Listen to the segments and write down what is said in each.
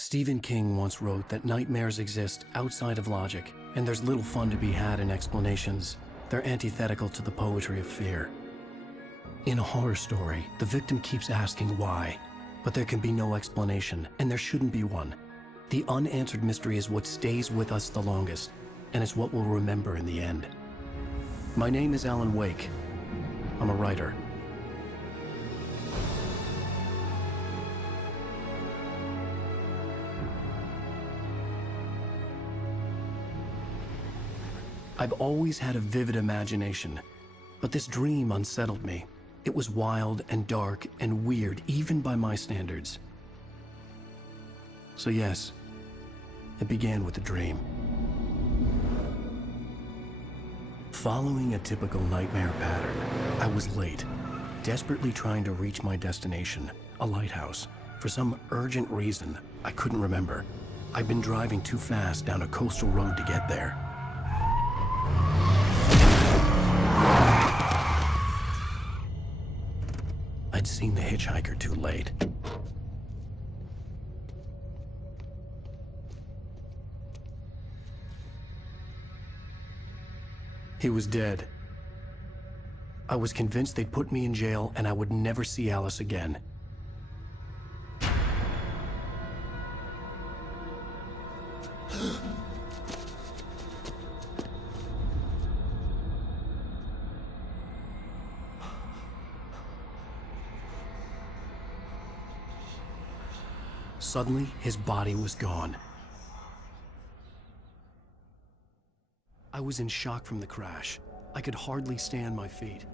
Stephen King once wrote that nightmares exist outside of logic, and there's little fun to be had in explanations. They're antithetical to the poetry of fear. In a horror story, the victim keeps asking why, but there can be no explanation, and there shouldn't be one. The unanswered mystery is what stays with us the longest, and it's what we'll remember in the end. My name is Alan Wake. I'm a writer. I've always had a vivid imagination, but this dream unsettled me. It was wild and dark and weird, even by my standards. So yes, it began with a dream. Following a typical nightmare pattern, I was late, desperately trying to reach my destination, a lighthouse. For some urgent reason, I couldn't remember. I'd been driving too fast down a coastal road to get there. I'd seen the hitchhiker too late. He was dead. I was convinced they'd put me in jail and I would never see Alice again. Suddenly, his body was gone. I was in shock from the crash. I could hardly stay on my feet.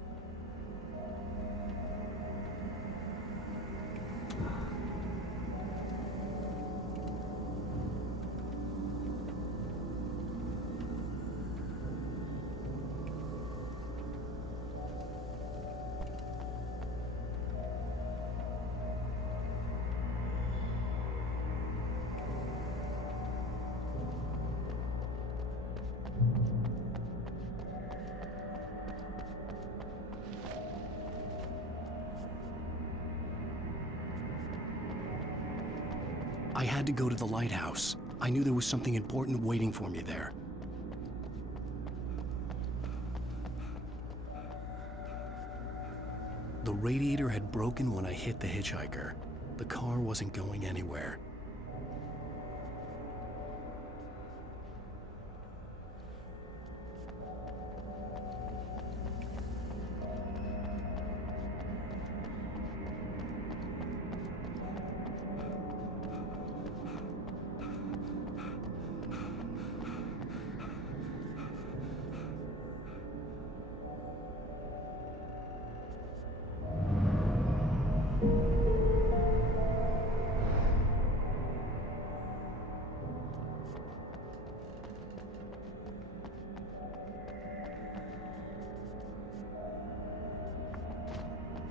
I had to go to the lighthouse. I knew there was something important waiting for me there. The radiator had broken when I hit the hitchhiker. The car wasn't going anywhere.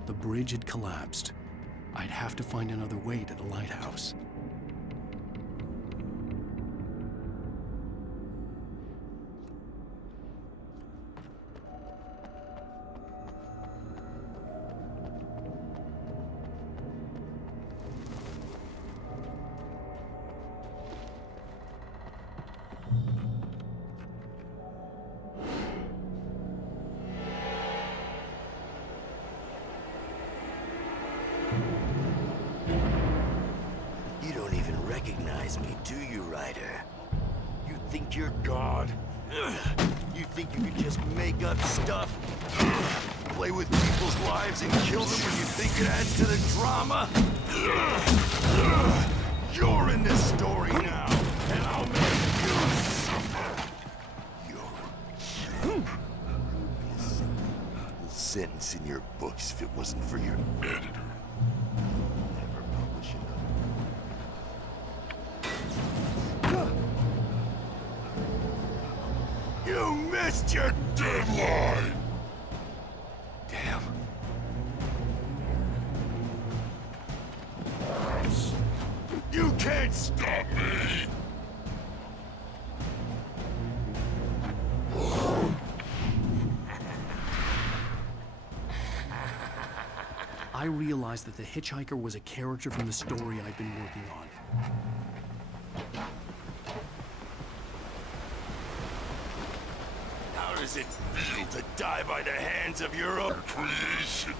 The bridge had collapsed. I'd have to find another way to the lighthouse. Recognize me, do you, Ryder? You think you're God? You think you can just make up stuff? Play with people's lives and kill them when you think it adds to the drama? You're in this story now, and I'll make you suffer. You'll be a simple sentence in your books if it wasn't for your editor. Never publish another. You missed your deadline! Damn. You can't stop me! I realized that the hitchhiker was a character from the story I'd been working on. does it feel to die by the hands of your own creation?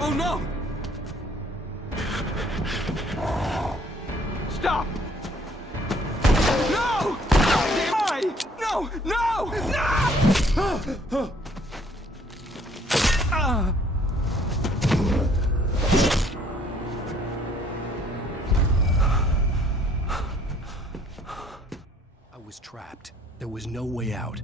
Oh no! Stop! No! Why? No! No! No! I was trapped. There was no way out.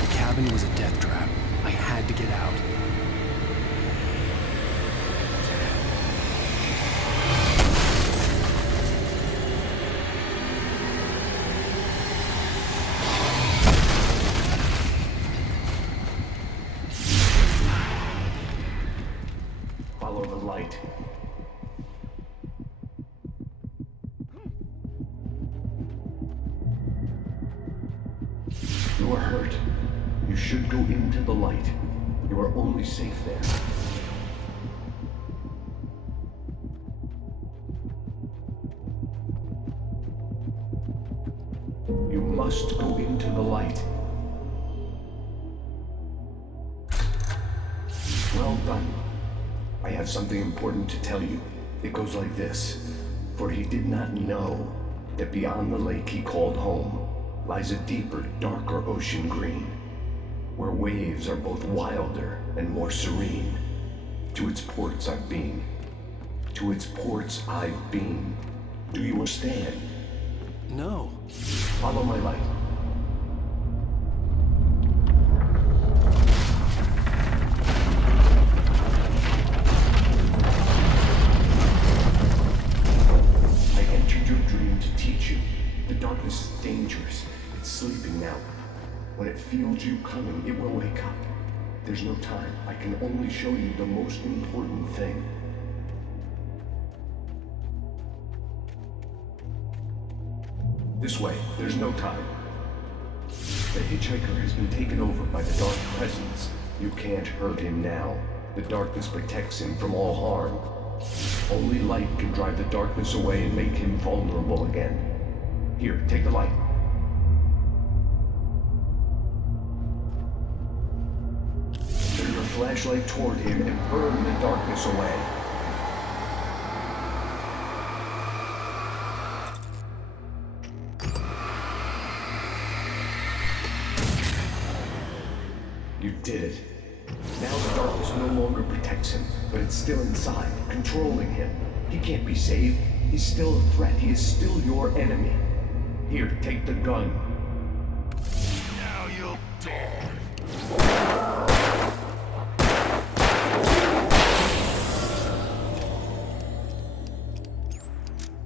The cabin was a death trap. I had to get out. Follow the light. You are hurt. You should go into the light. You are only safe there. You must go into the light. Well done. I have something important to tell you. It goes like this. For he did not know that beyond the lake he called home lies a deeper, darker ocean green, where waves are both wilder and more serene. To its ports I've been. To its ports I've been. Do you understand? No. Follow my light. I entered your dream to teach you. The darkness is dangerous. It's sleeping now. When it feels you coming, it will wake up. There's no time. I can only show you the most important thing. This way. There's no time. The hitchhiker has been taken over by the dark presence. You can't hurt him now. The darkness protects him from all harm. Only light can drive the darkness away and make him vulnerable again. Here, take the light. Turn your flashlight toward him and burn the darkness away. You did it. Now the darkness no longer protects him, but it's still inside, controlling him. He can't be saved. He's still a threat. He is still your enemy. Here, take the gun. Now you'll die.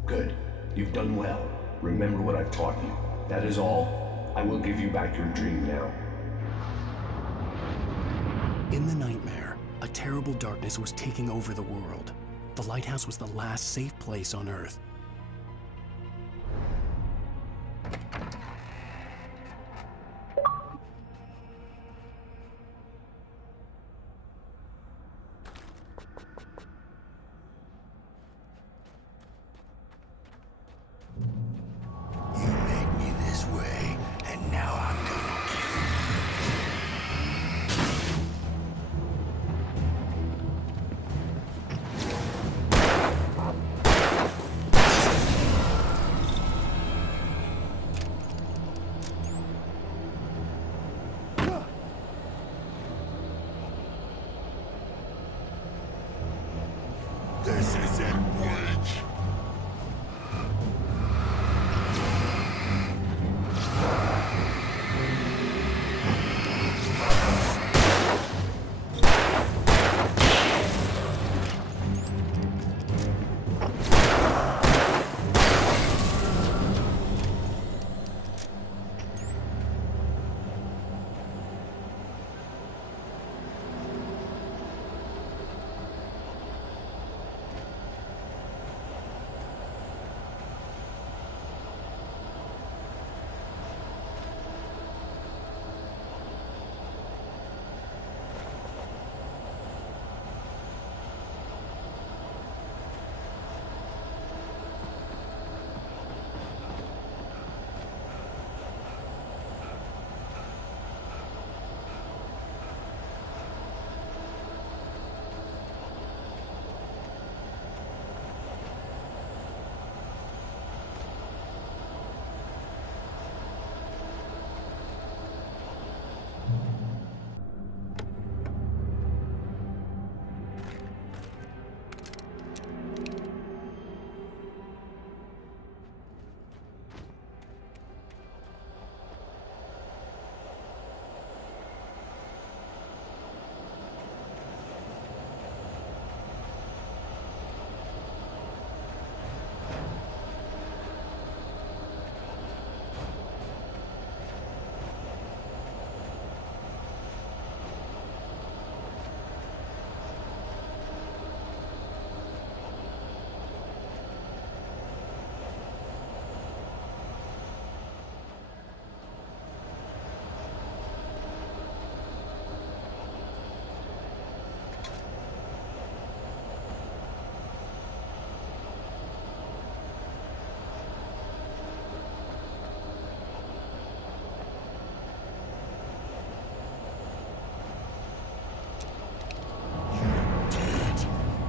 Good. You've done well. Remember what I've taught you. That is all. I will give you back your dream now. In the nightmare, a terrible darkness was taking over the world. The lighthouse was the last safe place on Earth. This isn't weak.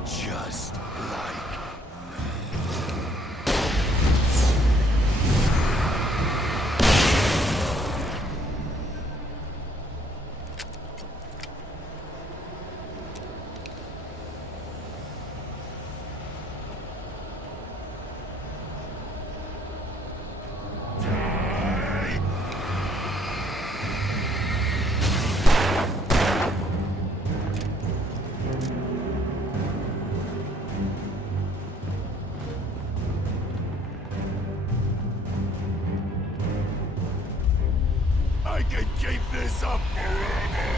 Just like... I could keep this up forever!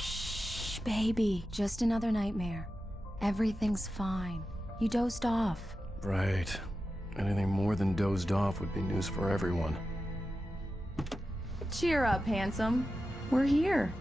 Shh, baby. Just another nightmare. Everything's fine. You dozed off. Right. Anything more than dozed off would be news for everyone. Cheer up, handsome. We're here.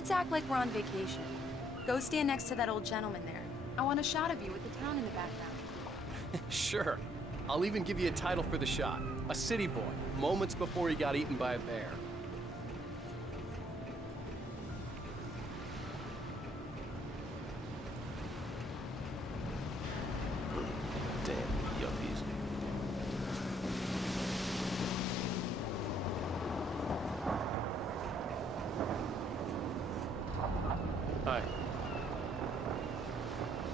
Let's act like we're on vacation. Go stand next to that old gentleman there. I want a shot of you with the town in the background. Sure. I'll even give you a title for the shot. A city boy, moments before he got eaten by a bear. Damn, yuppies. Hi.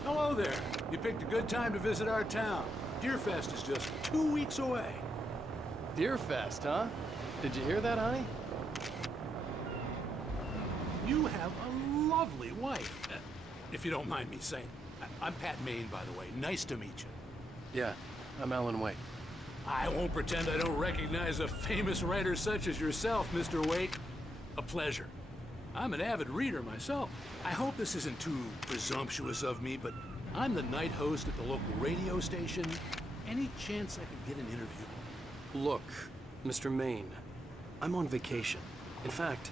Hello there. You picked a good time to visit our town. Deerfest is just 2 weeks away. Deerfest, huh? Did you hear that, honey? You have a lovely wife. If you don't mind me saying. I'm Pat Maine, by the way. Nice to meet you. Yeah, I'm Alan Wake. I won't pretend I don't recognize a famous writer such as yourself, Mr. Wake. A pleasure. I'm an avid reader myself. I hope this isn't too presumptuous of me, but I'm the night host at the local radio station. Any chance I could get an interview? Look, Mr. Maine, I'm on vacation. In fact,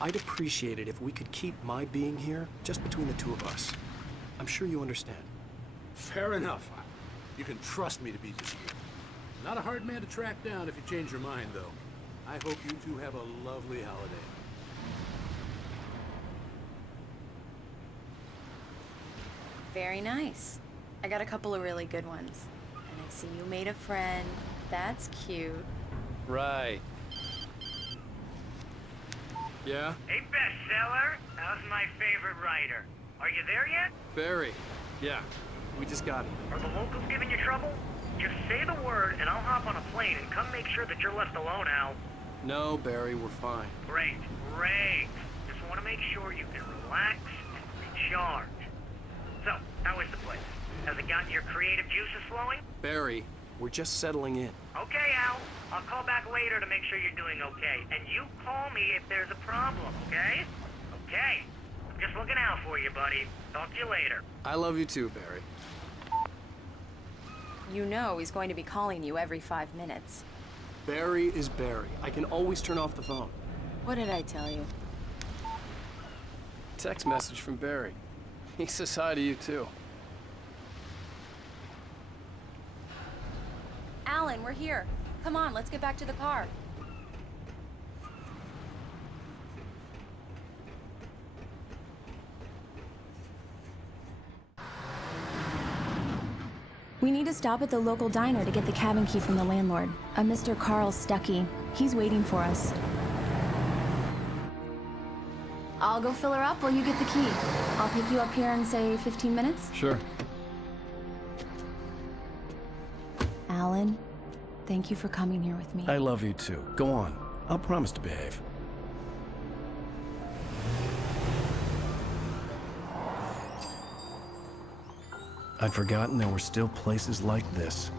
I'd appreciate it if we could keep my being here just between the two of us. I'm sure you understand. Fair enough. You can trust me to be discreet. Not a hard man to track down if you change your mind, though. I hope you two have a lovely holiday. Very nice. I got a couple of really good ones. And I see you made a friend. That's cute. Right. Yeah? Hey, bestseller. How's my favorite writer? Are you there yet? Barry. Yeah, we just got it. Are the locals giving you trouble? Just say the word and I'll hop on a plane and come make sure that you're left alone, Al. No, Barry, we're fine. Great, great. Just want to make sure you can relax and recharge. So, how is the place? Has it gotten your creative juices flowing? Barry, we're just settling in. Okay, Al. I'll call back later to make sure you're doing okay. And you call me if there's a problem, okay? Okay. I'm just looking out for you, buddy. Talk to you later. I love you too, Barry. You know he's going to be calling you every 5 minutes. Barry is Barry. I can always turn off the phone. What did I tell you? Text message from Barry. He says hi to you too. Alan, we're here. Come on, let's get back to the car. We need to stop at the local diner to get the cabin key from the landlord, a Mr. Carl Stuckey. He's waiting for us. I'll go fill her up while you get the key. I'll pick you up here in, say, 15 minutes? Sure. Alan, thank you for coming here with me. I love you too. Go on. I'll promise to behave. I'd forgotten there were still places like this.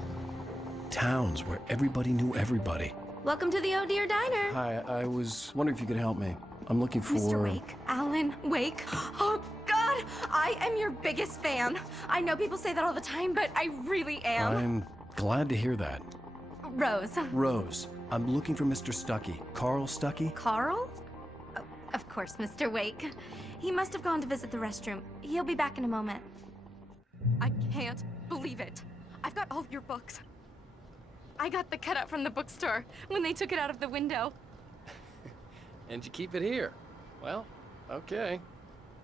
Towns where everybody knew everybody. Welcome to the Oh Dear Diner. Hi, I was wondering if you could help me. I'm looking for... Mr. Wake. Alan Wake. Oh, God! I am your biggest fan. I know people say that all the time, but I really am. I'm glad to hear that. Rose. Rose, I'm looking for Mr. Stuckey. Carl Stuckey? Carl? Oh, of course, Mr. Wake. He must have gone to visit the restroom. He'll be back in a moment. I can't believe it. I've got all of your books. I got the cutout from the bookstore when they took it out of the window. And you keep it here. Well, okay.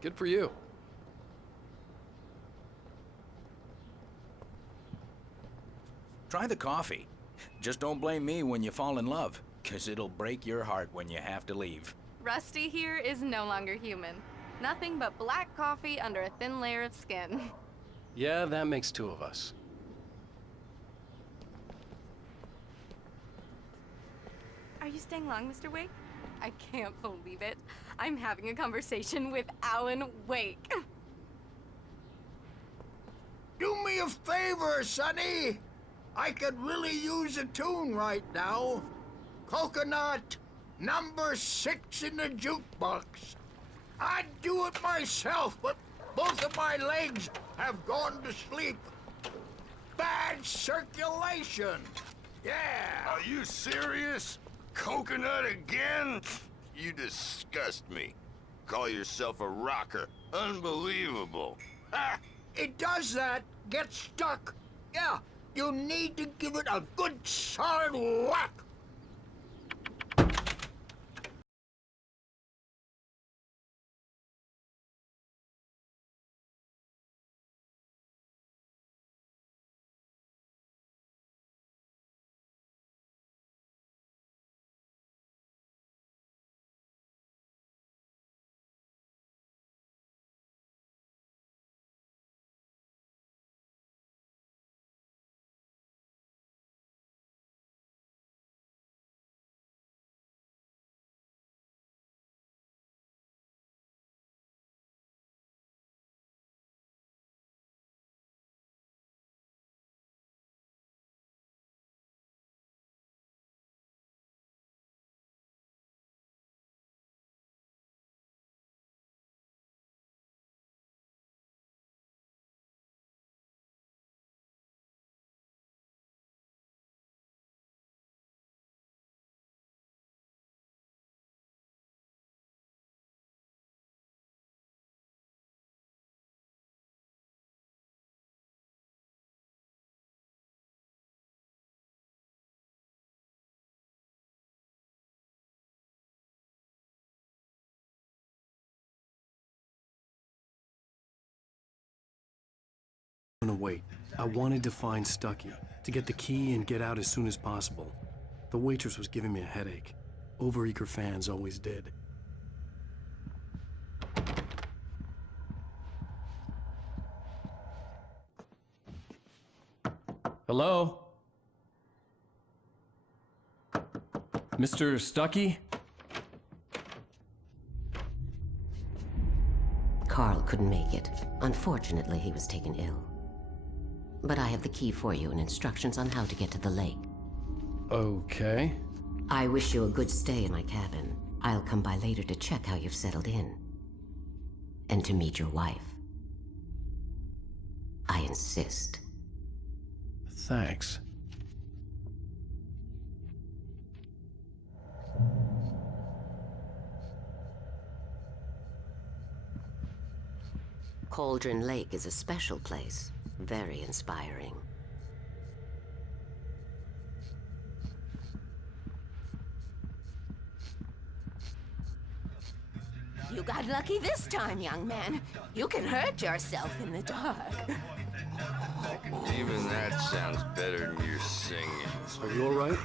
Good for you. Try the coffee. Just don't blame me when you fall in love, 'cause it'll break your heart when you have to leave. Rusty here is no longer human. Nothing but black coffee under a thin layer of skin. Yeah, that makes two of us. Are you staying long, Mr. Wake? I can't believe it. I'm having a conversation with Alan Wake. Do me a favor, Sonny. I could really use a tune right now. Coconut, number 6 in the jukebox. I'd do it myself, but both of my legs have gone to sleep. Bad circulation. Yeah. Are you serious? Coconut again? You disgust me. Call yourself a rocker. Unbelievable. Ha! It does that. Get stuck. Yeah, you need to give it a good solid whack. To wait. I wanted to find Stucky, to get the key and get out as soon as possible. The waitress was giving me a headache. Overeager fans always did. Hello? Mr. Stucky? Carl couldn't make it. Unfortunately, he was taken ill. But I have the key for you and instructions on how to get to the lake. Okay. I wish you a good stay in my cabin. I'll come by later to check how you've settled in. And to meet your wife. I insist. Thanks. Cauldron Lake is a special place. Very inspiring. You got lucky this time, young man. You can hurt yourself in the dark. Even that sounds better than your singing. Are you alright?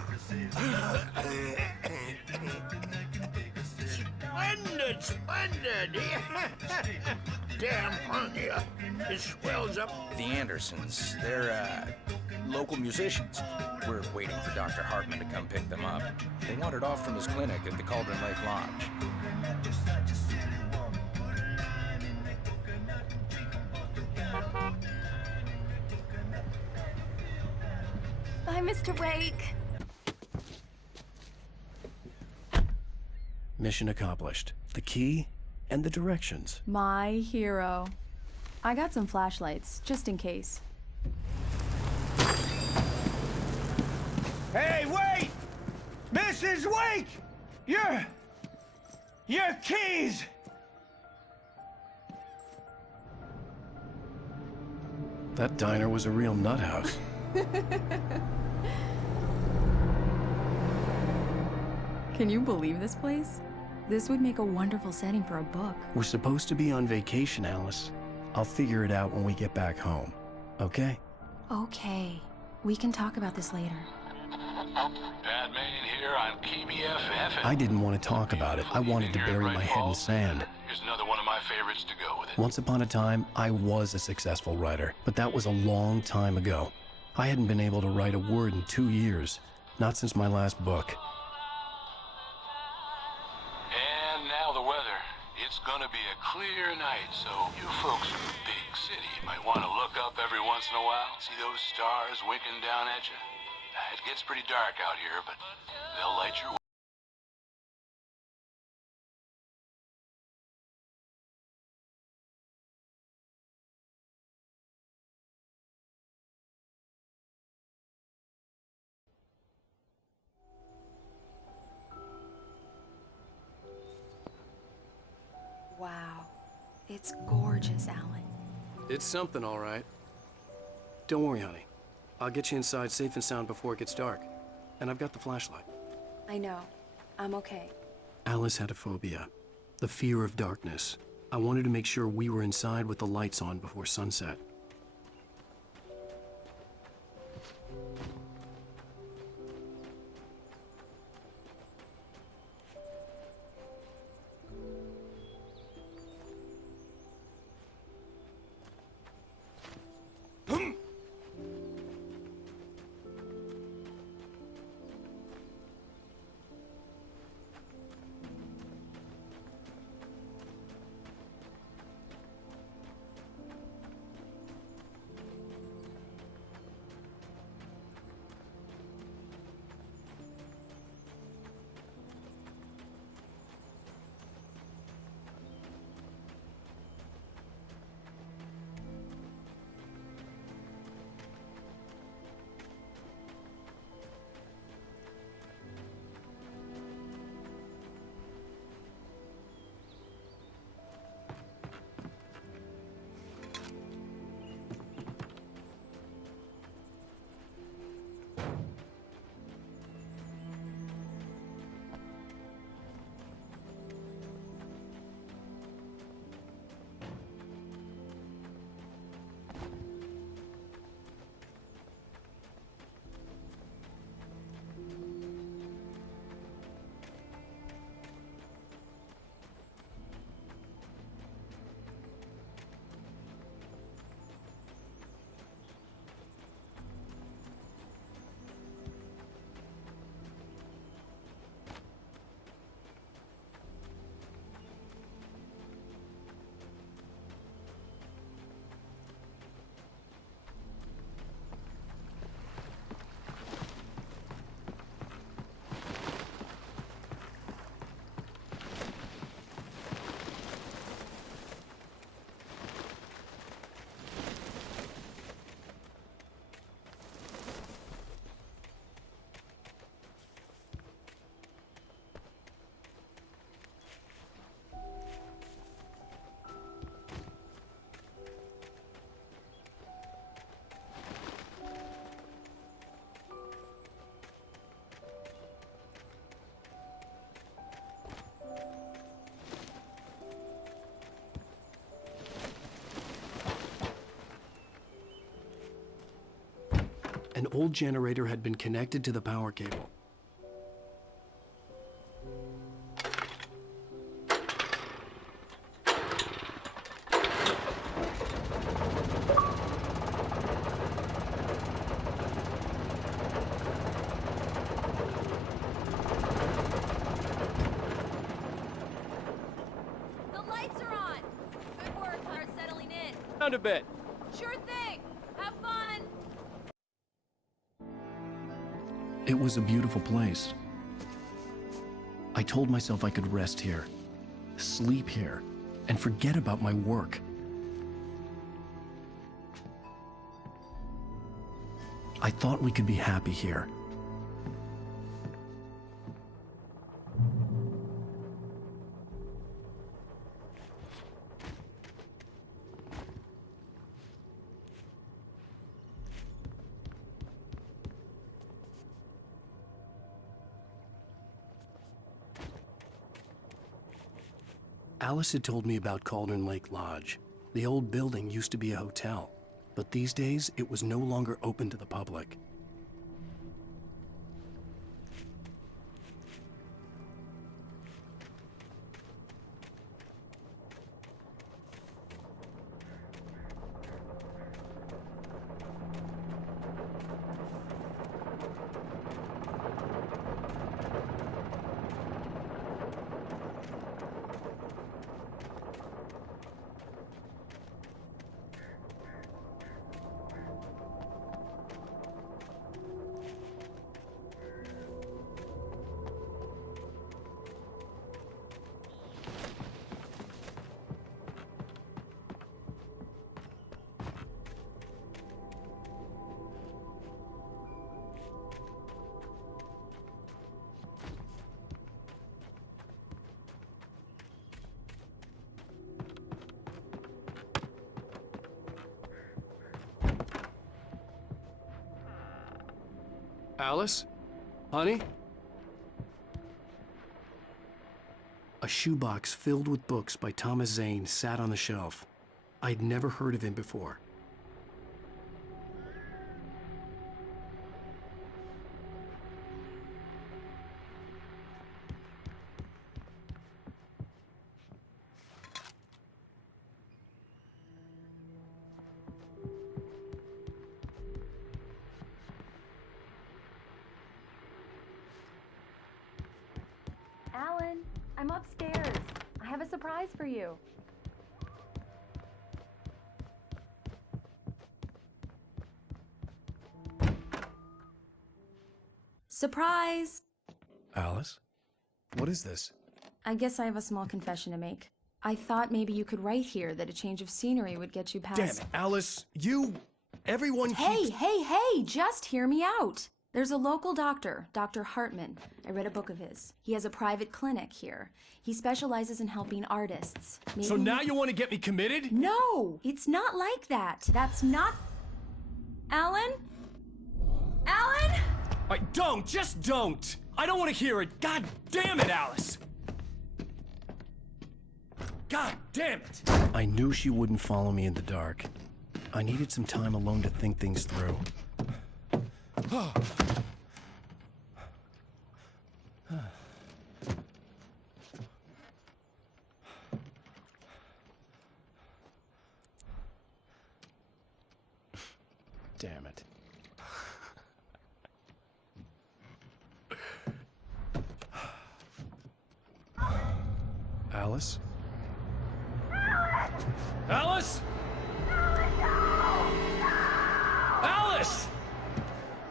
Splendid, splendid. Damn hernia. It swells up. The Andersons, they're, local musicians. We're waiting for Dr. Hartman to come pick them up. They wandered off from his clinic at the Cauldron Lake Lodge. Bye, Mr. Wake. Mission accomplished. The key and the directions. My hero. I got some flashlights, just in case. Hey, wait! Mrs. Wake! Your keys! That diner was a real nut house. Can you believe this place? This would make a wonderful setting for a book. We're supposed to be on vacation, Alice. I'll figure it out when we get back home. Okay? Okay. We can talk about this later. Batman here on KBFF. I didn't want to talk about it. I wanted to bury my head in sand. Here's another one of my favorites to go with it. Once upon a time, I was a successful writer, but that was a long time ago. I hadn't been able to write a word in 2 years, not since my last book. And now the weather. It's gonna be a clear night, so you folks in the big city might want to look up every once in a while. See those stars winking down at you? It gets pretty dark out here, but they'll light your way. It's gorgeous, Alan. It's something, all right. Don't worry, honey. I'll get you inside safe and sound before it gets dark. And I've got the flashlight. I know. I'm okay. Alice had a phobia. The fear of darkness. I wanted to make sure we were inside with the lights on before sunset. An old generator had been connected to the power cable. The lights are on! Good work, start settling in. Down a bit. Sure thing! Have fun! It was a beautiful place. I told myself I could rest here, sleep here, and forget about my work. I thought we could be happy here. Alice had told me about Cauldron Lake Lodge. The old building used to be a hotel, but these days it was no longer open to the public. Alice? Honey? A shoebox filled with books by Thomas Zane sat on the shelf. I'd never heard of him before. Alan, I'm upstairs. I have a surprise for you. Surprise! Alice? What is this? I guess I have a small confession to make. I thought maybe you could write here that a change of scenery would get you past— Damn it, Alice! Everyone keeps— Hey, just hear me out! There's a local doctor, Dr. Hartman. I read a book of his. He has a private clinic here. He specializes in helping artists. So now you want to get me committed? No! It's not like that. That's not— Alan? Alan? Just don't! I don't want to hear it! God damn it, Alice! God damn it! I knew she wouldn't follow me in the dark. I needed some time alone to think things through. Damn it. Alice? Alice? Alice!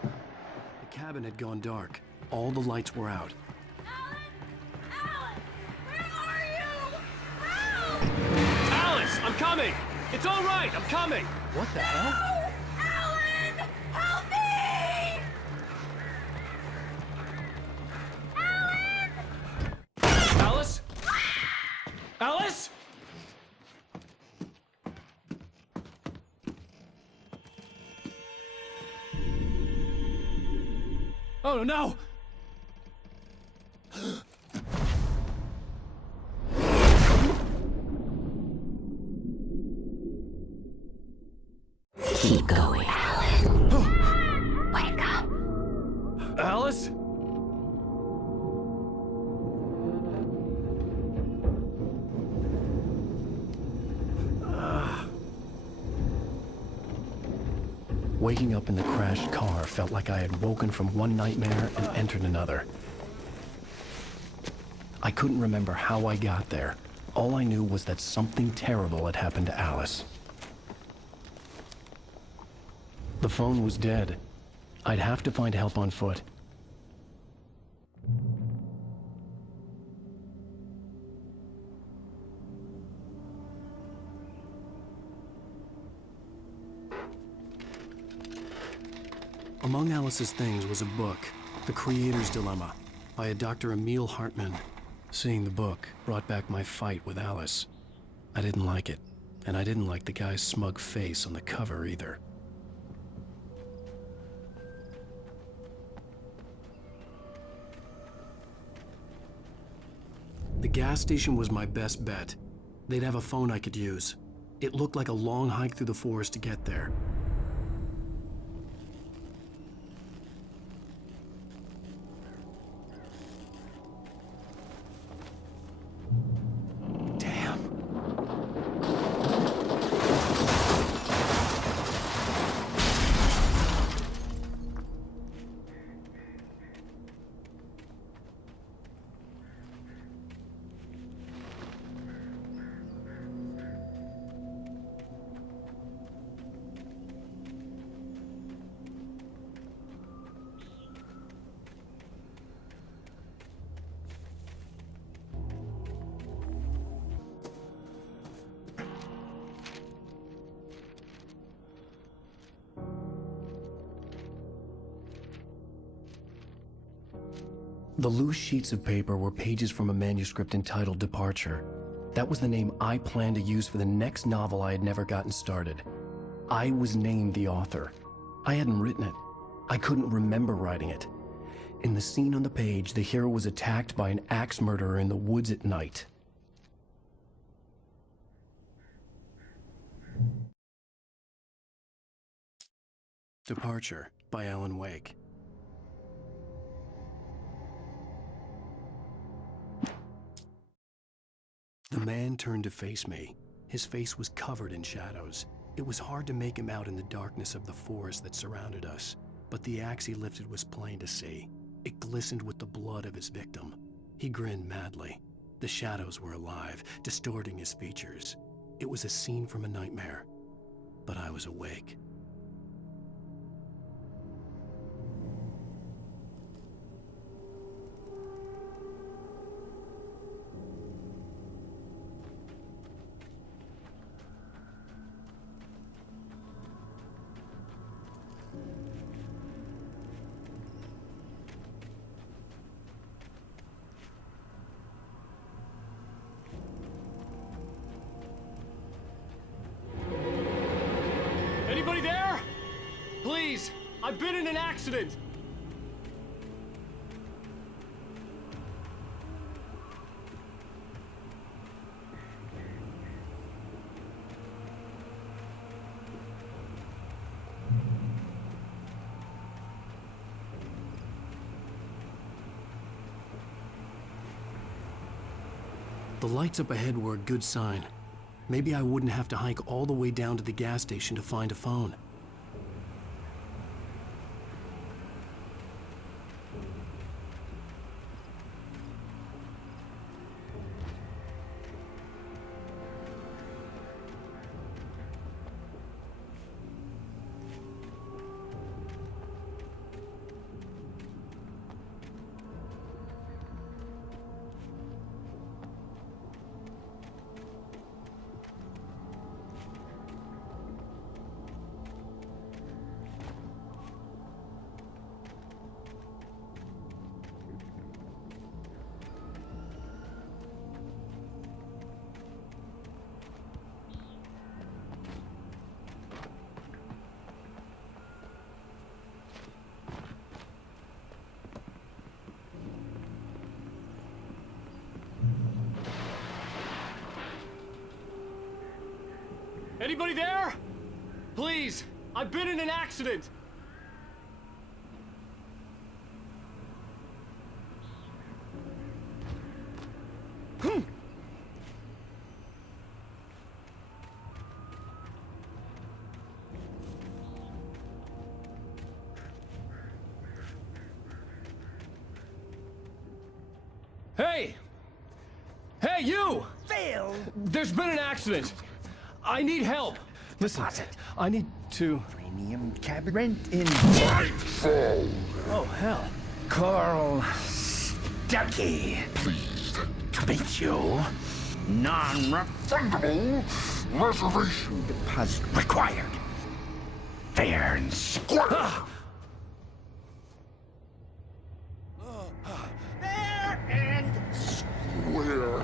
The cabin had gone dark. All the lights were out. Alice, I'm coming! It's all right, I'm coming! What the hell? Alan! Help me! Alan! Alice? Alice? Oh no! Keep going, Alan. Wake up. Alice? Waking up in the crashed car felt like I had woken from one nightmare and entered another. I couldn't remember how I got there. All I knew was that something terrible had happened to Alice. The phone was dead. I'd have to find help on foot. Among Alice's things was a book, The Creator's Dilemma, by a Dr. Emil Hartman. Seeing the book brought back my fight with Alice. I didn't like it, and I didn't like the guy's smug face on the cover either. The gas station was my best bet. They'd have a phone I could use. It looked like a long hike through the forest to get there. The loose sheets of paper were pages from a manuscript entitled Departure. That was the name I planned to use for the next novel I had never gotten started. I was named the author. I hadn't written it. I couldn't remember writing it. In the scene on the page, the hero was attacked by an axe murderer in the woods at night. Departure by Alan Wake. The man turned to face me. His face was covered in shadows. It was hard to make him out in the darkness of the forest that surrounded us, but the axe he lifted was plain to see. It glistened with the blood of his victim. He grinned madly. The shadows were alive, distorting his features. It was a scene from a nightmare, but I was awake. Anybody there? Please, I've been in an accident. The lights up ahead were a good sign. Maybe I wouldn't have to hike all the way down to the gas station to find a phone. Anybody there? Please, I've been in an accident. Hey! Hey, you! Phil! There's been an accident. I need help. Listen, I need to... Premium cabinet in... Nightfall! Oh, hell. Coral Stucky. Pleased To meet you. non-refundable reservation Deposit required. Fair and square. Fair and square.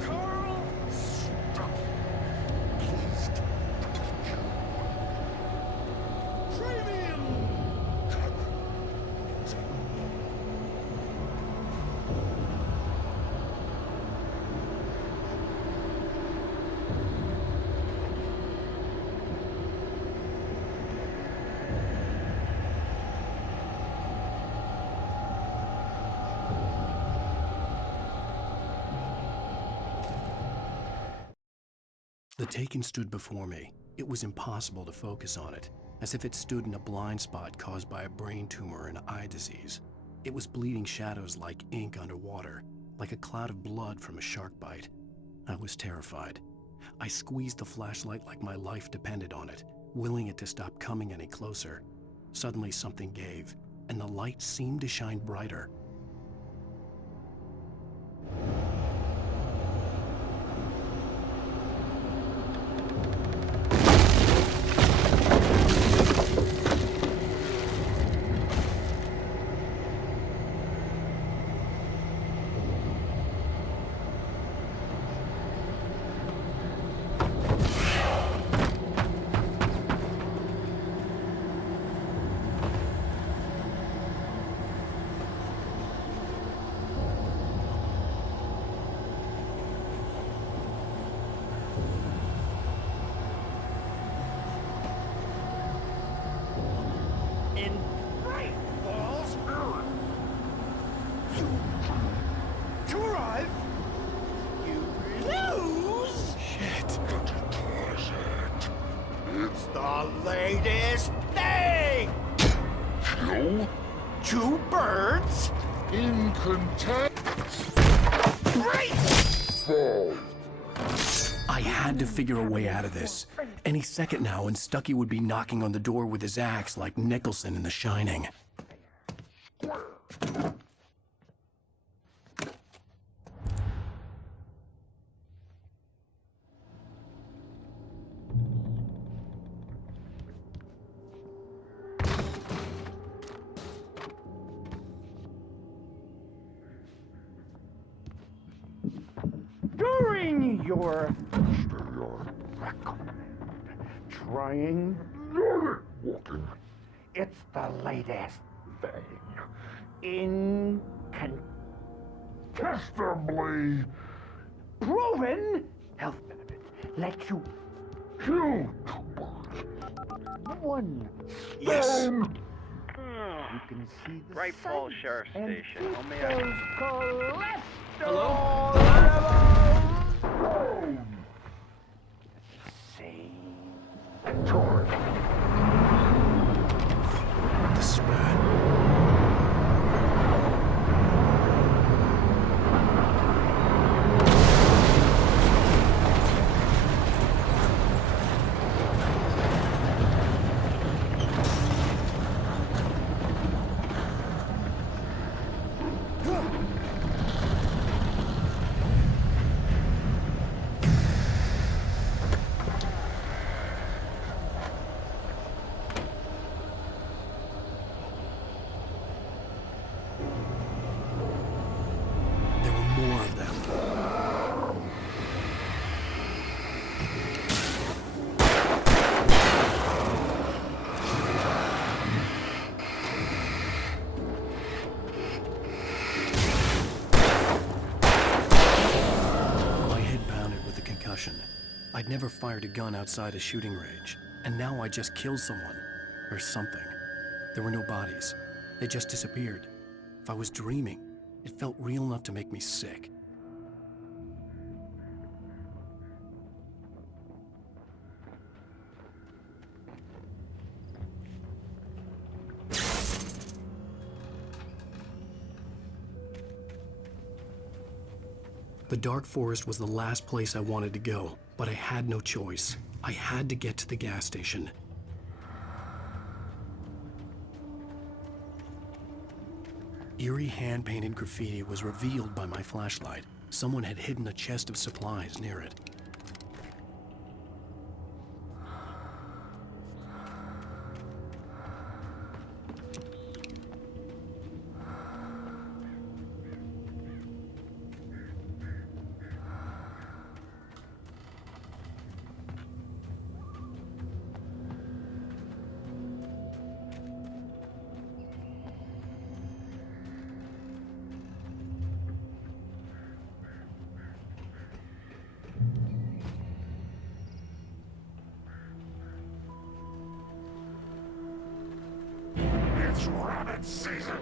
Coral Stucky. Pleased to meet you. Premium. The Taken stood before me. It was impossible to focus on it, as if it stood in a blind spot caused by a brain tumor and eye disease. It was bleeding shadows like ink underwater, like a cloud of blood from a shark bite. I was terrified. I squeezed the flashlight like my life depended on it, willing it to stop coming any closer. Suddenly something gave, and the light seemed to shine brighter. latest thing! Kill? 2 birds? In contempt? Fall. I had to figure a way out of this. Any second now, and Stucky would be knocking on the door with his axe like Nicholson in The Shining. During your recommend trying walking. It's the latest thing. Incontestably proven health benefits. Let you kill 2 birds. 1 stone. You can see the Bright Falls Sheriff Station. How may I? Hello? This is bad. More of them. My head pounded with the concussion. I'd never fired a gun outside a shooting range, and now I just killed someone. Or something. There were no bodies. They just disappeared. If I was dreaming, it felt real enough to make me sick. The dark forest was the last place I wanted to go, but I had no choice. I had to get to the gas station. Eerie hand-painted graffiti was revealed by my flashlight. Someone had hidden a chest of supplies near it. It's rabbit season.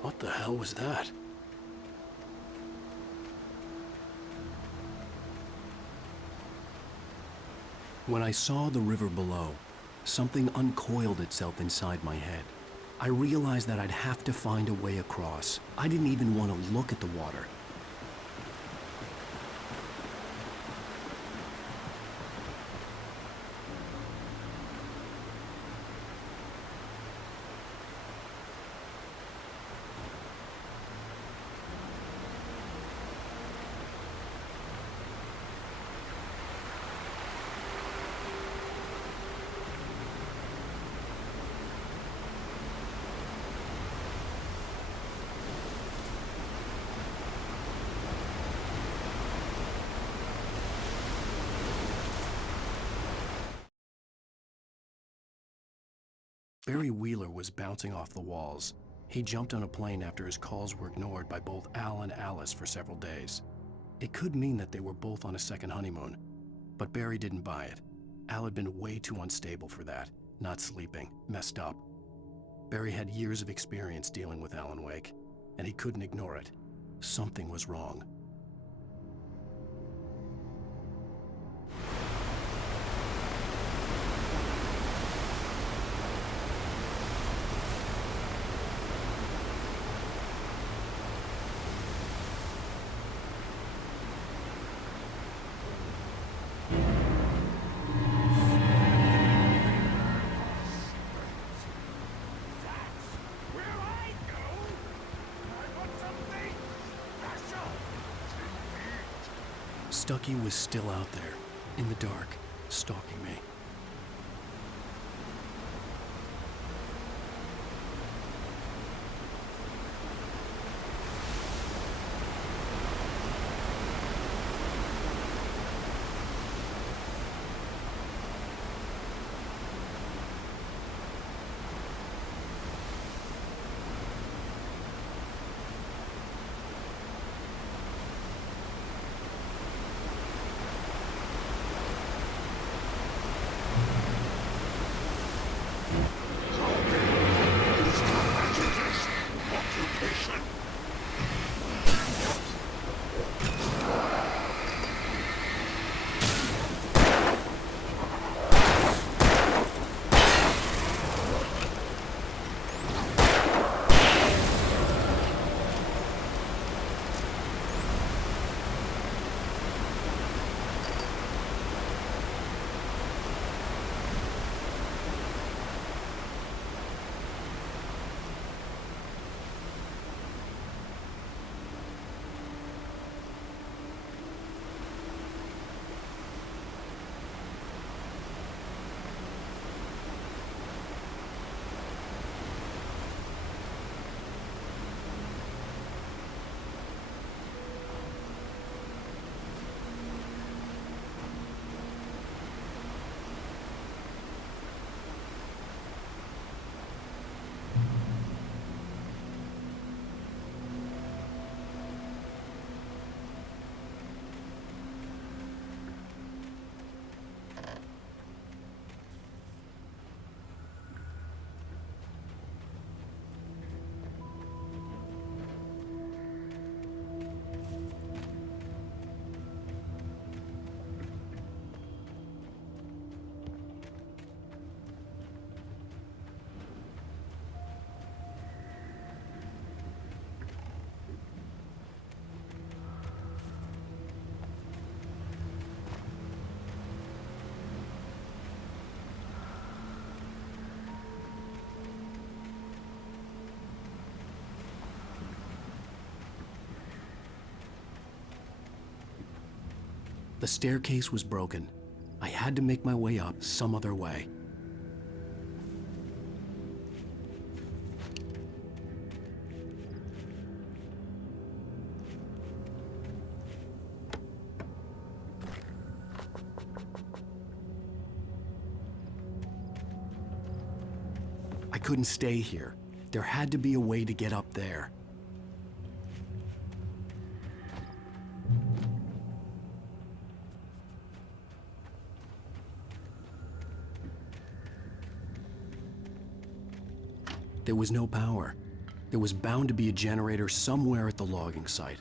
What the hell was that? When I saw the river below, something uncoiled itself inside my head. I realized that I'd have to find a way across. I didn't even want to look at the water. Barry Wheeler was bouncing off the walls. He jumped on a plane after his calls were ignored by both Al and Alice for several days. It could mean that they were both on a second honeymoon, but Barry didn't buy it. Al had been way too unstable for that, not sleeping, messed up. Barry had years of experience dealing with Alan Wake, and he couldn't ignore it. Something was wrong. Stucky was still out there, in the dark, stalking me. The staircase was broken. I had to make my way up some other way. I couldn't stay here. There had to be a way to get up there. There was no power. There was bound to be a generator somewhere at the logging site.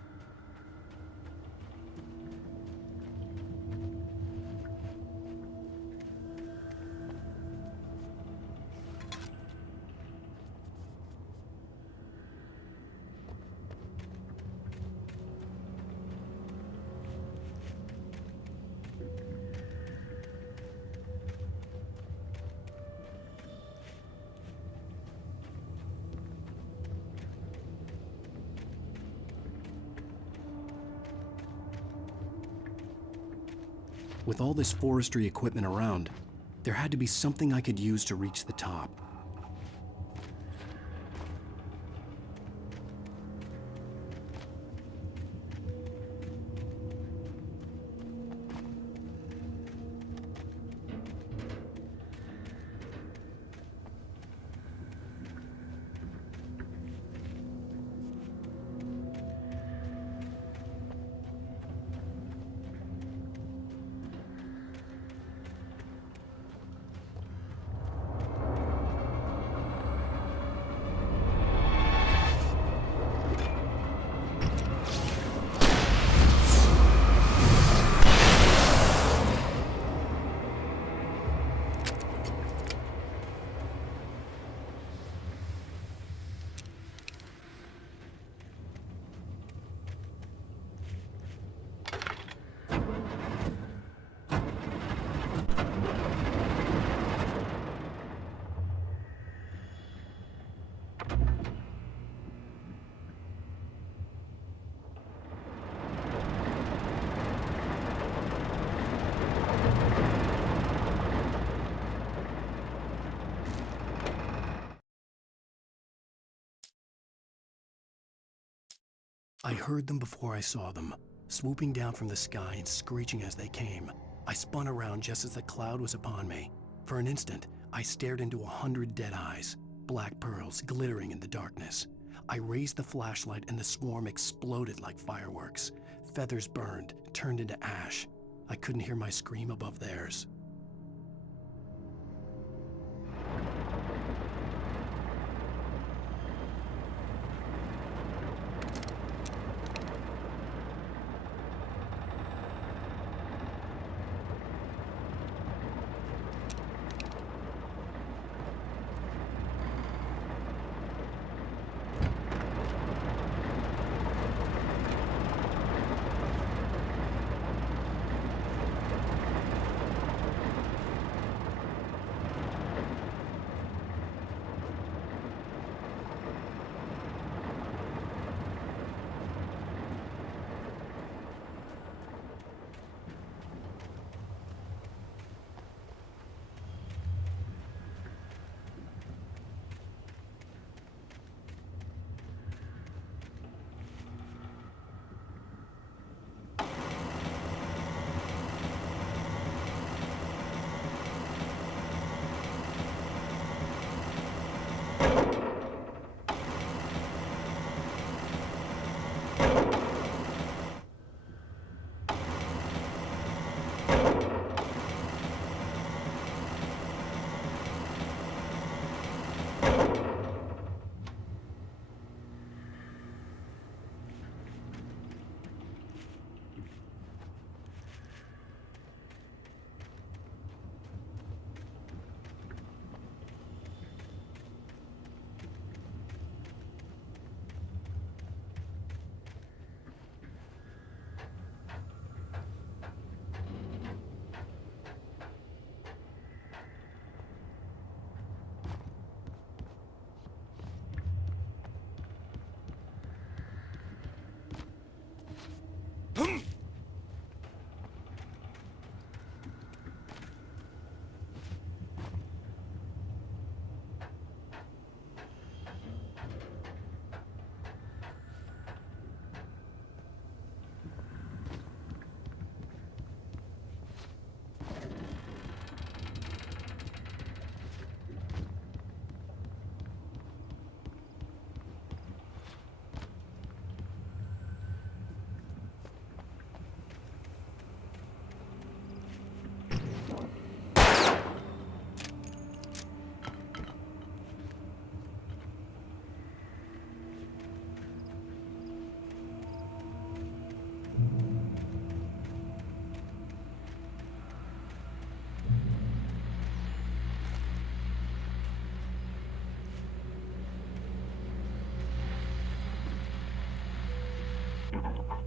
With all this forestry equipment around, there had to be something I could use to reach the top. I heard them before I saw them, swooping down from the sky and screeching as they came. I spun around just as the cloud was upon me. For an instant, I stared into 100 dead eyes, black pearls glittering in the darkness. I raised the flashlight and the swarm exploded like fireworks. Feathers burned, turned into ash. I couldn't hear my scream above theirs.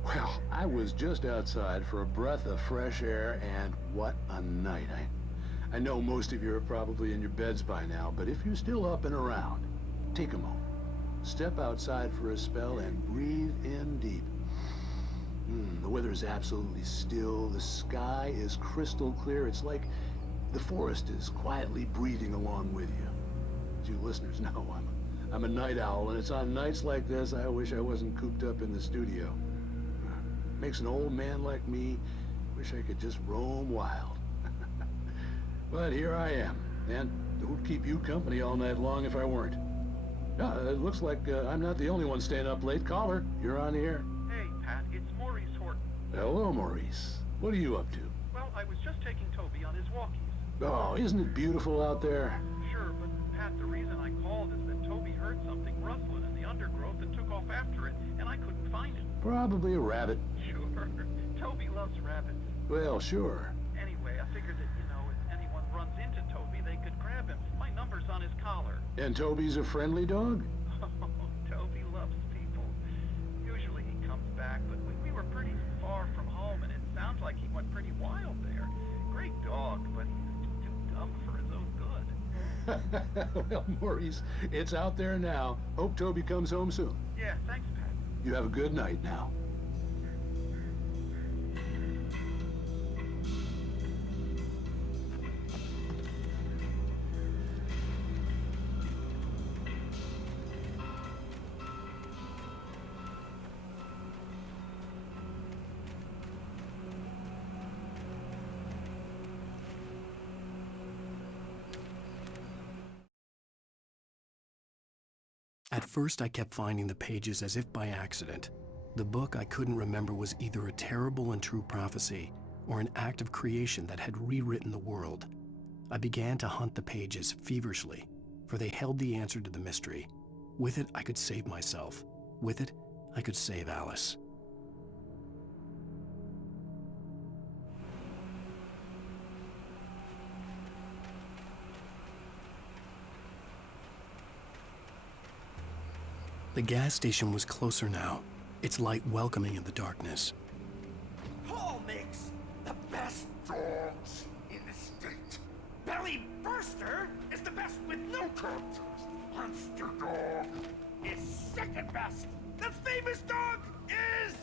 Well, I was just outside for a breath of fresh air, and what a night. I know most of you are probably in your beds by now, but if you're still up and around, take a moment. Step outside for a spell and breathe in deep. The weather water's absolutely still. The sky is crystal clear. It's like the forest is quietly breathing along with you. As you listeners know, I'm a night owl, and it's on nights like this I wish I wasn't cooped up in the studio. Makes an old man like me wish I could just roam wild. But here I am, and who'd keep you company all night long if I weren't? It looks like I'm not the only one staying up late. Caller, you're on the air. Hey, Pat, it's Maurice Horton. Hello, Maurice. What are you up to? Well, I was just taking Toby on his walkies. Oh, isn't it beautiful out there? Sure, but Pat, the reason I called is that Toby heard something rustling in the undergrowth and took off after it, and I couldn't find it. Probably a rabbit. Sure. Toby loves rabbits. Well, sure. Anyway, I figured that, if anyone runs into Toby, they could grab him. My number's on his collar. And Toby's a friendly dog? Oh, Toby loves people. Usually he comes back, but we were pretty far from home, and it sounds like he went pretty wild there. Great dog, but he's too dumb for his own good. Well, Maurice, it's out there now. Hope Toby comes home soon. Yeah, thanks, Pat. You have a good night now. At first, I kept finding the pages as if by accident. The book I couldn't remember was either a terrible and true prophecy or an act of creation that had rewritten the world. I began to hunt the pages feverishly, for they held the answer to the mystery. With it, I could save myself. With it, I could save Alice. The gas station was closer now, its light welcoming in the darkness. Paul makes the best dogs in the state. Belly Burster is the best with no contest. Monster Dog is second best. The famous dog is...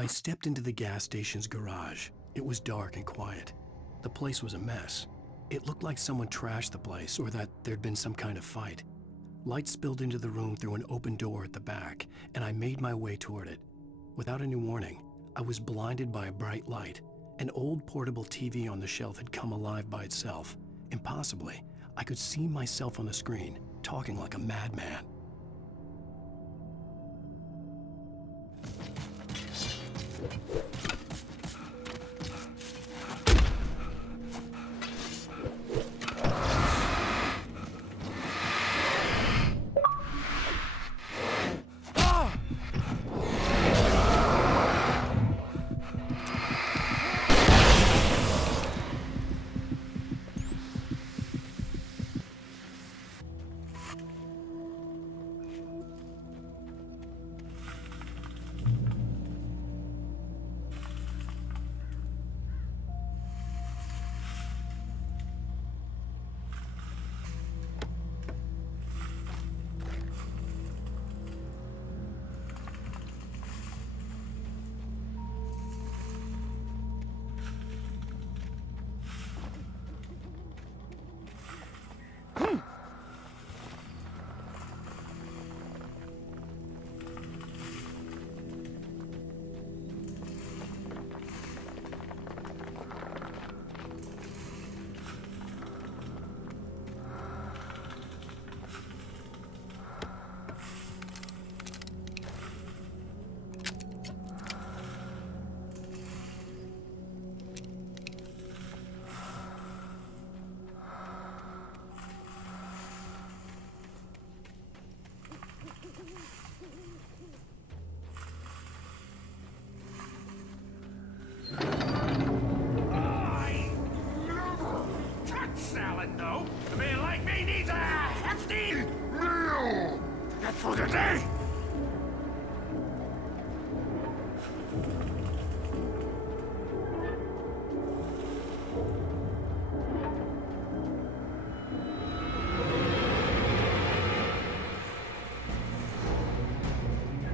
I stepped into the gas station's garage. It was dark and quiet. The place was a mess. It looked like someone trashed the place or that there'd been some kind of fight. Light spilled into the room through an open door at the back, and I made my way toward it. Without any warning, I was blinded by a bright light. An old portable TV on the shelf had come alive by itself. Impossibly, I could see myself on the screen, talking like a madman. Salad, though. A man like me needs a hefty meal. That's for the day.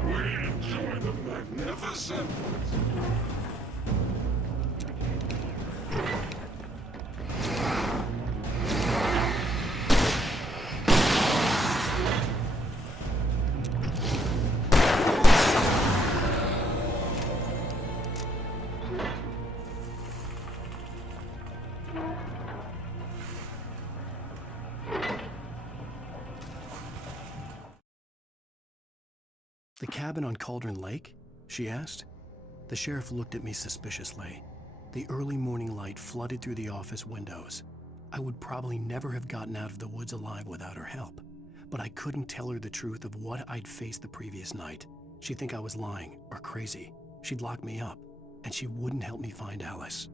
We enjoy the magnificent. The cabin on Cauldron Lake? She asked. The sheriff looked at me suspiciously. The early morning light flooded through the office windows. I would probably never have gotten out of the woods alive without her help, but I couldn't tell her the truth of what I'd faced the previous night. She'd think I was lying or crazy. She'd lock me up, and she wouldn't help me find Alice.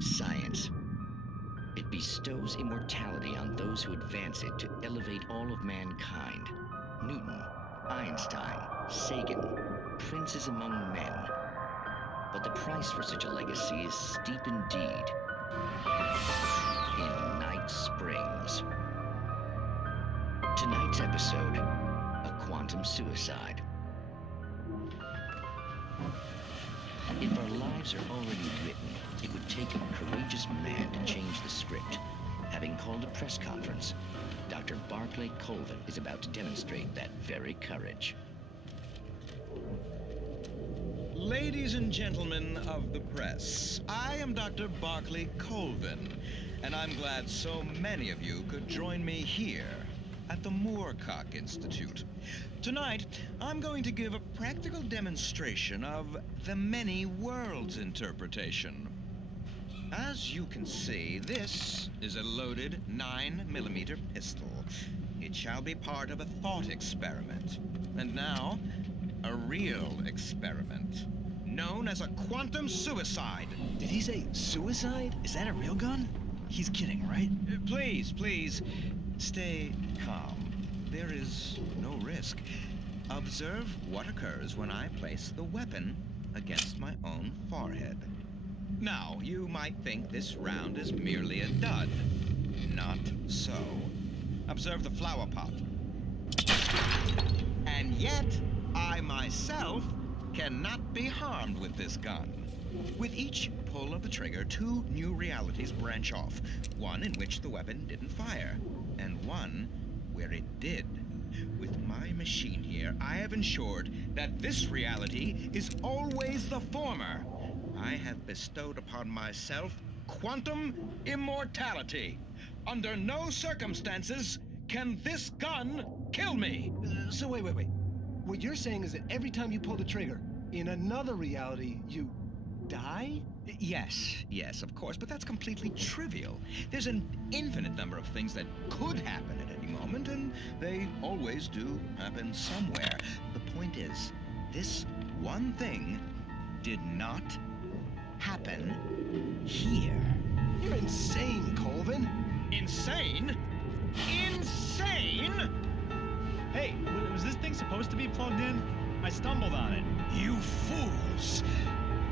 Science. It bestows immortality on those who advance it to elevate all of mankind. Newton, Einstein, Sagan, princes among men. But the price for such a legacy is steep indeed. In Night Springs. Tonight's episode, a quantum suicide. If our lives are already written, it would take a courageous man to change the script. Having called a press conference, Dr. Barclay Colvin is about to demonstrate that very courage. Ladies and gentlemen of the press, I am Dr. Barclay Colvin, and I'm glad so many of you could join me here at the Moorcock Institute. Tonight, I'm going to give a practical demonstration of the many worlds interpretation. As you can see, this is a loaded 9mm pistol. It shall be part of a thought experiment. And now, A real experiment. Known as a quantum suicide. Did he say suicide? Is that a real gun? He's kidding, right? Please, please, stay calm. There is no risk. Observe what occurs when I place the weapon against my own forehead. Now, you might think this round is merely a dud. Not so. Observe the flower pot. And yet, I myself cannot be harmed with this gun. With each pull of the trigger, 2 new realities branch off. One in which the weapon didn't fire, and one where it did. With my machine here, I have ensured that this reality is always the former. I have bestowed upon myself quantum immortality. Under no circumstances can this gun kill me. So wait. What you're saying is that every time you pull the trigger, in another reality, you die? Yes, of course, but that's completely trivial. There's an infinite number of things that could happen at any moment, and they always do happen somewhere. The point is, this one thing did not happen here. You're insane, Colvin. Insane? Insane? Hey, was this thing supposed to be plugged in? I stumbled on it. You fools!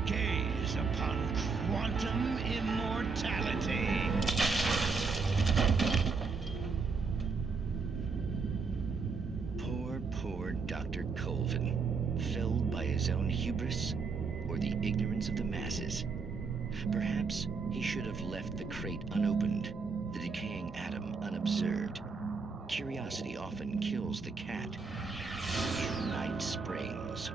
Gaze upon quantum immortality. Poor Dr. Colvin, felled by his own hubris or the ignorance of the masses. Perhaps he should have left the crate unopened, the decaying atom unobserved. Curiosity often kills the cat. Night Springs.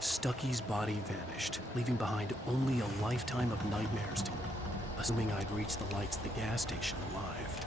Stucky's body vanished, leaving behind only a lifetime of nightmares to me, assuming I'd reached the lights at the gas station alive.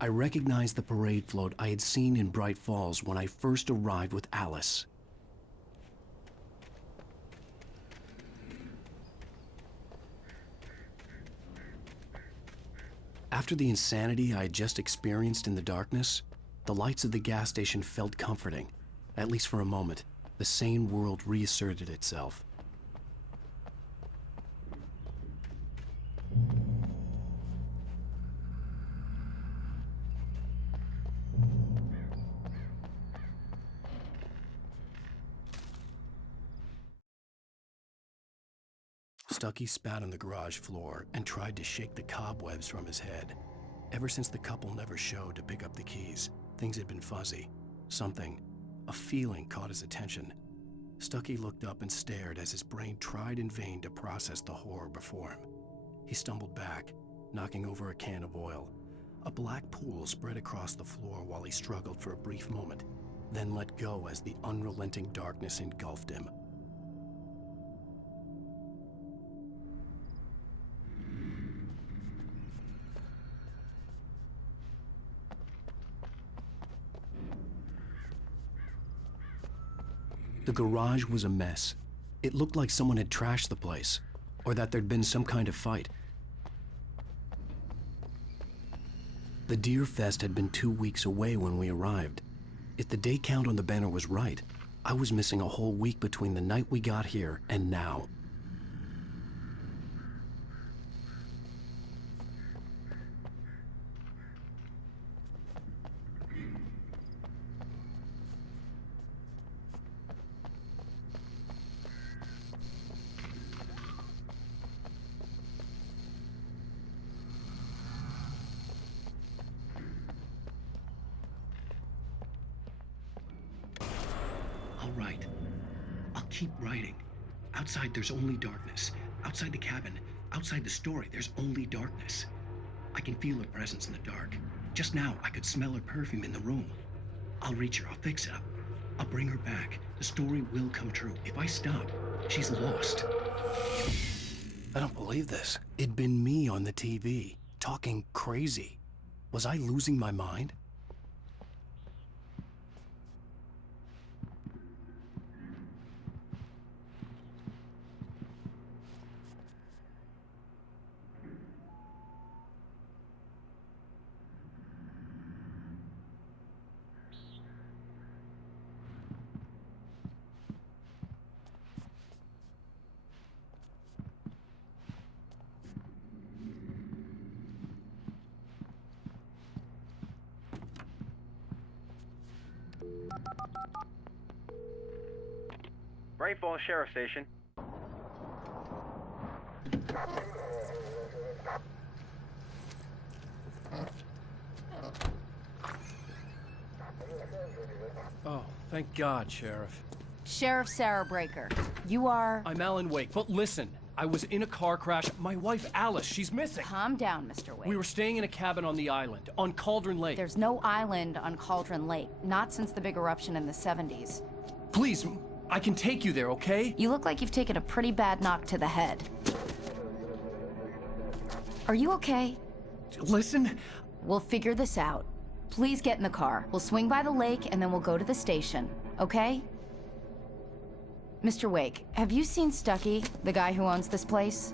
I recognized the parade float I had seen in Bright Falls when I first arrived with Alice. After the insanity I had just experienced in the darkness, the lights of the gas station felt comforting. At least for a moment, the sane world reasserted itself. Stucky spat on the garage floor and tried to shake the cobwebs from his head. Ever since the couple never showed to pick up the keys, things had been fuzzy. Something, a feeling caught his attention. Stucky looked up and stared as his brain tried in vain to process the horror before him. He stumbled back, knocking over a can of oil. A black pool spread across the floor while he struggled for a brief moment, then let go as the unrelenting darkness engulfed him. The garage was a mess. It looked like someone had trashed the place, or that there'd been some kind of fight. The Deer Fest had been 2 weeks away when we arrived. If the day count on the banner was right, I was missing a whole week between the night we got here and now. All right. I'll keep writing. Outside, there's only darkness. Outside the cabin, outside the story, there's only darkness. I can feel her presence in the dark. Just now, I could smell her perfume in the room. I'll reach her. I'll fix it up. I'll bring her back. The story will come true. If I stop, she's lost. I don't believe this. It'd been me on the TV, talking crazy. Was I losing my mind? Bright Falls Sheriff Station. Oh, thank God, Sheriff. Sheriff Sarah Breaker, you are... I'm Alan Wake, but listen. I was in a car crash. My wife, Alice, she's missing. Calm down, Mr. Wake. We were staying in a cabin on the island, on Cauldron Lake. There's no island on Cauldron Lake, not since the big eruption in the 70s. Please, I can take you there, okay? You look like you've taken a pretty bad knock to the head. Are you okay? Listen. We'll figure this out. Please get in the car. We'll swing by the lake and then we'll go to the station, okay? Mr. Wake, have you seen Stucky, the guy who owns this place?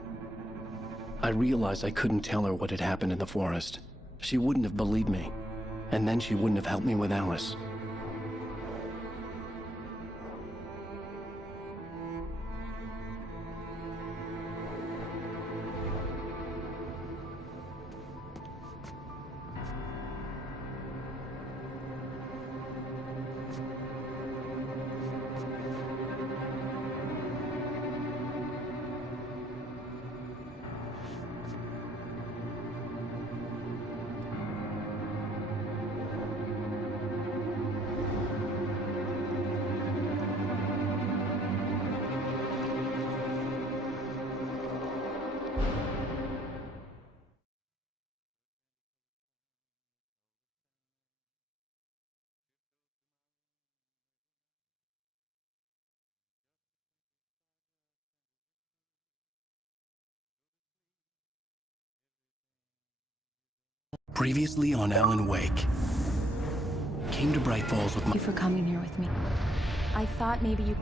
I realized I couldn't tell her what had happened in the forest. She wouldn't have believed me. And then she wouldn't have helped me with Alice. Previously on Alan Wake. Came to Bright Falls with my... Thank you for coming here with me. I thought maybe you...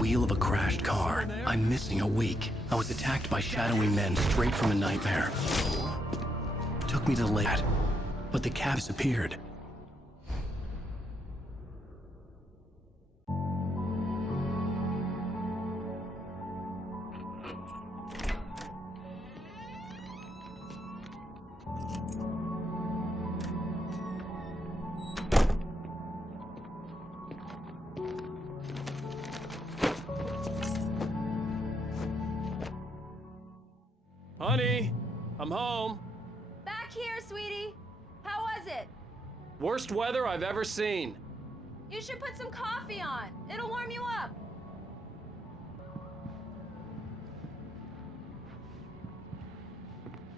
Wheel of a crashed car. I'm missing a week. I was attacked by shadowy men straight from a nightmare. Took me to the lake, but the cab disappeared. Honey, I'm home. Back here, sweetie. How was it? Worst weather I've ever seen. You should put some coffee on. It'll warm you up.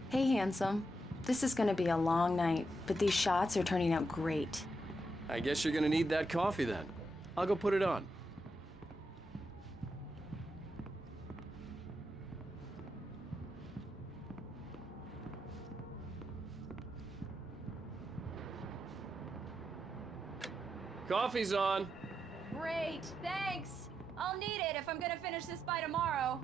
Hey, handsome. This is gonna be a long night, but these shots are turning out great. I guess you're gonna need that coffee then. I'll go put it on. Coffee's on. Great, thanks. I'll need it if I'm gonna finish this by tomorrow.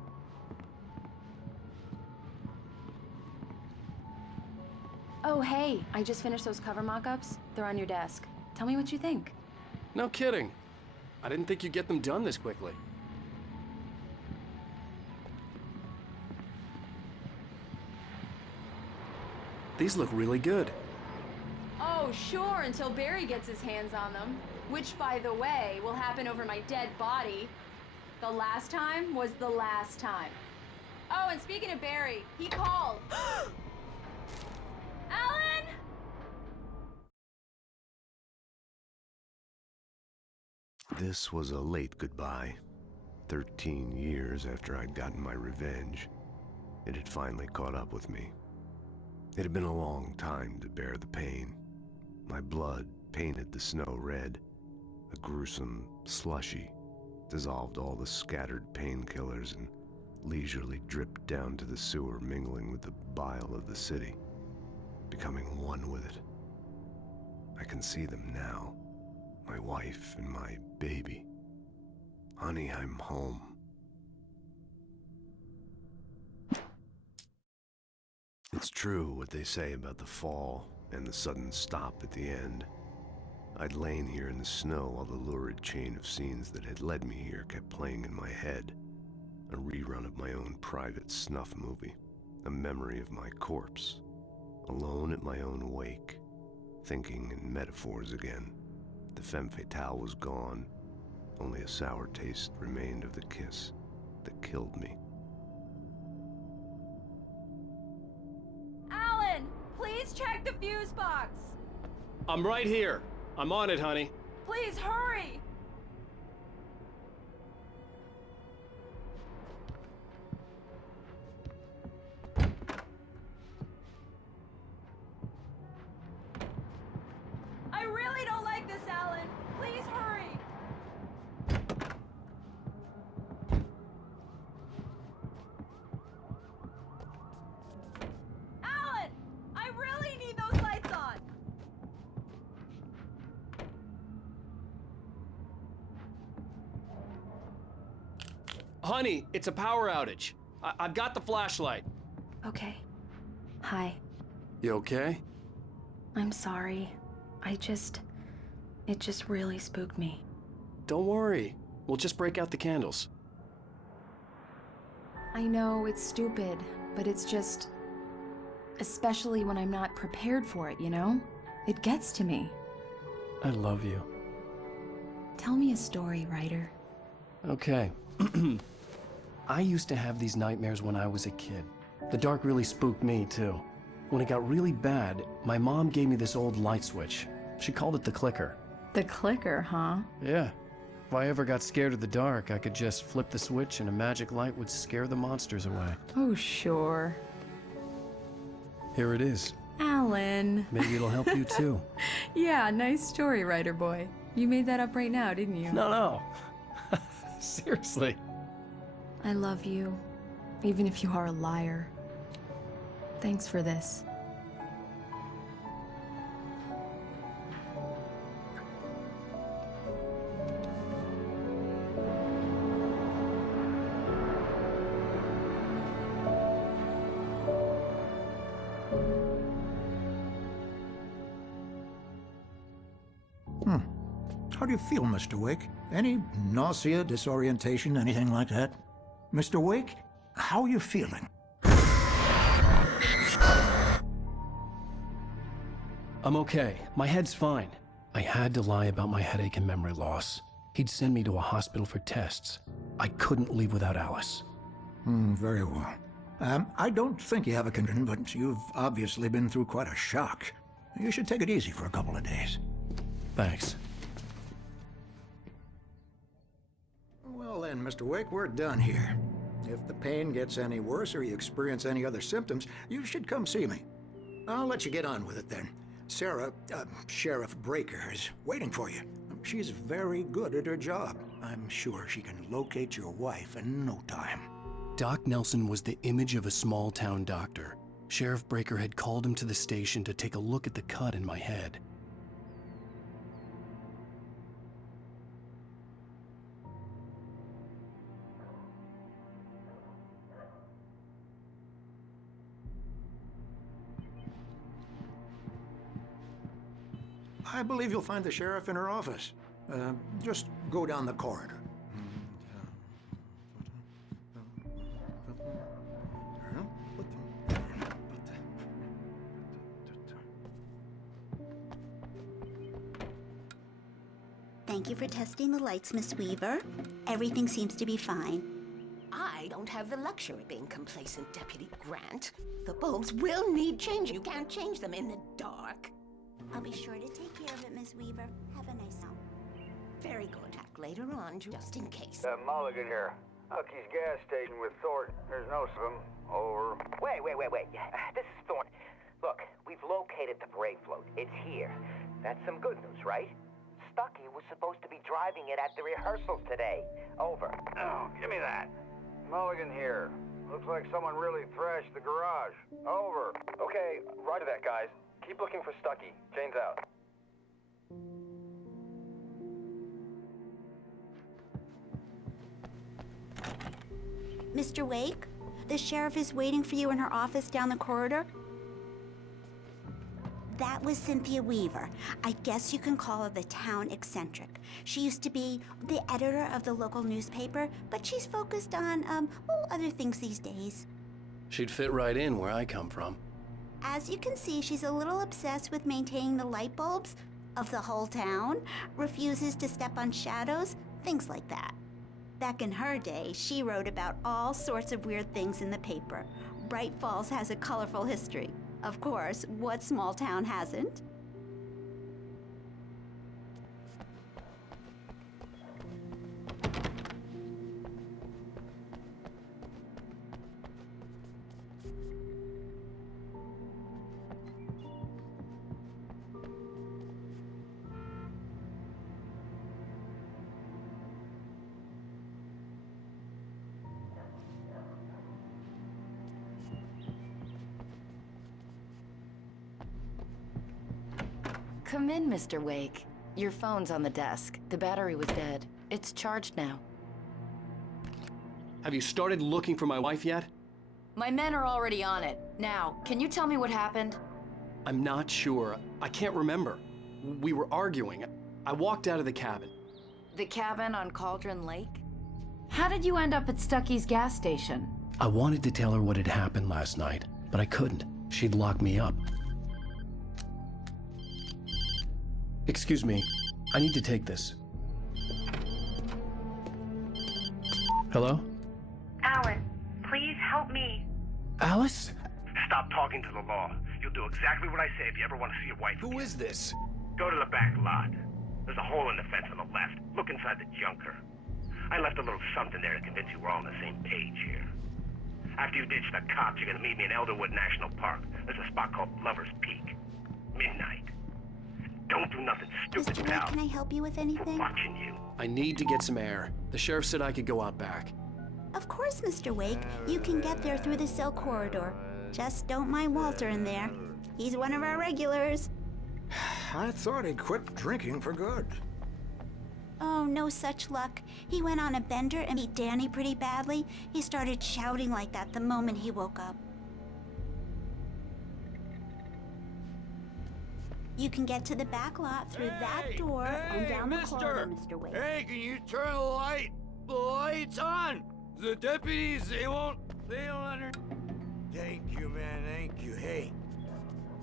Oh, hey, I just finished those cover mock-ups. They're on your desk. Tell me what you think. No kidding. I didn't think you'd get them done this quickly. These look really good. Oh, sure, until Barry gets his hands on them. Which, by the way, will happen over my dead body. The last time was the last time. Oh, and speaking of Barry, he called. Alan! This was a late goodbye. 13 years after I'd gotten my revenge, it had finally caught up with me. It had been a long time to bear the pain. My blood painted the snow red. A gruesome slushy dissolved all the scattered painkillers and leisurely dripped down to the sewer, mingling with the bile of the city, becoming one with it. I can see them now, my wife and my baby. Honey, I'm home. It's true what they say about the fall and the sudden stop at the end. I'd lain here in the snow while the lurid chain of scenes that had led me here kept playing in my head. A rerun of my own private snuff movie. A memory of my corpse. Alone at my own wake. Thinking in metaphors again. The femme fatale was gone. Only a sour taste remained of the kiss that killed me. Alan, please check the fuse box. I'm right here. I'm on it, honey. Please hurry. I really don't like this, Alan. Please hurry. Alan, I really need those lights on. Honey, it's a power outage. I've got the flashlight. Okay. Hi. You okay? I'm sorry. It just really spooked me. Don't worry. We'll just break out the candles. I know it's stupid, but it's just... especially when I'm not prepared for it, you know? It gets to me. I love you. Tell me a story, writer. Okay. I used to have these nightmares when I was a kid. The dark really spooked me, too. When it got really bad, my mom gave me this old light switch. She called it the clicker. The clicker, huh? Yeah. If I ever got scared of the dark, I could just flip the switch and a magic light would scare the monsters away. Oh, sure. Here it is. Alan. Maybe it'll help you, too. Yeah, nice story, writer boy. You made that up right now, didn't you? No. Seriously. I love you, even if you are a liar. Thanks for this. How do you feel, Mr. Wake? Any nausea, disorientation, anything like that? Mr. Wake, how are you feeling? I'm okay. My head's fine. I had to lie about my headache and memory loss. He'd send me to a hospital for tests. I couldn't leave without Alice. Very well. I don't think you have a condition, but you've obviously been through quite a shock. You should take it easy for a couple of days. Thanks. Well then, Mr. Wake, we're done here. If the pain gets any worse or you experience any other symptoms, you should come see me. I'll let you get on with it then. Sarah, Sheriff Breaker, is waiting for you. She's very good at her job. I'm sure she can locate your wife in no time. Doc Nelson was the image of a small-town doctor. Sheriff Breaker had called him to the station to take a look at the cut in my head. I believe you'll find the sheriff in her office. Just go down the corridor. Thank you for testing the lights, Miss Weaver. Everything seems to be fine. I don't have the luxury of being complacent, Deputy Grant. The bulbs will need changing. You can't change them in the dark. I'll be sure to take care of it, Miss Weaver. Have a nice night. Very good. Back later on, just in case. Mulligan here. Hucky's gas station with Thornton. There's no of them. Over. Wait. This is Thornton. Look, we've located the parade float. It's here. That's some good news, right? Stucky was supposed to be driving it at the rehearsals today. Over. Oh, give me that. Mulligan here. Looks like someone really thrashed the garage. Over. Okay, roger that, guys. Keep looking for Stucky. Jane's out. Mr. Wake, the sheriff is waiting for you in her office down the corridor. That was Cynthia Weaver. I guess you can call her the town eccentric. She used to be the editor of the local newspaper, but she's focused on, other things these days. She'd fit right in where I come from. As you can see, she's a little obsessed with maintaining the light bulbs of the whole town, refuses to step on shadows, things like that. Back in her day, she wrote about all sorts of weird things in the paper. Bright Falls has a colorful history. Of course, what small town hasn't? Come in, Mr. Wake. Your phone's on the desk. The battery was dead. It's charged now. Have you started looking for my wife yet? My men are already on it. Now, can you tell me what happened? I'm not sure. I can't remember. We were arguing. I walked out of the cabin. The cabin on Cauldron Lake? How did you end up at Stucky's gas station? I wanted to tell her what had happened last night, but I couldn't. She'd lock me up. Excuse me. I need to take this. Hello? Alan, please help me. Alice? Stop talking to the law. You'll do exactly what I say if you ever want to see your wife again. Who is this? Go to the back lot. There's a hole in the fence on the left. Look inside the junker. I left a little something there to convince you we're all on the same page here. After you ditch the cops, you're gonna meet me in Elderwood National Park. There's a spot called Lover's Peak. Midnight. Don't do nothing stupid, Mr. pal. Wake, can I help you with anything? We're watching you. I need to get some air. The sheriff said I could go out back. Of course, Mr. Wake. You can get there through the cell corridor. Just don't mind Walter in there. He's one of our regulars. I thought he quit drinking for good. Oh, no such luck. He went on a bender and beat Danny pretty badly. He started shouting like that the moment he woke up. You can get to the back lot through that door and down the corridor, Mr. Wake. Hey, can you turn the light? The light's on! The deputies, they don't under... Thank you, man, thank you. Hey,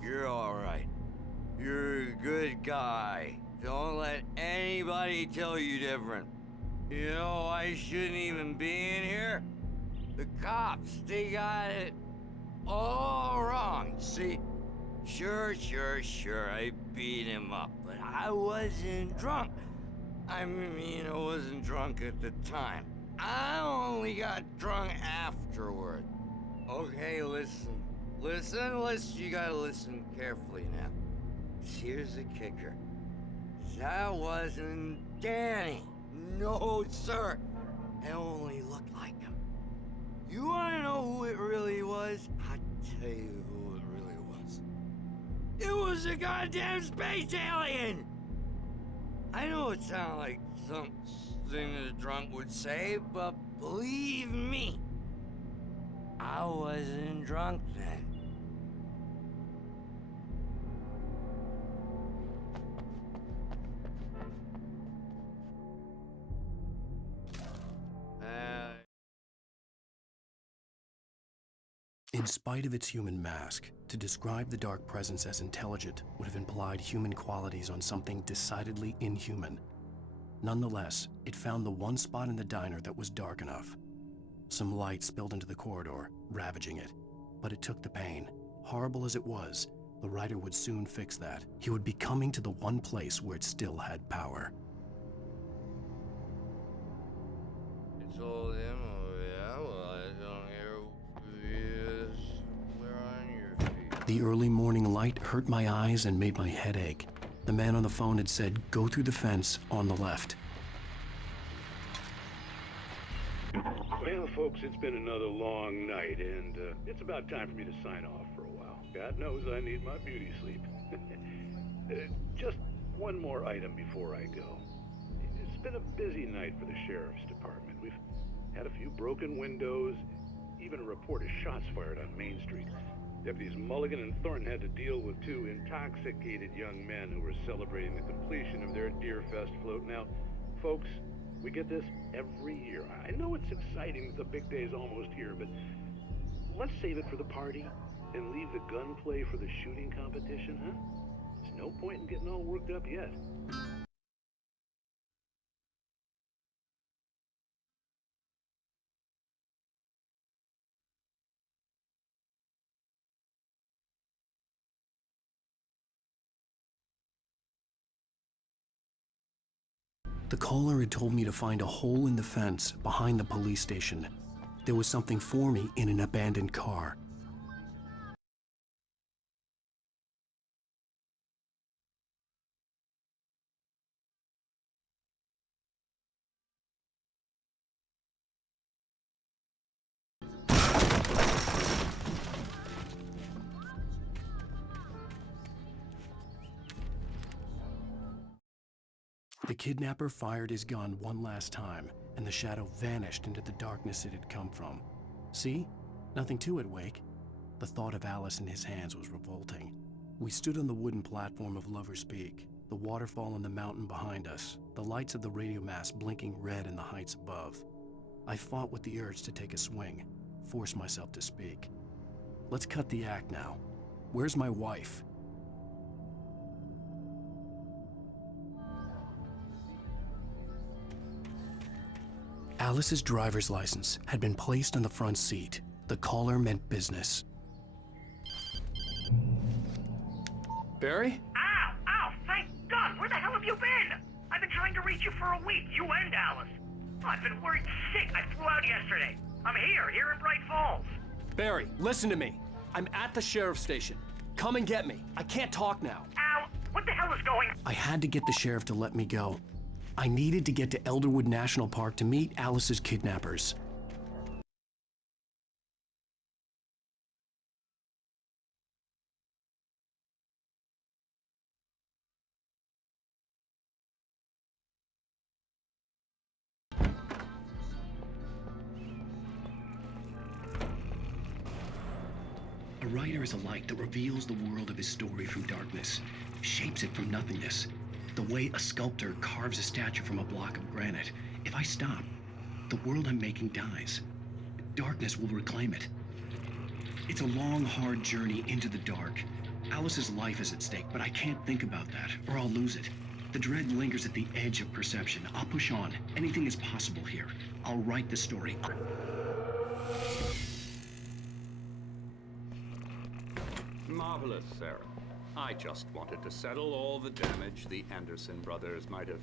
you're alright. You're a good guy. Don't let anybody tell you different. You know, I shouldn't even be in here. The cops, they got it all wrong. See, sure, I beat him up, but I wasn't drunk. I mean, I wasn't drunk at the time. I only got drunk afterward. Okay, listen, you gotta listen carefully now. Here's the kicker. That wasn't Danny. No, sir. It only looked like him. You wanna know who it really was? I'll tell you who it really was. It was a goddamn space alien! I know it sounds like something a drunk would say, but believe me, I wasn't drunk then. In spite of its human mask, to describe the dark presence as intelligent would have implied human qualities on something decidedly inhuman. Nonetheless, it found the one spot in the diner that was dark enough. Some light spilled into the corridor, ravaging it. But it took the pain. Horrible as it was, the writer would soon fix that. He would be coming to the one place where it still had power. I told him, oh yeah, well, I don't hear we're on your feet. The early morning light hurt my eyes and made my head ache. The man on the phone had said, go through the fence on the left. Well, folks, it's been another long night, and it's about time for me to sign off for a while. God knows I need my beauty sleep. Just one more item before I go. It's been a busy night for the sheriff's department. We've had a few broken windows, even a report of shots fired on Main Street. Deputies Mulligan and Thornton had to deal with two intoxicated young men who were celebrating the completion of their Deer Fest float. Now, folks, we get this every year. I know it's exciting, the big day's almost here, but let's save it for the party and leave the gunplay for the shooting competition, huh? There's no point in getting all worked up yet. The caller had told me to find a hole in the fence behind the police station. There was something for me in an abandoned car. The kidnapper fired his gun one last time, and the shadow vanished into the darkness it had come from. See? Nothing to it, Wake. The thought of Alice in his hands was revolting. We stood on the wooden platform of Lover's Peak, the waterfall on the mountain behind us, the lights of the radio mast blinking red in the heights above. I fought with the urge to take a swing, force myself to speak. Let's cut the act now. Where's my wife? Alice's driver's license had been placed on the front seat. The caller meant business. Barry? Ow! Thank God! Where the hell have you been? I've been trying to reach you for a week, you and Alice. Oh, I've been worried sick. I flew out yesterday. I'm here in Bright Falls. Barry, listen to me. I'm at the sheriff's station. Come and get me. I can't talk now. Ow! What the hell is going on? I had to get the sheriff to let me go. I needed to get to Elderwood National Park to meet Alice's kidnappers. A writer is a light that reveals the world of his story through darkness, shapes it from nothingness. The way a sculptor carves a statue from a block of granite. If I stop, the world I'm making dies. Darkness will reclaim it. It's a long, hard journey into the dark. Alice's life is at stake, but I can't think about that, or I'll lose it. The dread lingers at the edge of perception. I'll push on. Anything is possible here. I'll write the story. Marvelous, Sarah. I just wanted to settle all the damage the Anderson brothers might have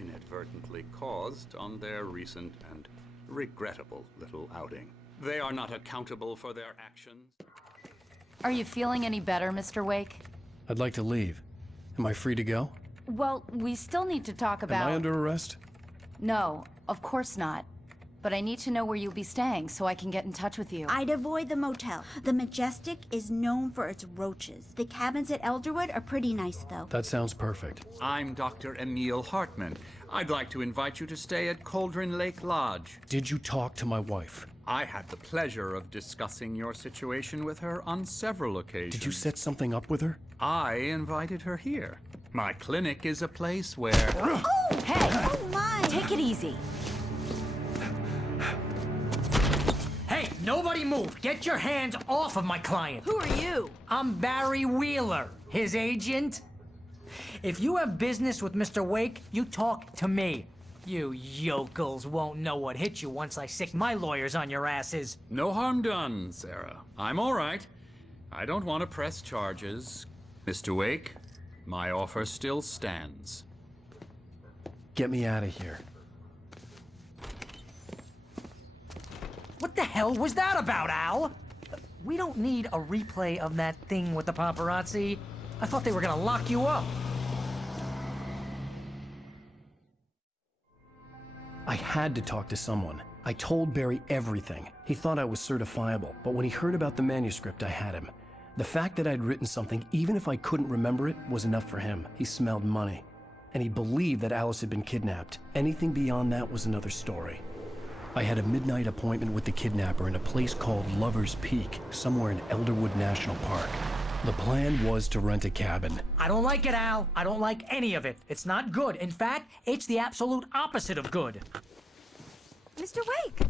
inadvertently caused on their recent and regrettable little outing. They are not accountable for their actions. Are you feeling any better, Mr. Wake? I'd like to leave. Am I free to go? Well, we still need to talk about... Am I under arrest? No, of course not. But I need to know where you'll be staying so I can get in touch with you. I'd avoid the motel. The Majestic is known for its roaches. The cabins at Elderwood are pretty nice, though. That sounds perfect. I'm Dr. Emil Hartman. I'd like to invite you to stay at Cauldron Lake Lodge. Did you talk to my wife? I had the pleasure of discussing your situation with her on several occasions. Did you set something up with her? I invited her here. My clinic is a place where... Oh! Hey! Oh, my! Take it easy. Hey, nobody move! Get your hands off of my client! Who are you? I'm Barry Wheeler, his agent. If you have business with Mr. Wake, you talk to me. You yokels won't know what hit you once I sick my lawyers on your asses. No harm done, Sarah. I'm all right. I don't want to press charges. Mr. Wake, my offer still stands. Get me out of here. What the hell was that about, Al? We don't need a replay of that thing with the paparazzi. I thought they were gonna lock you up. I had to talk to someone. I told Barry everything. He thought I was certifiable, but when he heard about the manuscript, I had him. The fact that I'd written something, even if I couldn't remember it, was enough for him. He smelled money. And he believed that Alice had been kidnapped. Anything beyond that was another story. I had a midnight appointment with the kidnapper in a place called Lover's Peak, somewhere in Elderwood National Park. The plan was to rent a cabin. I don't like it, Al. I don't like any of it. It's not good. In fact, it's the absolute opposite of good. Mr. Wake!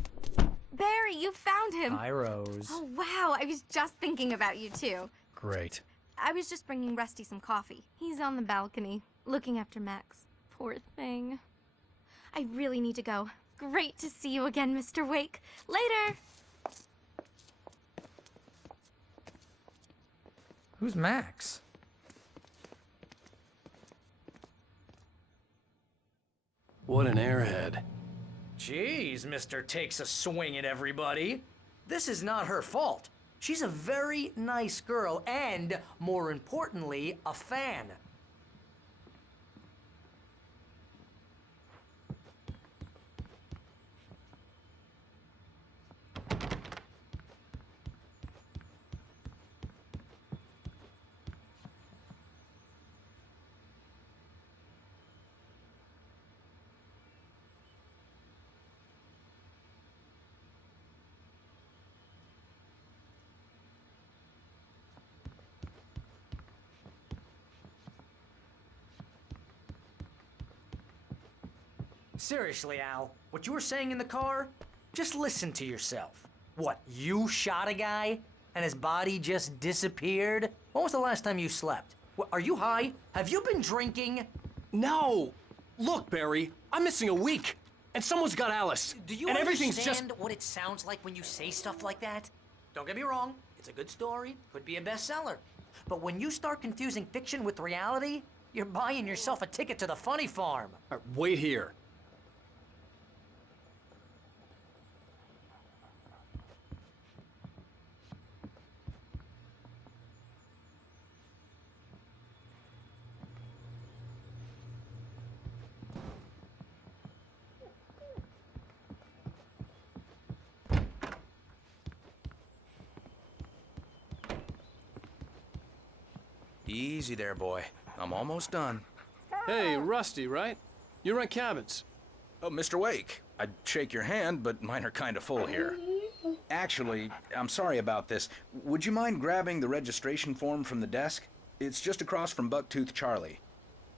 Barry, you found him. Hi, Rose. Oh, wow. I was just thinking about you, too. Great. I was just bringing Rusty some coffee. He's on the balcony, looking after Max. Poor thing. I really need to go. Great to see you again, Mr. Wake. Later! Who's Max? What an airhead. Jeez, Mr. Takes a swing at everybody. This is not her fault. She's a very nice girl and, more importantly, a fan. Seriously, Al, what you were saying in the car? Just listen to yourself. What, you shot a guy and his body just disappeared? When was the last time you slept? What, are you high? Have you been drinking? No! Look, Barry, I'm missing a week, and someone's got Alice. Do you and everything's understand just... what it sounds like when you say stuff like that? Don't get me wrong, it's a good story, could be a bestseller. But when you start confusing fiction with reality, you're buying yourself a ticket to the funny farm. All right, wait here. Easy there, boy. I'm almost done. Hey, Rusty, right? You rent cabins. Oh, Mr. Wake. I'd shake your hand, but mine are kind of full here. Actually, I'm sorry about this. Would you mind grabbing the registration form from the desk? It's just across from Bucktooth Charlie.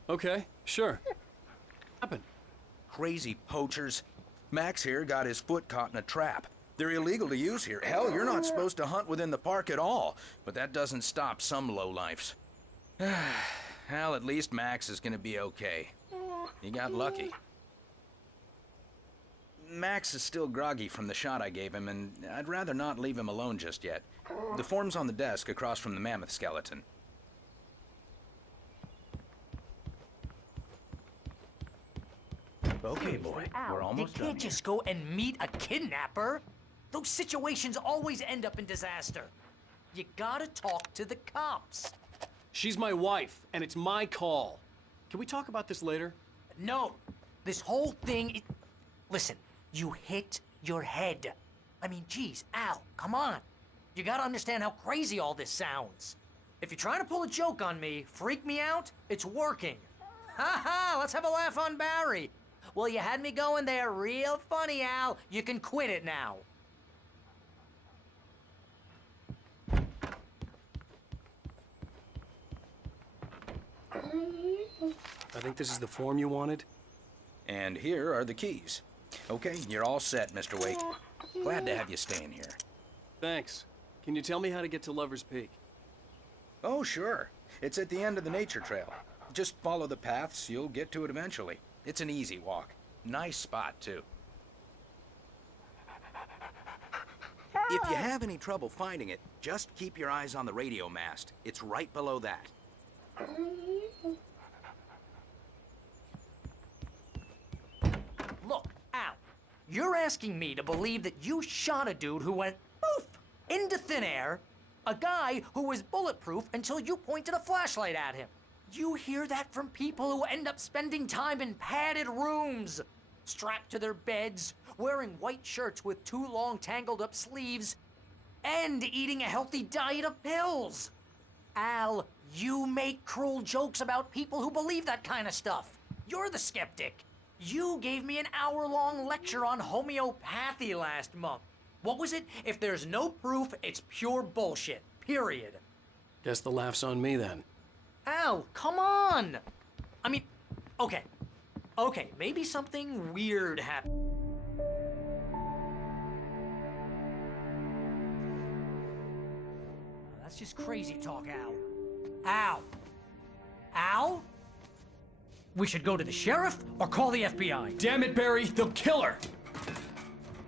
Okay, sure. What happened? Crazy poachers. Max here got his foot caught in a trap. They're illegal to use here. Hell, you're not supposed to hunt within the park at all. But that doesn't stop some lowlifes. Well, at least Max is gonna be okay. He got lucky. Max is still groggy from the shot I gave him, and I'd rather not leave him alone just yet. The form's on the desk across from the mammoth skeleton. Okay, boy, we're almost You done. can't just go and meet a kidnapper. Those situations always end up in disaster. You gotta talk to the cops. She's my wife, and it's my call. Can we talk about this later? No, this whole thing. Listen, you hit your head. I mean, geez, Al, come on. You gotta understand how crazy all this sounds. If you're trying to pull a joke on me, freak me out, it's working. Ha ha, let's have a laugh on Barry. Well, you had me going there real funny, Al. You can quit it now. I think this is the form you wanted. And here are the keys. Okay, you're all set, Mr. Wake. Glad to have you staying here. Thanks. Can you tell me how to get to Lover's Peak? Oh, sure. It's at the end of the nature trail. Just follow the paths, you'll get to it eventually. It's an easy walk. Nice spot, too. If you have any trouble finding it, just keep your eyes on the radio mast. It's right below that. Look, Al, you're asking me to believe that you shot a dude who went poof into thin air, a guy who was bulletproof until you pointed a flashlight at him. You hear that from people who end up spending time in padded rooms, strapped to their beds, wearing white shirts with too long tangled up sleeves, and eating a healthy diet of pills. Al, you make cruel jokes about people who believe that kind of stuff. You're the skeptic. You gave me an hour-long lecture on homeopathy last month. What was it? If there's no proof, it's pure bullshit. Period. Guess the laugh's on me then. Al, come on! I mean, okay. Okay, maybe something weird happened. That's just crazy talk, Al. Al! Al? We should go to the sheriff or call the FBI. Damn it, Barry, they'll kill her!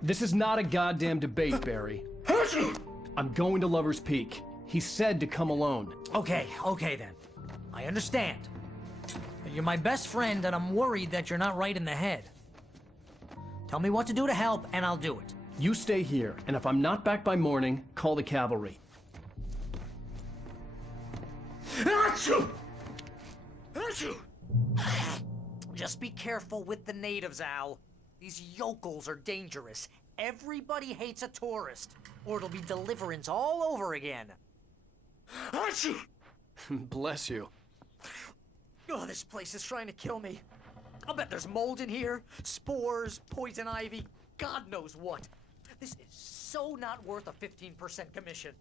This is not a goddamn debate, Barry. I'm going to Lover's Peak. He said to come alone. Okay then. I understand. You're my best friend, and I'm worried that you're not right in the head. Tell me what to do to help, and I'll do it. You stay here, and if I'm not back by morning, call the cavalry. Achoo! Achoo! Just be careful with the natives, Al. These yokels are dangerous. Everybody hates a tourist, or it'll be Deliverance all over again. Achoo! Bless you. Oh, this place is trying to kill me. I'll bet there's mold in here, spores, poison ivy, God knows what. This is so not worth a 15% commission.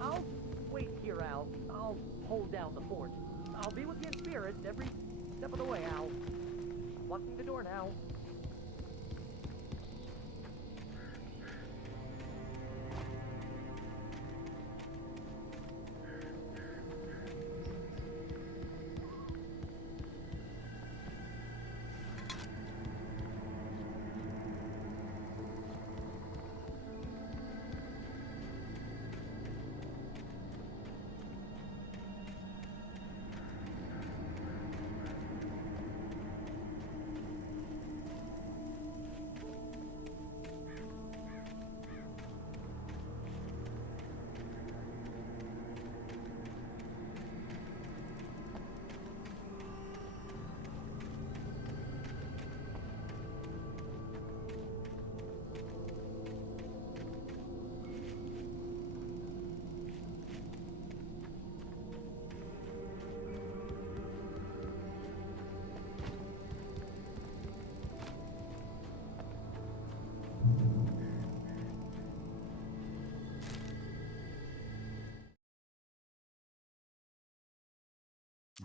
I'll wait here, Al. I'll hold down the fort. I'll be with you in spirit every step of the way, Al. Locking the door now.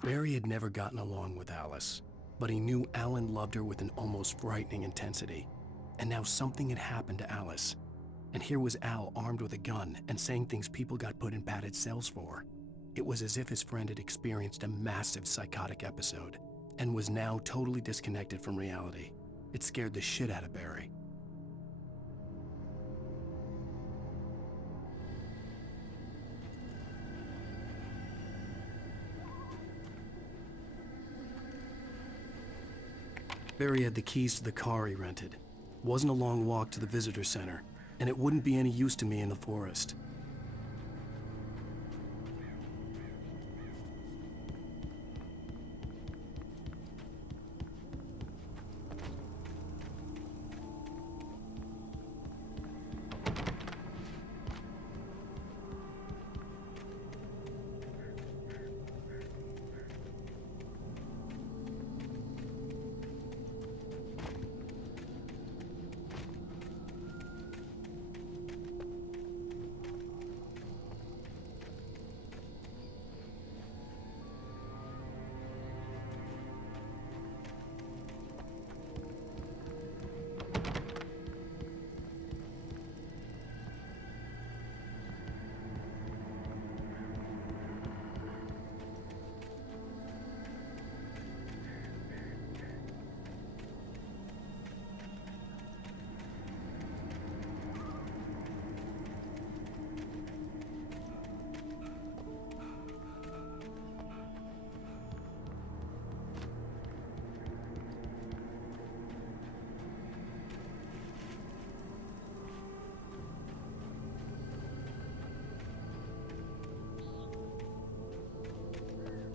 Barry had never gotten along with Alice, but he knew Alan loved her with an almost frightening intensity. And now something had happened to Alice. And here was Al armed with a gun and saying things people got put in padded cells for. It was as if his friend had experienced a massive psychotic episode and was now totally disconnected from reality. It scared the shit out of Barry. Barry had the keys to the car he rented. Wasn't a long walk to the visitor center, and it wouldn't be any use to me in the forest.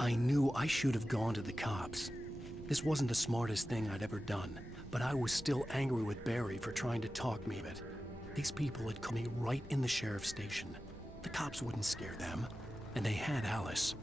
I knew I should have gone to the cops. This wasn't the smartest thing I'd ever done, but I was still angry with Barry for trying to talk me of it. These people had caught me right in the sheriff's station. The cops wouldn't scare them, and they had Alice.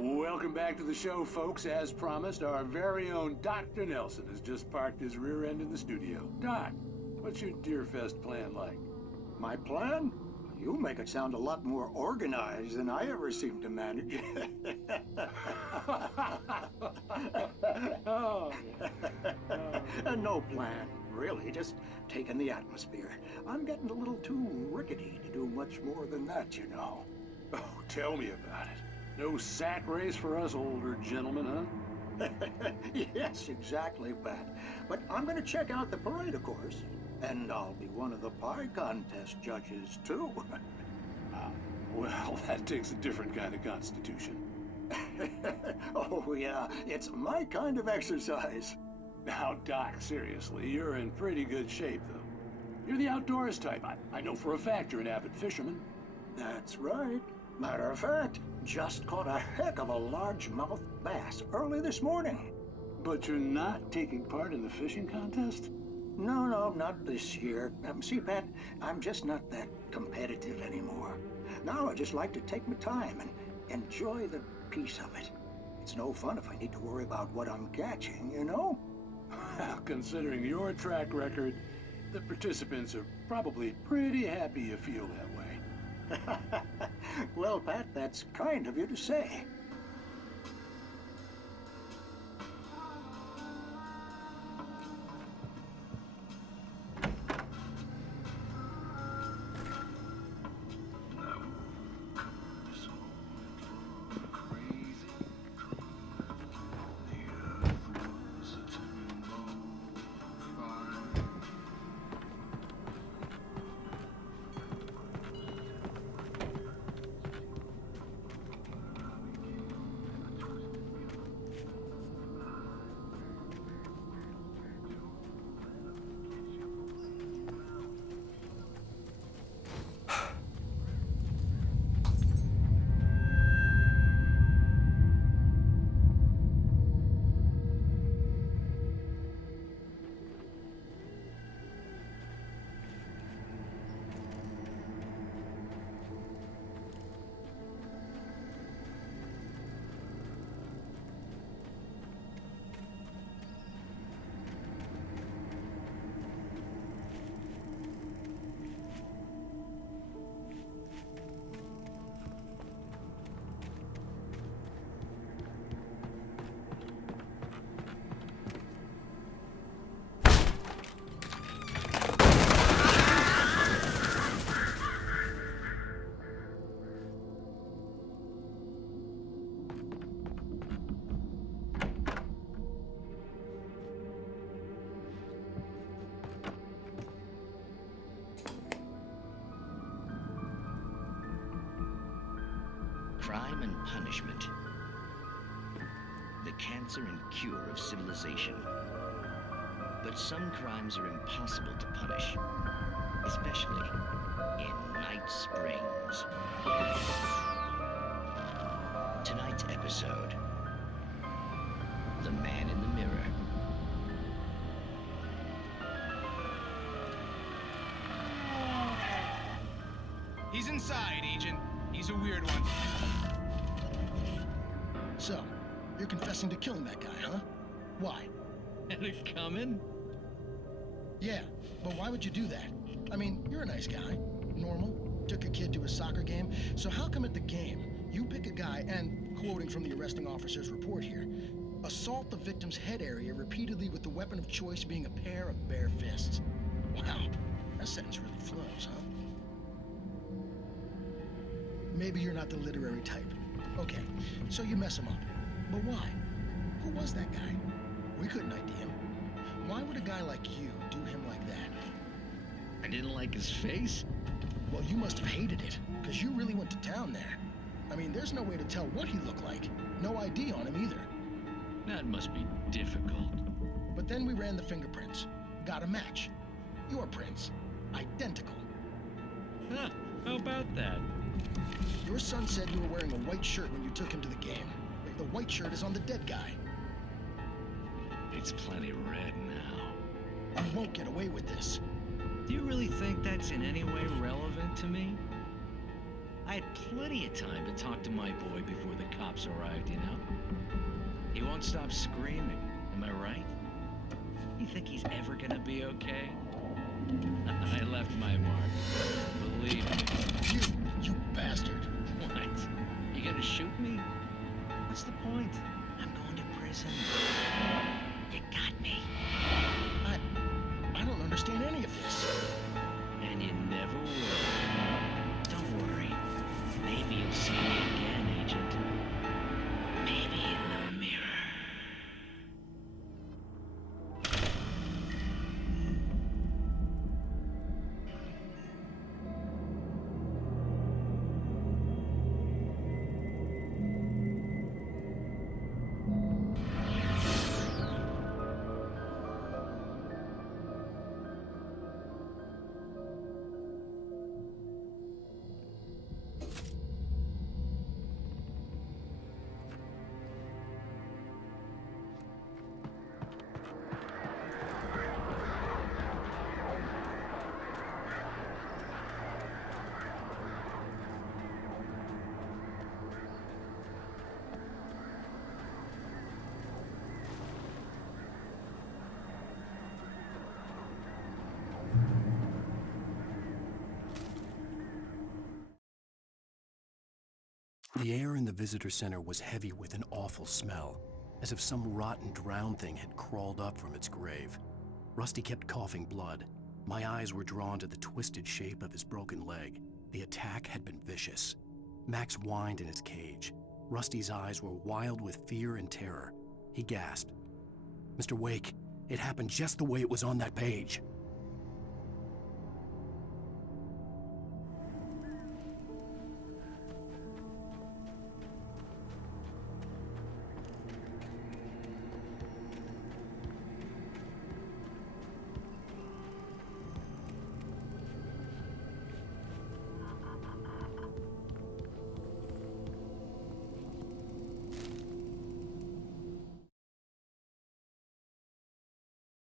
Welcome back to the show, folks. As promised, our very own Dr. Nelson has just parked his rear end in the studio. Doc, what's your Deerfest plan like? My plan? You make it sound a lot more organized than I ever seem to manage. No plan, really, just taking the atmosphere. I'm getting a little too rickety to do much more than that, you know. Oh, tell me about it. No sack race for us older gentlemen, huh? Yes, exactly, Pat. But I'm gonna check out the parade, of course. And I'll be one of the pie contest judges, too. Well, that takes a different kind of constitution. Oh, yeah, it's my kind of exercise. Now, Doc, seriously, you're in pretty good shape, though. You're the outdoors type. I know for a fact you're an avid fisherman. That's right. Matter of fact, just caught a heck of a largemouth bass early this morning. But you're not taking part in the fishing contest? No, not this year. See, Pat, I'm just not that competitive anymore. Now I just like to take my time and enjoy the peace of it. It's no fun if I need to worry about what I'm catching, you know? Well, considering your track record, the participants are probably pretty happy you feel that way. Well, Pat, that's kind of you to say. Crime and punishment. The cancer and cure of civilization. But some crimes are impossible to punish, especially in Night Springs. Tonight's episode, The Man in the Mirror. He's inside, Agent. He's a weird one. So, you're confessing to killing that guy, huh? Why? And it coming? Yeah, but why would you do that? I mean, you're a nice guy. Normal. Took your kid to a soccer game. So how come at the game, you pick a guy and, quoting from the arresting officer's report here, assault the victim's head area repeatedly with the weapon of choice being a pair of bare fists? Wow, that sentence really flows, huh? Maybe you're not the literary type. Okay, so you mess him up. But why? Who was that guy? We couldn't ID him. Why would a guy like you do him like that? I didn't like his face? Well, you must have hated it, because you really went to town there. I mean, there's no way to tell what he looked like. No ID on him either. That must be difficult. But then we ran the fingerprints. Got a match. Your prints. Identical. Huh, how about that? Your son said you were wearing a white shirt when you took him to the game. The white shirt is on the dead guy. It's plenty red now. You won't get away with this. Do you really think that's in any way relevant to me? I had plenty of time to talk to my boy before the cops arrived, you know? He won't stop screaming, am I right? You think he's ever gonna be okay? I left my mark. Believe me. You bastard. What? You gonna shoot me? What's the point? I'm going to prison. You got me. I don't understand any of this. And you never will. Don't worry. Maybe you'll see me again, Agent. Maybe in the mirror. The air in the visitor center was heavy with an awful smell, as if some rotten drowned thing had crawled up from its grave. Rusty kept coughing blood. My eyes were drawn to the twisted shape of his broken leg. The attack had been vicious. Max whined in his cage. Rusty's eyes were wild with fear and terror. He gasped. "Mr. Wake, it happened just the way it was on that page."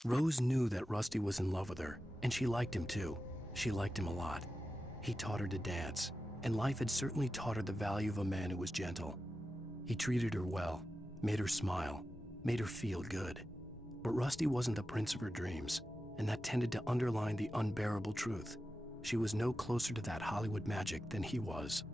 Rose knew that Rusty was in love with her, and she liked him too. She liked him a lot. He taught her to dance, and life had certainly taught her the value of a man who was gentle. He treated her well, made her smile, made her feel good. But Rusty wasn't the prince of her dreams, and that tended to underline the unbearable truth. She was no closer to that Hollywood magic than he was.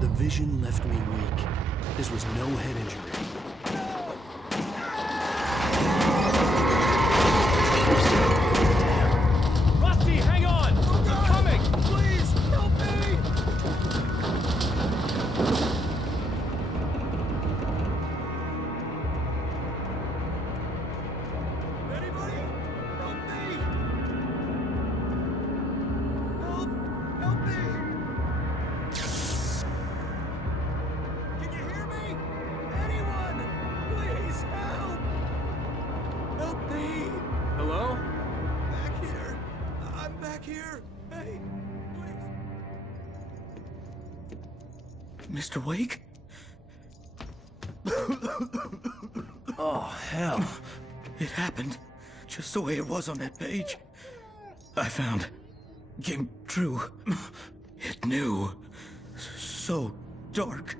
The vision left me weak. This was no head injury. Rusty, hang on! They're coming! Please, help me! Anybody? Help me! Help me! Can you hear me? Anyone? Please help! Help me! Hello? Back here. I'm back here. Hey, Mr. Wake? Oh, hell. It happened just the way it was on that page. I found. Came true. It knew. So dark.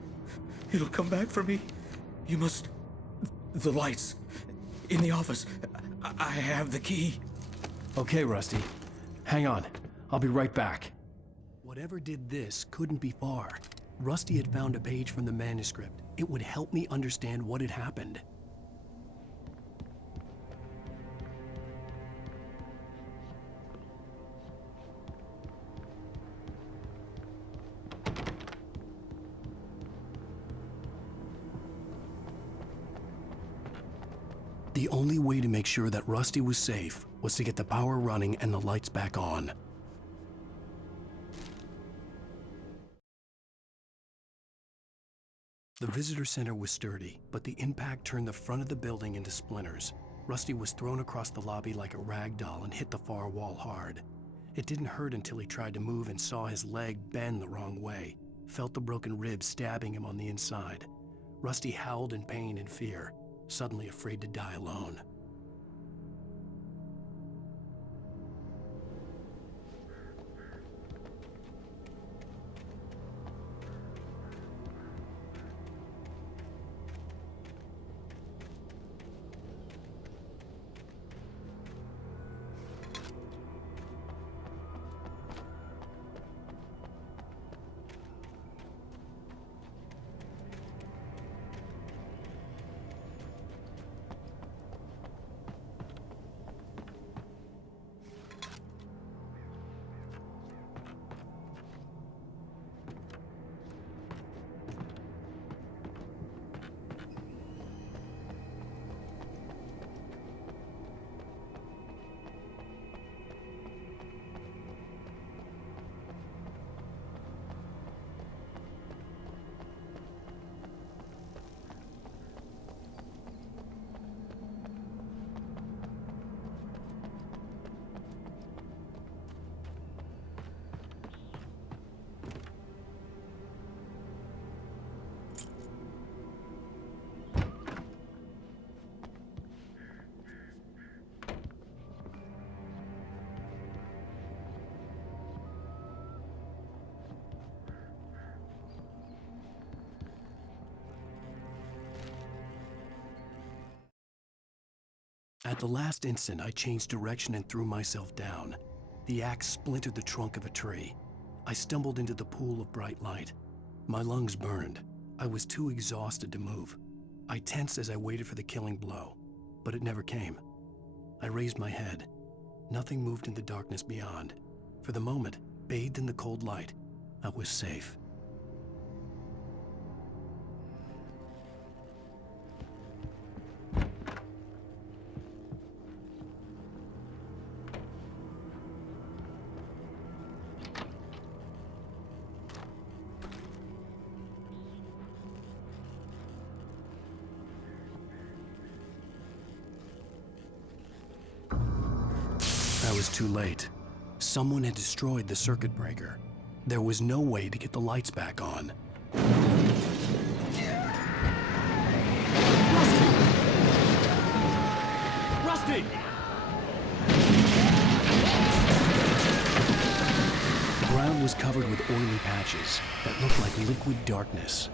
It'll come back for me. You must. The lights. In the office. I have the key. Okay, Rusty. Hang on. I'll be right back. Whatever did this couldn't be far. Rusty had found a page from the manuscript. It would help me understand what had happened. The only way to make sure that Rusty was safe was to get the power running and the lights back on. The visitor center was sturdy, but the impact turned the front of the building into splinters. Rusty was thrown across the lobby like a rag doll and hit the far wall hard. It didn't hurt until he tried to move and saw his leg bend the wrong way, felt the broken rib stabbing him on the inside. Rusty howled in pain and fear, suddenly afraid to die alone. At the last instant, I changed direction and threw myself down. The axe splintered the trunk of a tree. I stumbled into the pool of bright light. My lungs burned. I was too exhausted to move. I tensed as I waited for the killing blow, but it never came. I raised my head. Nothing moved in the darkness beyond. For the moment, bathed in the cold light, I was safe. I was too late. Someone had destroyed the circuit breaker. There was no way to get the lights back on. Rusty! The ground was covered with oily patches that looked like liquid darkness.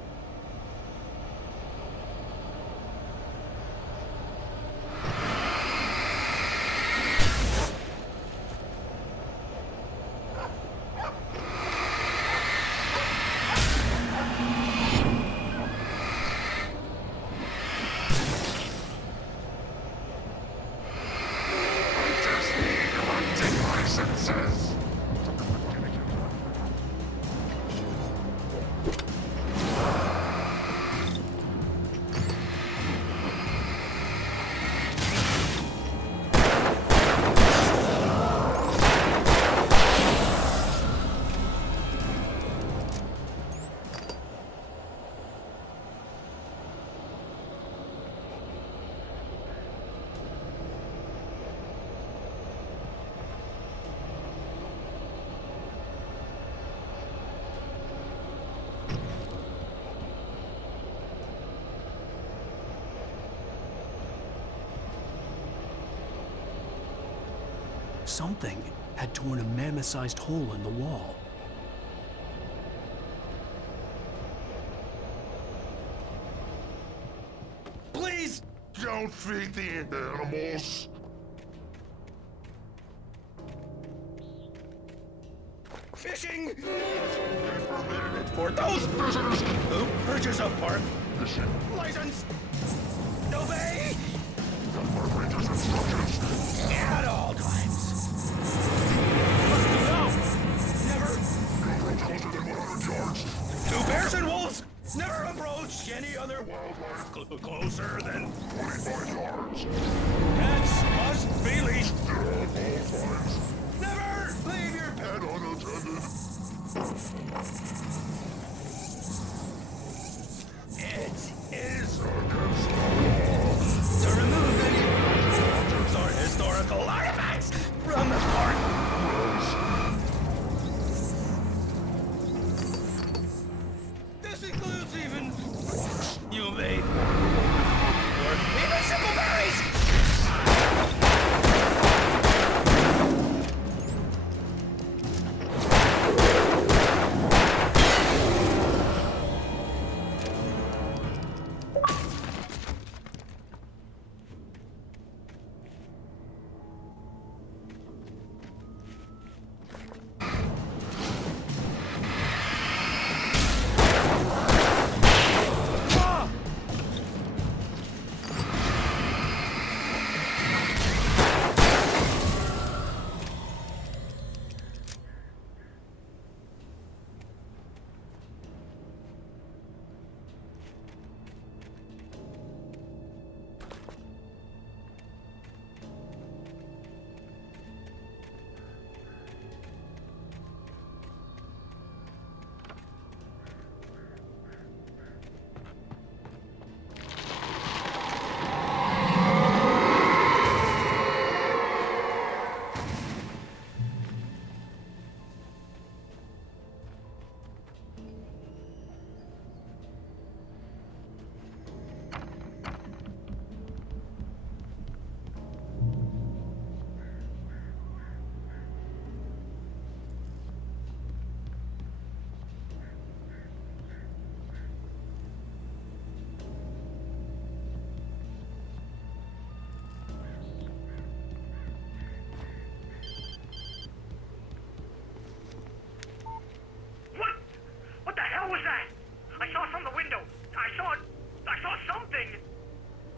Something had torn a mammoth-sized hole in the wall. Please! Don't feed the animals! Fishing! For those visitors who purchase a park license, obey! At all times. To bears and wolves, never approach any other wildlife closer than 25 yards. Pets must be leashed. Never leave your pet unattended. It is against the law to remove any objects or historical artifacts from the park. This includes even you made or even simple berries.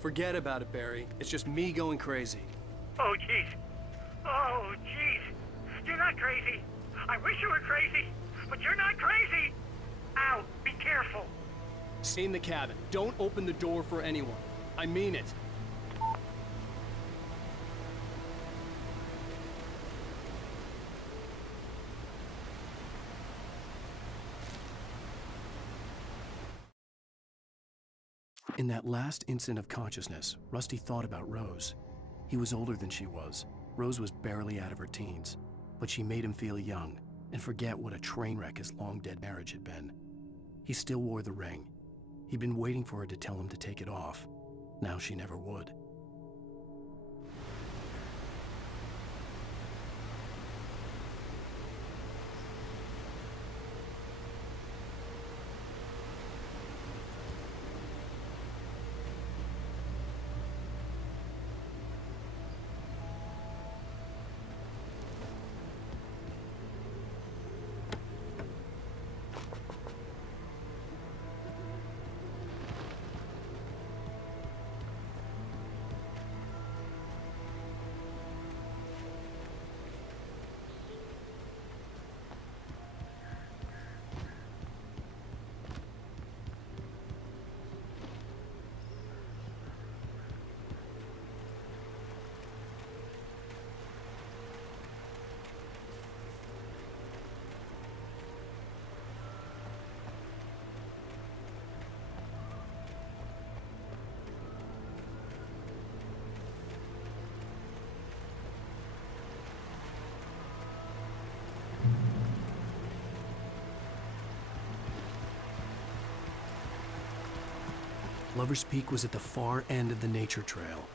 Forget about it, Barry. It's just me going crazy. Oh, jeez. Oh, jeez. You're not crazy. I wish you were crazy, but you're not crazy. Al, be careful. Stay in the cabin. Don't open the door for anyone. I mean it. In that last instant of consciousness, Rusty thought about Rose. He was older than she was. Rose was barely out of her teens, but she made him feel young and forget what a train wreck his long-dead marriage had been. He still wore the ring. He'd been waiting for her to tell him to take it off. Now she never would. Lover's Peak was at the far end of the nature trail.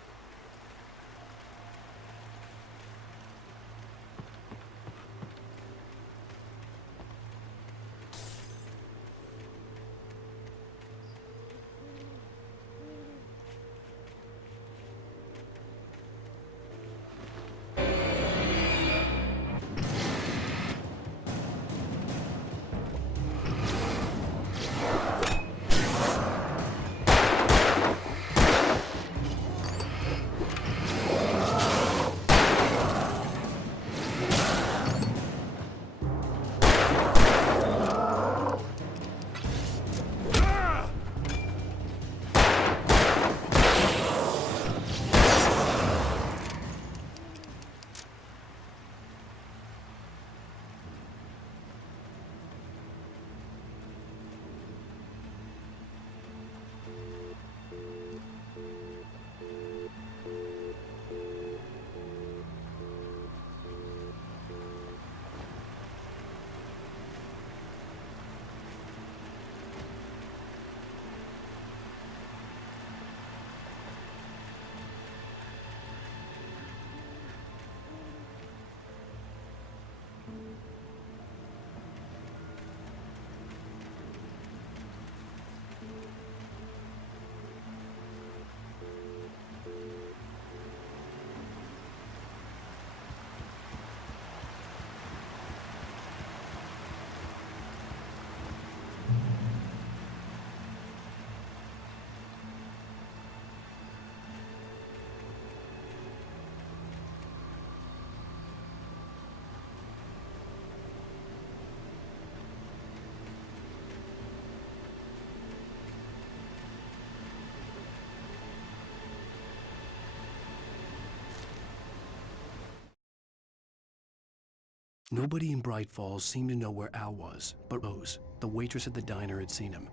Nobody in Bright Falls seemed to know where Al was, but Rose, the waitress at the diner, had seen him.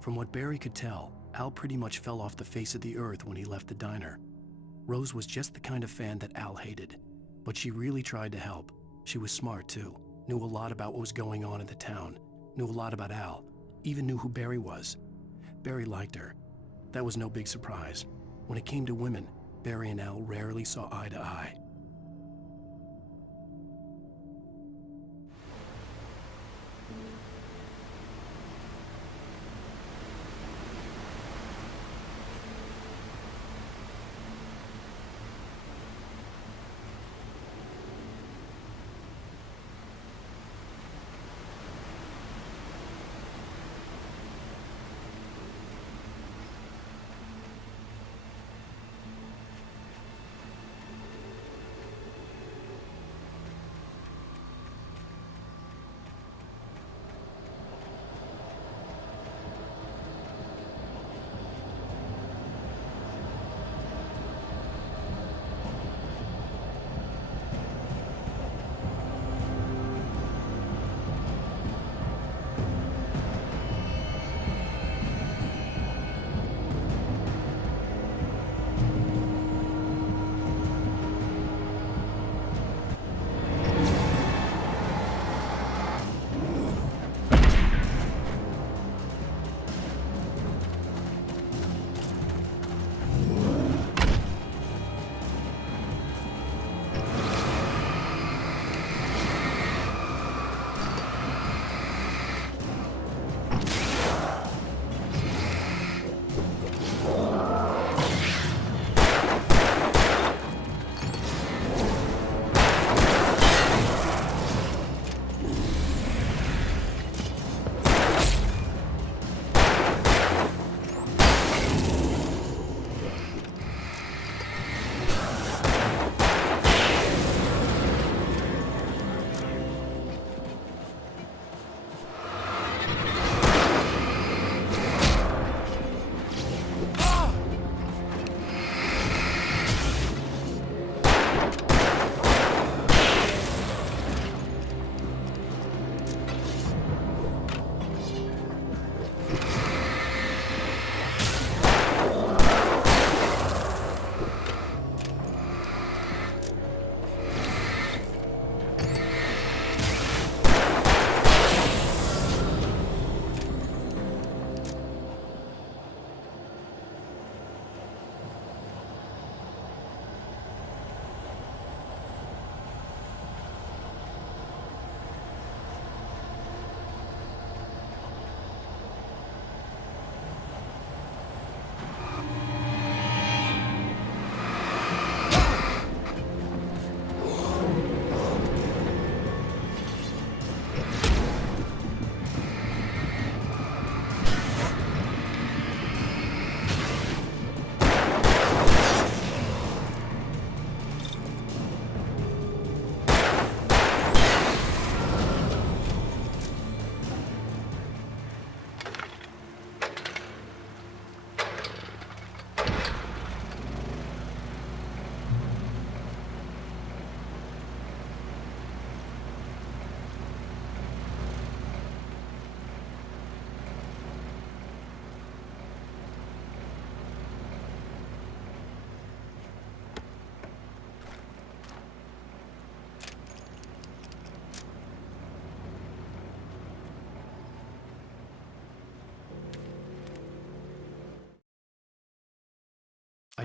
From what Barry could tell, Al pretty much fell off the face of the earth when he left the diner. Rose was just the kind of fan that Al hated, but she really tried to help. She was smart too, knew a lot about what was going on in the town, knew a lot about Al, even knew who Barry was. Barry liked her. That was no big surprise. When it came to women, Barry and Al rarely saw eye to eye.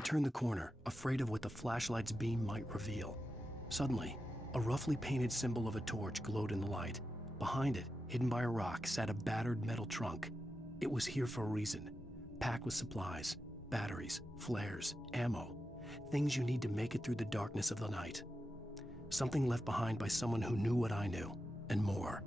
turned the corner, afraid of what the flashlight's beam might reveal. Suddenly, a roughly painted symbol of a torch glowed in the light. Behind it, hidden by a rock, sat a battered metal trunk. It was here for a reason, packed with supplies, batteries, flares, ammo, things you need to make it through the darkness of the night. Something left behind by someone who knew what I knew, and more.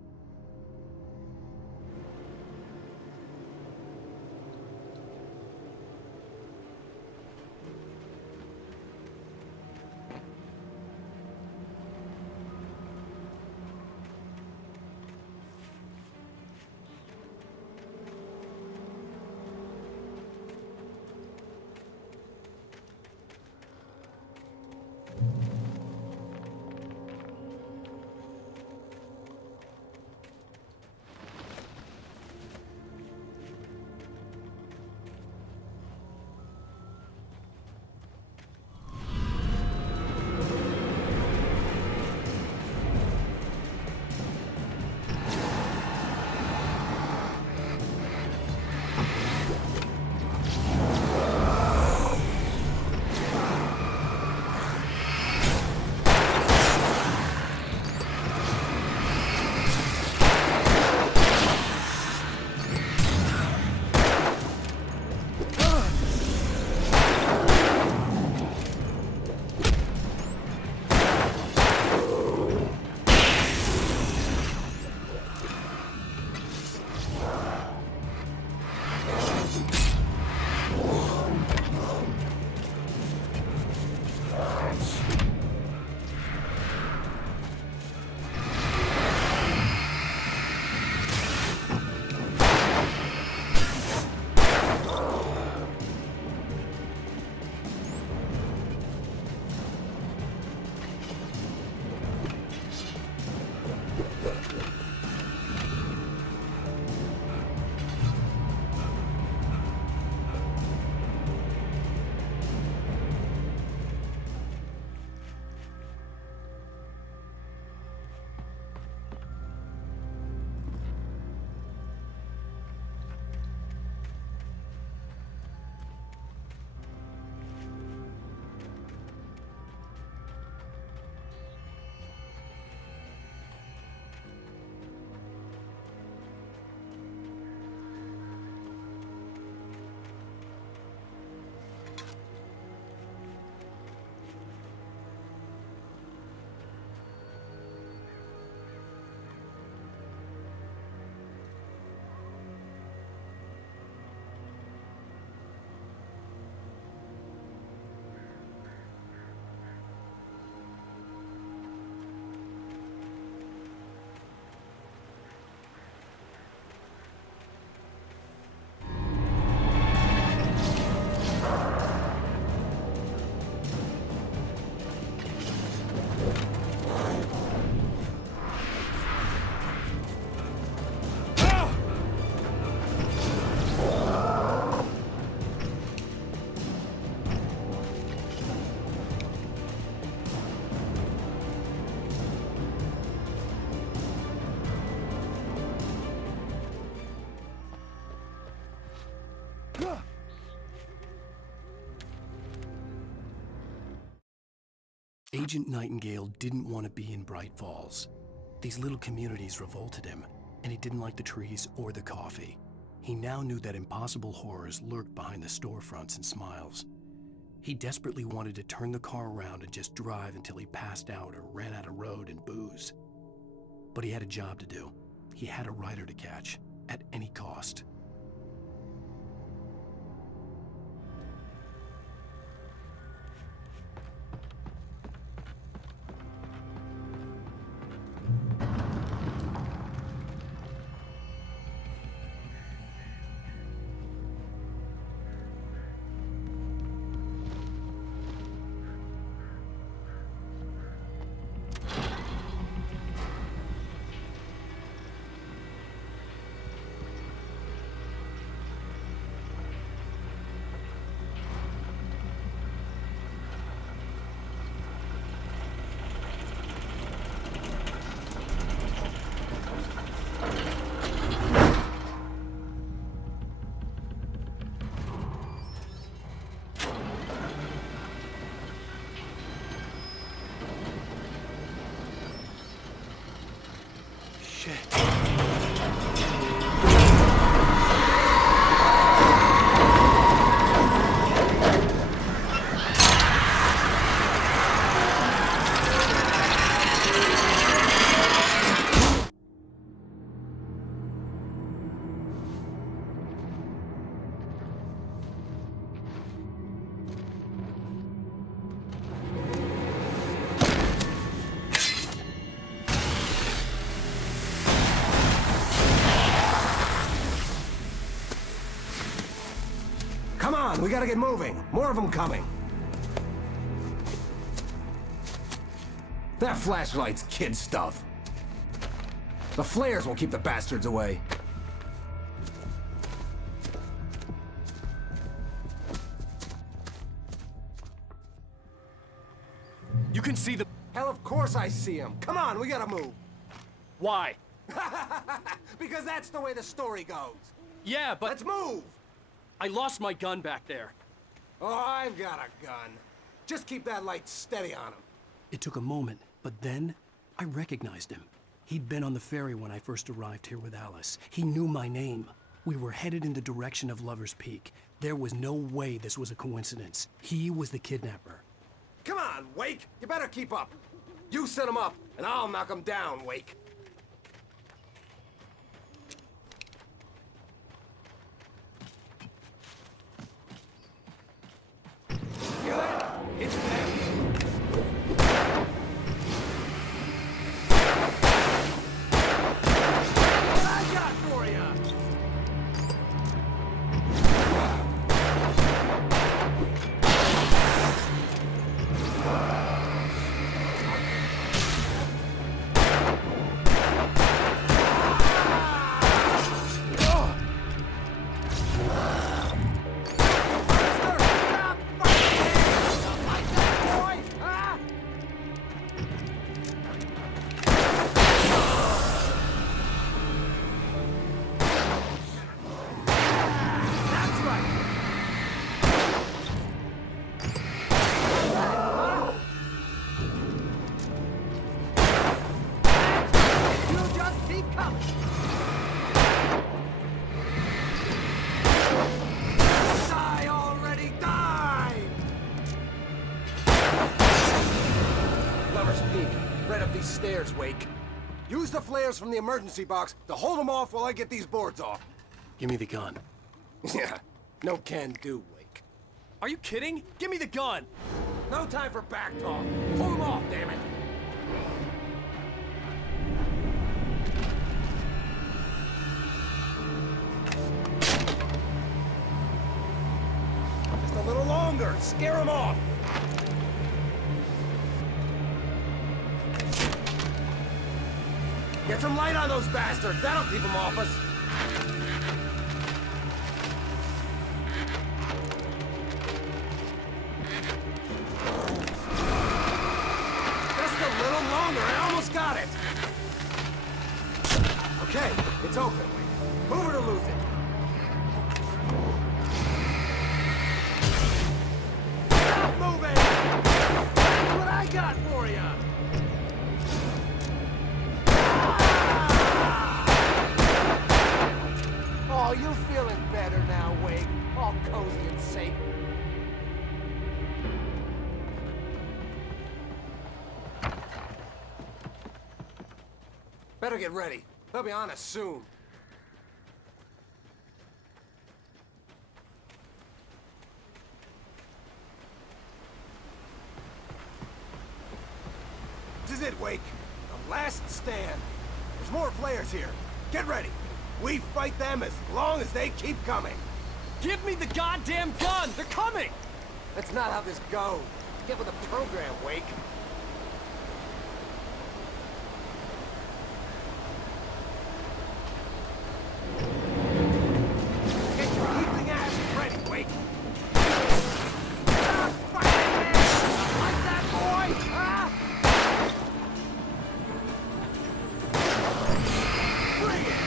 Agent Nightingale didn't want to be in Bright Falls. These little communities revolted him, and he didn't like the trees or the coffee. He now knew that impossible horrors lurked behind the storefronts and smiles. He desperately wanted to turn the car around and just drive until he passed out or ran out of road and booze. But he had a job to do. He had a rider to catch, at any cost. on, we gotta get moving. More of them coming. That flashlight's kid stuff. The flares will keep the bastards away. You can see the... Hell, of course I see him. Come on, we gotta move. Why? Because that's the way the story goes. Yeah, but... Let's move! I lost my gun back there. Oh, I've got a gun. Just keep that light steady on him. It took a moment, but then I recognized him. He'd been on the ferry when I first arrived here with Alice. He knew my name. We were headed in the direction of Lover's Peak. There was no way this was a coincidence. He was the kidnapper. Come on, Wake! You better keep up. You set him up, and I'll knock him down, Wake. Hear that? It's them. What I got for ya? Stairs, Wake. Use the flares from the emergency box to hold them off while I get these boards off. Give me the gun. Yeah, no can do, Wake. Are you kidding? Give me the gun! No time for back talk. Hold them off, damn it. Just a little longer. Scare them off. Get some light on those bastards. That'll keep them off us. Just a little longer. I almost got it. Okay, it's open. Move it or lose it. Stop moving! That's what I got for you. Oh, you feeling better now, Wake? All cozy and safe. Better get ready. They'll be on us soon. This is it, Wake. The last stand. There's more flares here. Get ready. We fight them as long as they keep coming. Give me the goddamn gun! They're coming! That's not how this goes. Get with the program, Wake. Get your heaping ass ready, Wake. Stop fighting it! Like that, boy! Huh? Bring it!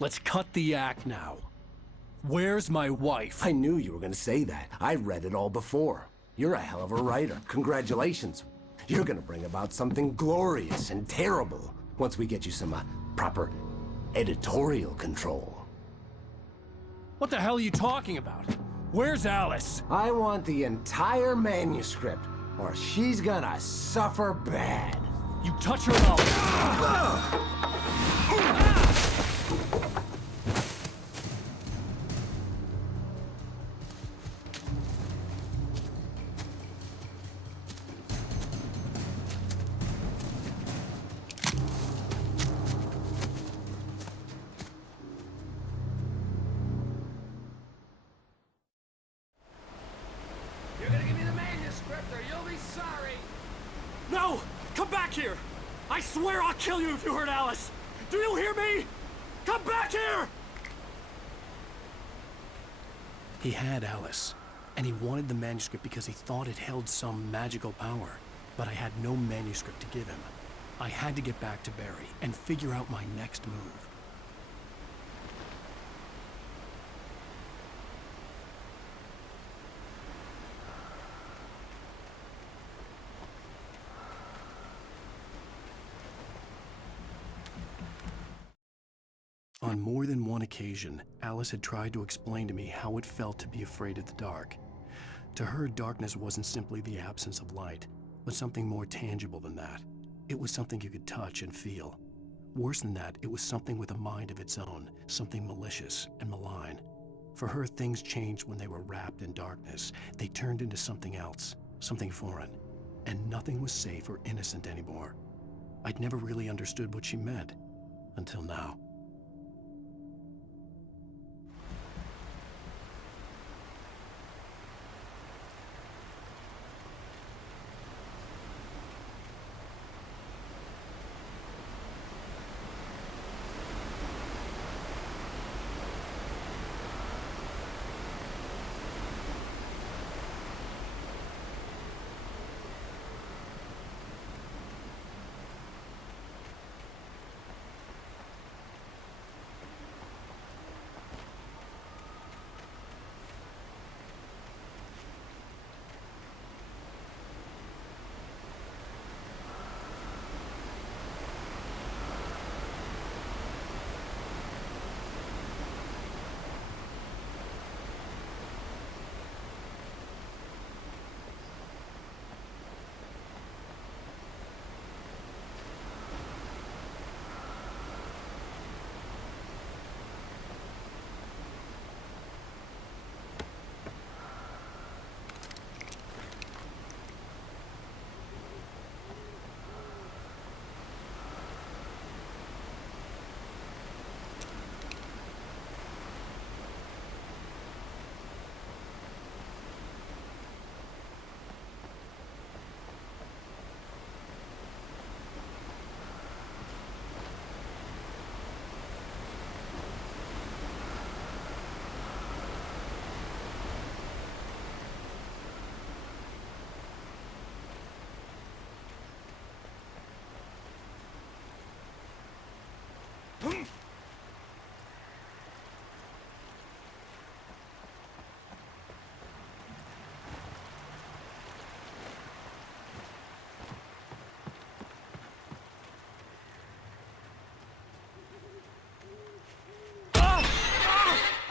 Let's cut the act now. Where's my wife? I knew you were gonna say that. I read it all before. You're a hell of a writer. Congratulations. You're gonna bring about something glorious and terrible once we get you some proper editorial control. What the hell are you talking about? Where's Alice? I want the entire manuscript, or she's gonna suffer bad. You touch her and I'll... You're gonna give me the manuscript or you'll be sorry! No! Come back here! I swear I'll kill you if you hurt Alice! Do you hear me? Come back here! He had Alice, and he wanted the manuscript because he thought it held some magical power. But I had no manuscript to give him. I had to get back to Barry and figure out my next move. On more than one occasion, Alice had tried to explain to me how it felt to be afraid of the dark. To her, darkness wasn't simply the absence of light, but something more tangible than that. It was something you could touch and feel. Worse than that, it was something with a mind of its own, something malicious and malign. For her, things changed when they were wrapped in darkness. They turned into something else, something foreign, and nothing was safe or innocent anymore. I'd never really understood what she meant, until now.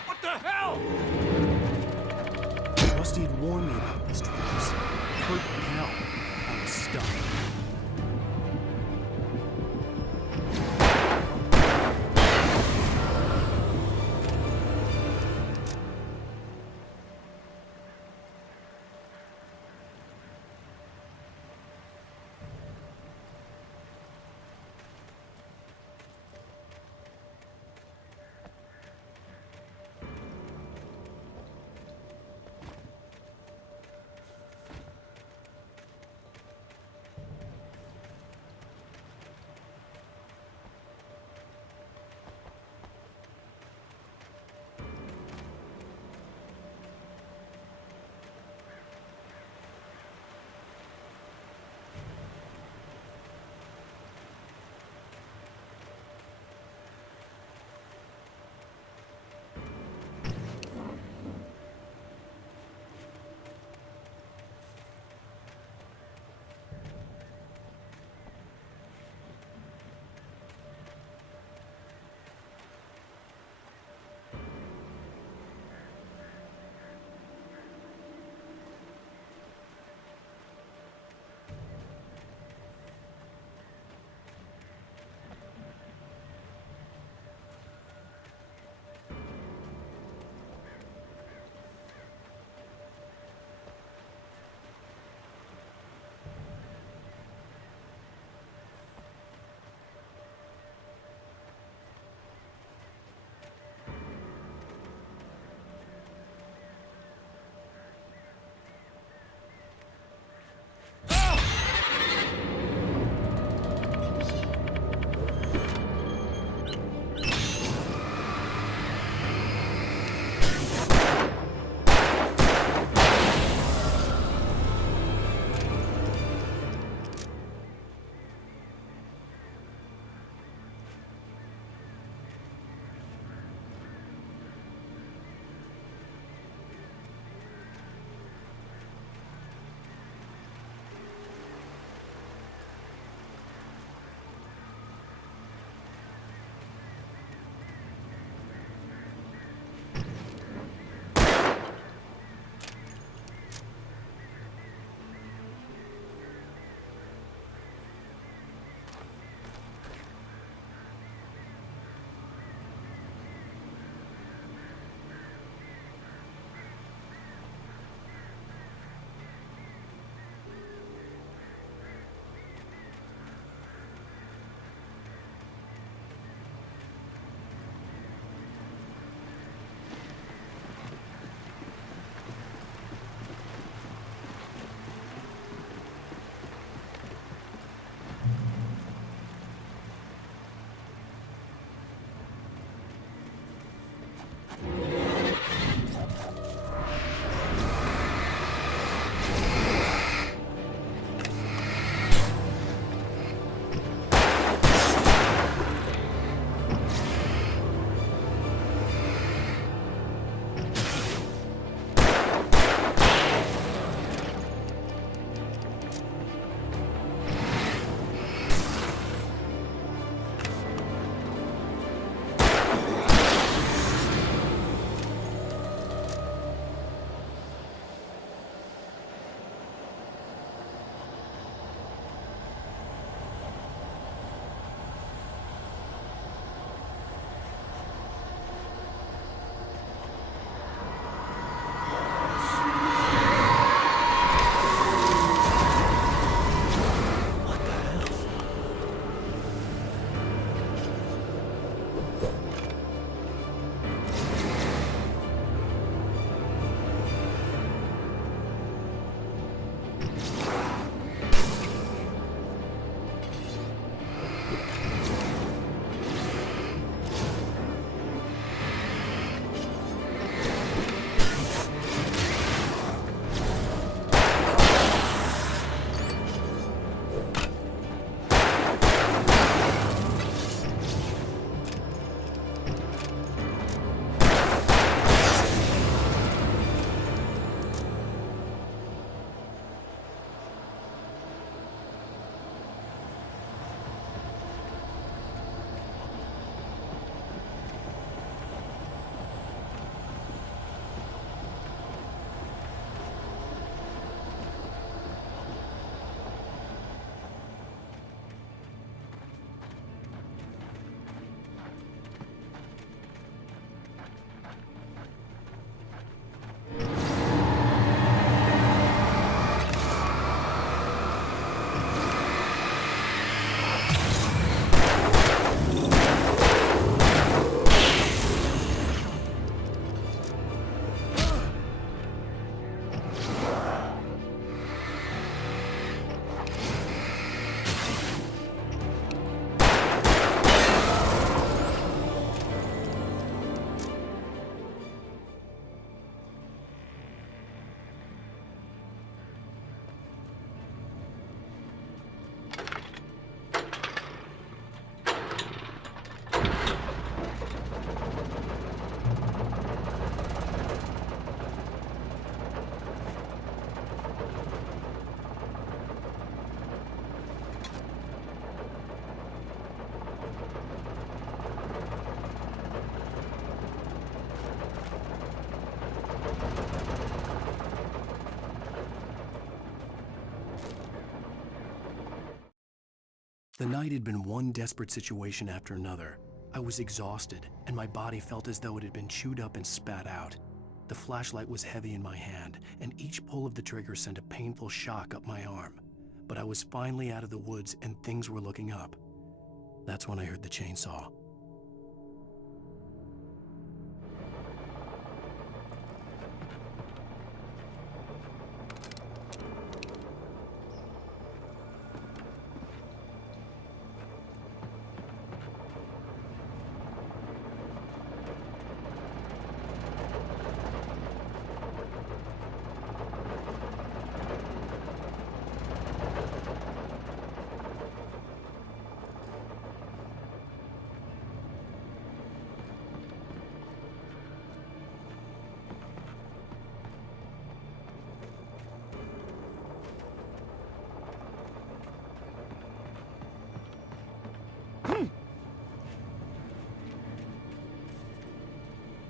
What the hell? Rusty had warned me about these traps. It hurt like hell. I was stuck. The night had been one desperate situation after another. I was exhausted, and my body felt as though it had been chewed up and spat out. The flashlight was heavy in my hand, and each pull of the trigger sent a painful shock up my arm. But I was finally out of the woods, and things were looking up. That's when I heard the chainsaw.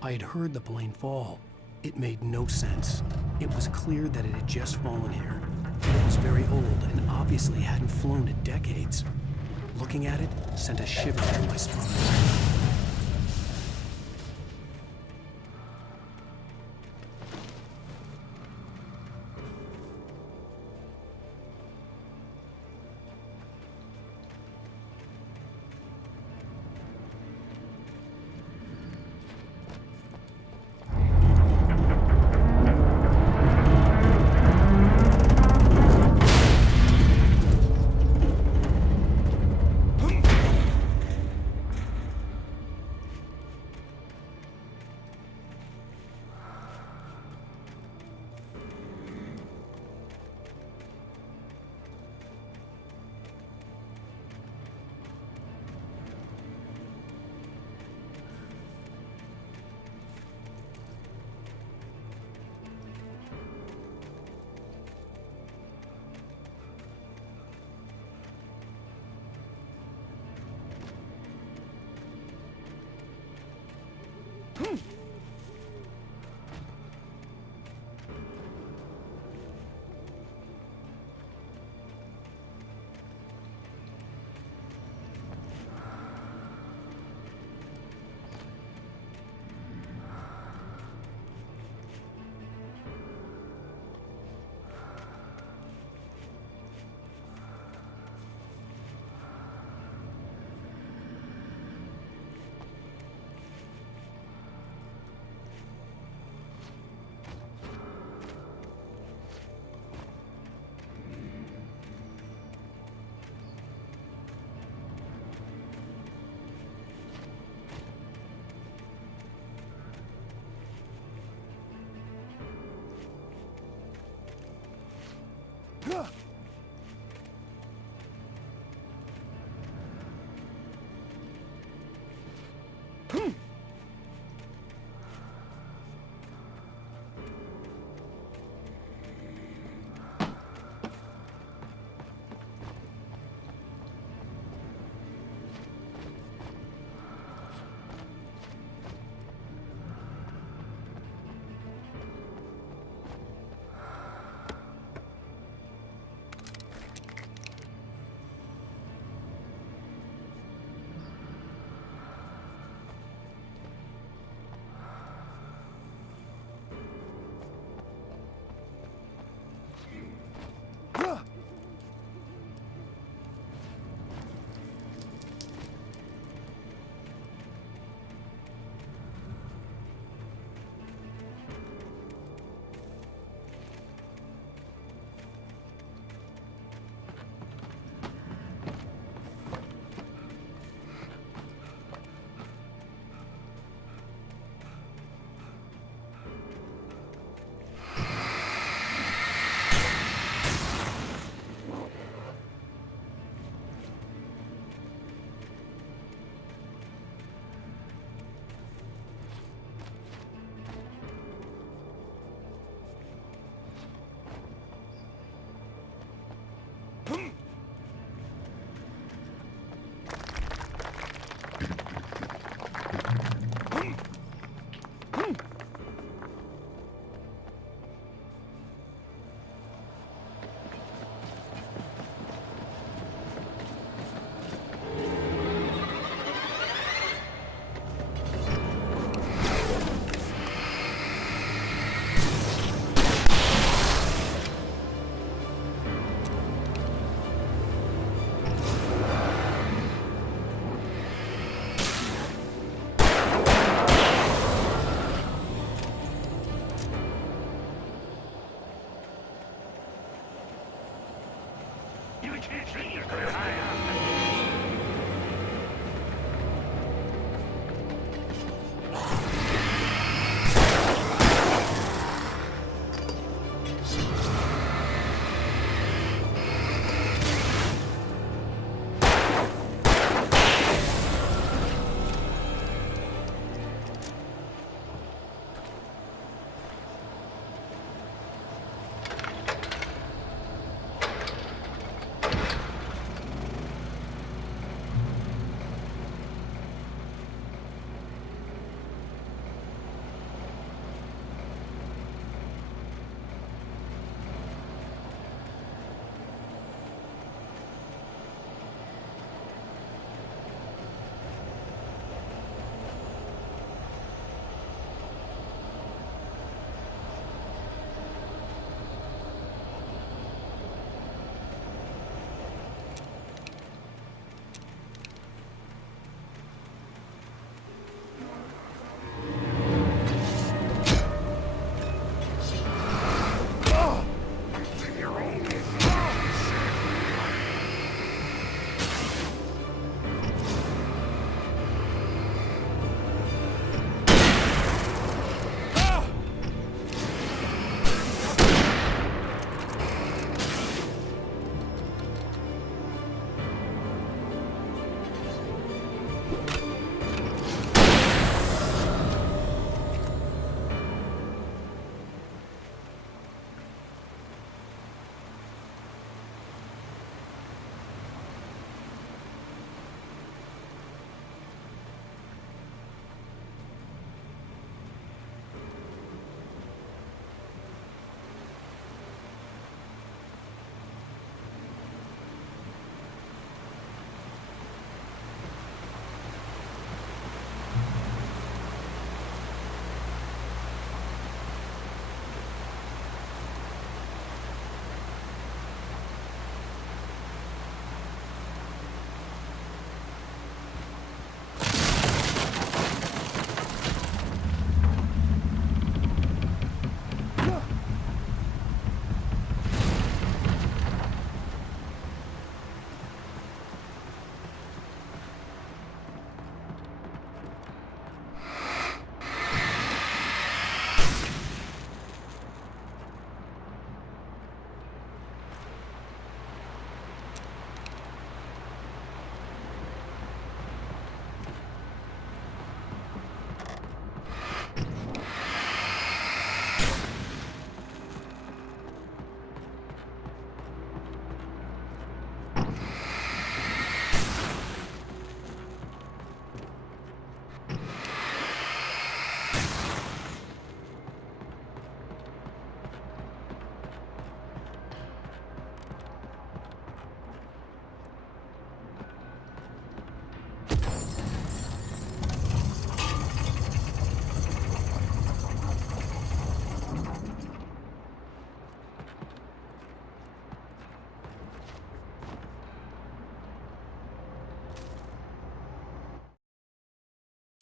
I had heard the plane fall. It made no sense. It was clear that it had just fallen here. It was very old and obviously hadn't flown in decades. Looking at it sent a shiver down my spine.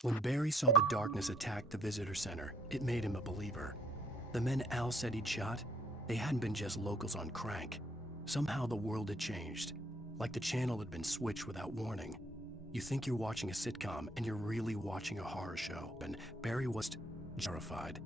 When Barry saw the darkness attack the visitor center, it made him a believer. The men Al said he'd shot, they hadn't been just locals on crank. Somehow the world had changed, like the channel had been switched without warning. You think you're watching a sitcom, and you're really watching a horror show, and Barry was terrified.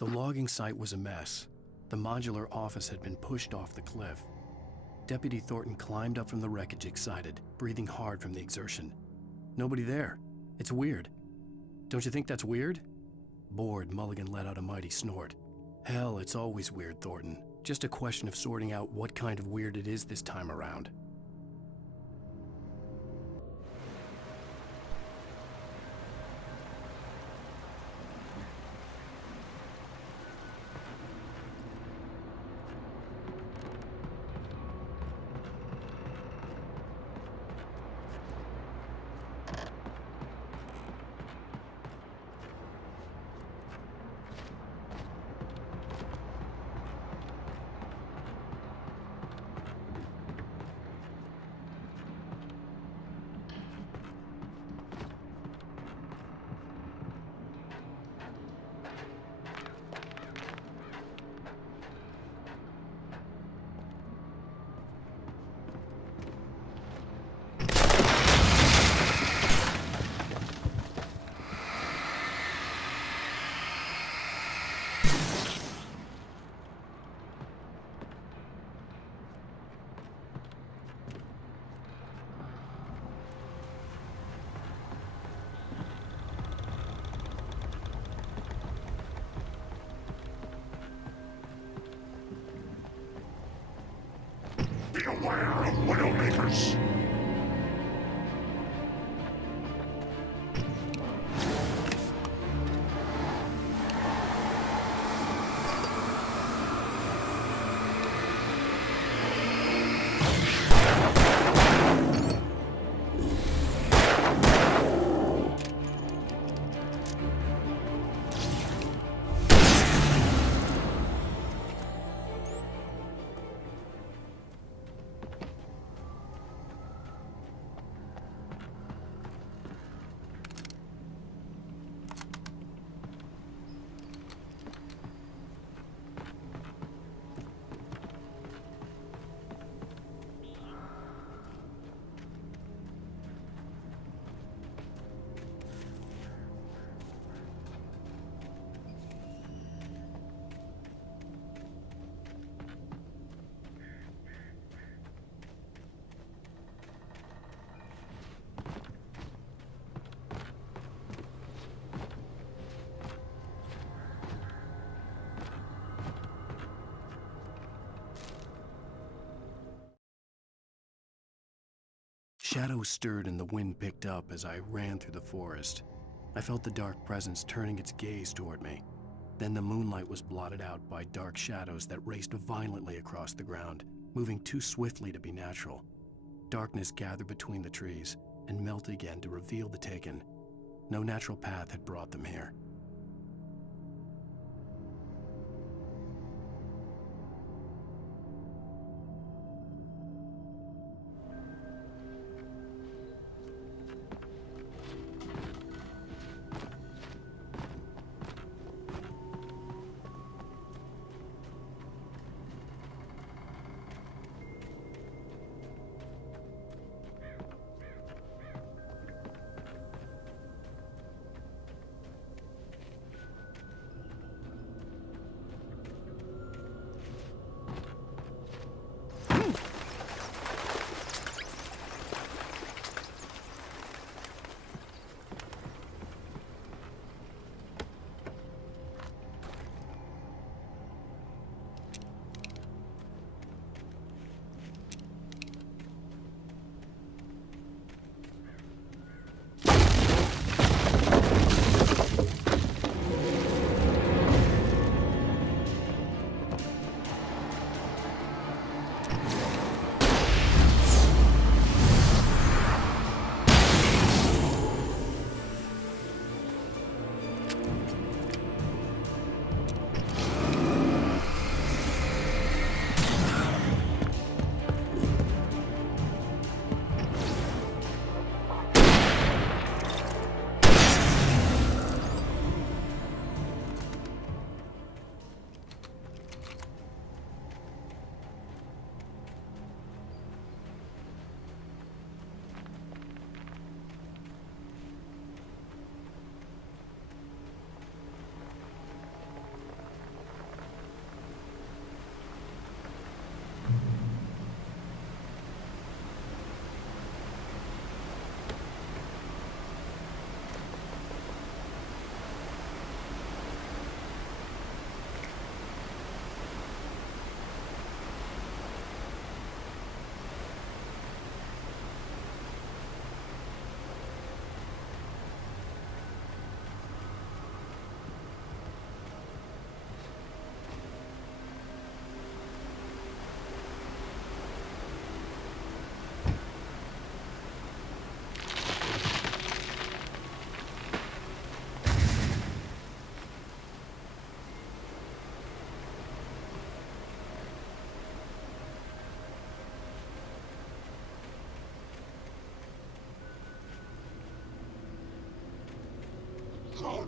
The logging site was a mess. The modular office had been pushed off the cliff. Deputy Thornton climbed up from the wreckage excited, breathing hard from the exertion. Nobody there. It's weird. Don't you think that's weird? Bored, Mulligan let out a mighty snort. Hell, it's always weird, Thornton. Just a question of sorting out what kind of weird it is this time around. Beware of Widowmakers! Shadows stirred and the wind picked up as I ran through the forest. I felt the dark presence turning its gaze toward me. Then the moonlight was blotted out by dark shadows that raced violently across the ground, moving too swiftly to be natural. Darkness gathered between the trees and melted again to reveal the Taken. No natural path had brought them here.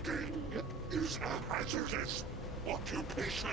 Working is a hazardous occupation.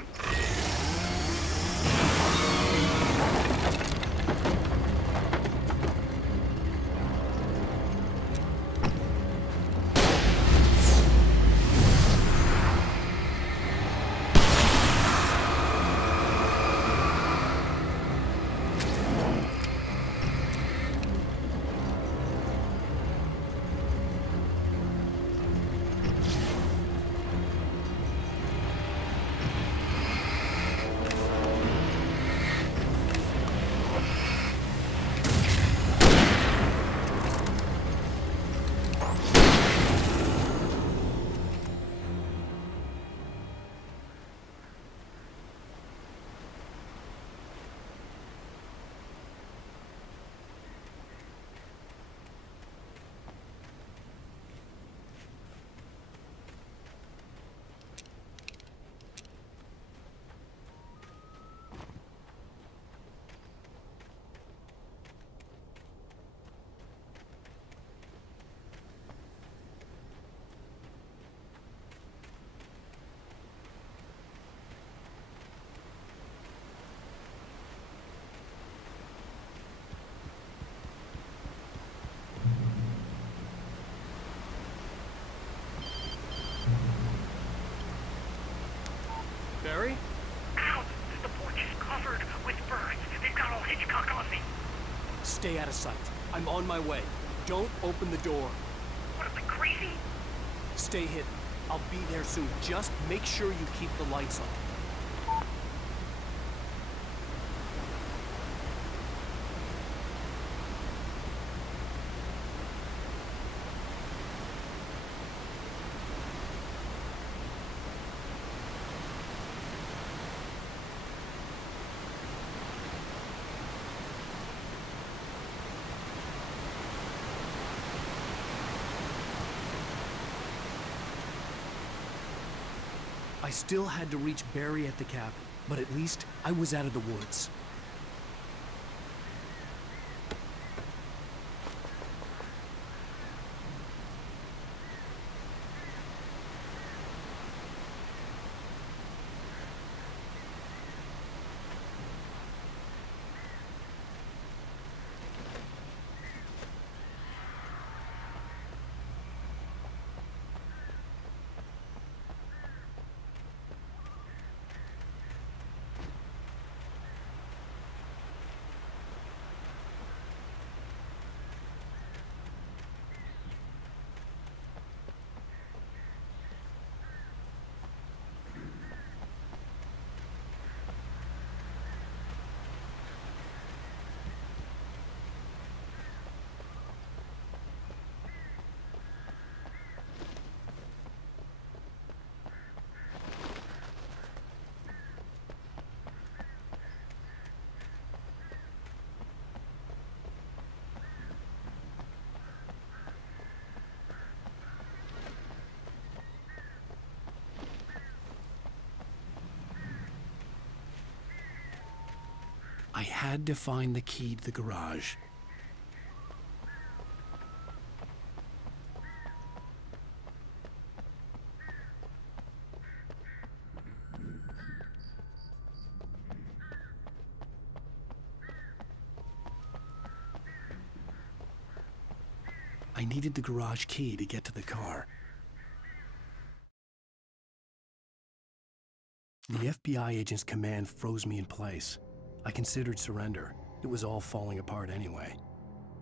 Barry? Ow! The porch is covered with birds. They've got all Hitchcock on me. Stay out of sight. I'm on my way. Don't open the door. What am I, crazy? Stay hidden. I'll be there soon. Just make sure you keep the lights on. I still had to reach Barry at the cabin, but at least I was out of the woods. I had to find the key to the garage. I needed the garage key to get to the car. The FBI agent's command froze me in place. I considered surrender. It was all falling apart anyway.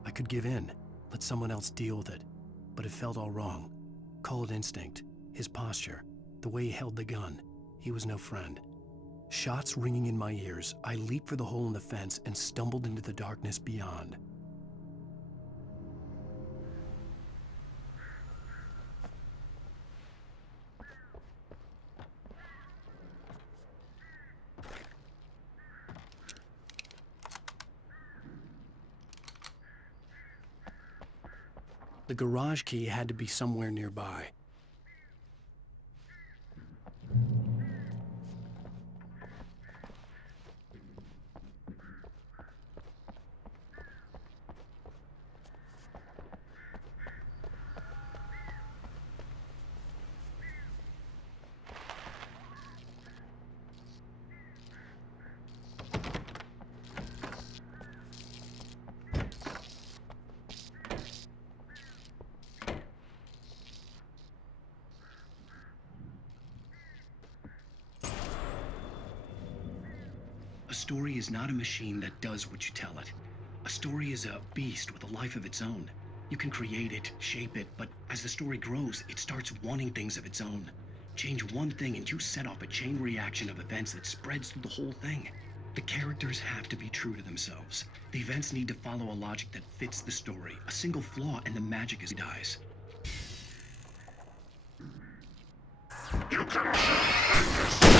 I could give in, let someone else deal with it, but it felt all wrong. Call it instinct, his posture, the way he held the gun. He was no friend. Shots ringing in my ears, I leaped for the hole in the fence and stumbled into the darkness beyond. The garage key had to be somewhere nearby. story is not a machine that does what you tell it. A story is a beast with a life of its own. You can create it, shape it, but as the story grows, it starts wanting things of its own. Change one thing and you set off a chain reaction of events that spreads through the whole thing. The characters have to be true to themselves. The events need to follow a logic that fits the story. A single flaw and the magic dies. You cannot end this!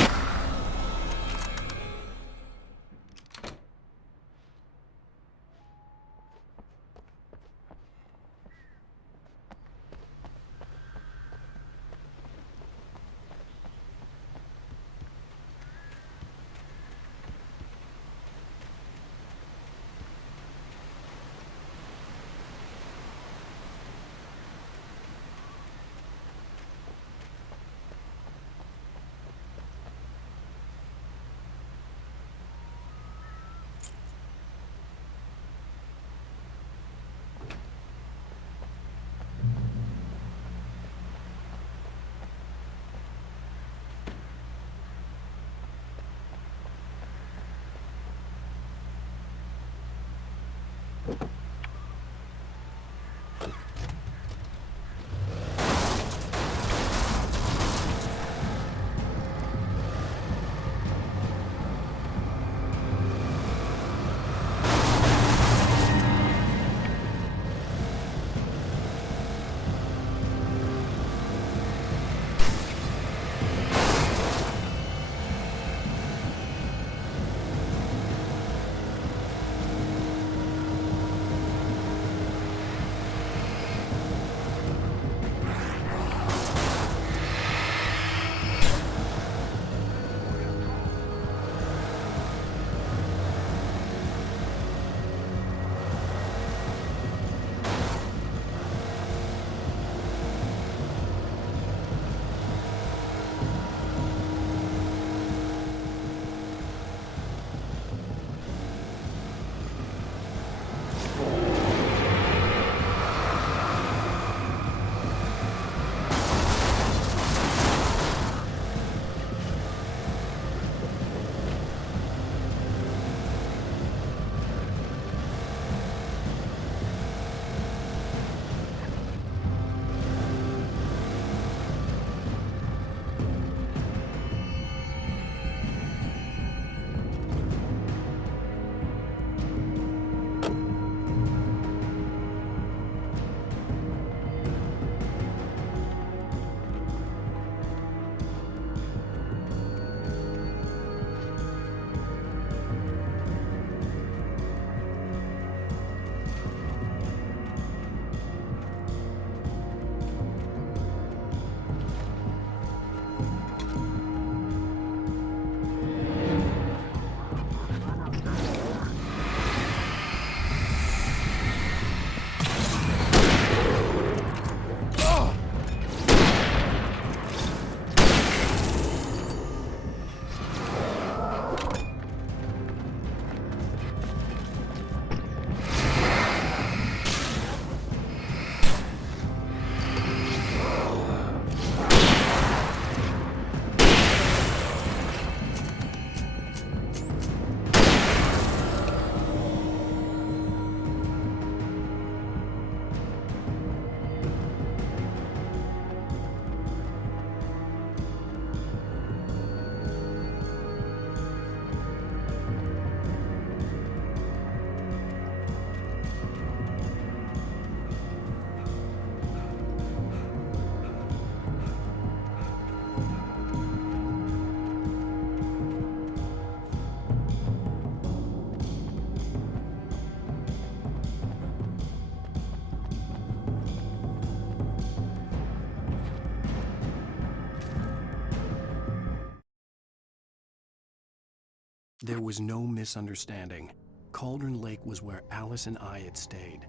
There was no misunderstanding. Cauldron Lake was where Alice and I had stayed,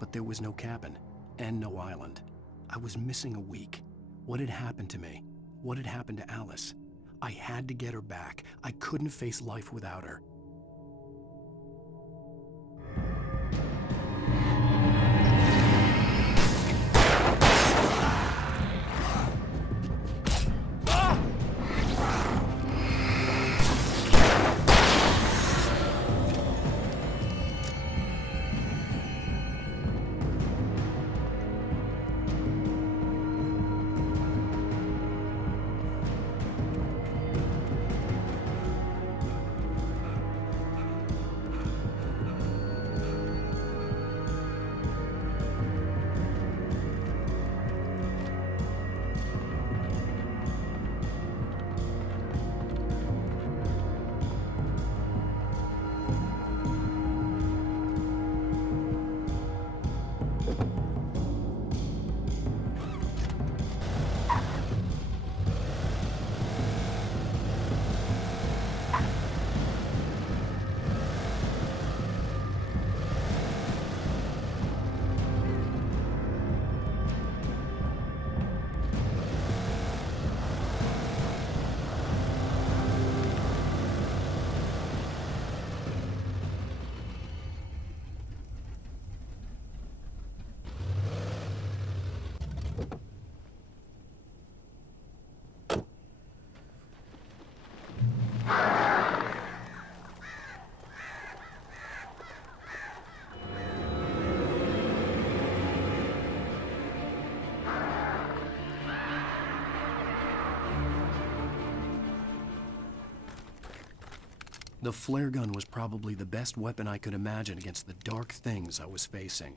but there was no cabin and no island. I was missing a week. What had happened to me? What had happened to Alice? I had to get her back. I couldn't face life without her. The flare gun was probably the best weapon I could imagine against the dark things I was facing.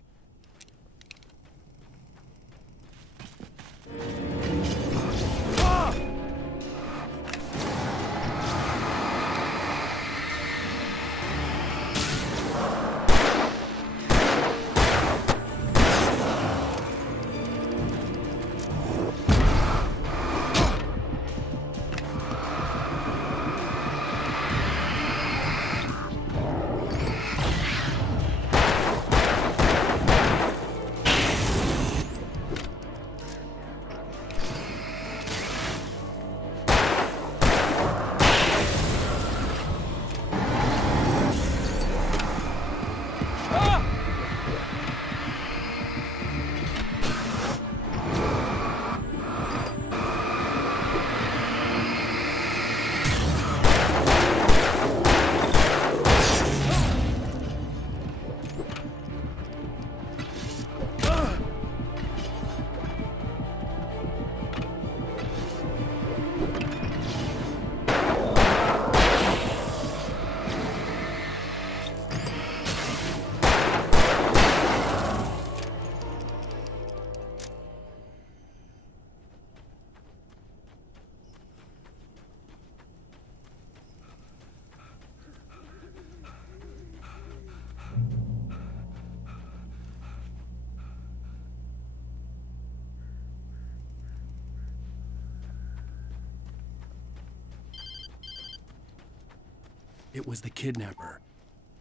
It was the kidnapper.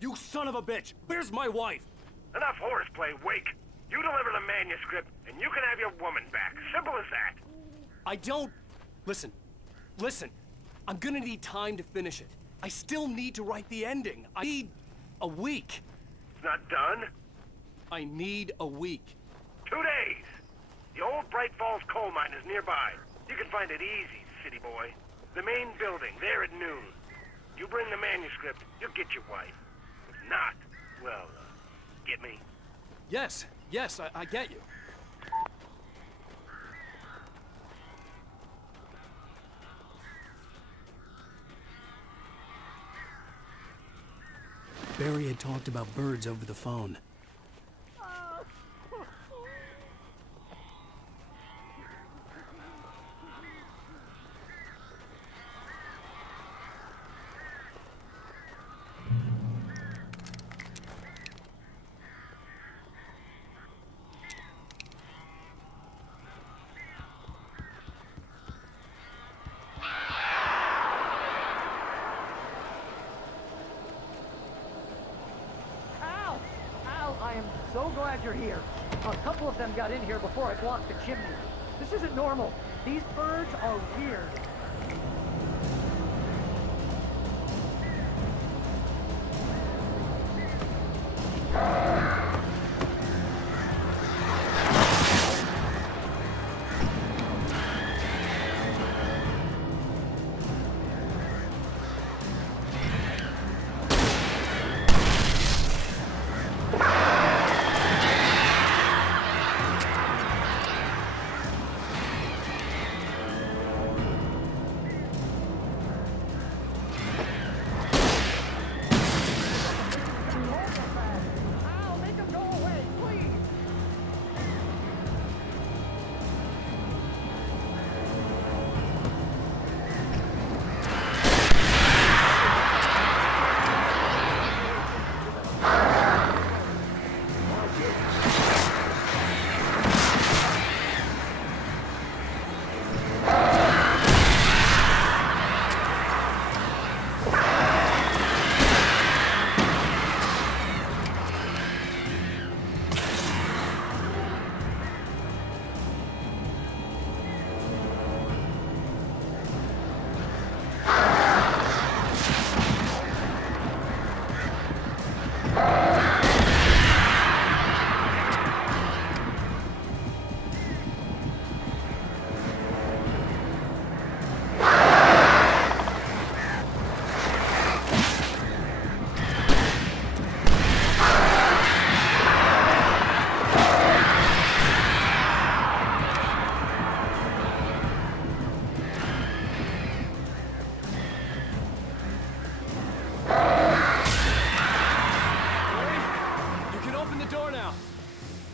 You son of a bitch! Where's my wife? Enough horseplay, Wake. You deliver the manuscript, and you can have your woman back. Simple as that. I don't... Listen. I'm gonna need time to finish it. I still need to write the ending. I need a week. It's not done? I need a week. 2 days. The old Bright Falls coal mine is nearby. You can find it easy, city boy. The main building, there at noon. You bring the manuscript, you'll get your wife. If not, well, get me? Yes, I get you. Barry had talked about birds over the phone. I am so glad you're here. A couple of them got in here before I blocked the chimney. This isn't normal. These birds are weird.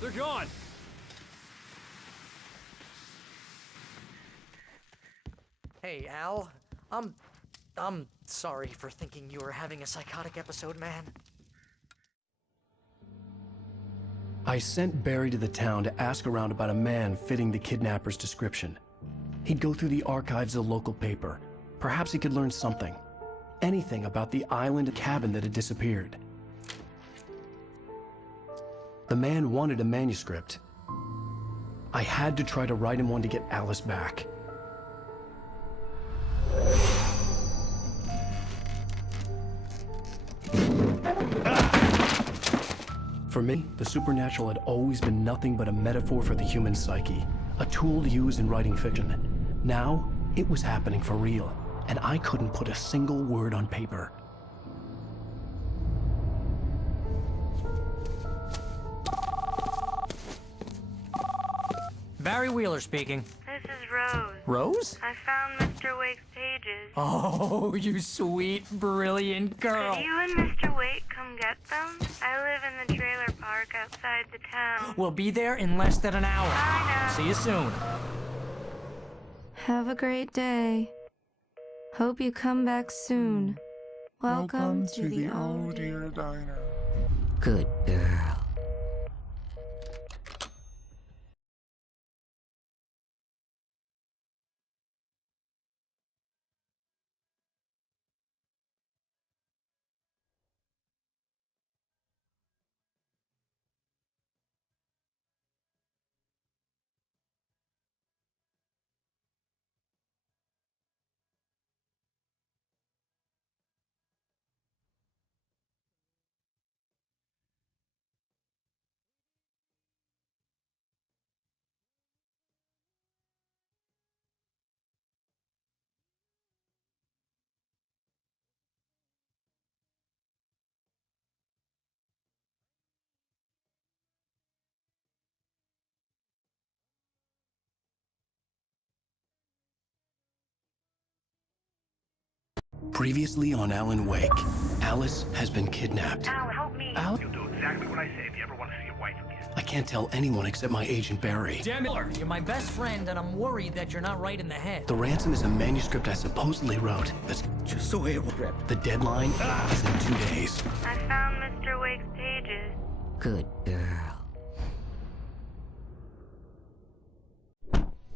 They're gone! Hey, Al. I'm sorry for thinking you were having a psychotic episode, man. I sent Barry to the town to ask around about a man fitting the kidnapper's description. He'd go through the archives of the local paper. Perhaps he could learn something. Anything about the island cabin that had disappeared. The man wanted a manuscript. I had to try to write him one to get Alice back. For me, the supernatural had always been nothing but a metaphor for the human psyche, a tool to use in writing fiction. Now, it was happening for real, and I couldn't put a single word on paper. Barry Wheeler speaking. This is Rose. Rose? I found Mr. Wake's pages. Oh, you sweet, brilliant girl. Could you and Mr. Wake come get them? I live in the trailer park outside the town. We'll be there in less than an hour. I know. See you soon. Have a great day. Hope you come back soon. Welcome to the Oh Dear Diner. Good girl. Previously on Alan Wake, Alice has been kidnapped. Al, help me. Al? You'll do exactly what I say if you ever want to see your wife again. I can't tell anyone except my agent Barry. Damn it, you're my best friend, and I'm worried that you're not right in the head. The ransom is a manuscript I supposedly wrote. That's just the way it was. The deadline is in 2 days. I found Mr. Wake's pages. Good girl.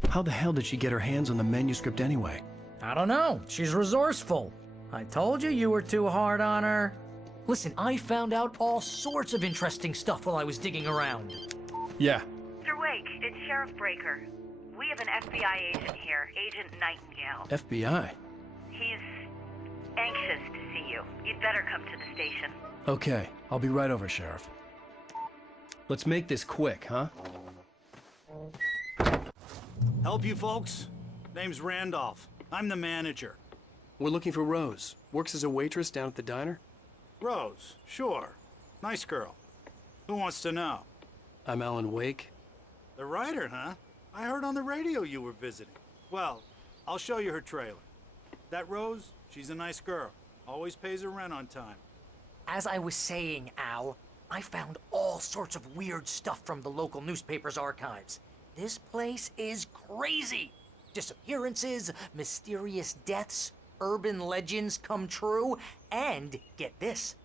How the hell did she get her hands on the manuscript anyway? I don't know. She's resourceful. I told you were too hard on her. Listen, I found out all sorts of interesting stuff while I was digging around. Yeah. Mr. Wake, it's Sheriff Breaker. We have an FBI agent here, Agent Nightingale. FBI? He's anxious to see you. You'd better come to the station. Okay, I'll be right over, Sheriff. Let's make this quick, huh? Help you folks? Name's Randolph. I'm the manager. We're looking for Rose. Works as a waitress down at the diner. Rose, sure. Nice girl. Who wants to know? I'm Alan Wake. The writer, huh? I heard on the radio you were visiting. Well, I'll show you her trailer. That Rose, she's a nice girl. Always pays her rent on time. As I was saying, Al, I found all sorts of weird stuff from the local newspaper's archives. This place is crazy. Disappearances, mysterious deaths, urban legends come true, and get this,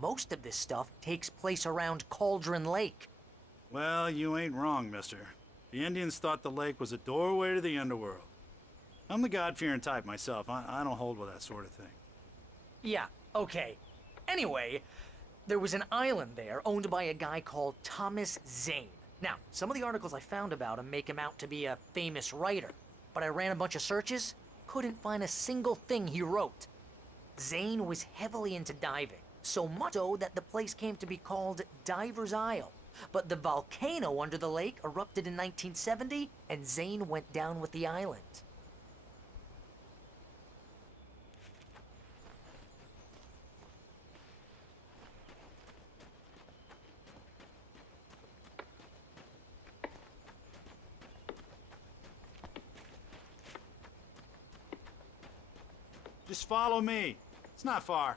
most of this stuff takes place around Cauldron Lake. Well, you ain't wrong, mister. The Indians thought the lake was a doorway to the underworld. I'm the God-fearing type myself. I don't hold with that sort of thing. Yeah, okay. Anyway, there was an island there owned by a guy called Thomas Zane. Now, some of the articles I found about him make him out to be a famous writer, but I ran a bunch of searches, couldn't find a single thing he wrote. Zane was heavily into diving, so much so that the place came to be called Diver's Isle. But the volcano under the lake erupted in 1970, and Zane went down with the island. Just follow me. It's not far.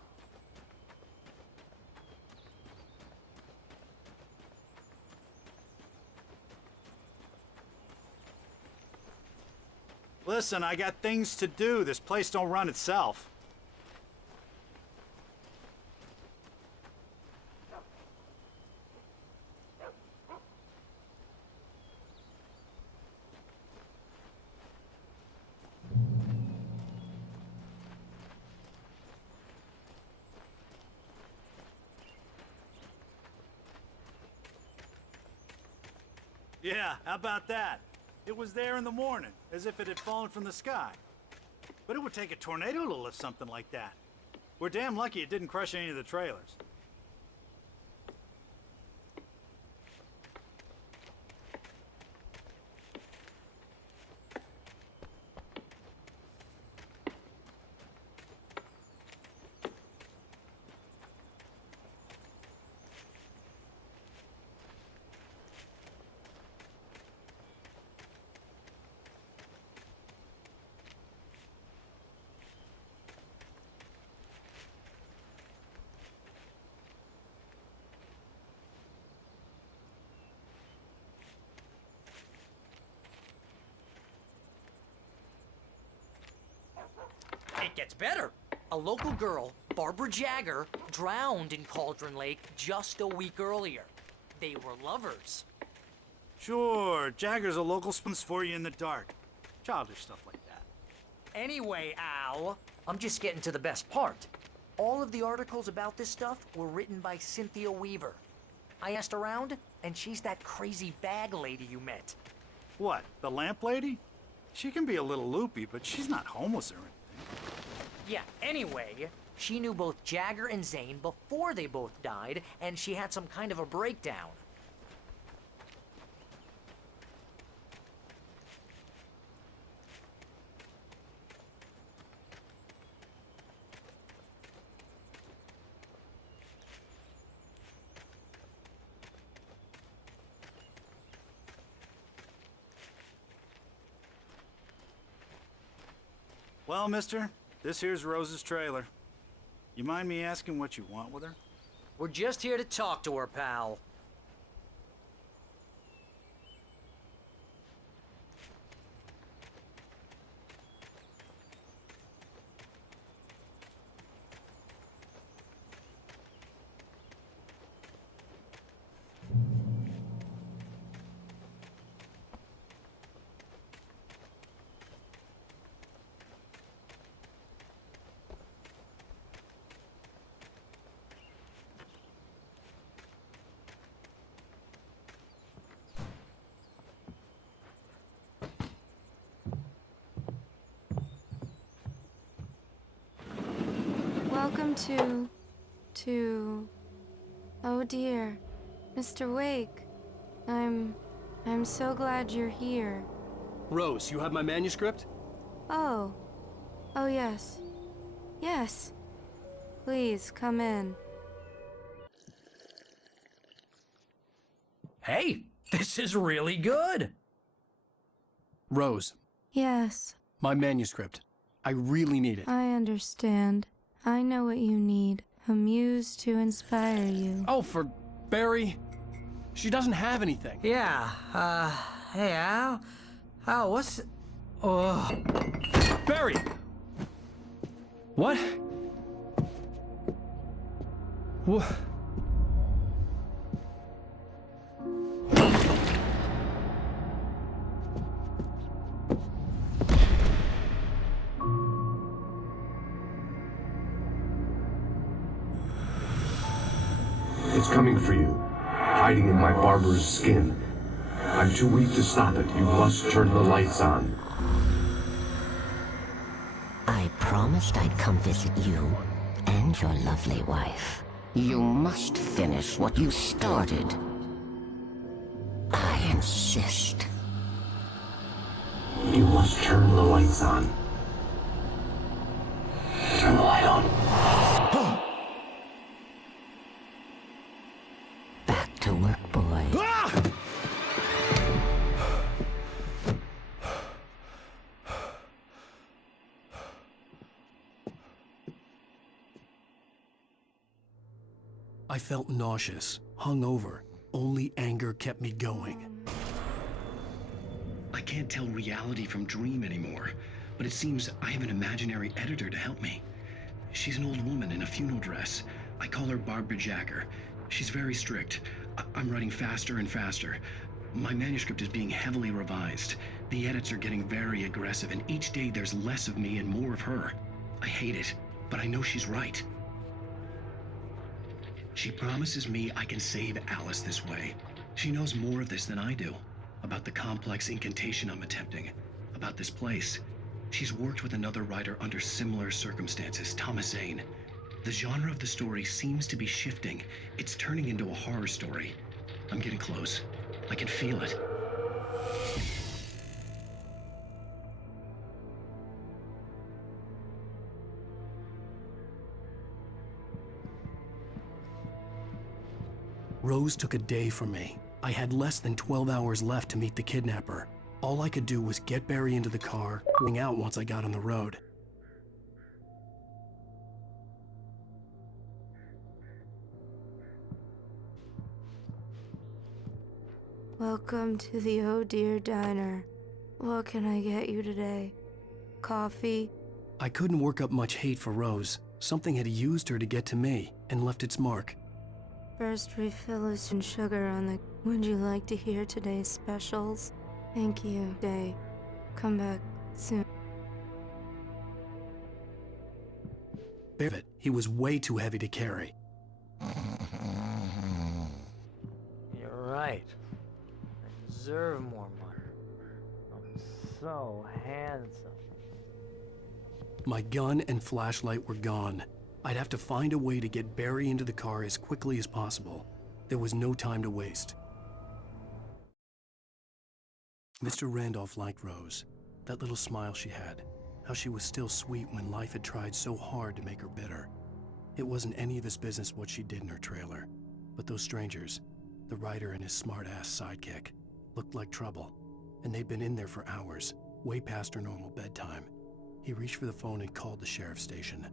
Listen, I got things to do. This place don't run itself. Yeah, how about that? It was there in the morning, as if it had fallen from the sky. But it would take a tornado to lift something like that. We're damn lucky it didn't crush any of the trailers. It gets better. A local girl, Barbara Jagger, drowned in Cauldron Lake just a week earlier. They were lovers. Sure, Jagger's a local spoons for you in the dark. Childish stuff like that. Anyway, Al, I'm just getting to the best part. All of the articles about this stuff were written by Cynthia Weaver. I asked around, and she's that crazy bag lady you met. What, the lamp lady? She can be a little loopy, but she's not homeless or anything. Yeah, anyway, she knew both Jagger and Zane before they both died, and she had some kind of a breakdown. Well, mister, this here's Rose's trailer. You mind me asking what you want with her? We're just here to talk to her, pal. Welcome to... Oh dear, Mr. Wake. I'm so glad you're here. Rose, you have my manuscript? Oh. Oh yes. Yes. Please, come in. Hey, this is really good. Rose. Yes. My manuscript. I really need it. I understand. I know what you need. A muse to inspire you. Oh, for Barry? She doesn't have anything. Yeah, hey, Al? Al, what's... Oh... Barry! What? What? It's coming for you, hiding in my barber's skin. I'm too weak to stop it. You must turn the lights on. I promised I'd come visit you and your lovely wife. You must finish what you started. I insist. You must turn the lights on. Turn the light on. Back to work, boy. I felt nauseous, hungover. Only anger kept me going. I can't tell reality from dream anymore, but it seems I have an imaginary editor to help me. She's an old woman in a funeral dress. I call her Barbara Jagger. She's very strict. I'm writing faster and faster. My manuscript is being heavily revised. The edits are getting very aggressive, and each day there's less of me and more of her. I hate it, but I know she's right. She promises me I can save Alice this way. She knows more of this than I do. About the complex incantation I'm attempting. About this place. She's worked with another writer under similar circumstances, Thomas Zane. The genre of the story seems to be shifting. It's turning into a horror story. I'm getting close. I can feel it. Rose took a day from me. I had less than 12 hours left to meet the kidnapper. All I could do was get Barry into the car, going out once I got on the road. Welcome to the Oh Dear Diner. What can I get you today? Coffee? I couldn't work up much hate for Rose. Something had used her to get to me and left its mark. First refill is some sugar on the... Would you like to hear today's specials? Thank you, Day. Come back soon. He was way too heavy to carry. You're right. I deserve more money. I'm so handsome. My gun and flashlight were gone. I'd have to find a way to get Barry into the car as quickly as possible. There was no time to waste. Mr. Randolph liked Rose. That little smile she had. How she was still sweet when life had tried so hard to make her bitter. It wasn't any of his business what she did in her trailer. But those strangers, the writer and his smart-ass sidekick, looked like trouble. And they'd been in there for hours, way past her normal bedtime. He reached for the phone and called the sheriff's station.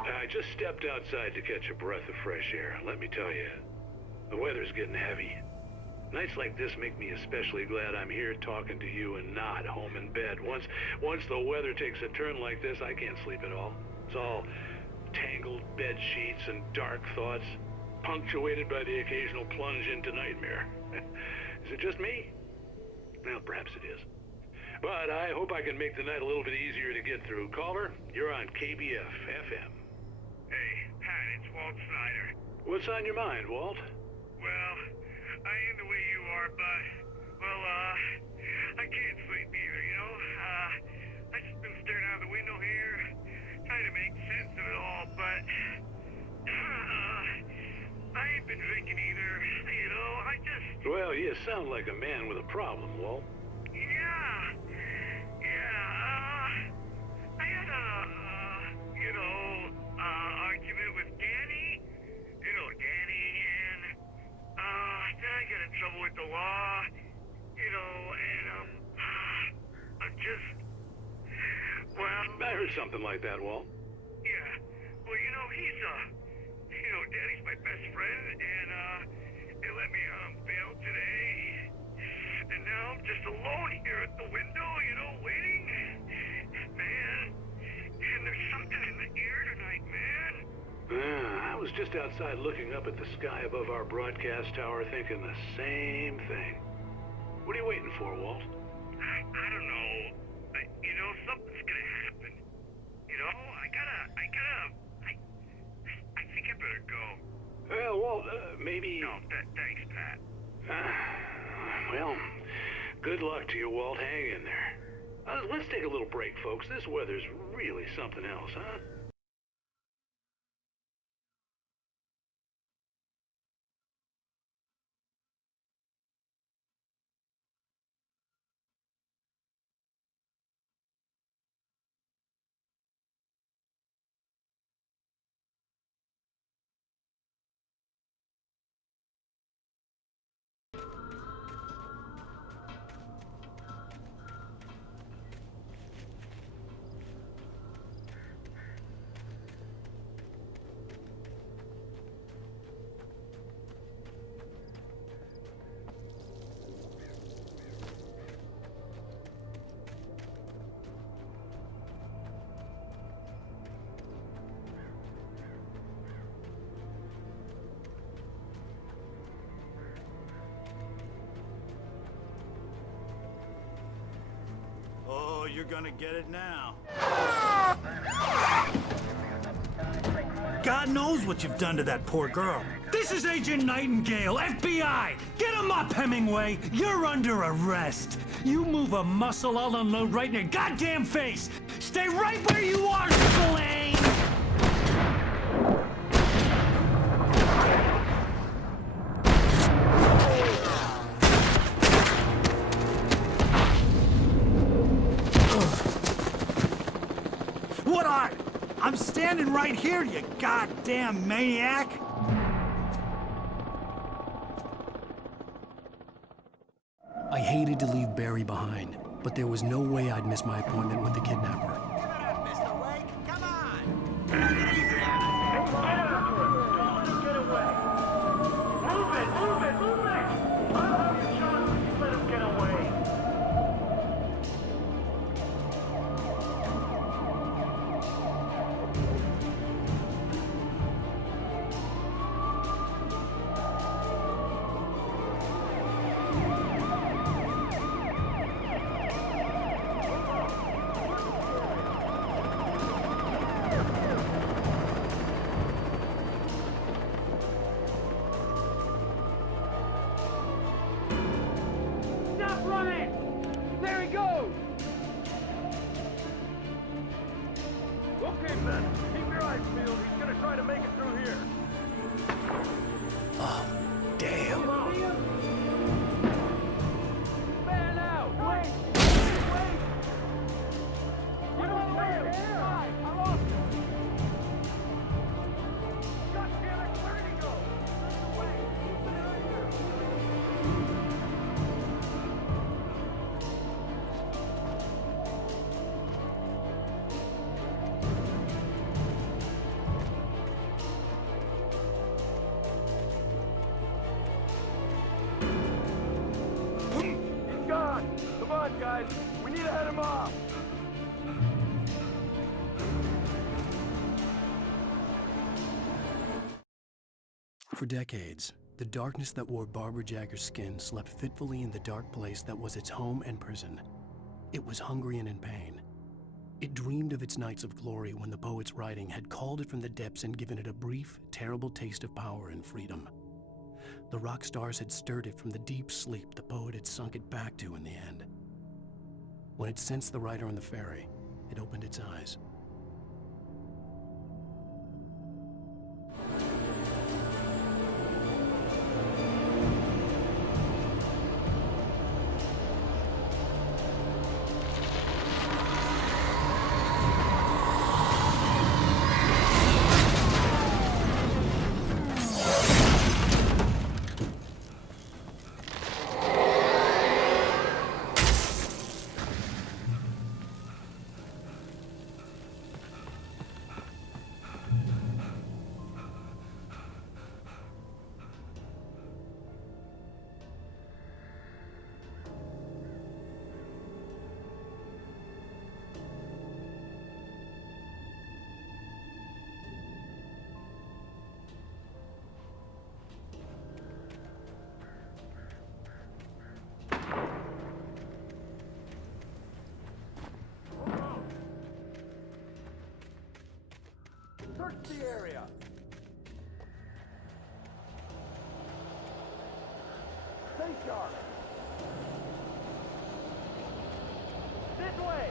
I just stepped outside to catch a breath of fresh air. Let me tell you, the weather's getting heavy. Nights like this make me especially glad I'm here talking to you and not home in bed. Once the weather takes a turn like this, I can't sleep at all. It's all tangled bed sheets and dark thoughts, punctuated by the occasional plunge into nightmare. Is it just me? Well, perhaps it is. But I hope I can make the night a little bit easier to get through. Caller, you're on KBF FM. Hey, Pat, it's Walt Snyder. What's on your mind, Walt? Well, I am the way you are, but, well, I can't sleep either, you know? I just been staring out the window here, trying to make sense of it all, but, I ain't been drinking either, you know? Well, you sound like a man with a problem, Walt. I had argument with Danny, and, then I got in trouble with the law, and, I'm just, well... I heard something like that, Walt. Yeah, well, Danny's my best friend, and, they let me out on bail today, and now I'm just alone here at the window, waiting, man, and there's something in the air tonight, man. I was just outside looking up at the sky above our broadcast tower thinking the same thing. What are you waiting for, Walt? I don't know. Something's gonna happen. I think I better go. Well, Walt, maybe... No, thanks, Pat. Well, good luck to you, Walt. Hang in there. Let's take a little break, folks. This weather's really something else, huh? gonna get it now. God knows what you've done to that poor girl. This is Agent Nightingale, FBI! Get him up, Hemingway! You're under arrest! You move a muscle, I'll unload right in your goddamn face! Stay right where you are, Spillane! What are? I'm standing right here, you goddamn maniac! I hated to leave Barry behind, but there was no way I'd miss my appointment with the kidnapper. Guys, we need to head him off! For decades, the darkness that wore Barbara Jagger's skin slept fitfully in the dark place that was its home and prison. It was hungry and in pain. It dreamed of its nights of glory when the poet's writing had called it from the depths and given it a brief, terrible taste of power and freedom. The rock stars had stirred it from the deep sleep the poet had sunk it back to in the end. When it sensed the writer on the ferry, it opened its eyes. Search the area! Stay sharp! This way!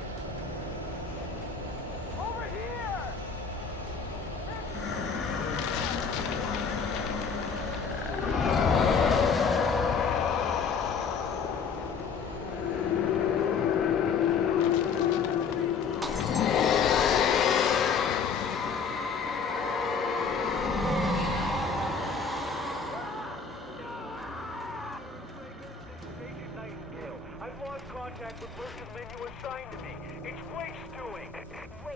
Over here!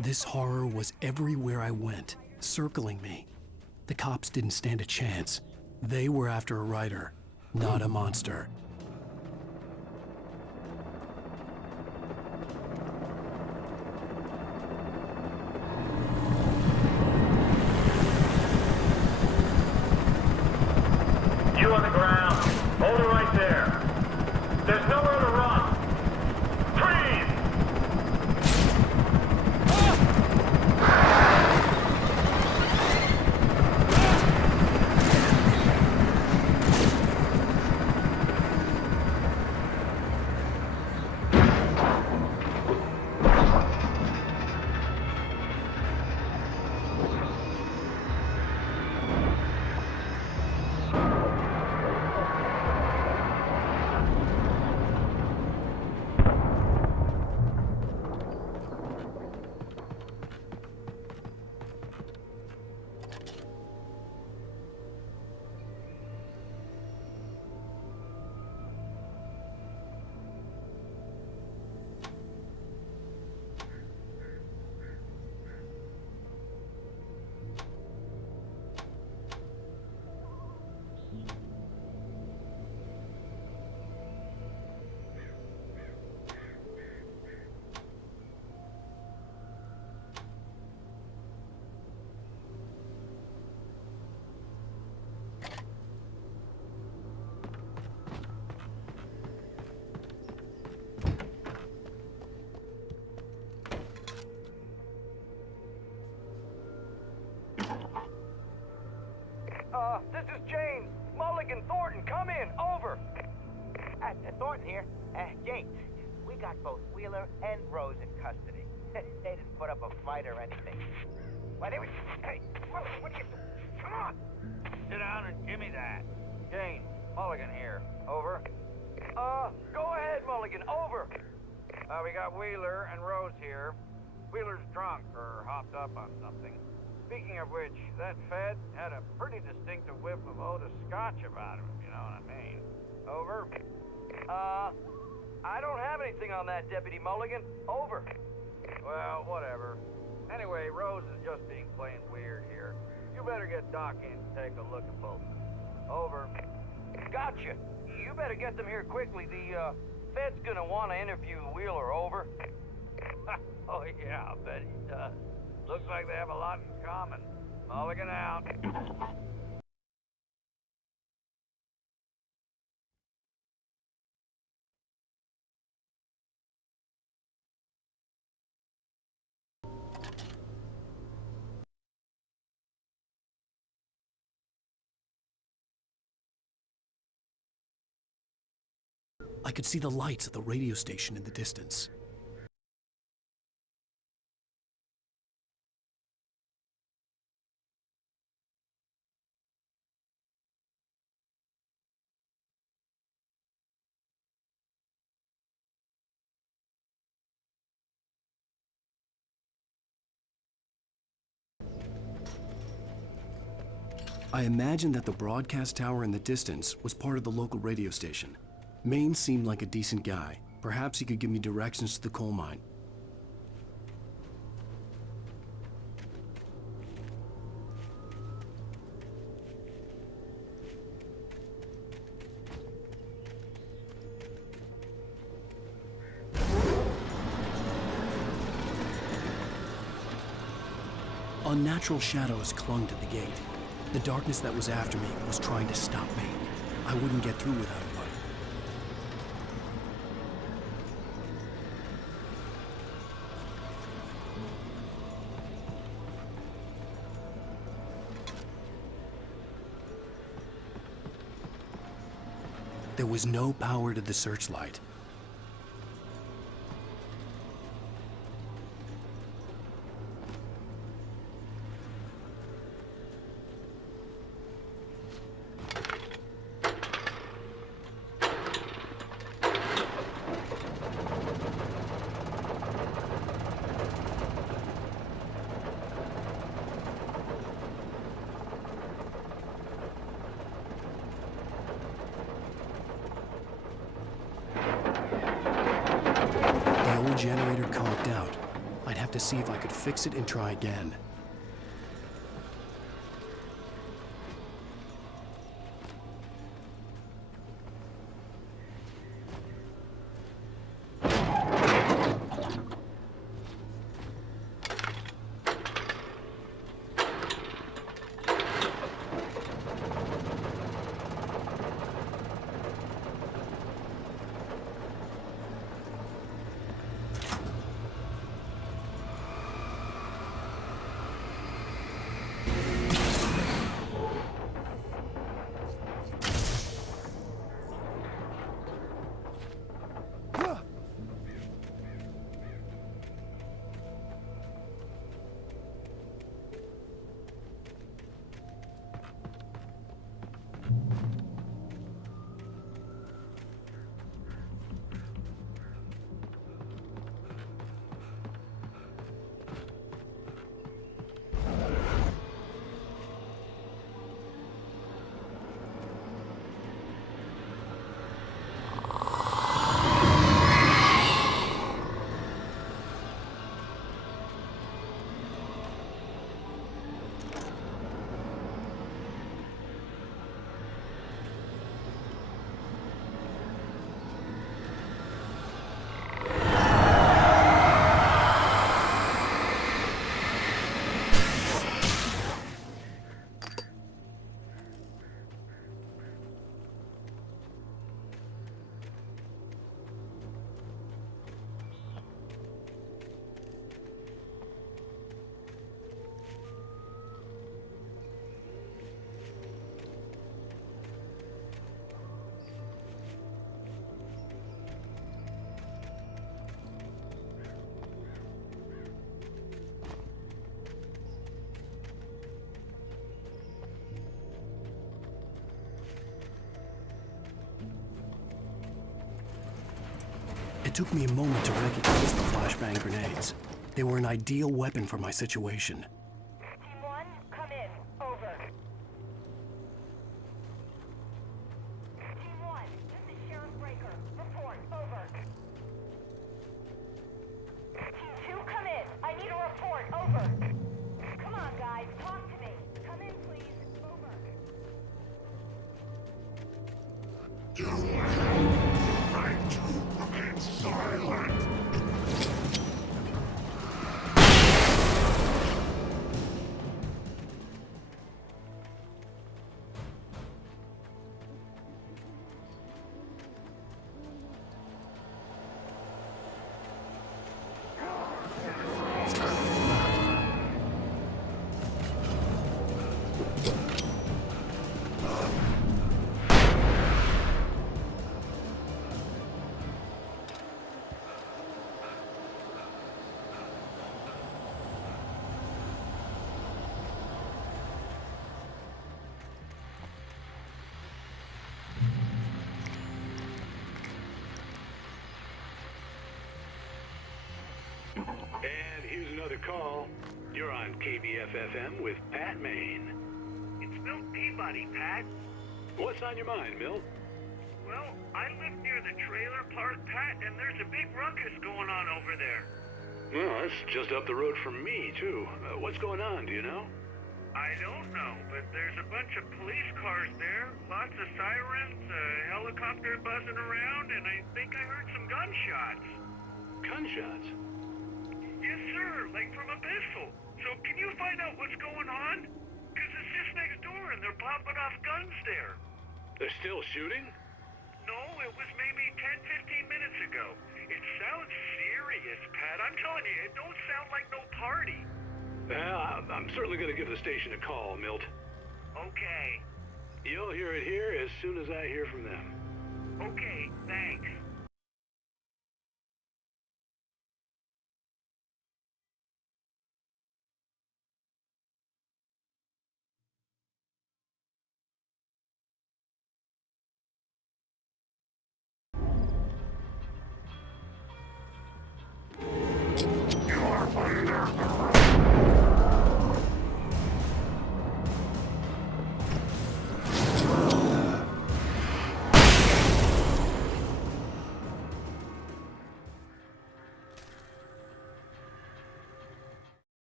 This horror was everywhere I went, circling me. The cops didn't stand a chance. They were after a writer, not a monster. You on the ground. Hold it right there. There's nowhere to run. Freeze! This is James. Mulligan, Thornton, come in. Over. Thornton here. James, we got both Wheeler and Rose in custody. They didn't put up a fight or anything. Why, they were... Hey, what you... Come on! Sit down and give me that. James, Mulligan here. Over. Go ahead, Mulligan. Over. We got Wheeler and Rose here. Wheeler's drunk or hopped up on something. Speaking of which, that Fed had a pretty distinctive whiff of Otis Scotch about him, if you know what I mean. Over. I don't have anything on that, Deputy Mulligan. Over. Well, whatever. Anyway, Rose is just being plain weird here. You better get Doc in to take a look at both. Over. Gotcha. You better get them here quickly. The, Fed's gonna want to interview Wheeler. Over. Oh, yeah, I bet he does. Looks like they have a lot in common. Mulligan out. I could see the lights of the radio station in the distance. I imagined that the broadcast tower in the distance was part of the local radio station. Maine seemed like a decent guy. Perhaps he could give me directions to the coal mine. Unnatural shadows clung to the gate. The darkness that was after me was trying to stop me. I wouldn't get through without a light. There was no power to the searchlight. Generator conked out. I'd have to see if I could fix it and try again. It took me a moment to recognize the flashbang grenades. They were an ideal weapon for my situation. Team 1, come in. Over. Team 1, this is Sheriff Breaker. Report. Over. Team 2, come in. I need a report. Over. Come on, guys. Talk to me. Come in, please. Over. Silent! And here's another call. You're on KBF-FM with Pat Maine. It's Milt Peabody, Pat. What's on your mind, Milt? Well, I live near the trailer park, Pat, and there's a big ruckus going on over there. Well, that's just up the road from me, too. What's going on, do you know? I don't know, but there's a bunch of police cars there, lots of sirens, a helicopter buzzing around, and I think I heard some gunshots. Gunshots? Yes, sir, like from a pistol. So can you find out what's going on? Because it's just next door and they're popping off guns there. They're still shooting? No, it was maybe 10, 15 minutes ago. It sounds serious, Pat. I'm telling you, it don't sound like no party. Well, I'm certainly going to give the station a call, Milt. Okay. You'll hear it here as soon as I hear from them. Okay, thanks.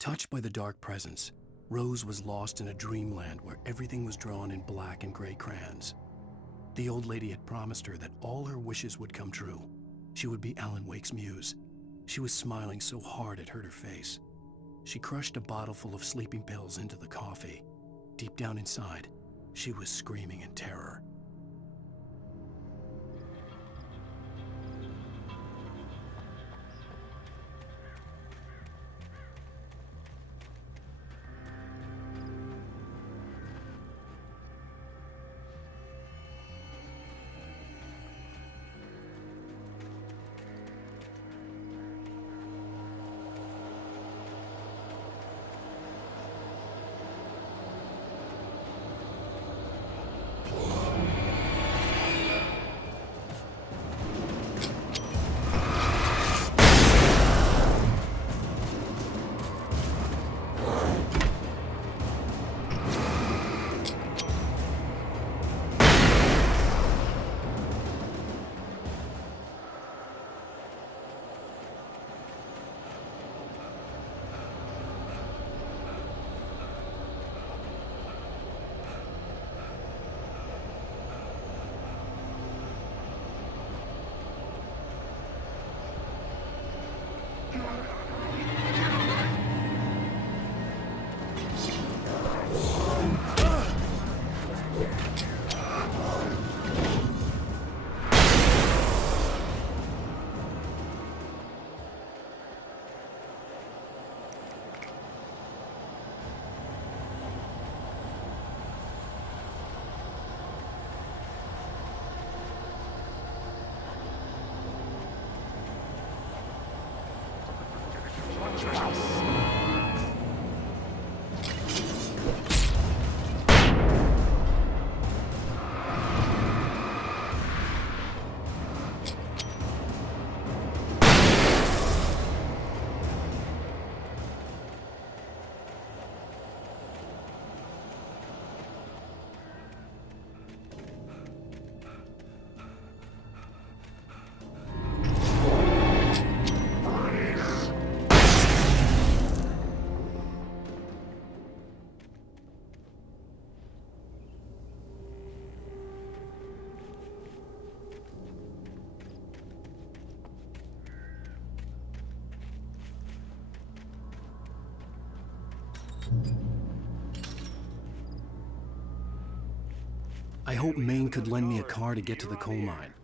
Touched by the dark presence, Rose was lost in a dreamland where everything was drawn in black and gray crayons. The old lady had promised her that all her wishes would come true. She would be Alan Wake's muse. She was smiling so hard it hurt her face. She crushed a bottle full of sleeping pills into the coffee. Deep down inside, she was screaming in terror. I hoped Maine could lend me a car to get to the coal mine.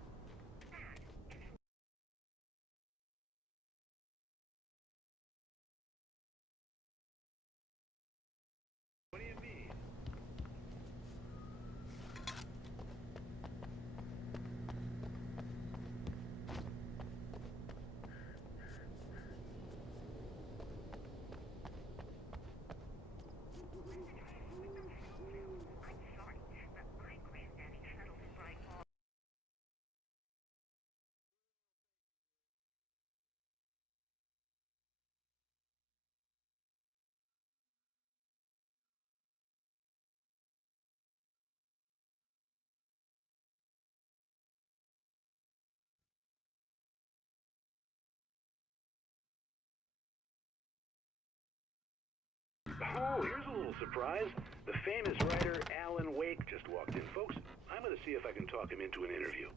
Oh, here's a little surprise. The famous writer Alan Wake just walked in. Folks, I'm going to see if I can talk him into an interview.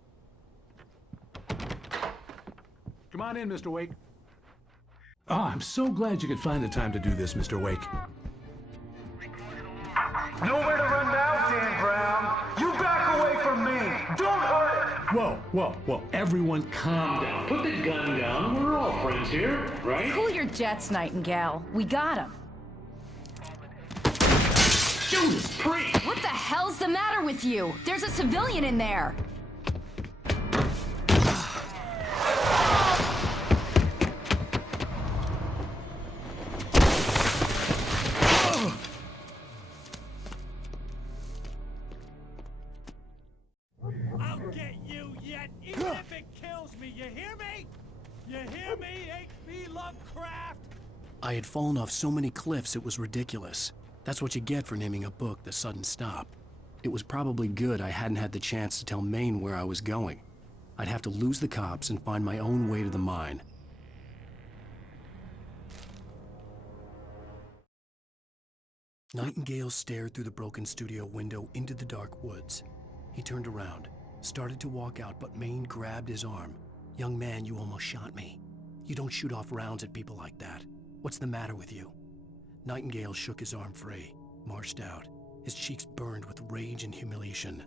Come on in, Mr. Wake. Oh, I'm so glad you could find the time to do this, Mr. Wake. Nowhere to run now, Dan Brown. You back away from me. Don't hurt it. Whoa. Everyone calm down. Put the gun down. We're all friends here, right? Cool your jets, Nightingale. We got him. Judas Priest! What the hell's the matter with you? There's a civilian in there. I'll get you yet, even if it kills me. You hear me? You hear me, H.P. Lovecraft? I had fallen off so many cliffs it was ridiculous. That's what you get for naming a book The Sudden Stop. It was probably good I hadn't had the chance to tell Maine where I was going. I'd have to lose the cops and find my own way to the mine. Nightingale stared through the broken studio window into the dark woods. He turned around, started to walk out, but Maine grabbed his arm. "Young man, you almost shot me. You don't shoot off rounds at people like that. What's the matter with you?" Nightingale shook his arm free, marched out. His cheeks burned with rage and humiliation.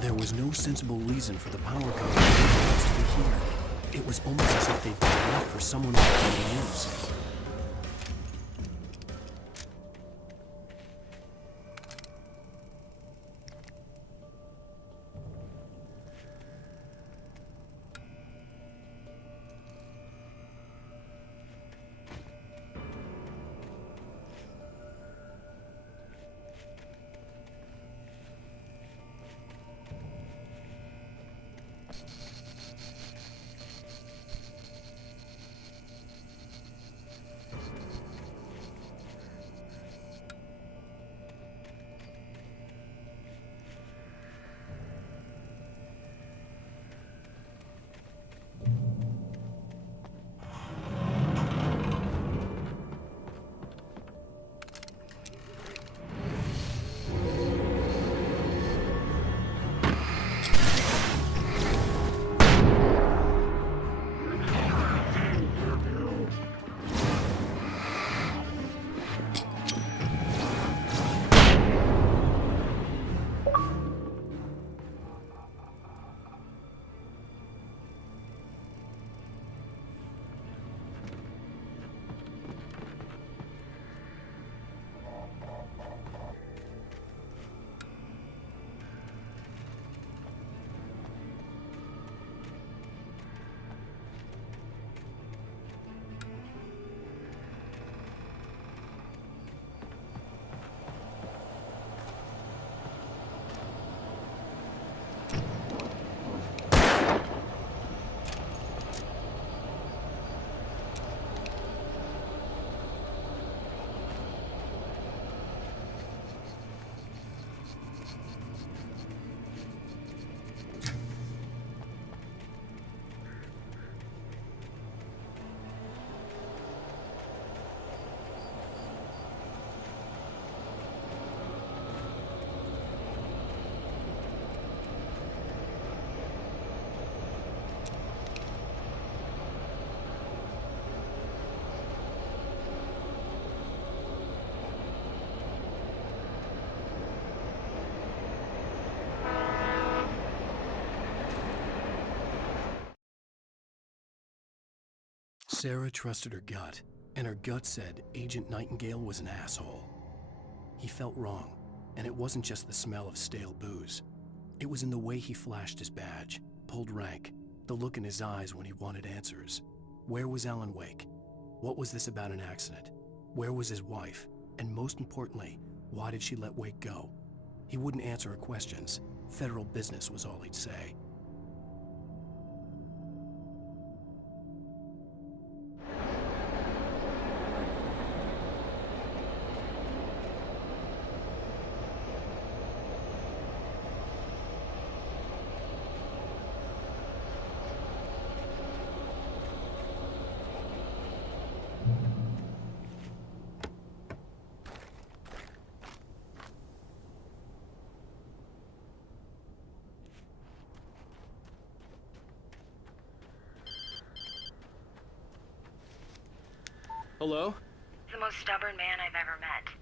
There was no sensible reason for the power company to be here. It was almost as if they'd been left for someone else to use. Sarah trusted her gut, and her gut said Agent Nightingale was an asshole. He felt wrong, and it wasn't just the smell of stale booze. It was in the way he flashed his badge, pulled rank, the look in his eyes when he wanted answers. Where was Alan Wake? What was this about an accident? Where was his wife? And most importantly, why did she let Wake go? He wouldn't answer her questions. Federal business was all he'd say. Hello? The most stubborn man I've ever met.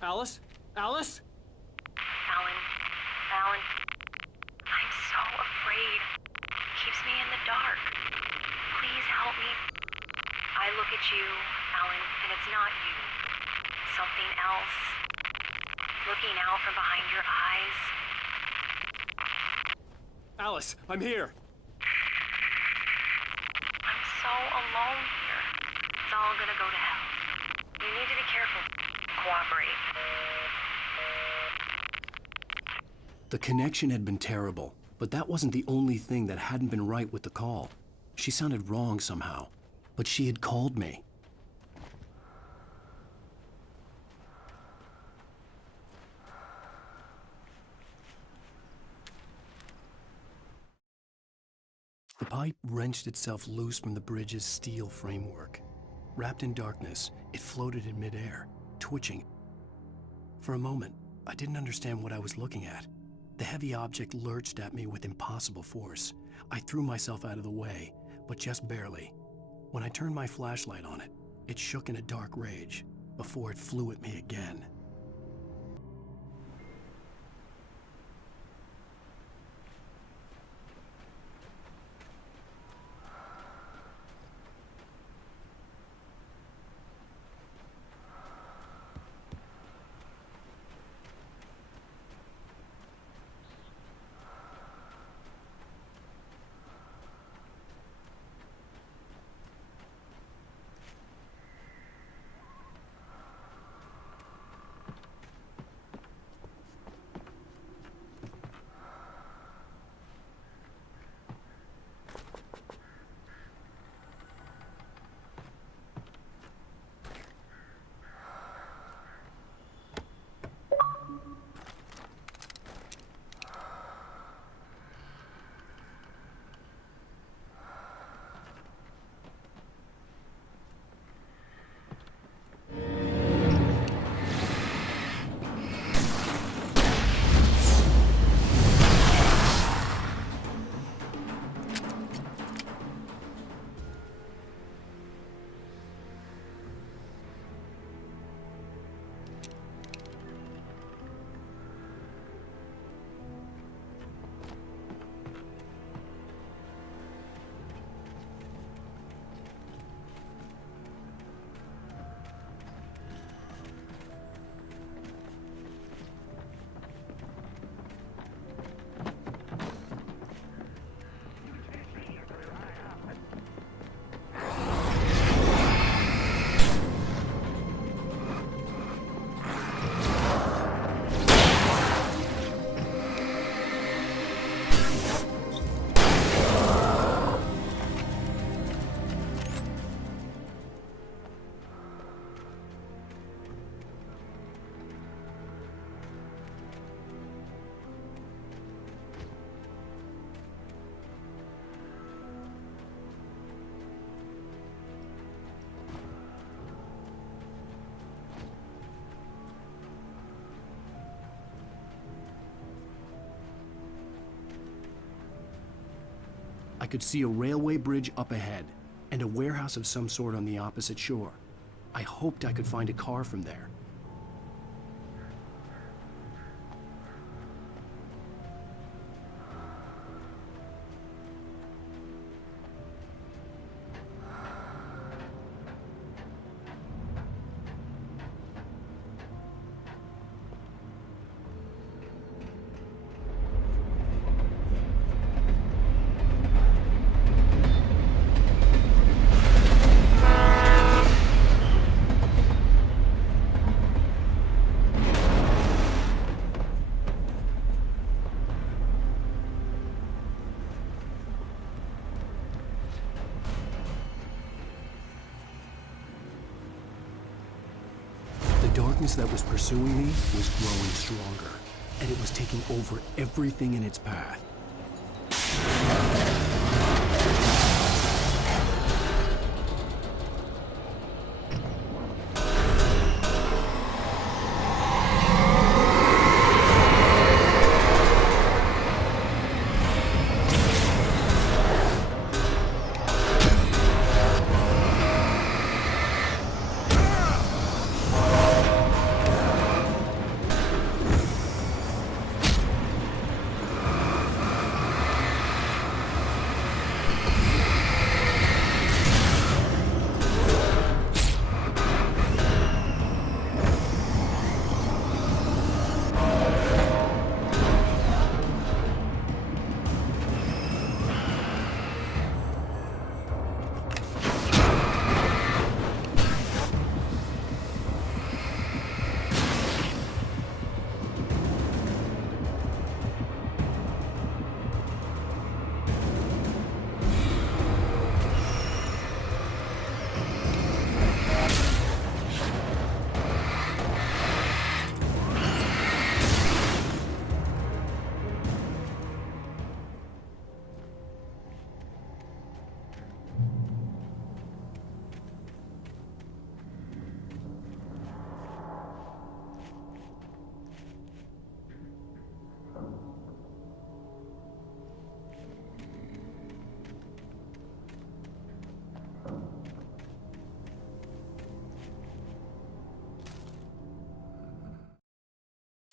Alice? Alice? Alan, I'm so afraid. He keeps me in the dark. Please help me. I look at you, Alan, and it's not you. Something else. Looking out from behind your eyes. Alice, I'm here. I'm so alone here. It's all gonna go to hell. You need to be careful. Cooperate. The connection had been terrible, but that wasn't the only thing that hadn't been right with the call. She sounded wrong somehow, but she had called me. The pipe wrenched itself loose from the bridge's steel framework. Wrapped in darkness, it floated in midair, twitching. For a moment, I didn't understand what I was looking at. The heavy object lurched at me with impossible force. I threw myself out of the way, but just barely. When I turned my flashlight on it, it shook in a dark rage before it flew at me again. I could see a railway bridge up ahead, and a warehouse of some sort on the opposite shore. I hoped I could find a car from there. darkness that was pursuing me was growing stronger, and it was taking over everything in its path.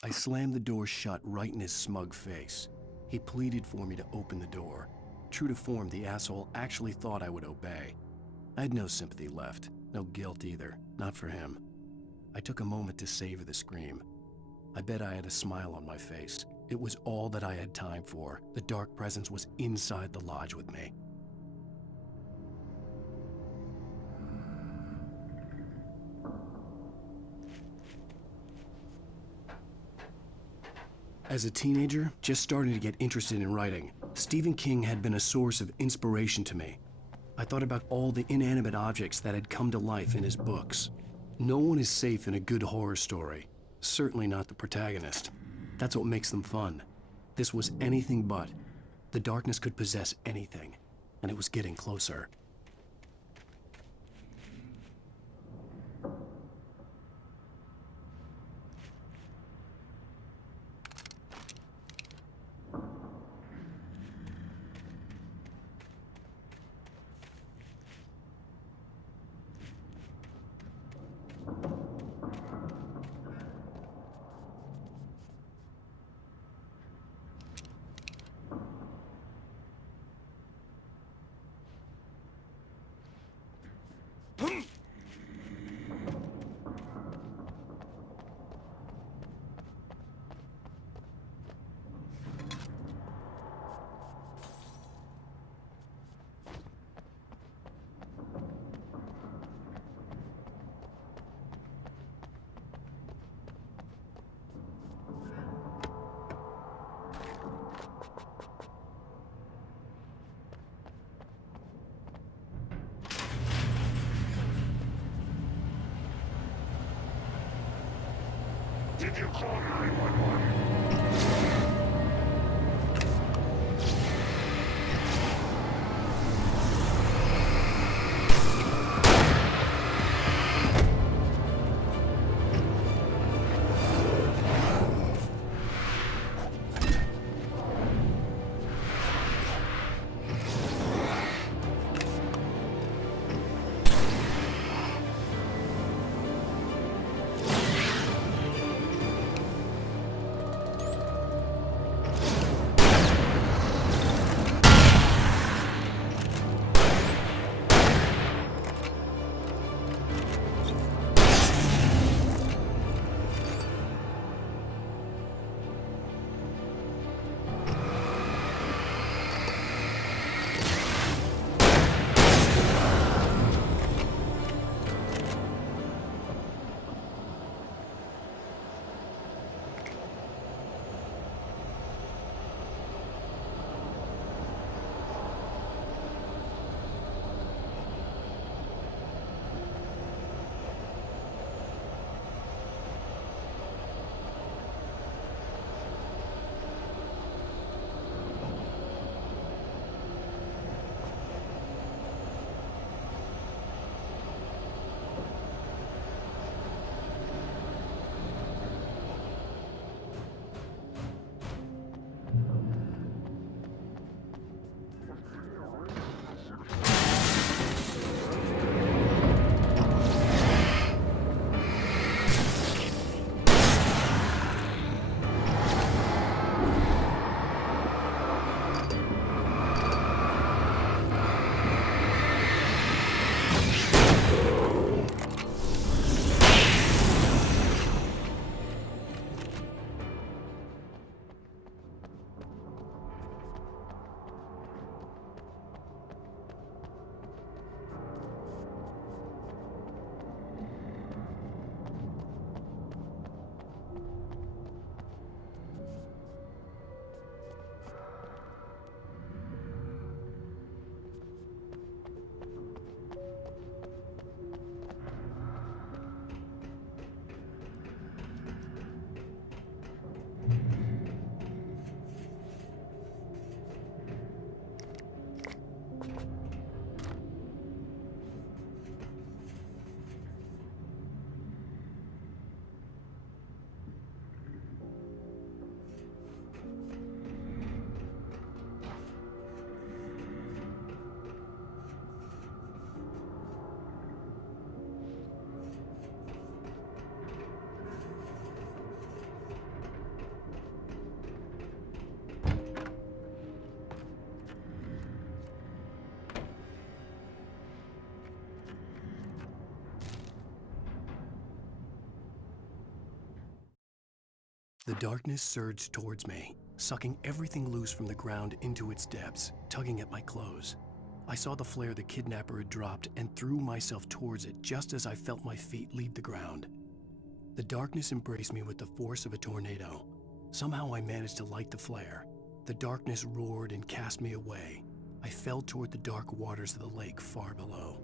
I slammed the door shut right in his smug face. He pleaded for me to open the door. True to form, the asshole actually thought I would obey. I had no sympathy left, no guilt either, not for him. I took a moment to savor the scream. I bet I had a smile on my face. It was all that I had time for. The dark presence was inside the lodge with me. As a teenager, just starting to get interested in writing, Stephen King had been a source of inspiration to me. I thought about all the inanimate objects that had come to life in his books. No one is safe in a good horror story, certainly not the protagonist. That's what makes them fun. This was anything but. The darkness could possess anything, and it was getting closer. Did you call 911? The darkness surged towards me, sucking everything loose from the ground into its depths, tugging at my clothes. I saw the flare the kidnapper had dropped and threw myself towards it just as I felt my feet leave the ground. The darkness embraced me with the force of a tornado. Somehow I managed to light the flare. The darkness roared and cast me away. I fell toward the dark waters of the lake far below.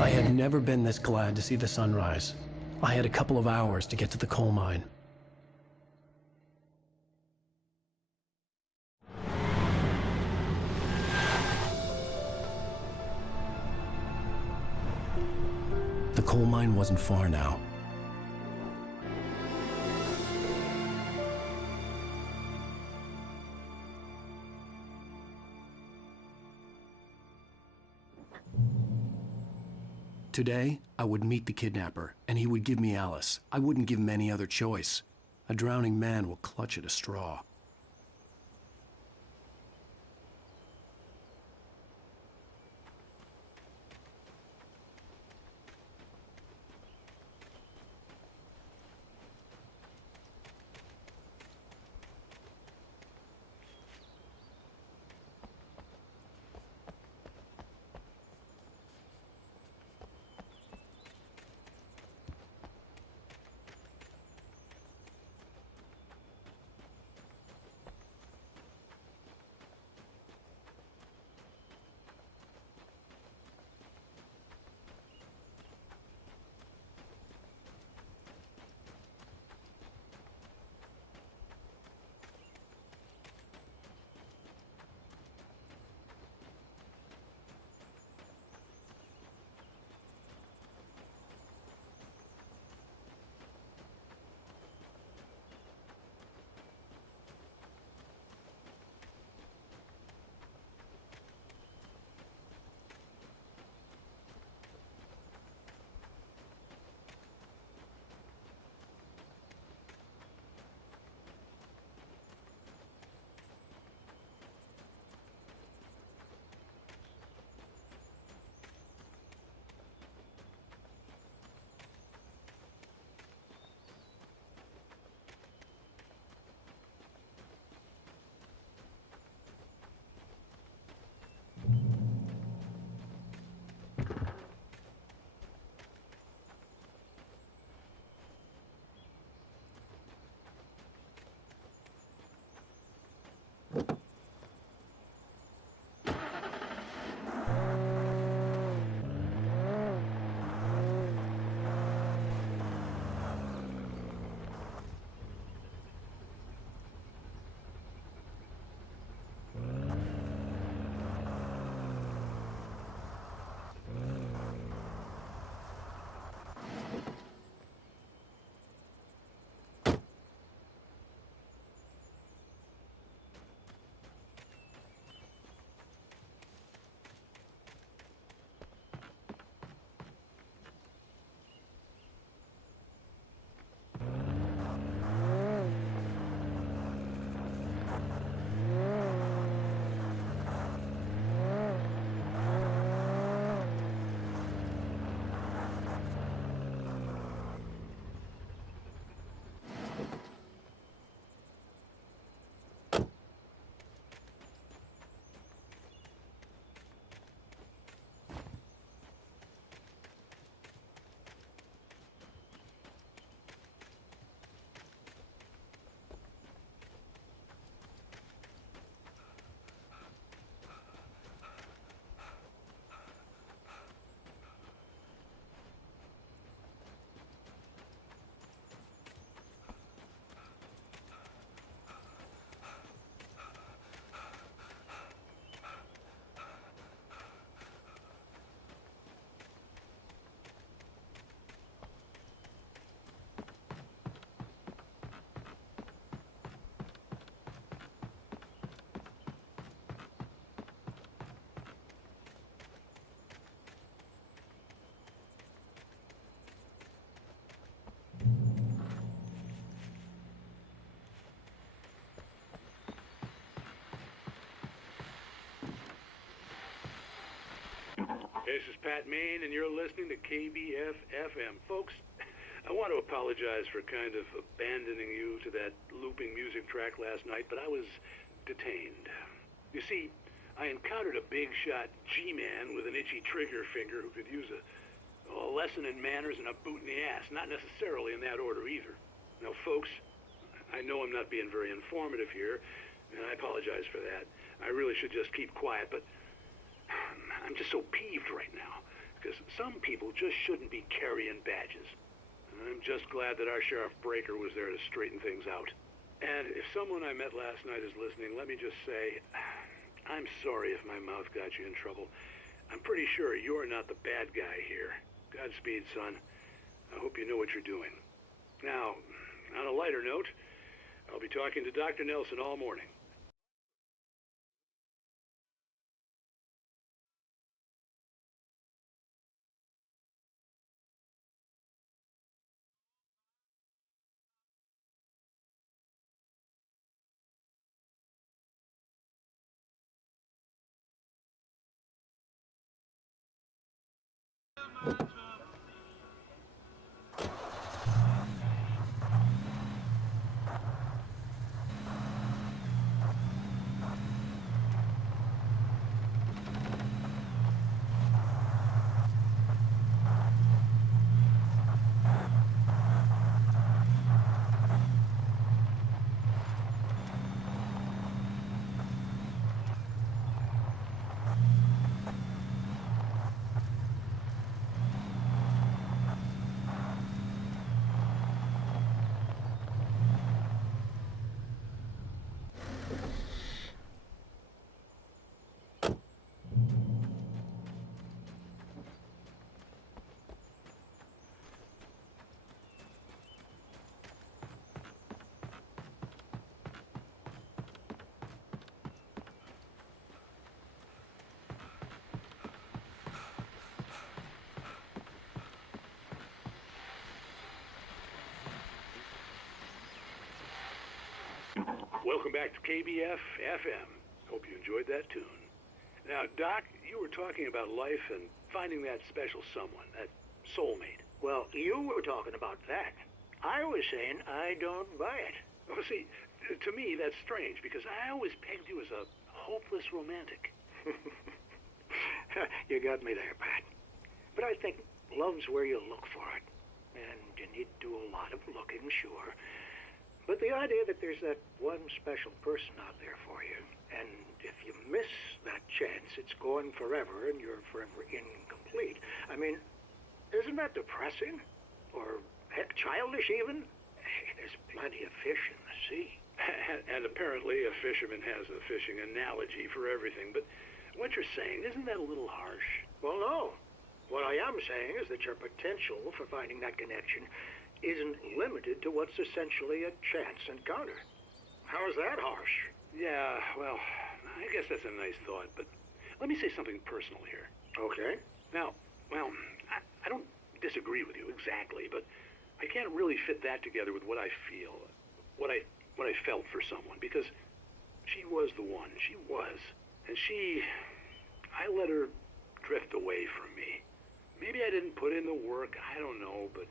I had never been this glad to see the sunrise. I had a couple of hours to get to the coal mine. The coal mine wasn't far now. Today, I would meet the kidnapper, and he would give me Alice. I wouldn't give him any other choice. A drowning man will clutch at a straw. This is Pat Maine, and you're listening to KBF-FM. Folks, I want to apologize for kind of abandoning you to that looping music track last night, but I was detained. You see, I encountered a big-shot G-man with an itchy trigger finger who could use a lesson in manners and a boot in the ass, not necessarily in that order either. Now, folks, I know I'm not being very informative here, and I apologize for that. I really should just keep quiet, but I'm just so peeved right now, because some people just shouldn't be carrying badges. I'm just glad that our Sheriff Breaker was there to straighten things out. And if someone I met last night is listening, let me just say, I'm sorry if my mouth got you in trouble. I'm pretty sure you're not the bad guy here. Godspeed, son. I hope you know what you're doing. Now, on a lighter note, I'll be talking to Dr. Nelson all morning. Welcome back to KBF-FM. Hope you enjoyed that tune. Now, Doc, you were talking about life and finding that special someone, that soulmate. Well, you were talking about that. I was saying I don't buy it. Well, see, to me, that's strange, because I always pegged you as a hopeless romantic. You got me there, Pat. But I think love's where you look for it. And you need to do a lot of looking, sure. But the idea that there's that one special person out there for you, and if you miss that chance, it's gone forever and you're forever incomplete. I mean, isn't that depressing? Or, heck, childish even? There's plenty of fish in the sea. And apparently a fisherman has a fishing analogy for everything, but what you're saying, isn't that a little harsh? Well, no. What I am saying is that your potential for finding that connection isn't limited to what's essentially a chance encounter. How is that harsh? Yeah, well, I guess that's a nice thought, but let me say something personal here. Okay. Now, well, I don't disagree with you exactly, but I can't really fit that together with what I feel, what I felt for someone, because she was the one. She was. And I let her drift away from me. Maybe I didn't put in the work, I don't know, but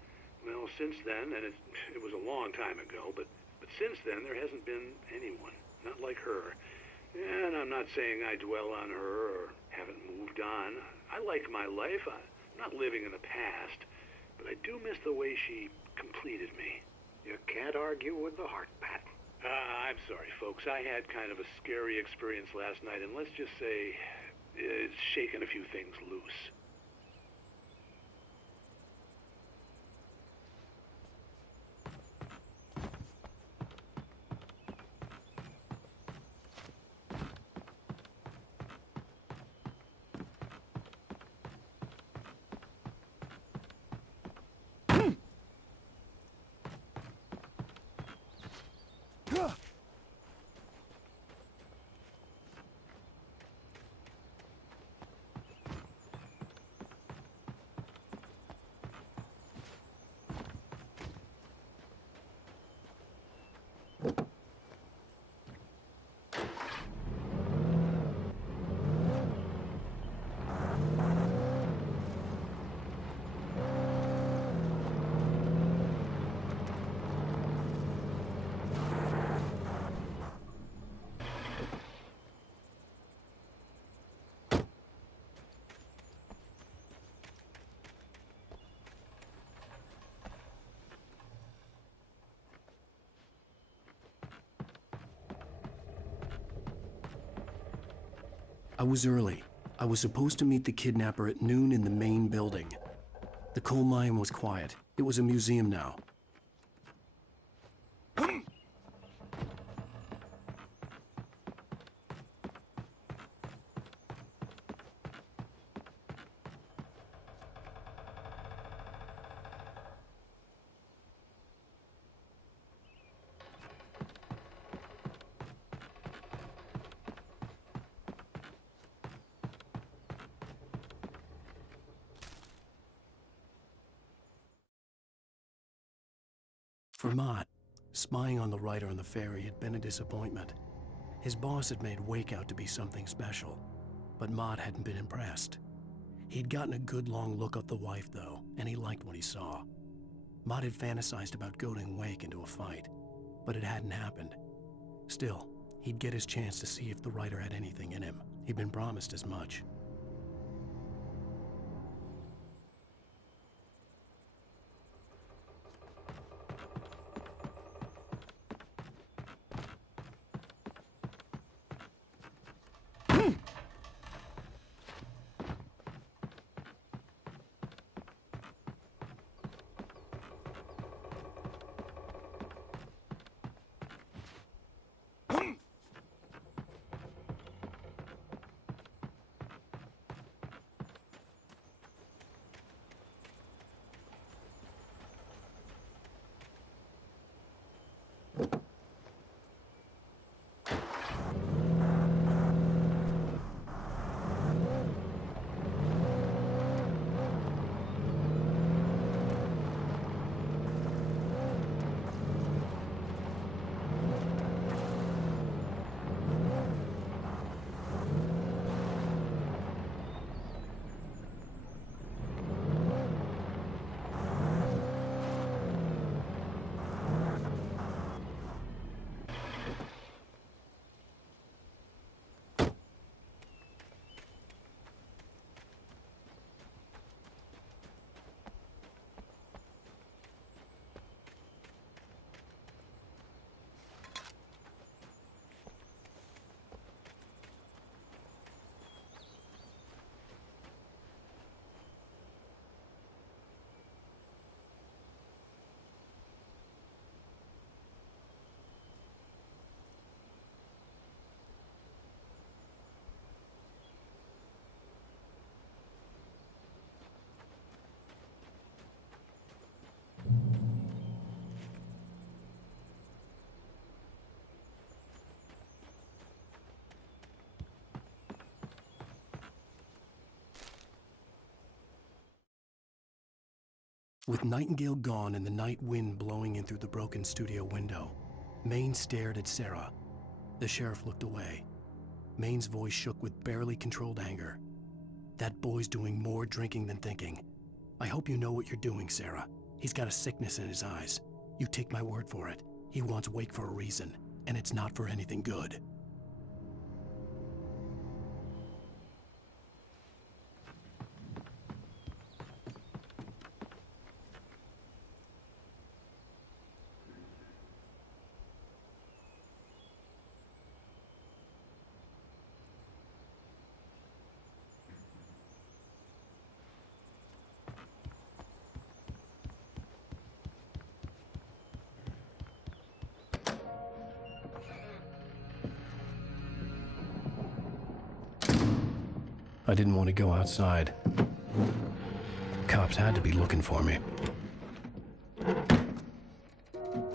well, since then, and it was a long time ago, but since then, there hasn't been anyone, not like her. And I'm not saying I dwell on her or haven't moved on. I like my life. I'm not living in the past, but I do miss the way she completed me. You can't argue with the heart, Pat. I'm sorry, folks. I had kind of a scary experience last night, and let's just say it's shaken a few things loose. I was early. I was supposed to meet the kidnapper at noon in the main building. The coal mine was quiet. It was a museum now. For Mott, spying on the writer on the ferry had been a disappointment. His boss had made Wake out to be something special, but Mott hadn't been impressed. He'd gotten a good long look at the wife, though, and he liked what he saw. Mott had fantasized about goading Wake into a fight, but it hadn't happened. Still, he'd get his chance to see if the writer had anything in him. He'd been promised as much. With Nightingale gone and the night wind blowing in through the broken studio window, Maine stared at Sarah. The sheriff looked away. Maine's voice shook with barely controlled anger. That boy's doing more drinking than thinking. I hope you know what you're doing, Sarah. He's got a sickness in his eyes. You take my word for it. He wants Wake for a reason, and it's not for anything good. I didn't want to go outside. Cops had to be looking for me.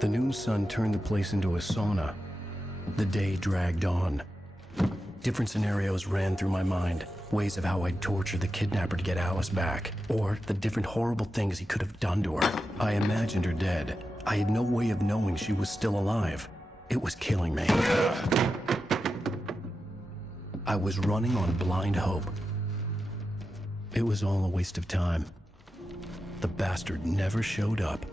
The noon sun turned the place into a sauna. The day dragged on. Different scenarios ran through my mind. Ways of how I'd torture the kidnapper to get Alice back. Or the different horrible things he could have done to her. I imagined her dead. I had no way of knowing she was still alive. It was killing me. I was running on blind hope. It was all a waste of time. The bastard never showed up.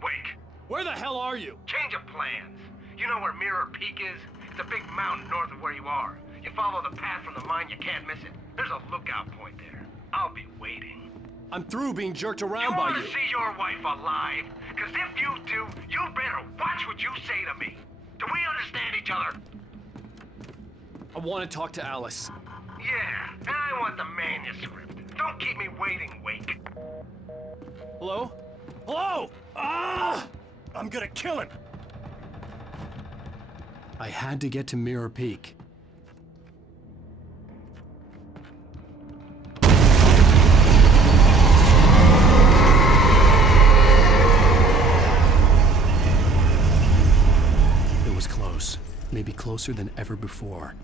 Wake! Where the hell are you? Change of plans. You know where Mirror Peak is? It's a big mountain north of where you are. You follow the path from the mine, you can't miss it. There's a lookout point there. I'll be waiting. I'm through being jerked around by You you. want to see your wife alive? Because if you do, you better watch what you say to me. Do we understand each other? I want to talk to Alice. Yeah, and I want the manuscript. Don't keep me waiting, Wake. Hello? Hello! Ah! I'm gonna kill him! I had to get to Mirror Peak. It was close, maybe closer than ever before.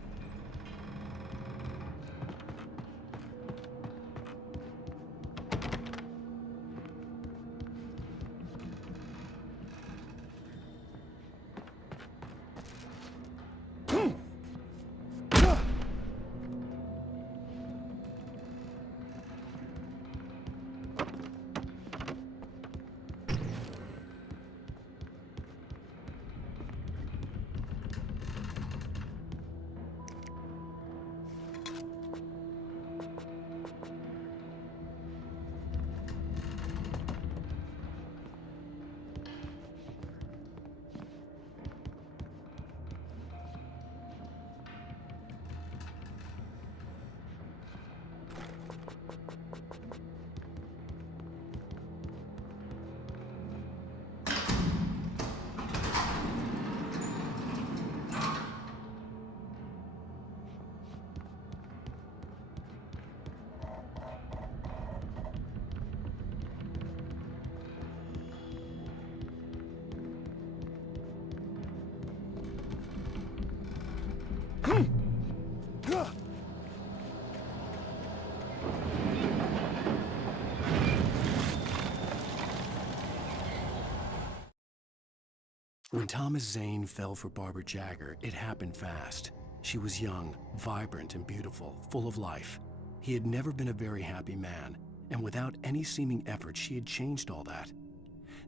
When Thomas Zane fell for Barbara Jagger, it happened fast. She was young, vibrant, and beautiful, full of life. He had never been a very happy man, and without any seeming effort, she had changed all that.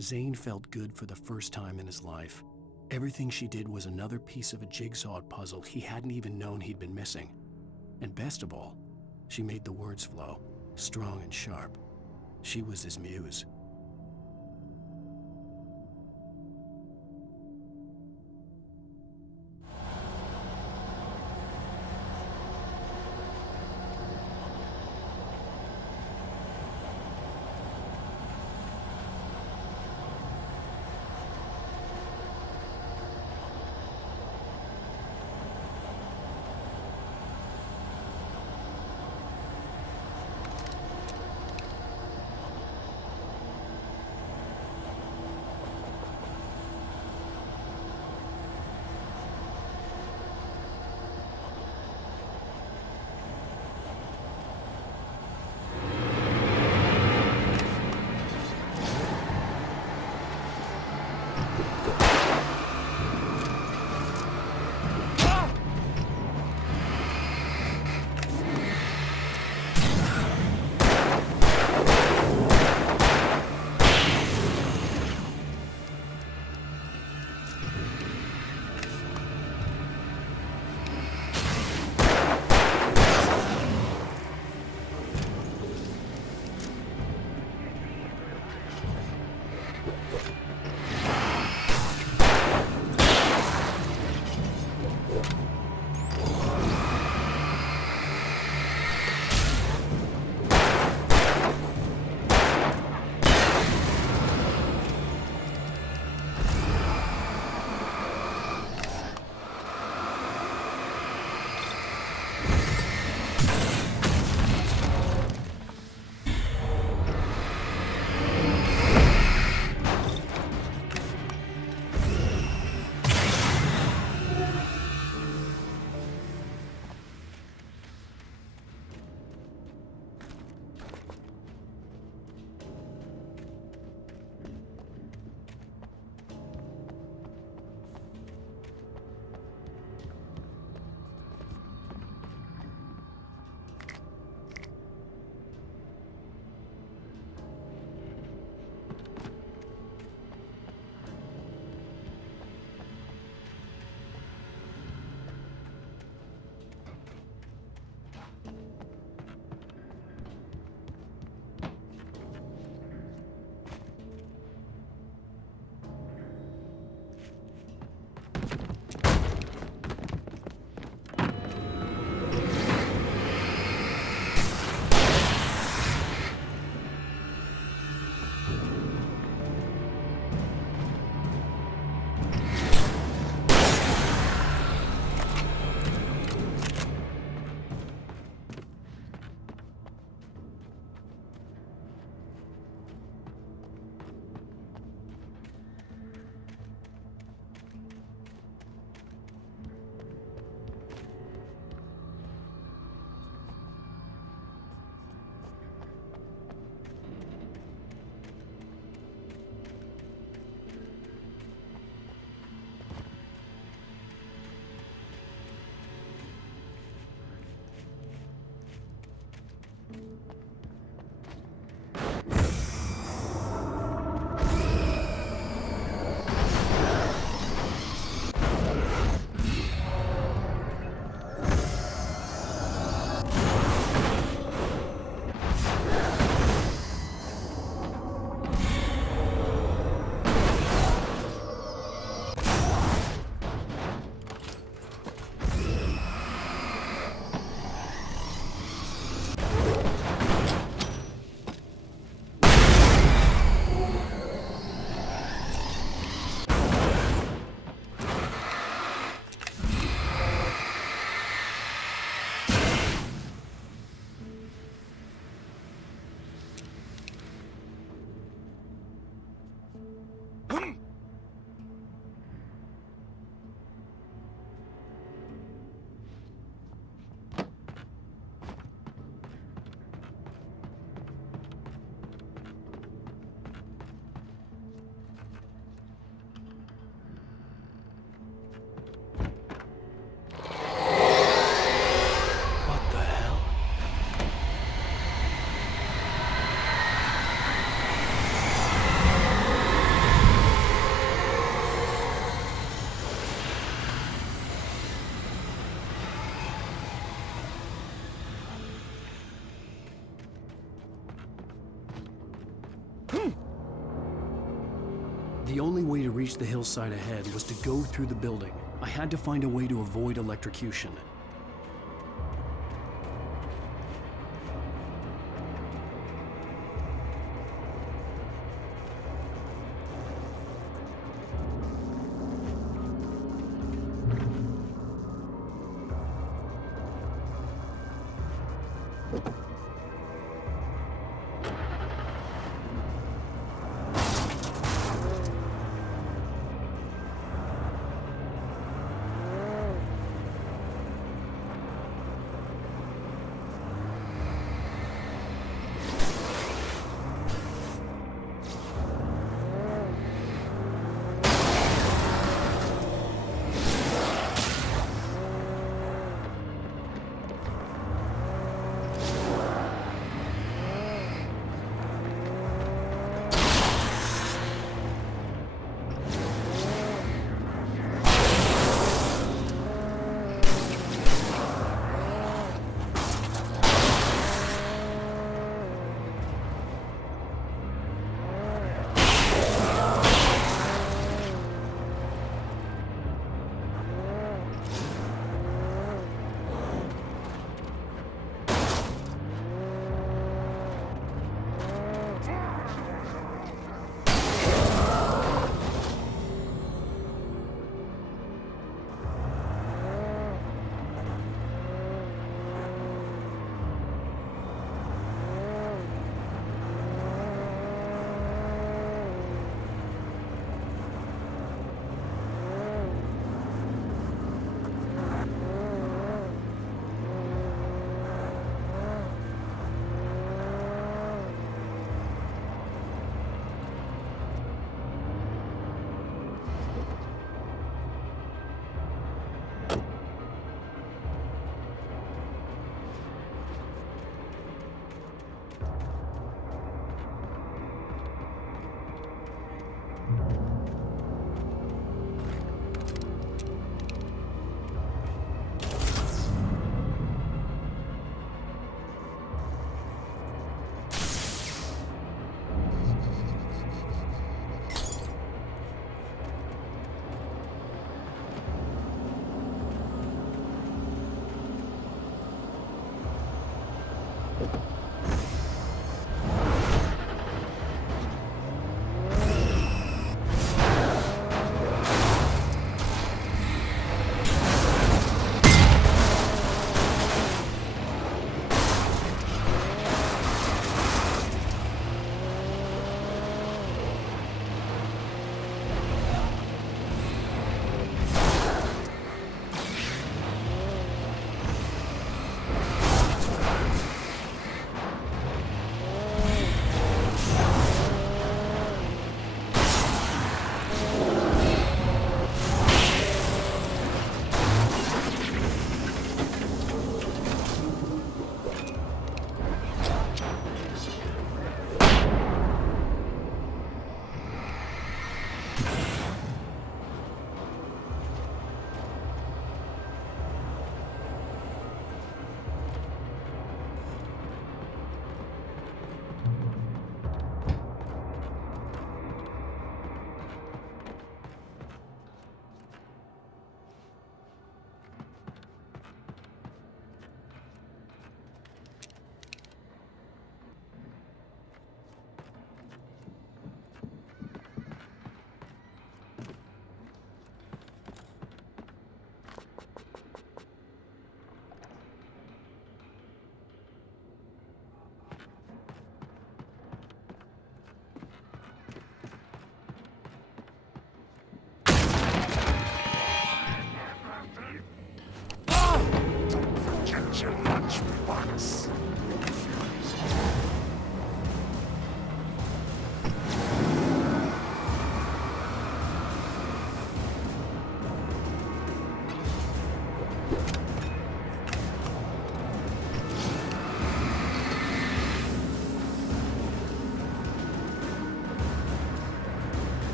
Zane felt good for the first time in his life. Everything she did was another piece of a jigsaw puzzle he hadn't even known he'd been missing. And best of all, she made the words flow, strong and sharp. She was his muse. The only way to reach the hillside ahead was to go through the building. I had to find a way to avoid electrocution.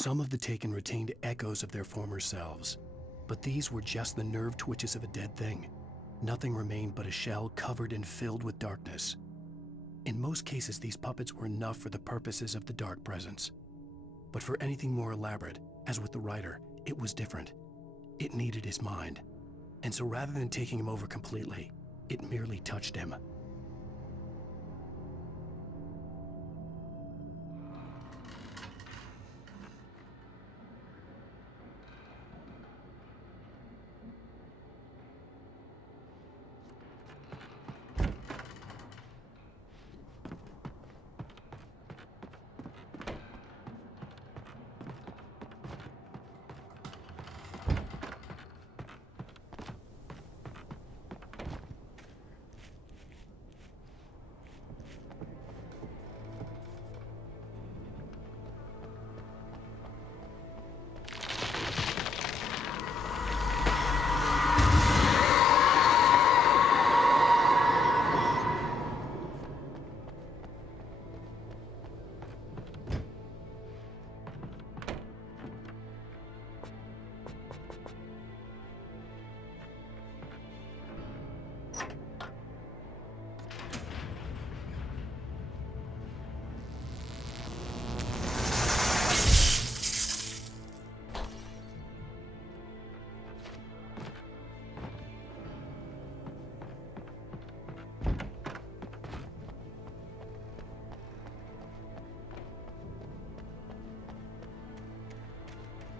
Some of the taken retained echoes of their former selves, but these were just the nerve twitches of a dead thing. Nothing remained but a shell covered and filled with darkness. In most cases, these puppets were enough for the purposes of the dark presence. But for anything more elaborate, as with the writer, it was different. It needed his mind. And so rather than taking him over completely, it merely touched him.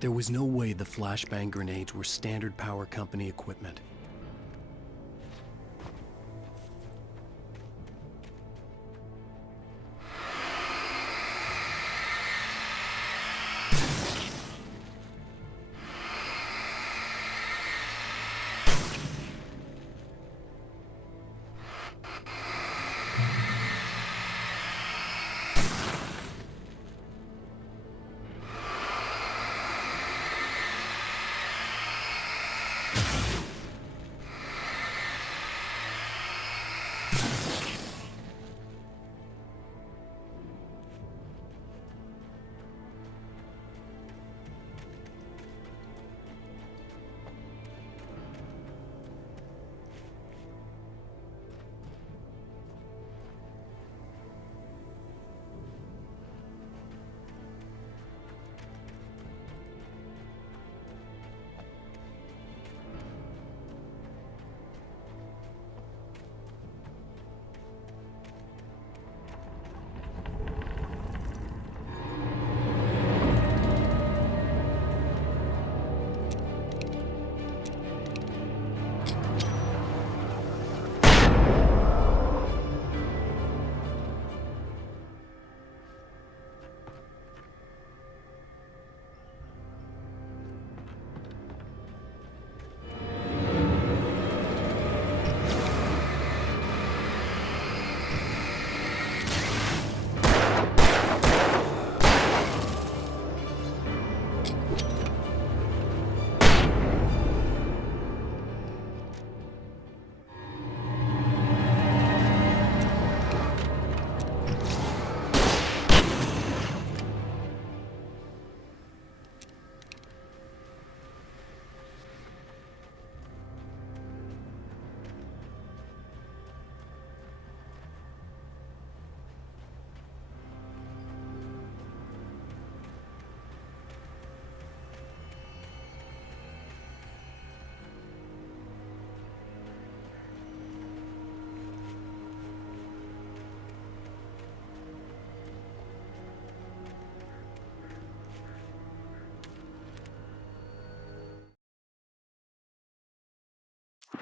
There was no way the flashbang grenades were standard power company equipment.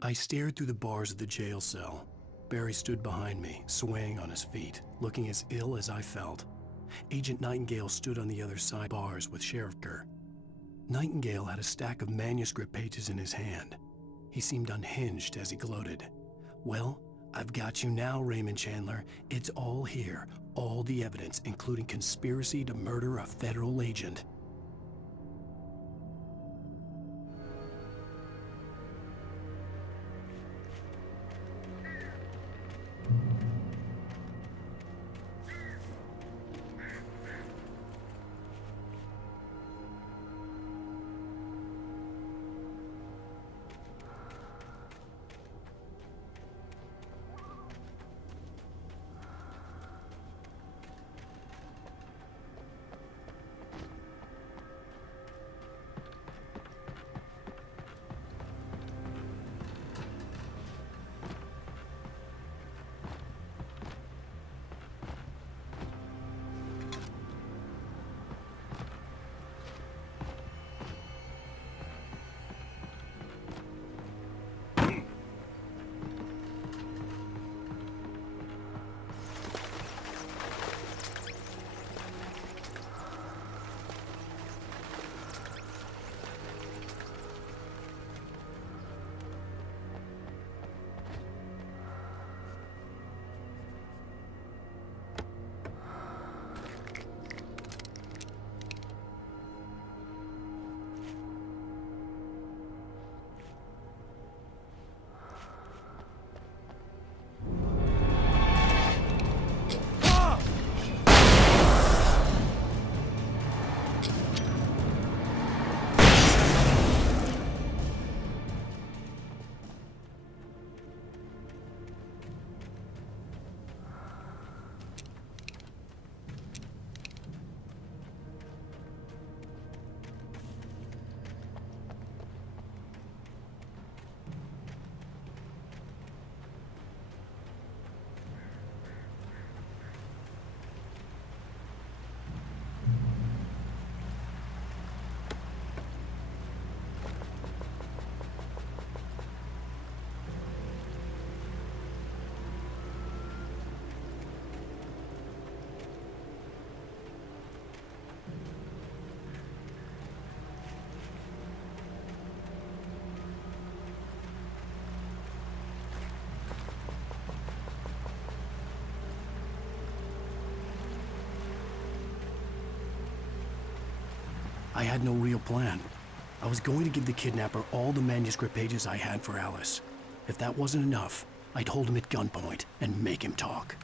I stared through the bars of the jail cell. Barry stood behind me, swaying on his feet, looking as ill as I felt. Agent Nightingale stood on the other side bars with Sheriff Kerr. Nightingale had a stack of manuscript pages in his hand. He seemed unhinged as he gloated. "Well, I've got you now, Raymond Chandler. It's all here. All the evidence, including conspiracy to murder a federal agent." I had no real plan. I was going to give the kidnapper all the manuscript pages I had for Alice. If that wasn't enough, I'd hold him at gunpoint and make him talk.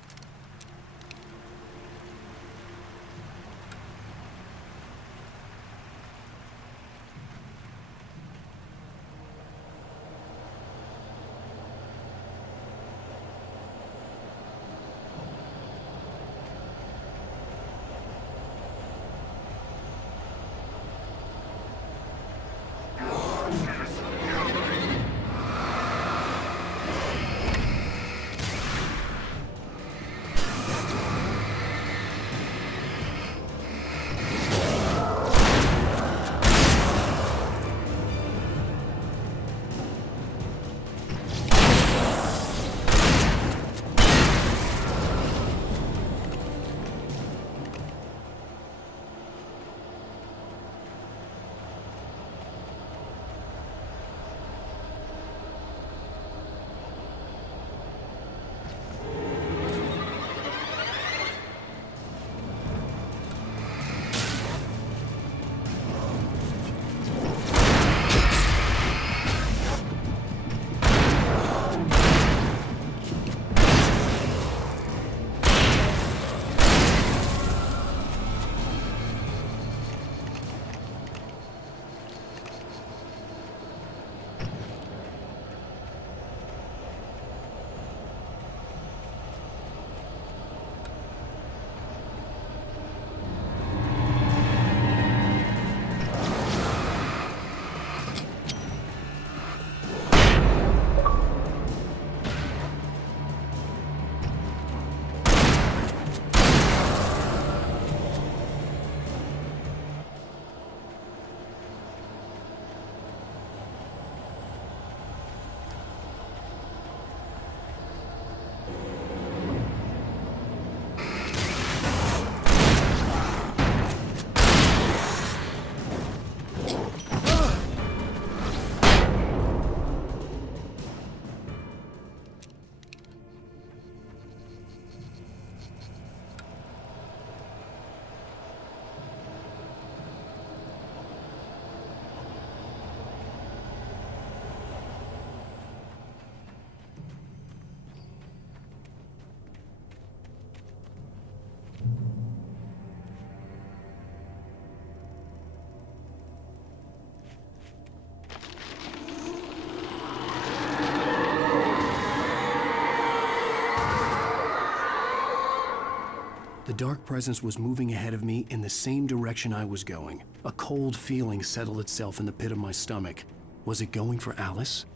The dark presence was moving ahead of me in the same direction I was going. A cold feeling settled itself in the pit of my stomach. Was it going for Alice?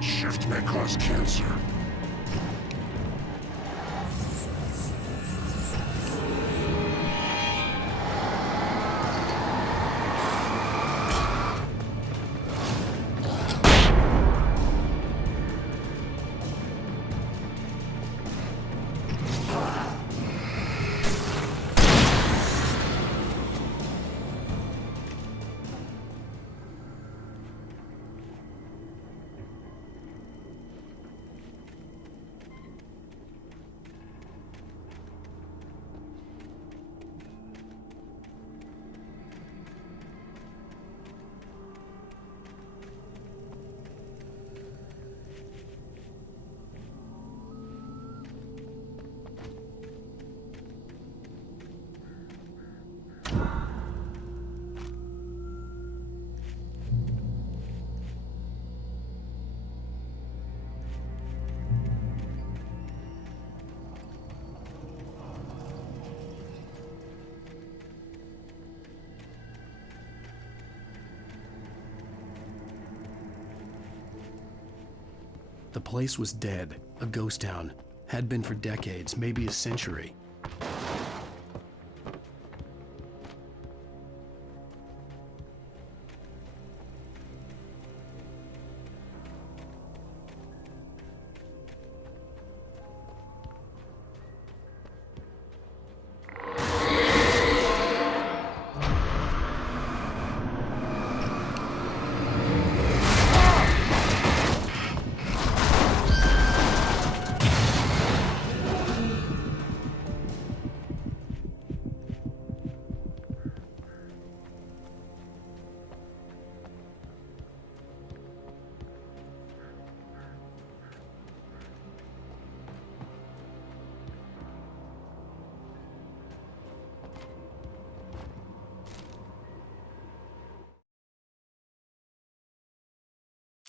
Night shift may cause cancer. The place was dead, a ghost town. Had been for decades, maybe a century.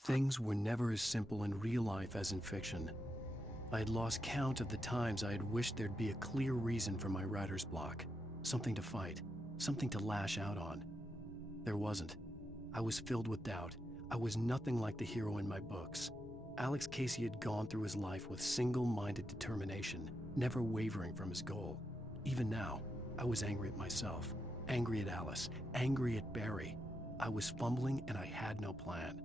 Things were never as simple in real life as in fiction. I had lost count of the times I had wished there'd be a clear reason for my writer's block. Something to fight, something to lash out on. There wasn't. I was filled with doubt. I was nothing like the hero in my books. Alex Casey had gone through his life with single-minded determination, never wavering from his goal. Even now, I was angry at myself, angry at Alice, angry at Barry. I was fumbling and I had no plan.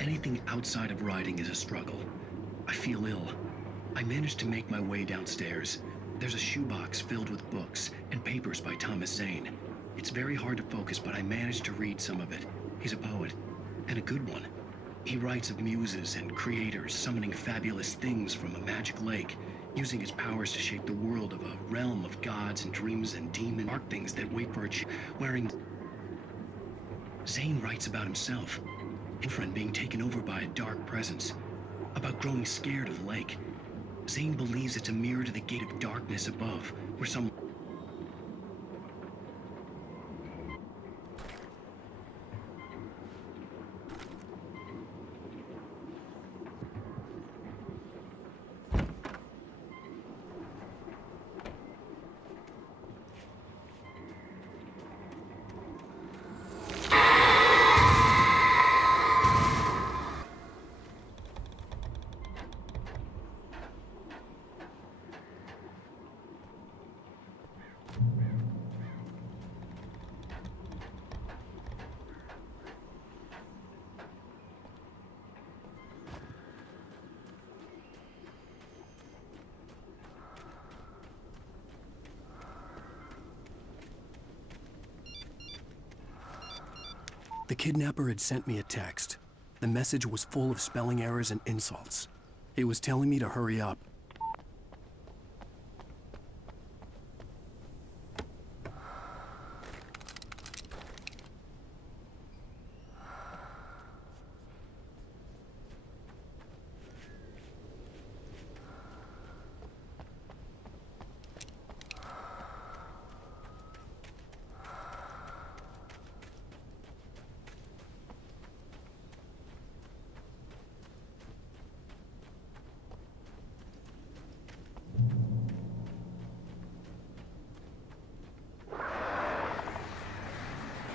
Anything outside of writing is a struggle. I feel ill. I managed to make my way downstairs. There's a shoebox filled with books and papers by Thomas Zane. It's very hard to focus, but I managed to read some of it. He's a poet, and a good one. He writes of muses and creators summoning fabulous things from a magic lake, using his powers to shape the world of a realm of gods and dreams and demon dark things that wait for a wearing. Zane writes about himself, his friend being taken over by a dark presence, about growing scared of the lake. Zane believes it's a mirror to the gate of darkness above, where some... The kidnapper had sent me a text. The message was full of spelling errors and insults. It was telling me to hurry up.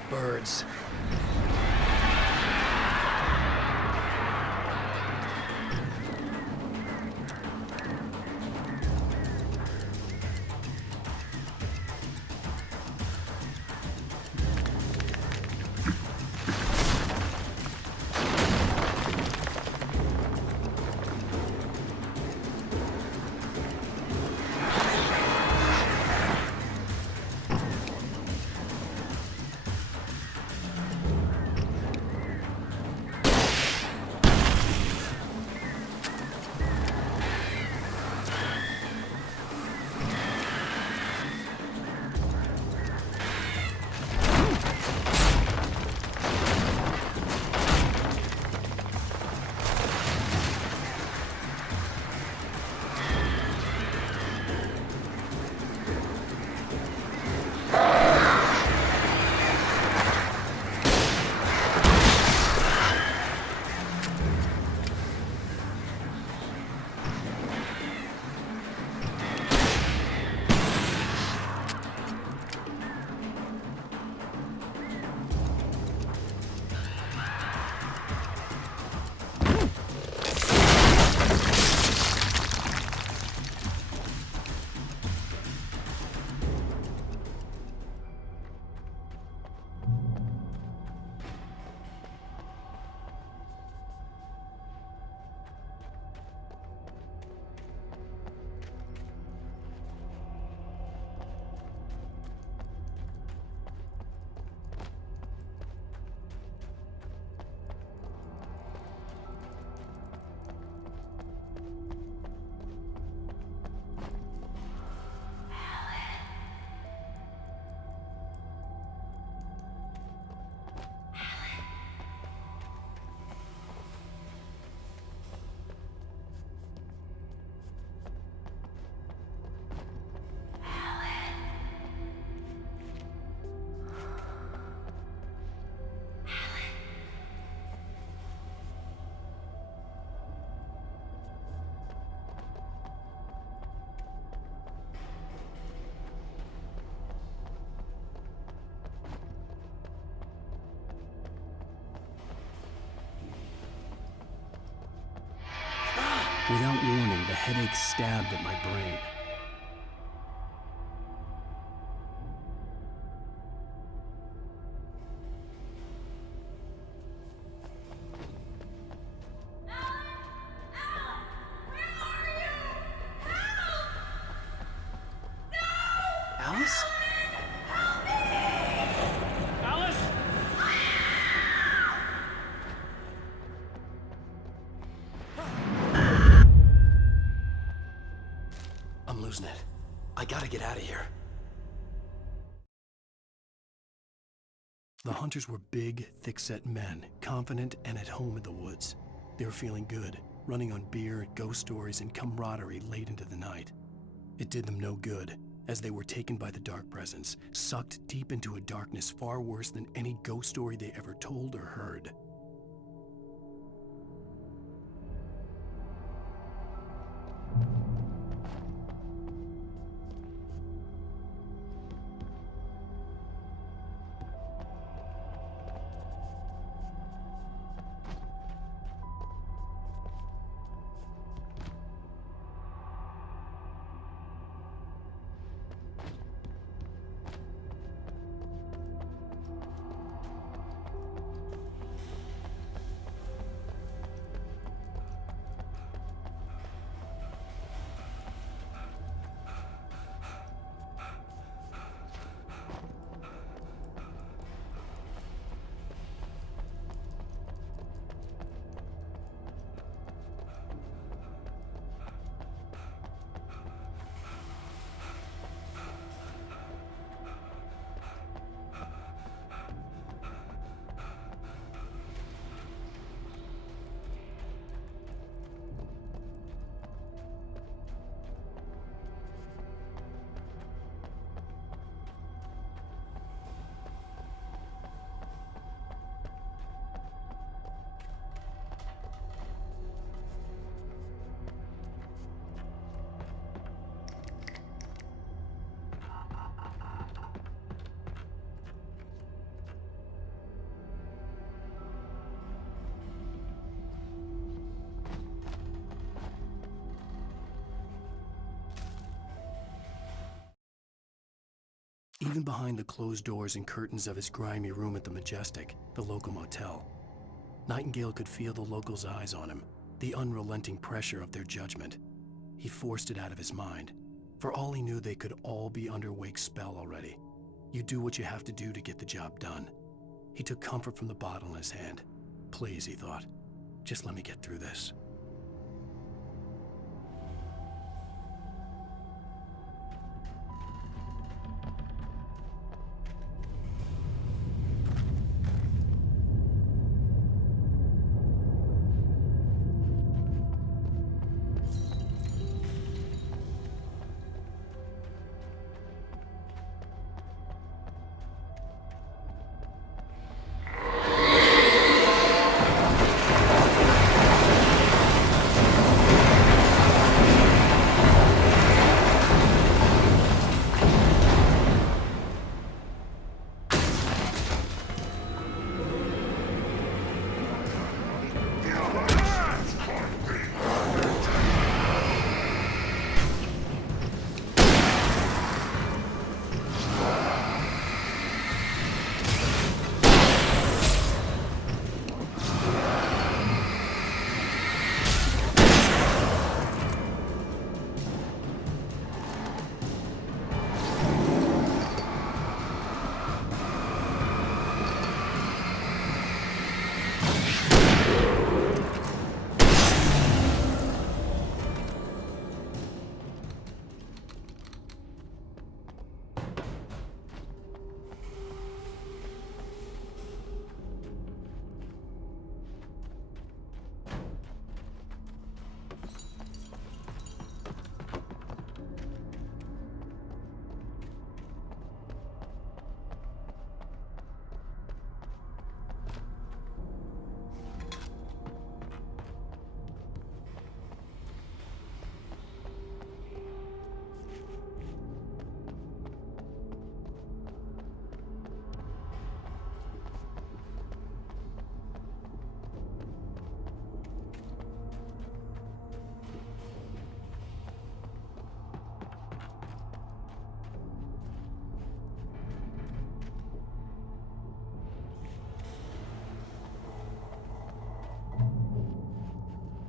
Birds. Without warning, the headache stabbed at my brain. closing it. I gotta get out of here. The hunters were big, thick-set men, confident and at home in the woods. They were feeling good, running on beer, ghost stories, and camaraderie late into the night. It did them no good, as they were taken by the dark presence, sucked deep into a darkness far worse than any ghost story they ever told or heard. Even behind the closed doors and curtains of his grimy room at the Majestic, the local motel, Nightingale could feel the locals' eyes on him, the unrelenting pressure of their judgment. He forced it out of his mind. For all he knew, they could all be under Wake's spell already. You do what you have to do to get the job done. He took comfort from the bottle in his hand. Please, he thought, just let me get through this.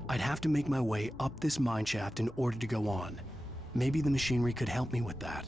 I'd have to make my way up this mine shaft in order to go on. Maybe the machinery could help me with that.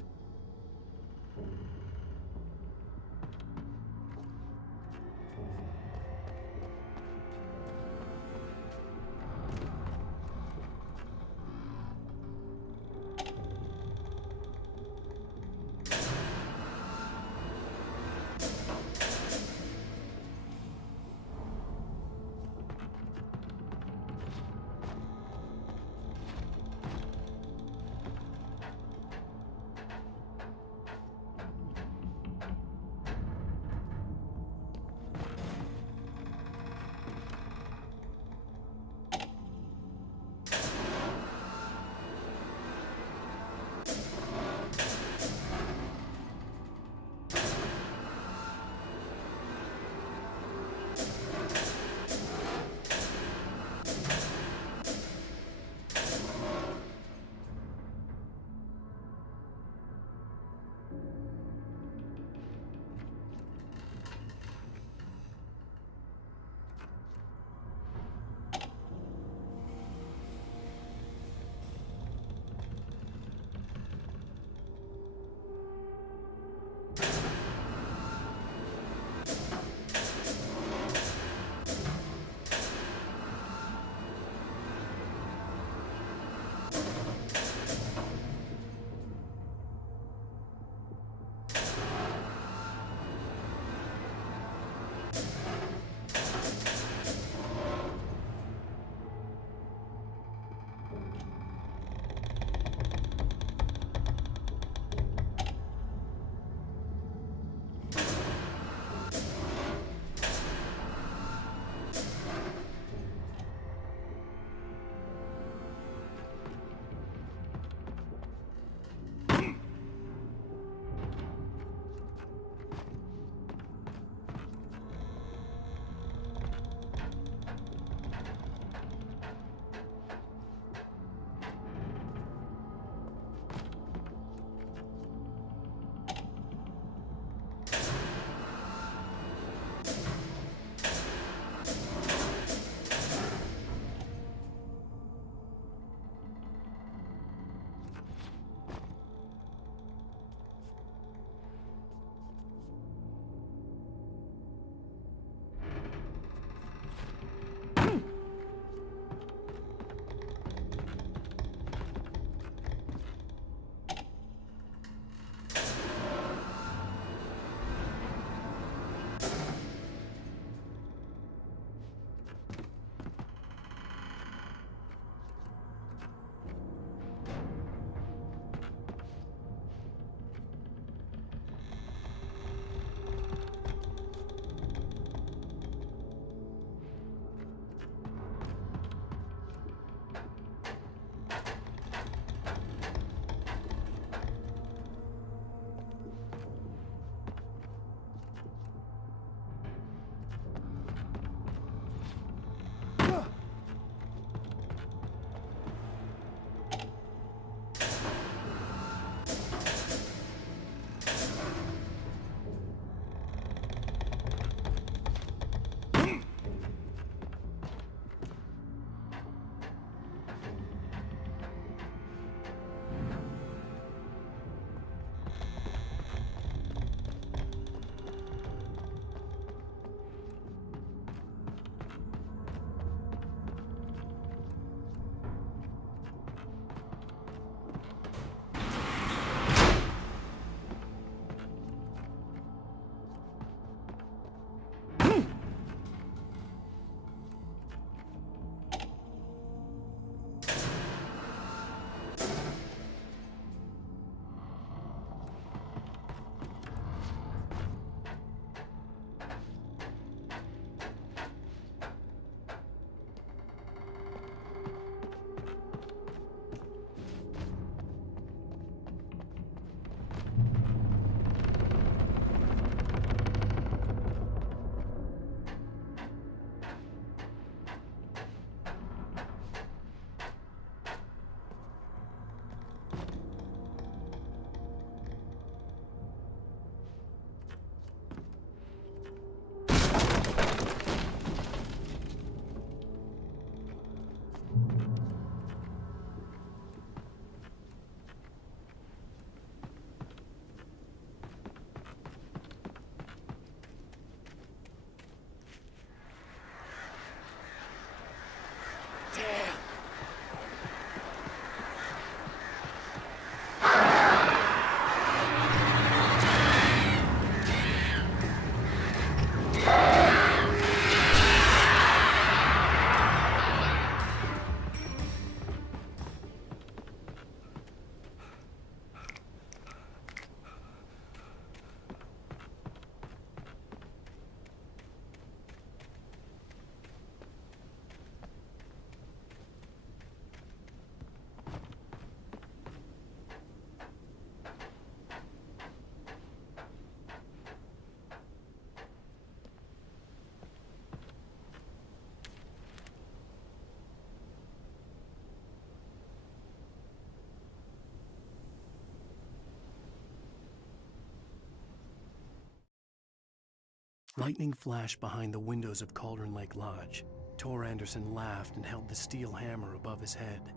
Lightning flashed behind the windows of Cauldron Lake Lodge. Tor Anderson laughed and held the steel hammer above his head.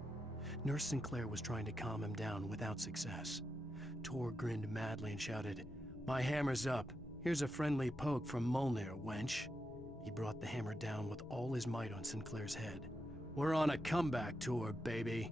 Nurse Sinclair was trying to calm him down without success. Tor grinned madly and shouted, "My hammer's up. Here's a friendly poke from Molnir, wench." He brought the hammer down with all his might on Sinclair's head. "We're on a comeback tour, baby."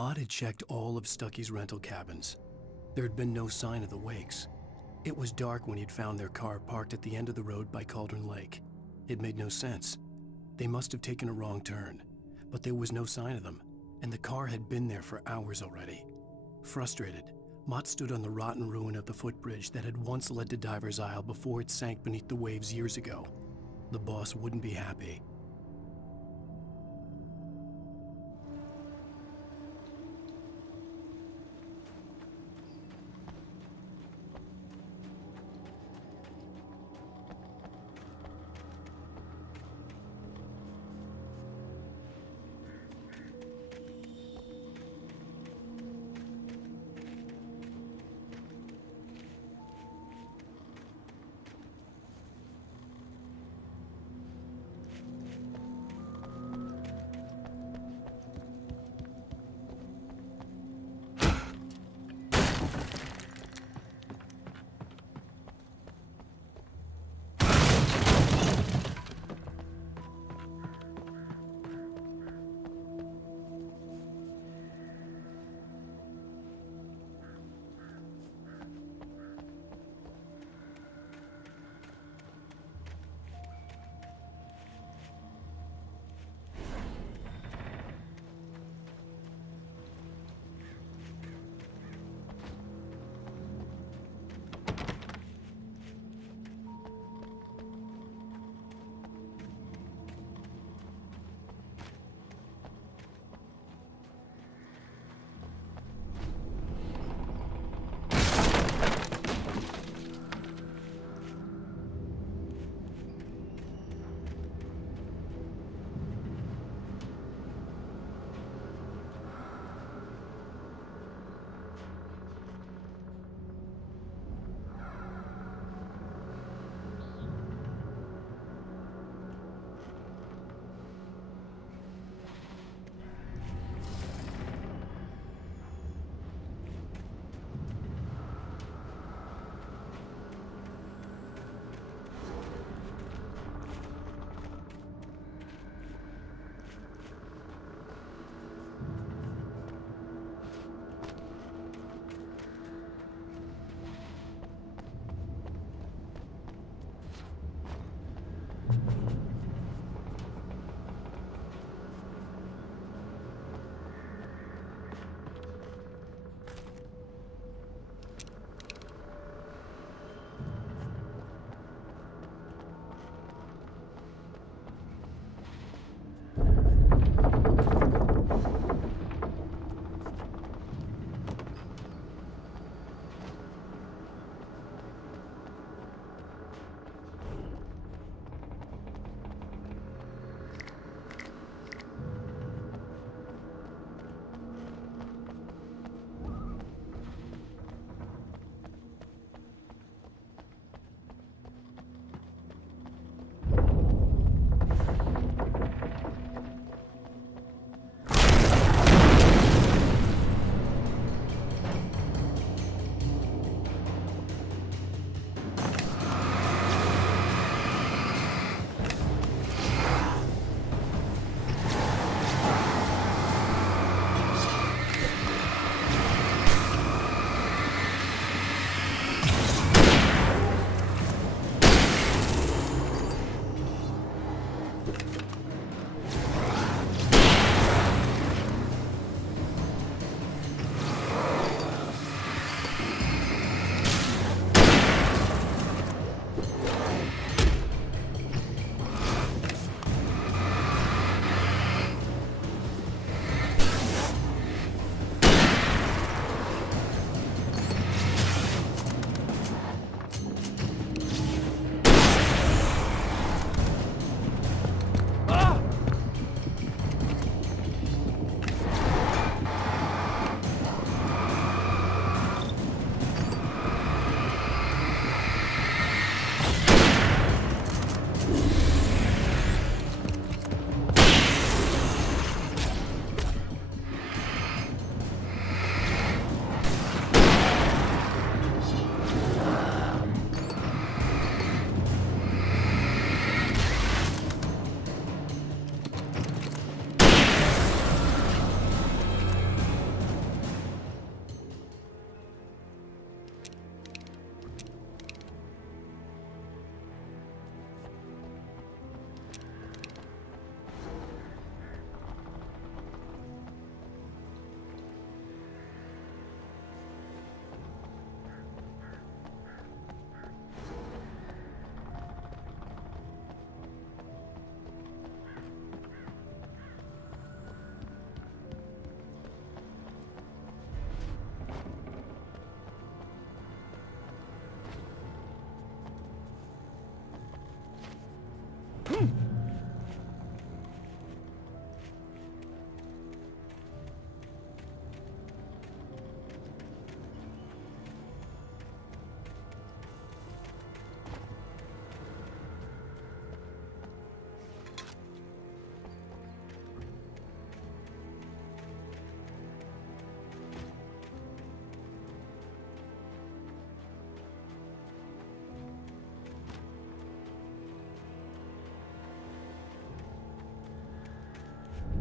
Mott had checked all of Stucky's rental cabins. There had been no sign of the Wakes. It was dark when he'd found their car parked at the end of the road by Cauldron Lake. It made no sense. They must have taken a wrong turn, but there was no sign of them, and the car had been there for hours already. Frustrated, Mott stood on the rotten ruin of the footbridge that had once led to Diver's Isle before it sank beneath the waves years ago. The boss wouldn't be happy.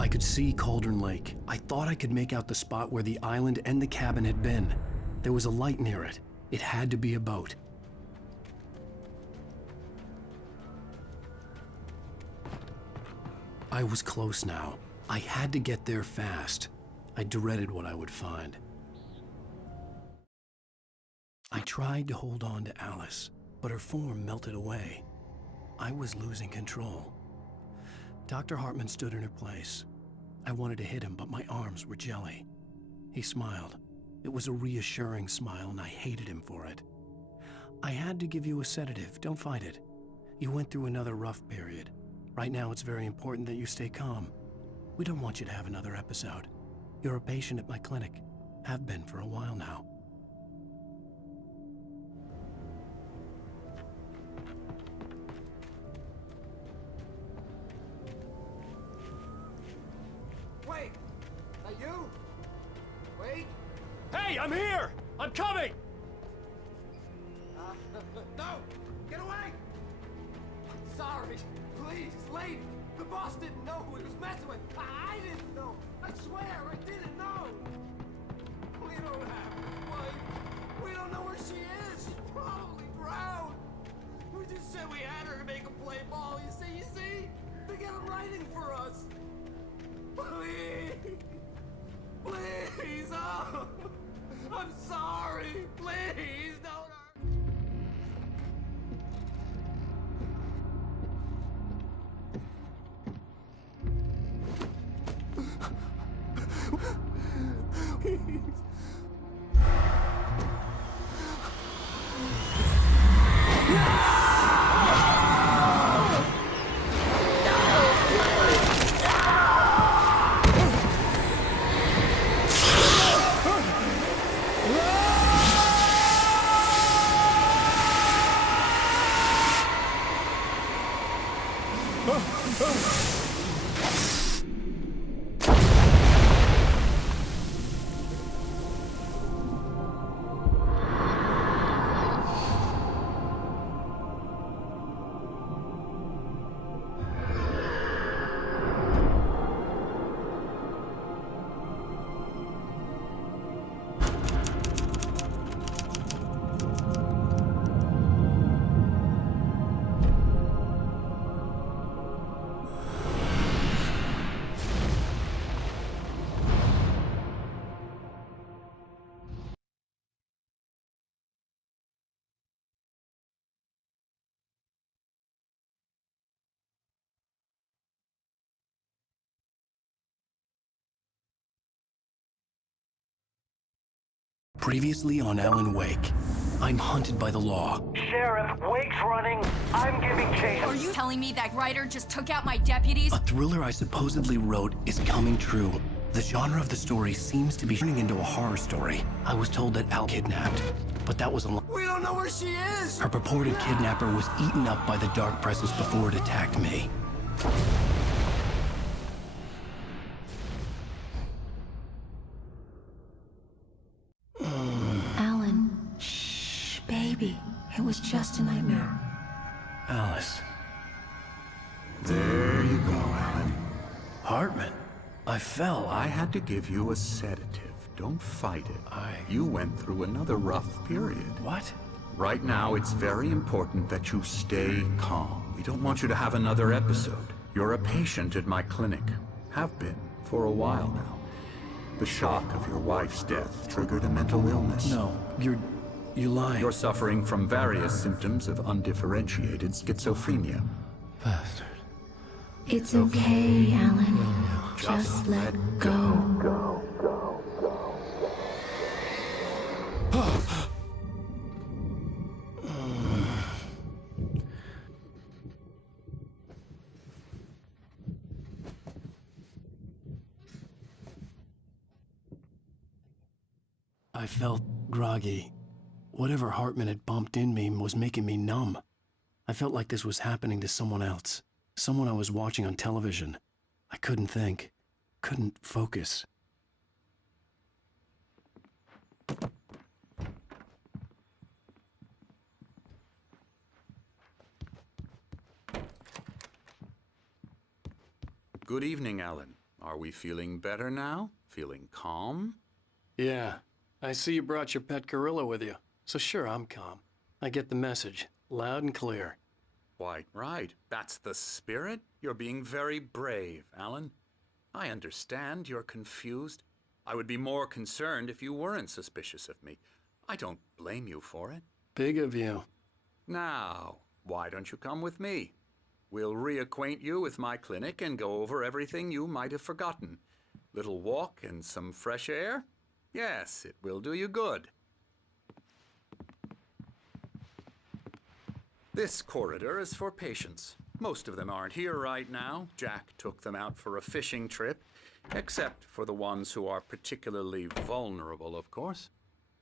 could see Cauldron Lake. I thought I could make out the spot where the island and the cabin had been. There was a light near it. It had to be a boat. I was close now. I had to get there fast. I dreaded what I would find. I tried to hold on to Alice, but her form melted away. I was losing control. Dr. Hartman stood in her place. I wanted to hit him, but my arms were jelly. He smiled. It was a reassuring smile, and I hated him for it. I had to give you a sedative. Don't fight it. You went through another rough period. Right now, it's very important that you stay calm. We don't want you to have another episode. You're a patient at my clinic. Have been for a while now. Wait! Are you? Wait! Hey, I'm here! I'm coming! No! Get away! I'm sorry. Please, lady. The boss didn't know who he was messing with. I didn't know. I swear, I didn't know. We don't have a wife. We don't know where she is. She's probably drowned. We just said we had her to make a play ball. You see? They get him writing for us. Please. Please. Oh. I'm sorry. Please don't hurt. Previously on Alan Wake, I'm hunted by the law. Sheriff, Wake's running. I'm giving chase. Are you telling me that writer just took out my deputies? A thriller I supposedly wrote is coming true. The genre of the story seems to be turning into a horror story. I was told that Al kidnapped, but that was a lie. We don't know where she is! Her purported kidnapper was eaten up by the dark presence before it attacked me. Alan, shh, baby. It was just a nightmare. Alice. There you go, Alan. Hartman. I fell. I had to give you a sedative. Don't fight it. You went through another rough period. What? Right now, it's very important that you stay calm. We don't want you to have another episode. You're a patient at my clinic. Have been for a while now. The shock of your wife's death triggered a mental illness. No, you're lying. You're suffering from various symptoms of undifferentiated schizophrenia. Bastard. It's okay, Alan. Just let go. I felt groggy. Whatever Hartman had bumped in me was making me numb. I felt like this was happening to someone else. Someone I was watching on television. I couldn't think. Couldn't focus. Good evening, Alan. Are we feeling better now? Feeling calm? Yeah. I see you brought your pet gorilla with you. So sure, I'm calm. I get the message. Loud and clear. Quite right. That's the spirit. You're being very brave, Alan. I understand you're confused. I would be more concerned if you weren't suspicious of me. I don't blame you for it. Big of you. Now, why don't you come with me? We'll reacquaint you with my clinic and go over everything you might have forgotten. Little walk and some fresh air? Yes, it will do you good. This corridor is for patients. Most of them aren't here right now. Jack took them out for a fishing trip, except for the ones who are particularly vulnerable, of course.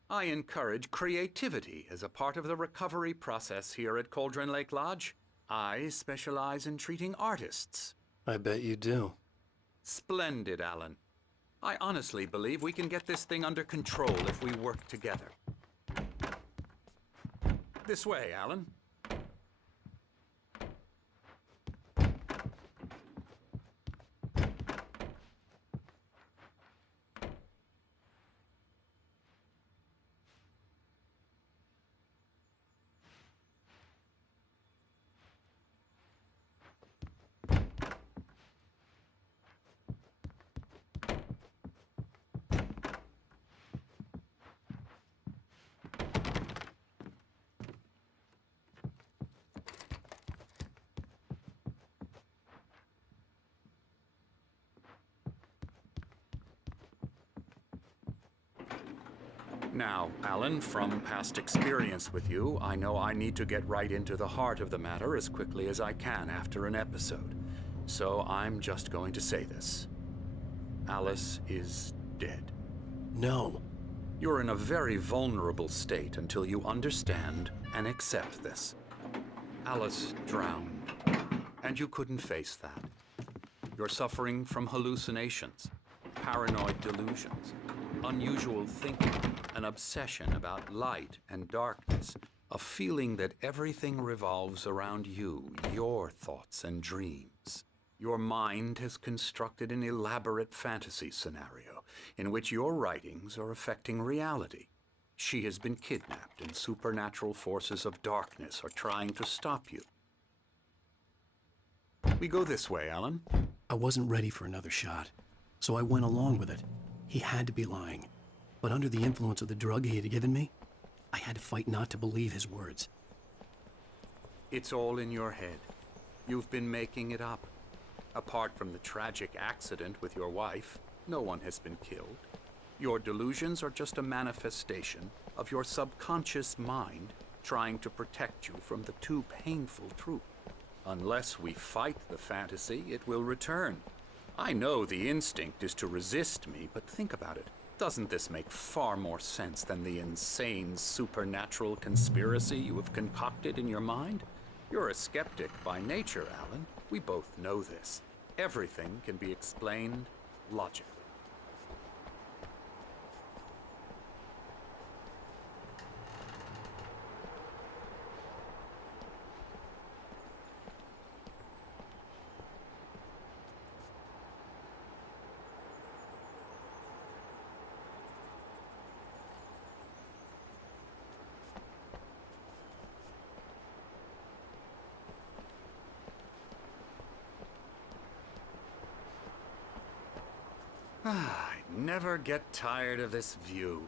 I encourage creativity as a part of the recovery process here at Cauldron Lake Lodge. I specialize in treating artists. I bet you do. Splendid, Alan. I honestly believe we can get this thing under control if we work together. This way, Alan. Now, Alan, from past experience with you, I know I need to get right into the heart of the matter as quickly as I can after an episode. So I'm just going to say this. Alice is dead. No. You're in a very vulnerable state until you understand and accept this. Alice drowned, and you couldn't face that. You're suffering from hallucinations, paranoid delusions, unusual thinking, an obsession about light and darkness, a feeling that everything revolves around you, your thoughts and dreams. Your mind has constructed an elaborate fantasy scenario in which your writings are affecting reality. She has been kidnapped and supernatural forces of darkness are trying to stop you. We go this way, Alan. I wasn't ready for another shot, so I went along with it. He had to be lying. But under the influence of the drug he had given me, I had to fight not to believe his words. It's all in your head. You've been making it up. Apart from the tragic accident with your wife, no one has been killed. Your delusions are just a manifestation of your subconscious mind trying to protect you from the too painful truth. Unless we fight the fantasy, it will return. I know the instinct is to resist me, but think about it. Doesn't this make far more sense than the insane supernatural conspiracy you have concocted in your mind? You're a skeptic by nature, Alan. We both know this. Everything can be explained logically. I never get tired of this view.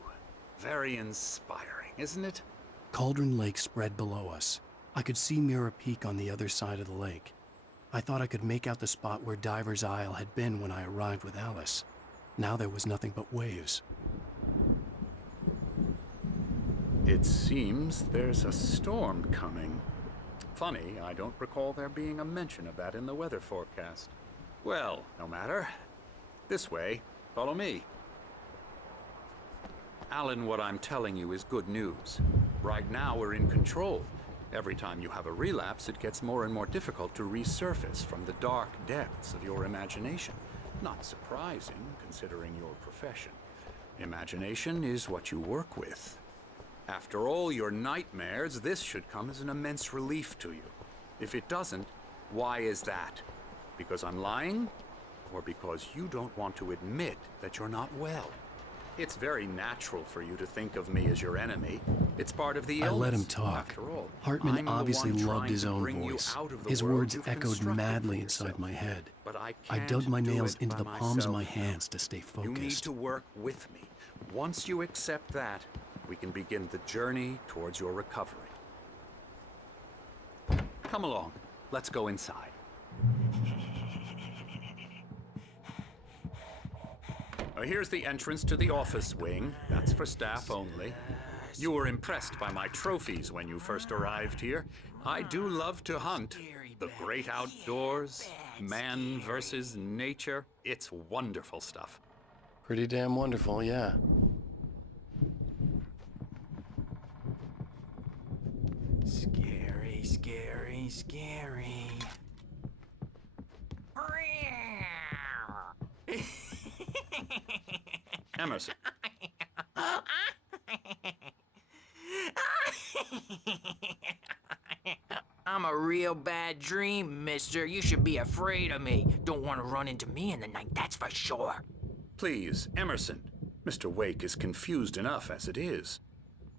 Very inspiring, isn't it? Cauldron Lake spread below us. I could see Mirror Peak on the other side of the lake. I thought I could make out the spot where Diver's Isle had been when I arrived with Alice. Now there was nothing but waves. It seems there's a storm coming. Funny, I don't recall there being a mention of that in the weather forecast. Well, no matter. This way. Follow me. Alan, what I'm telling you is good news. Right now, we're in control. Every time you have a relapse, it gets more and more difficult to resurface from the dark depths of your imagination. Not surprising, considering your profession. Imagination is what you work with. After all your nightmares, this should come as an immense relief to you. If it doesn't, why is that? Because I'm lying? or because you don't want to admit that you're not well. It's very natural for you to think of me as your enemy. It's part of the illness. I let him talk. After all, Hartman I'm the obviously one loved trying his to own bring you voice. out of the His world words you've echoed constructed madly for inside yourself. my head. But I dug my can't do nails it into by the palms of my myself. hands to stay You need focused. to work with me. Once you accept that, we can begin the journey towards your recovery. Come along. Let's go inside. Here's the entrance to the office wing. That's for staff only. You were impressed by my trophies when you first arrived here. I do love to hunt. The great outdoors, man versus nature. It's wonderful stuff. Pretty damn wonderful, yeah. Scary, scary, scary. Emerson. I'm a real bad dream, mister. You should be afraid of me. Don't want to run into me in the night, that's for sure. Please, Emerson. Mr. Wake is confused enough as it is.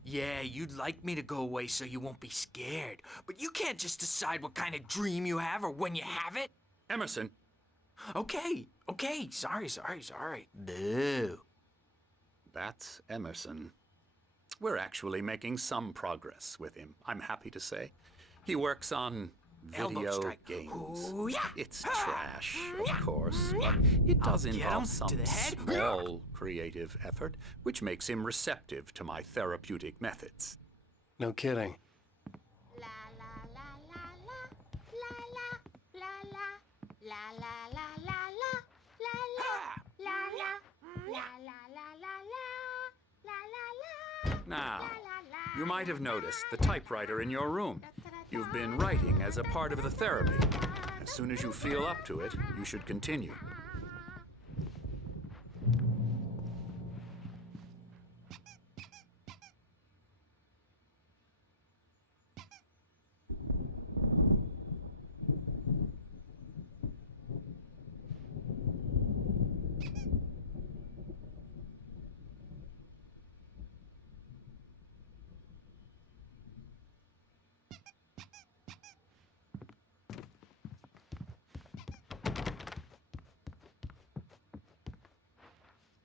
Yeah, you'd like me to go away so you won't be scared. But you can't just decide what kind of dream you have or when you have it. Emerson. Okay. Sorry. Boo. That's Emerson. We're actually making some progress with him, I'm happy to say. He works on video games. Ooh, yeah. It's trash, of course, but it does involve some small creative effort, which makes him receptive to my therapeutic methods. No kidding. Now, you might have noticed the typewriter in your room. You've been writing as a part of the therapy. As soon as you feel up to it, you should continue.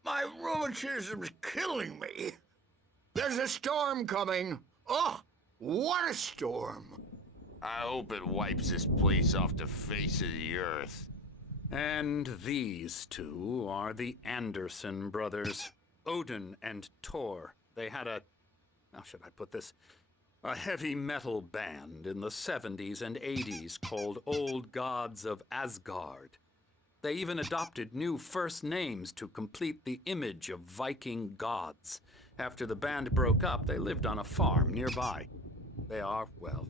My rheumatism's killing me. There's a storm coming. Oh, what a storm. I hope it wipes this place off the face of the earth. And these two are the Anderson brothers, Odin and Thor. They had how should I put this? A heavy metal band in the 70s and 80s called Old Gods of Asgard. They even adopted new first names to complete the image of Viking gods. After the band broke up, they lived on a farm nearby. They are, well,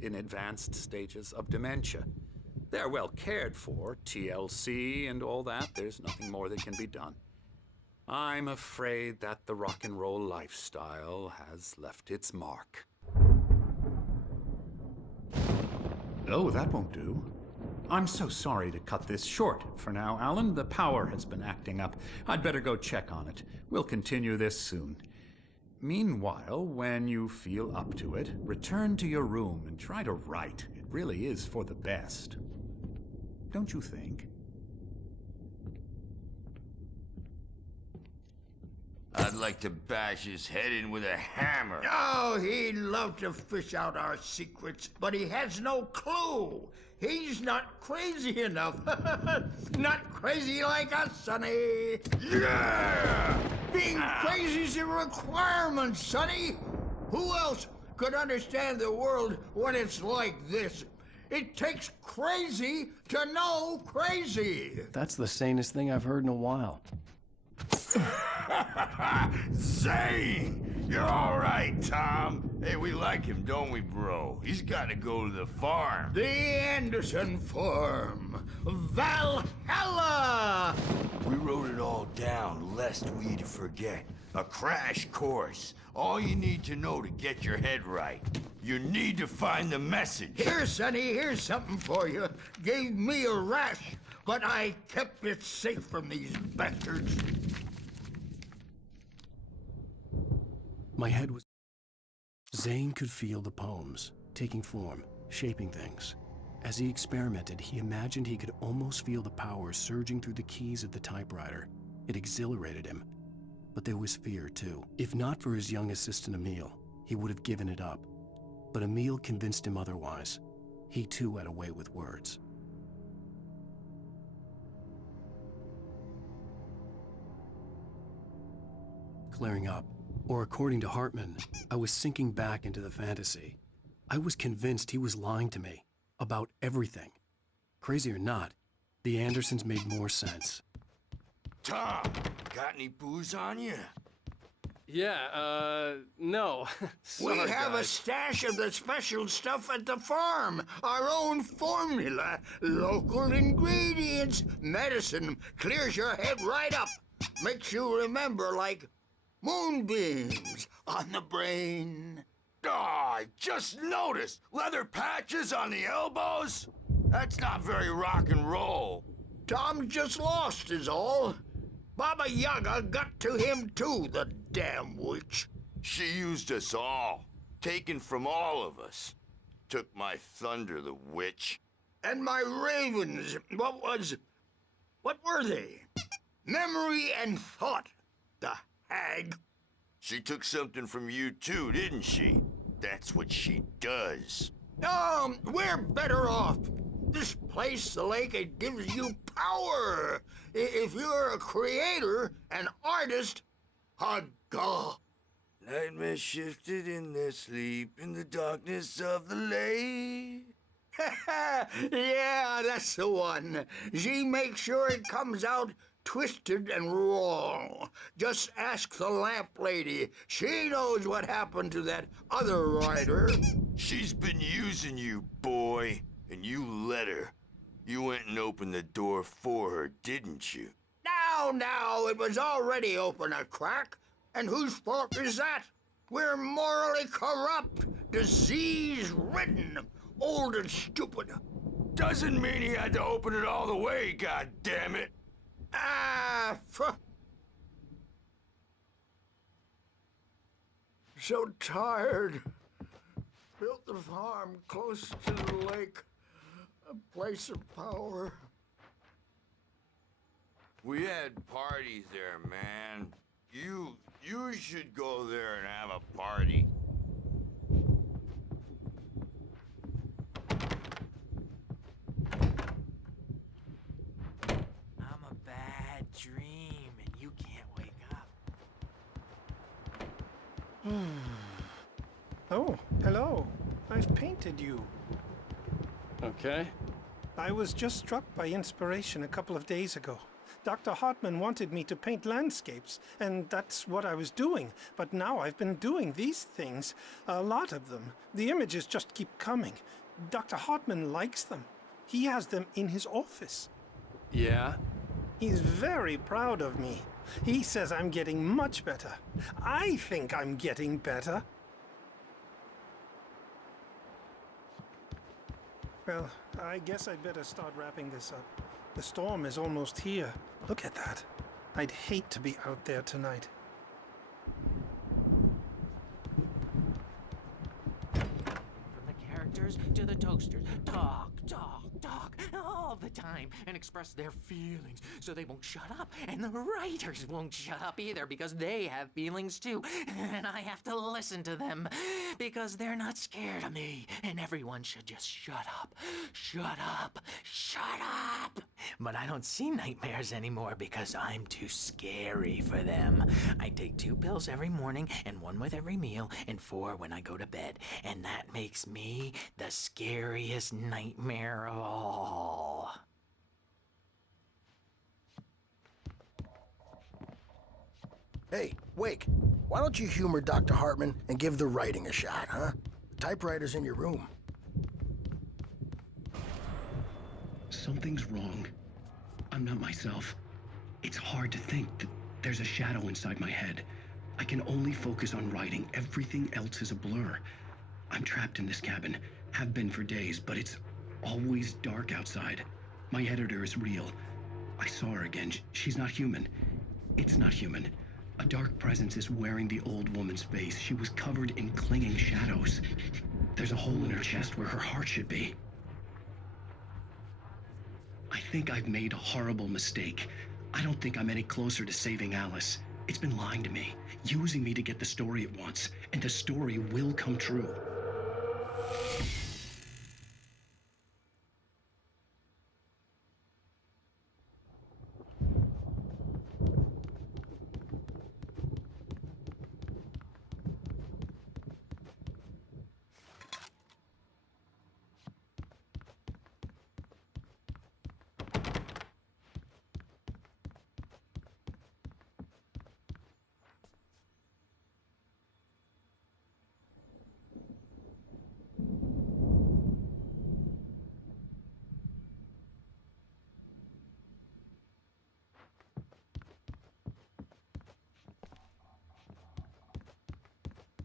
in advanced stages of dementia. They're well cared for, TLC and all that. There's nothing more that can be done. I'm afraid that the rock and roll lifestyle has left its mark. Oh, that won't do. I'm so sorry to cut this short for now, Alan. The power has been acting up. I'd better go check on it. We'll continue this soon. Meanwhile, when you feel up to it, return to your room and try to write. It really is for the best. Don't you think? I'd like to bash his head in with a hammer. Oh, he'd love to fish out our secrets, but he has no clue. He's not crazy enough. Not crazy like us, Sonny. Yeah! Being crazy's a requirement, Sonny. Who else could understand the world when it's like this? It takes crazy to know crazy. That's the sanest thing I've heard in a while. Zane! You're all right, Tom. Hey, we like him, don't we, bro? He's got to go to the farm. The Anderson farm. Valhalla! We wrote it all down, lest we'd forget. A crash course. All you need to know to get your head right. You need to find the message. Here, Sonny, here's something for you. Gave me a rash. but I kept it safe from these bastards. My head was... Zane could feel the poems, taking form, shaping things. As he experimented, he imagined he could almost feel the power surging through the keys of the typewriter. It exhilarated him. But there was fear, too. If not for his young assistant Emil, he would have given it up. But Emil convinced him otherwise. He too had a way with words. Clearing up, or according to Hartman, I was sinking back into the fantasy. I was convinced he was lying to me about everything. Crazy or not, the Andersons made more sense. Tom, got any booze on you? Yeah, no. We Sorry, have a guys. stash of the special stuff at the farm. Our own formula. Local ingredients. Medicine clears your head right up. Makes you remember like moonbeams on the brain. Oh, I just noticed. Leather patches on the elbows? That's not very rock and roll. Tom just lost is all. Baba Yaga got to him too, the damn witch. She used us all. Taken from all of us. Took my thunder, the witch. And my ravens, what were they? Memory and thought, the hag. She took something from you too, didn't she? That's what she does. We're better off. This place, the lake, it gives you power. If you're a creator, an artist, a god. Nightmare shifted in their sleep in the darkness of the lake. Yeah, that's the one. She makes sure it comes out twisted and wrong. Just ask the lamp lady. She knows what happened to that other writer. She's been using you, boy, and you let her. You went and opened the door for her, didn't you? Now, it was already open a crack. And whose fault is that? We're morally corrupt, disease-ridden, old and stupid. Doesn't mean he had to open it all the way, goddammit. So tired. Built the farm close to the lake. A place of power. We had parties there, man. You should go there and have a party. I'm a bad dream, and you can't wake up. Oh, hello. I've painted you. Okay. I was just struck by inspiration a couple of days ago. Dr. Hartman wanted me to paint landscapes, and that's what I was doing. But now I've been doing these things, a lot of them. The images just keep coming. Dr. Hartman likes them. He has them in his office. Yeah? He's very proud of me. He says I'm getting much better. I think I'm getting better. Well, I guess I'd better start wrapping this up. The storm is almost here. Look at that. I'd hate to be out there tonight. From the characters to the toasters, talk all the time and express their feelings so they won't shut up. And the writers won't shut up either because they have feelings too. And I have to listen to them because they're not scared of me. And everyone should just shut up. Shut up. Shut up. But I don't see nightmares anymore because I'm too scary for them. I take 2 pills every morning and 1 with every meal and 4 when I go to bed. And that makes me the scariest nightmare of all. Hey, Wake, why don't you humor Dr. Hartman and give the writing a shot, huh? The typewriter's in your room. Something's wrong. I'm not myself. It's hard to think that there's a shadow inside my head. I can only focus on writing. Everything else is a blur. I'm trapped in this cabin. Have been for days, but it's always dark outside. My editor is real. I saw her again. She's not human. It's not human. A dark presence is wearing the old woman's face. She was covered in clinging shadows. There's a hole in her chest where her heart should be. I think I've made a horrible mistake. I don't think I'm any closer to saving Alice. It's been lying to me, using me to get the story it wants, and the story will come true.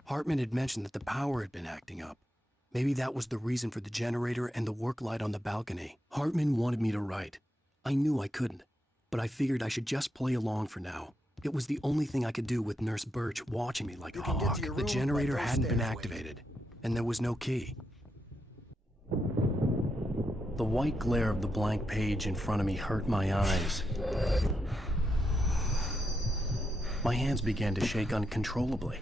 Hartman had mentioned that the power had been acting up. Maybe that was the reason for the generator and the work light on the balcony. Hartman wanted me to write. I knew I couldn't, but I figured I should just play along for now. It was the only thing I could do with Nurse Birch watching me like a hawk. The generator hadn't been activated, and there was no key. The white glare of the blank page in front of me hurt my eyes. My hands began to shake uncontrollably.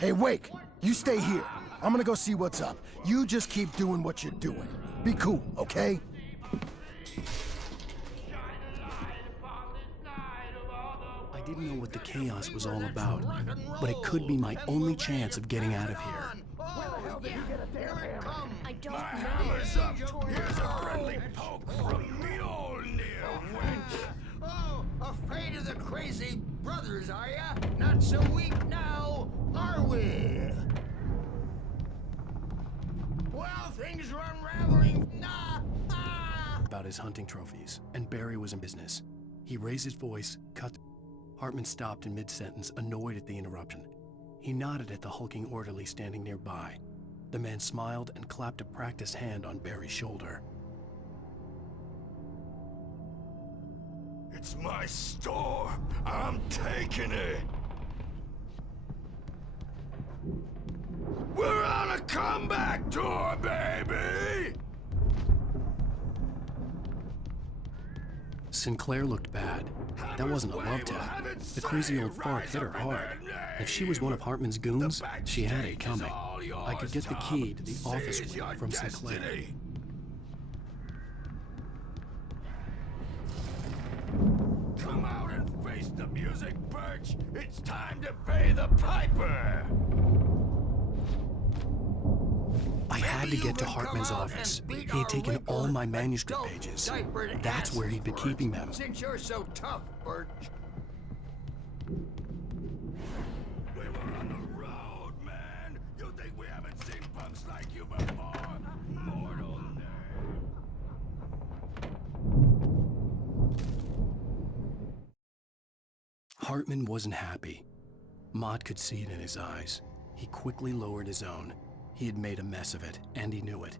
Hey, Wake, you stay here. I'm gonna go see what's up. You just keep doing what you're doing. Be cool, okay? I didn't know what the chaos was all about, but it could be my only chance of getting out of here. I don't know. Here's a friendly poke from the old near. Oh, afraid of the crazy brothers, are ya? Not so weak now, are we? Well, things are unraveling. About his hunting trophies, and Barry was in business. He raised his voice, cut. Hartman stopped in mid-sentence, annoyed at the interruption. He nodded at the hulking orderly standing nearby. The man smiled and clapped a practiced hand on Barry's shoulder. It's my store. I'm taking it. We're on a comeback tour, baby! Sinclair looked bad. That wasn't a love tap. The crazy old fart hit her hard. If she was one of Hartman's goons, she had it coming. I could get the key to the office wing from Sinclair. Come out and face the music, Birch! It's time to pay the piper! I had to get to Hartman's office. He had taken all my manuscript pages. That's where he'd been keeping them. Since you're so tough, Birch. We were on the road, man. You think we haven't seen punks like you before? Mortal Hartman wasn't happy. Maude could see it in his eyes. He quickly lowered his own. He had made a mess of it, and he knew it.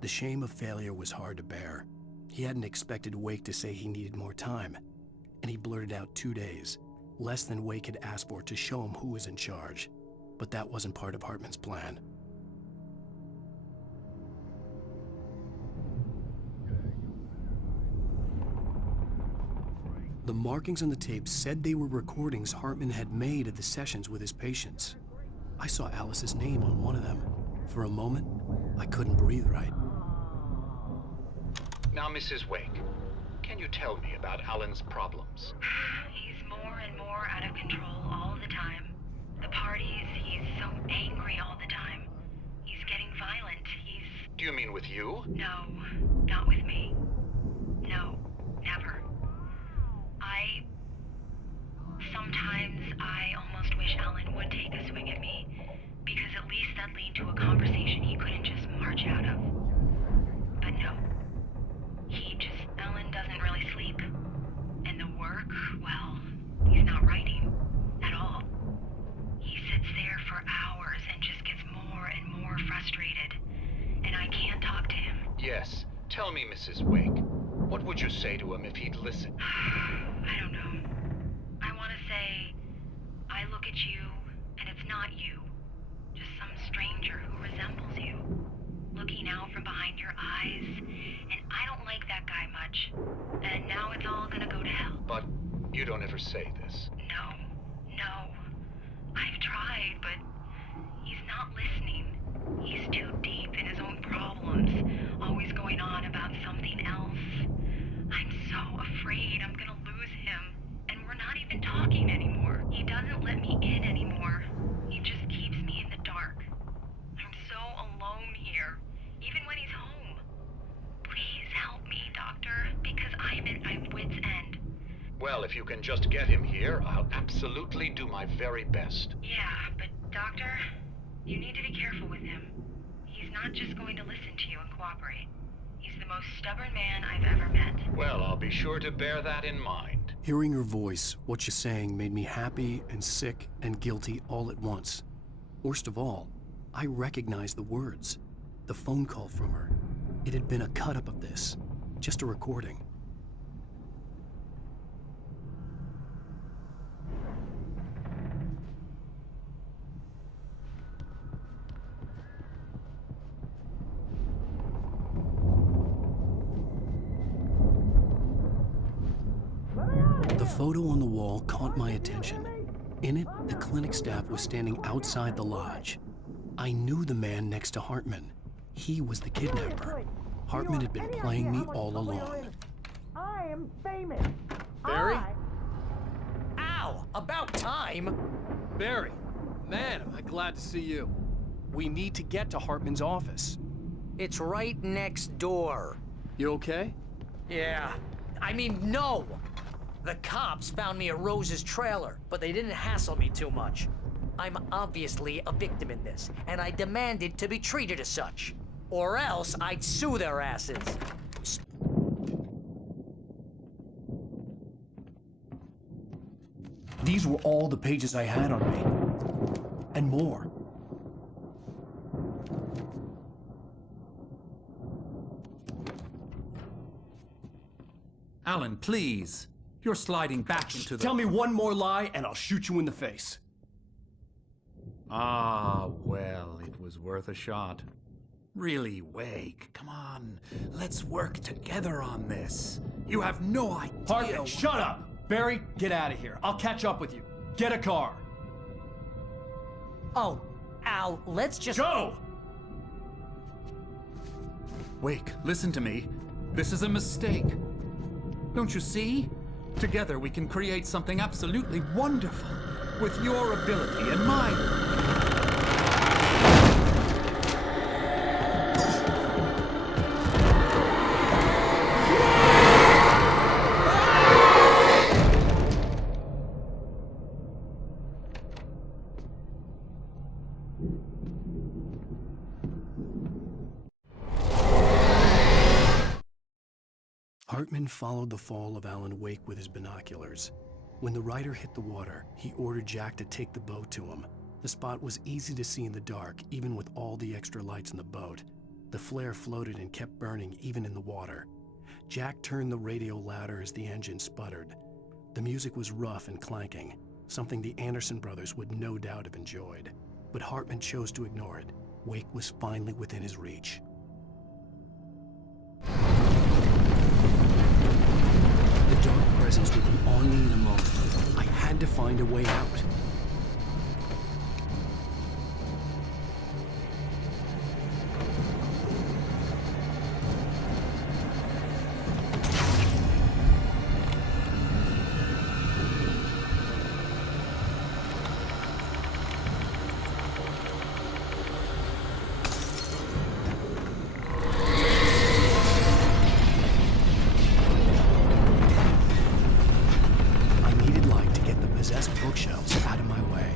The shame of failure was hard to bear. He hadn't expected Wake to say he needed more time, and he blurted out 2 days, less than Wake had asked for, to show him who was in charge. But that wasn't part of Hartman's plan. The markings on the tape said they were recordings Hartman had made of the sessions with his patients. I saw Alice's name on one of them. For a moment, I couldn't breathe right. Now, Mrs. Wake, can you tell me about Alan's problems? He's more and more out of control all the time. The parties, he's so angry all the time. He's getting violent. Do you mean with you? No, not with me. No, never. Sometimes I almost wish Alan would take a swing at me, because at least that'd lead to a conversation he couldn't just march out of. But no. Alan doesn't really sleep. And the work, well, he's not writing. Tell me, Mrs. Wake, what would you say to him if he'd listen? I don't know. I want to say, I look at you, and it's not you. Just some stranger who resembles you. Looking out from behind your eyes, and I don't like that guy much. And now it's all gonna go to hell. But you don't ever say this. No. I've tried, but he's not listening. He's too deep in his own problems, always going on about something else. I'm so afraid I'm gonna lose him, and we're not even talking anymore. He doesn't let me in anymore. He just keeps me in the dark. I'm so alone here, even when he's home. Please help me, Doctor, because I'm at my wit's end. Well, if you can just get him here, I'll absolutely do my very best. Yeah, but Doctor, you need to be careful with him. He's not just going to listen to you and cooperate. He's the most stubborn man I've ever met. Well, I'll be sure to bear that in mind. Hearing her voice, what she's saying made me happy and sick and guilty all at once. Worst of all, I recognized the words. The phone call from her. It had been a cut-up of this. Just a recording. The photo on the wall caught my attention. In it, the clinic staff was standing outside the lodge. I knew the man next to Hartman. He was the kidnapper. Hartman had been playing me all along. I am famous. Barry? Ow! About time! Barry, man, am I glad to see you. We need to get to Hartman's office. It's right next door. You okay? Yeah. I mean, no! The cops found me at Rose's trailer, but they didn't hassle me too much. I'm obviously a victim in this, and I demanded to be treated as such. Or else I'd sue their asses. These were all the pages I had on me. And more. Alan, please. You're sliding back into the... Tell me one more lie and I'll shoot you in the face. Ah, well, it was worth a shot. Really, Wake, come on. Let's work together on this. You have no idea... Hartman, shut up! Barry, get out of here. I'll catch up with you. Get a car. Oh, Al, let's just... Go! Wake, listen to me. This is a mistake. Don't you see? Together we can create something absolutely wonderful. With your ability and mine. Hartman followed the fall of Alan Wake with his binoculars. When the rider hit the water, he ordered Jack to take the boat to him. The spot was easy to see in the dark, even with all the extra lights in the boat. The flare floated and kept burning even in the water. Jack turned the radio louder as the engine sputtered. The music was rough and clanking, something the Anderson brothers would no doubt have enjoyed. But Hartman chose to ignore it. Wake was finally within his reach. The dark presence would be on me in a moment. I had to find a way out. Bookshelves out of my way.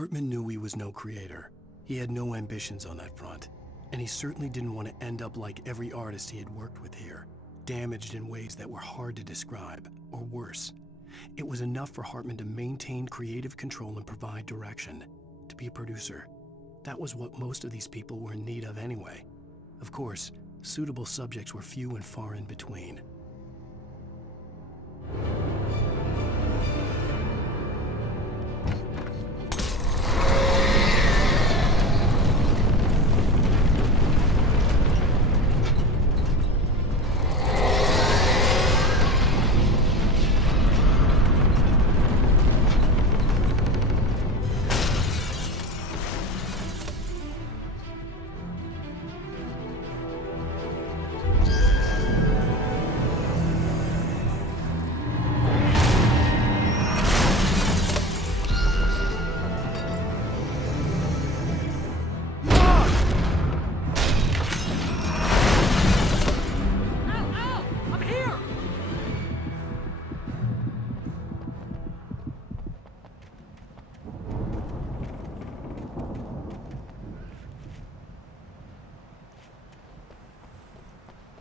Hartman knew he was no creator. He had no ambitions on that front, and he certainly didn't want to end up like every artist he had worked with here, damaged in ways that were hard to describe, or worse. It was enough for Hartman to maintain creative control and provide direction, to be a producer. That was what most of these people were in need of anyway. Of course, suitable subjects were few and far in between.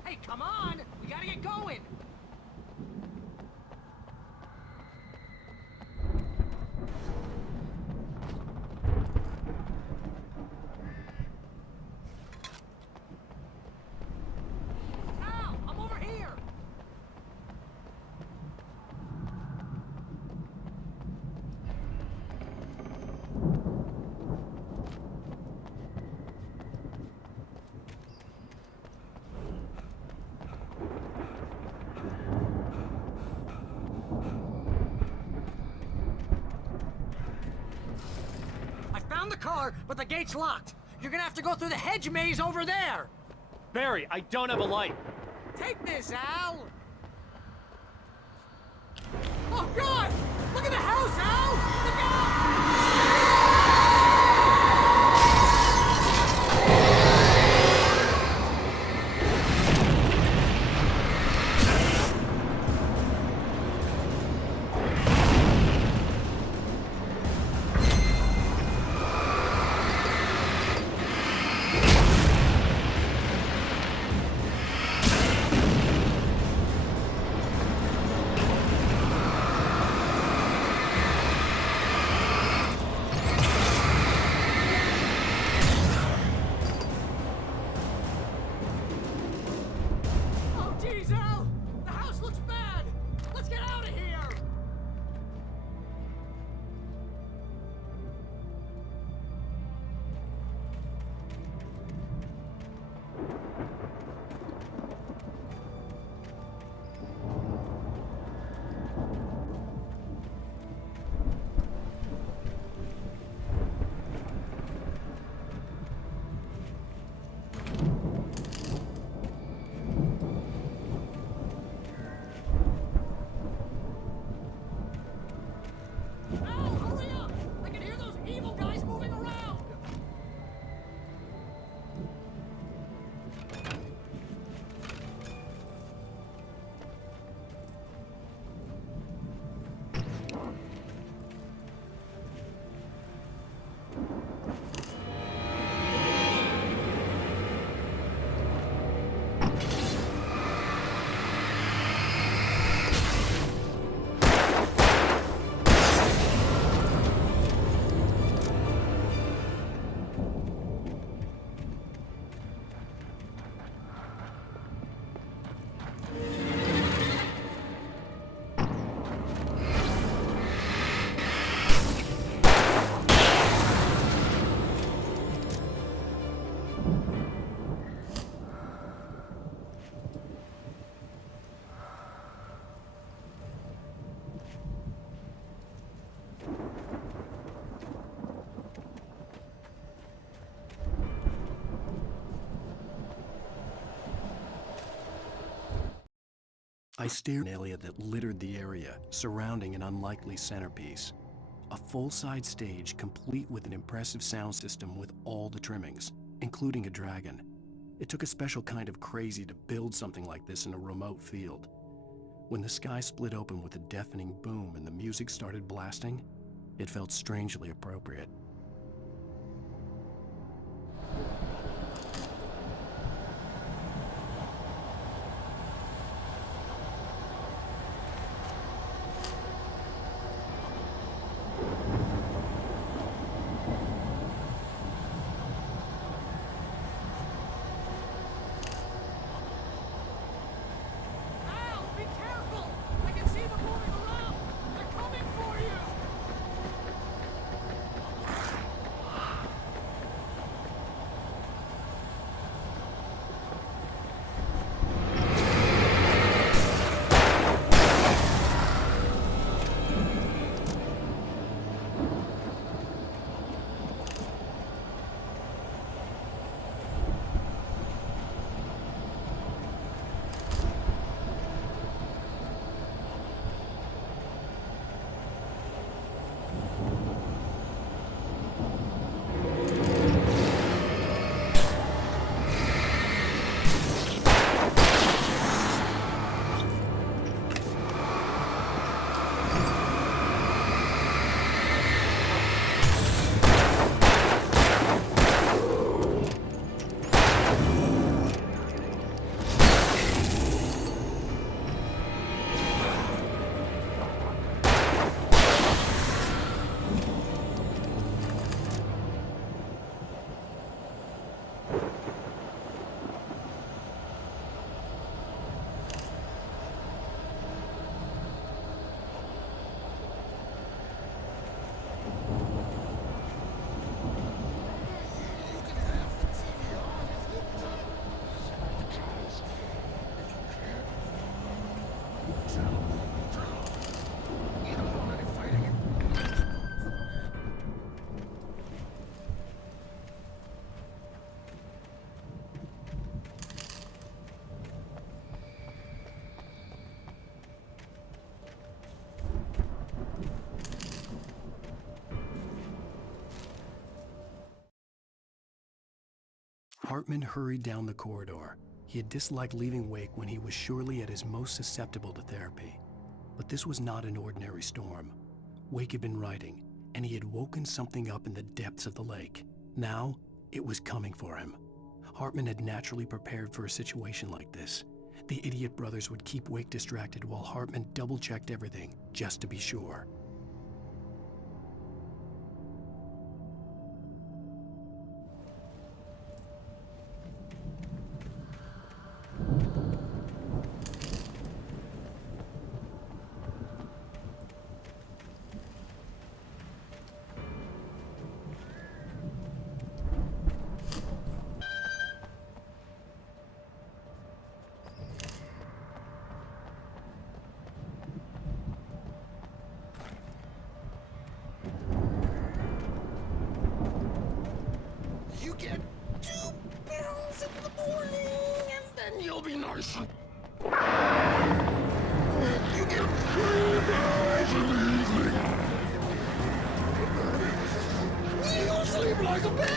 Hey, come on! We gotta get going! Al, I'm over here! Found the car, but the gate's locked. You're gonna have to go through the hedge maze over there. Barry, I don't have a light. Take this, Al. Oh, God! Look at the house, Al! Look out! I stared at an area that littered the area, surrounding an unlikely centerpiece. A full-side stage complete with an impressive sound system with all the trimmings, including a dragon. It took a special kind of crazy to build something like this in a remote field. When the sky split open with a deafening boom and the music started blasting, it felt strangely appropriate. Hartman hurried down the corridor. He had disliked leaving Wake when he was surely at his most susceptible to therapy. But this was not an ordinary storm. Wake had been writing, and he had woken something up in the depths of the lake. Now, it was coming for him. Hartman had naturally prepared for a situation like this. The idiot brothers would keep Wake distracted while Hartman double-checked everything, just to be sure. You get 2 pills in the morning, and then you'll be nice. You get 3 pills in the evening. You'll sleep like a baby.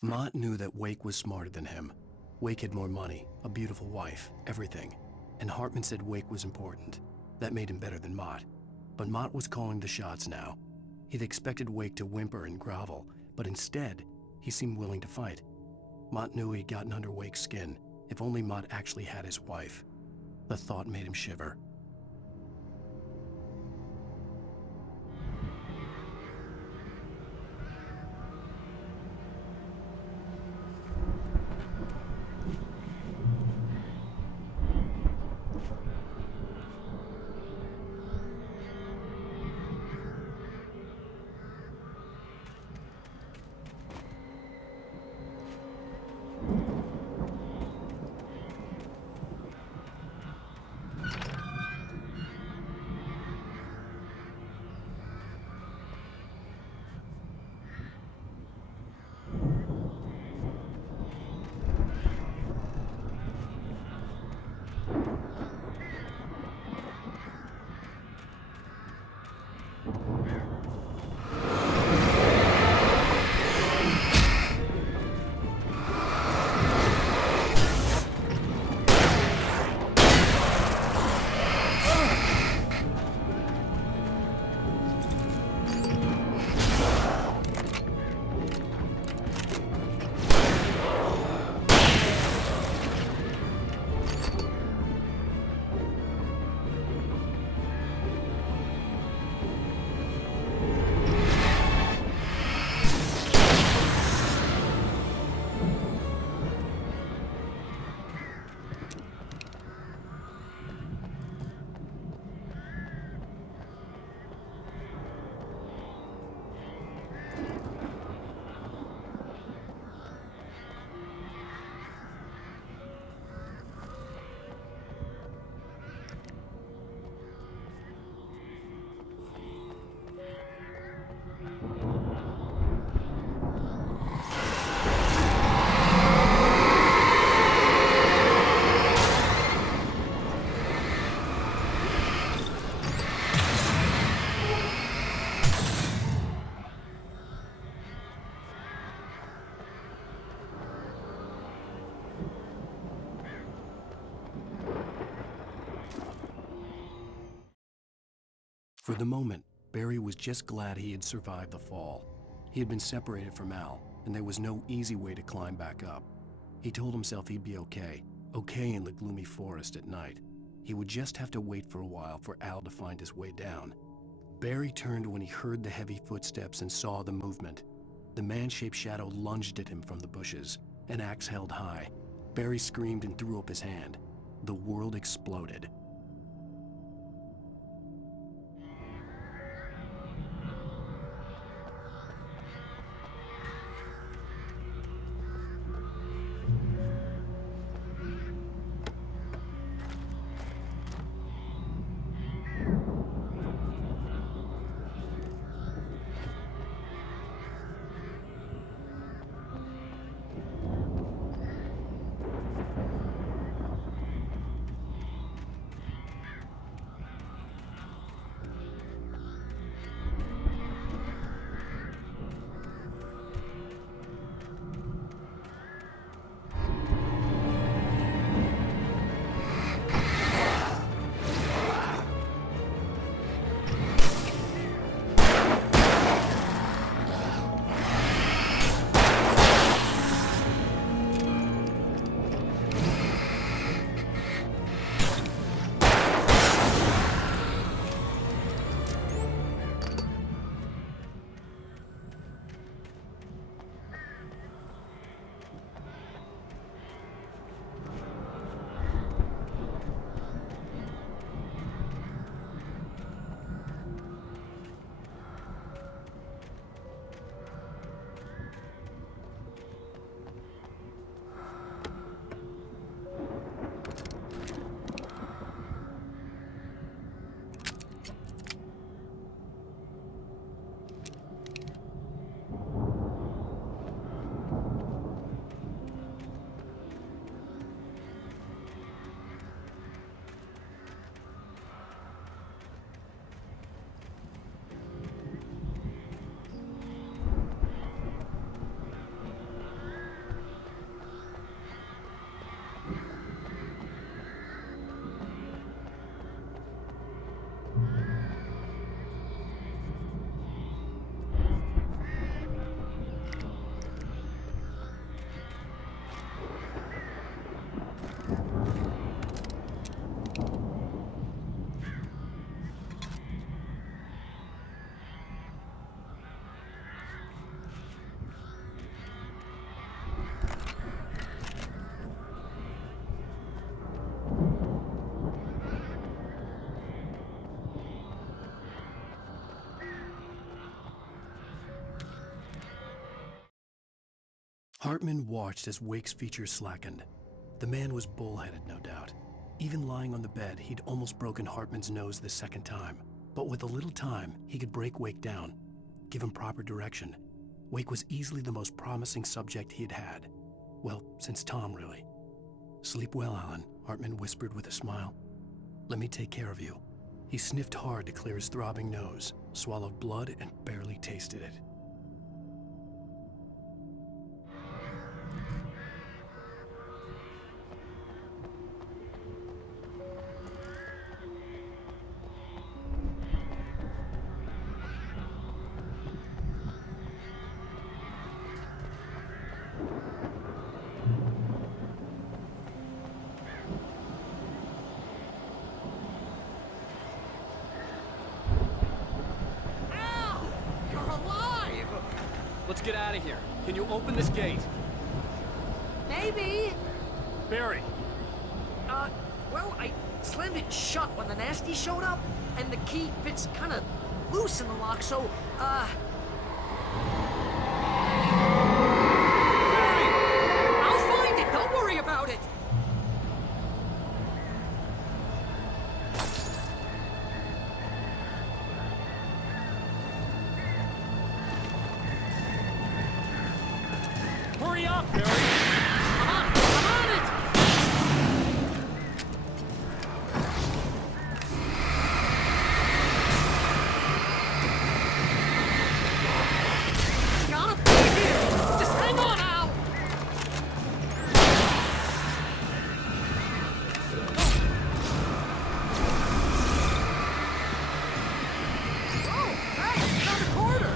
Mott knew that Wake was smarter than him. Wake had more money, a beautiful wife, everything. And Hartman said Wake was important. That made him better than Mott. But Mott was calling the shots now. He'd expected Wake to whimper and grovel, but instead, he seemed willing to fight. Mott knew he'd gotten under Wake's skin. If only Mott actually had his wife. The thought made him shiver. For the moment, Barry was just glad he had survived the fall. He had been separated from Al, and there was no easy way to climb back up. He told himself he'd be okay in the gloomy forest at night. He would just have to wait for a while for Al to find his way down. Barry turned when he heard the heavy footsteps and saw the movement. The man-shaped shadow lunged at him from the bushes, an axe held high. Barry screamed and threw up his hand. The world exploded. Hartman watched as Wake's features slackened. The man was bullheaded, no doubt. Even lying on the bed, he'd almost broken Hartman's nose the second time. But with a little time, he could break Wake down, give him proper direction. Wake was easily the most promising subject he had had. Well, since Tom, really. "Sleep well, Alan," Hartman whispered with a smile. "Let me take care of you." He sniffed hard to clear his throbbing nose. swallowed blood and barely tasted it. Let's get out of here. Can you open this gate? Maybe. Barry. Well, I slammed it shut when the nasty showed up, and the key fits kind of loose in the lock, so, Barry! I'll find it! Don't worry about it! Hurry up, Barry! I'm on it! Gotta be here! Just hang on, Al! Oh, hey, found a corner!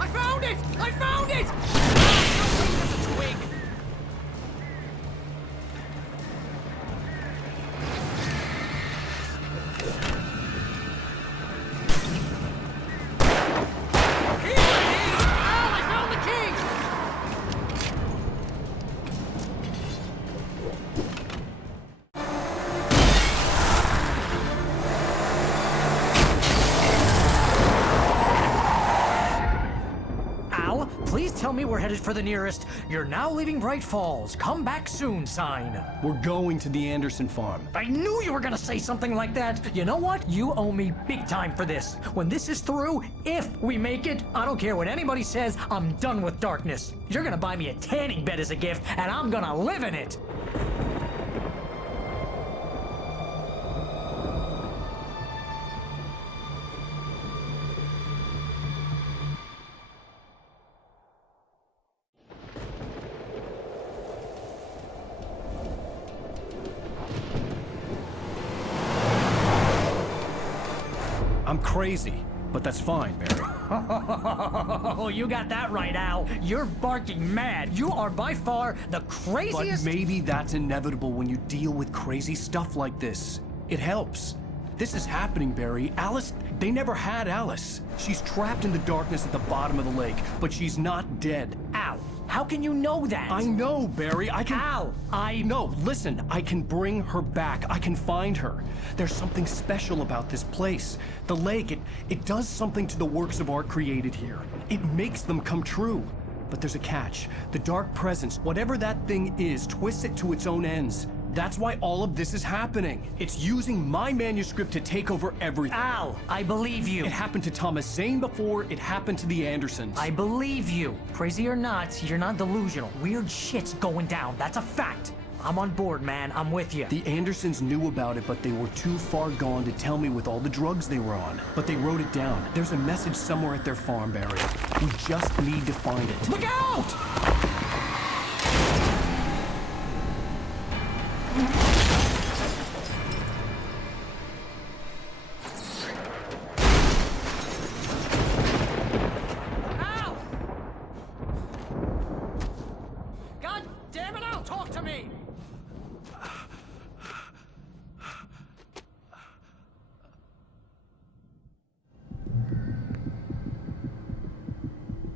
I found it! I found it! That's a twig. Here it is! Al, I found the key! Al, please tell me we're headed for the nearest "You're now leaving Bright Falls. Come back soon" sign. We're going to the Anderson farm. I knew you were gonna say something like that. You know what? You owe me big time for this. When this is through, if we make it, I don't care what anybody says, I'm done with darkness. You're gonna buy me a tanning bed as a gift, and I'm gonna live in it. I'm crazy, but that's fine, Barry. Oh, you got that right, Al. You're barking mad. You are by far the But craziest. maybe that's inevitable when you deal with crazy stuff like this. It helps. This is happening, Barry. Alice, they never had Alice. She's trapped in the darkness at the bottom of the lake, but she's not dead. Al, how can you know that? I know, Barry. I can... Al, No, listen. I can bring her back. I can find her. There's something special about this place. The lake, it does something to the works of art created here. It makes them come true. But there's a catch. The dark presence, whatever that thing is, twists it to its own ends. That's why all of this is happening. It's using my manuscript to take over everything. Al, I believe you. It happened to Thomas Zane before, it happened to the Andersons. I believe you. Crazy or not, you're not delusional. Weird shit's going down. That's a fact. I'm on board, man. I'm with you. The Andersons knew about it, but they were too far gone to tell me with all the drugs they were on. But they wrote it down. There's a message somewhere at their farm, Barry. We just need to find it. Look out! Al! God damn it, Al! Talk to me!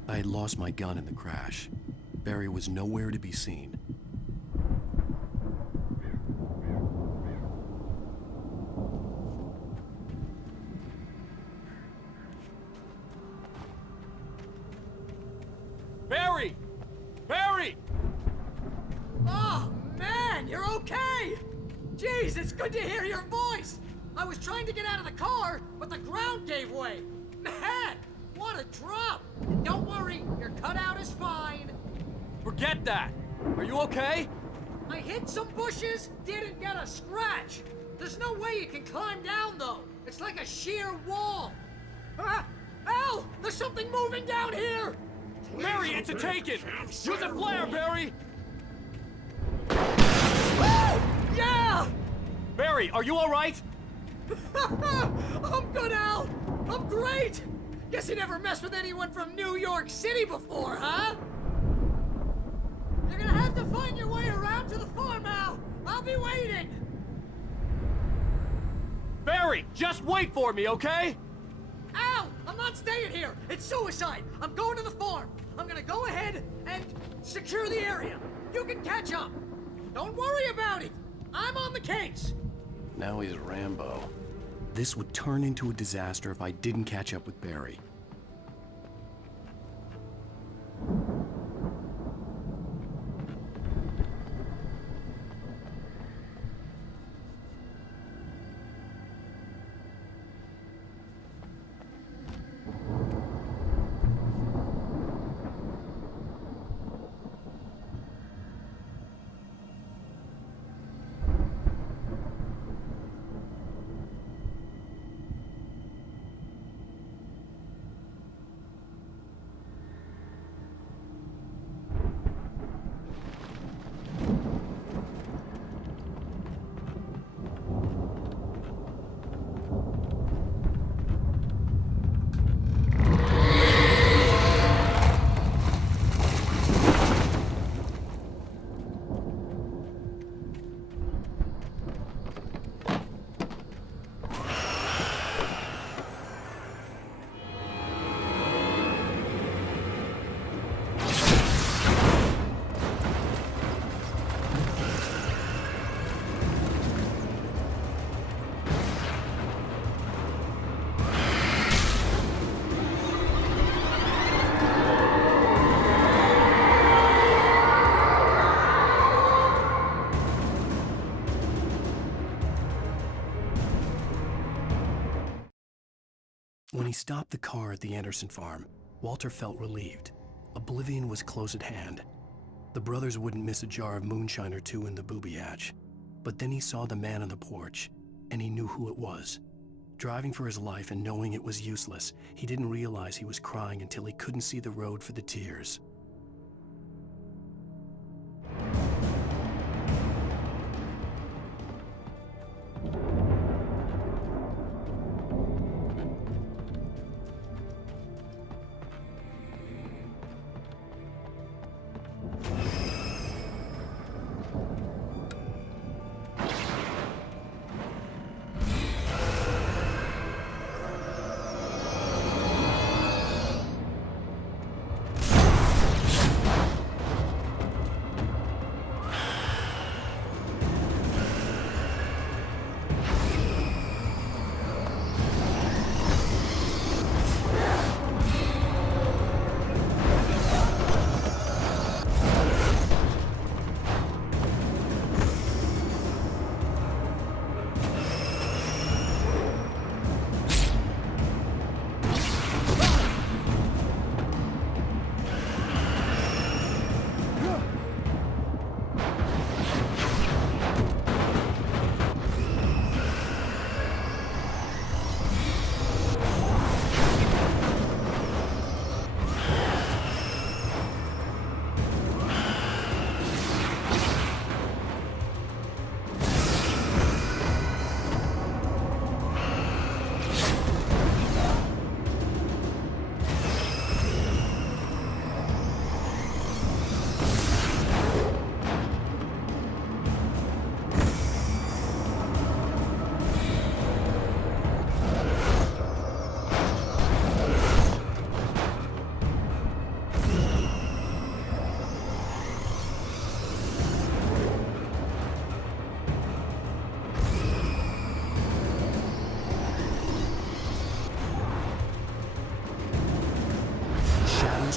I had lost my gun in the crash. Barry was nowhere to be seen. Barry! Barry! Oh, man, you're okay! Jeez, it's good to hear your voice! I was trying to get out of the car, but the ground gave way. Man, what a drop! Don't worry, your cutout is fine. Forget that! Are you okay? I hit some bushes, didn't get a scratch. There's no way you can climb down, though. It's like a sheer wall. Ah! Al! There's something moving down here! Barry, it's a taken! Use a flare, Barry! Oh! Yeah! Barry, are you alright? I'm good, Al! I'm great! Guess you never messed with anyone from New York City before, huh? You're gonna have to find your way around to the farm, Al! I'll be waiting! Barry, just wait for me, okay? Al! I'm not staying here! It's suicide! I'm going to the farm! I'm gonna go ahead and secure the area. You can catch up. Don't worry about it! I'm on the case! Now he's Rambo. This would turn into a disaster if I didn't catch up with Barry. When he stopped the car at the Anderson farm, Walter felt relieved. Oblivion was close at hand. The brothers wouldn't miss a jar of moonshine or two in the booby hatch. But then he saw the man on the porch, and he knew who it was. Driving for his life and knowing it was useless, he didn't realize he was crying until he couldn't see the road for the tears.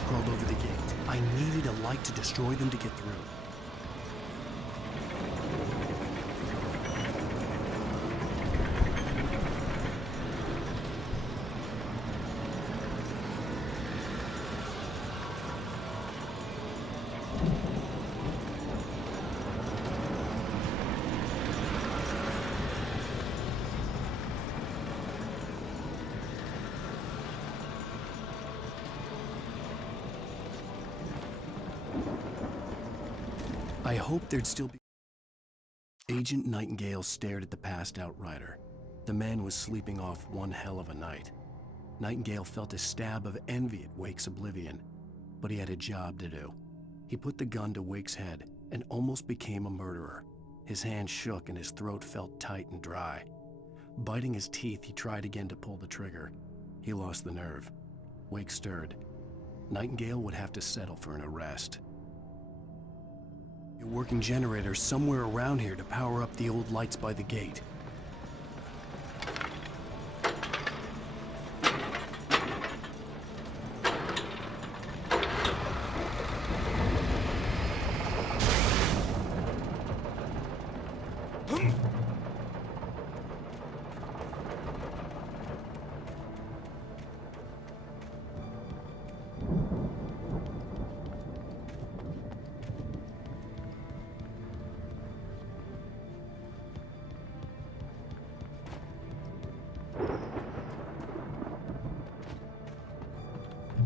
Crawled over the gate. I needed a light to destroy them to get through. I hoped there'd still be... Agent Nightingale stared at the passed-out rider. The man was sleeping off one hell of a night. Nightingale felt a stab of envy at Wake's oblivion, but he had a job to do. He put the gun to Wake's head and almost became a murderer. His hand shook and his throat felt tight and dry. Biting his teeth, he tried again to pull the trigger. He lost the nerve. Wake stirred. Nightingale would have to settle for an arrest. A working generator somewhere around here to power up the old lights by the gate.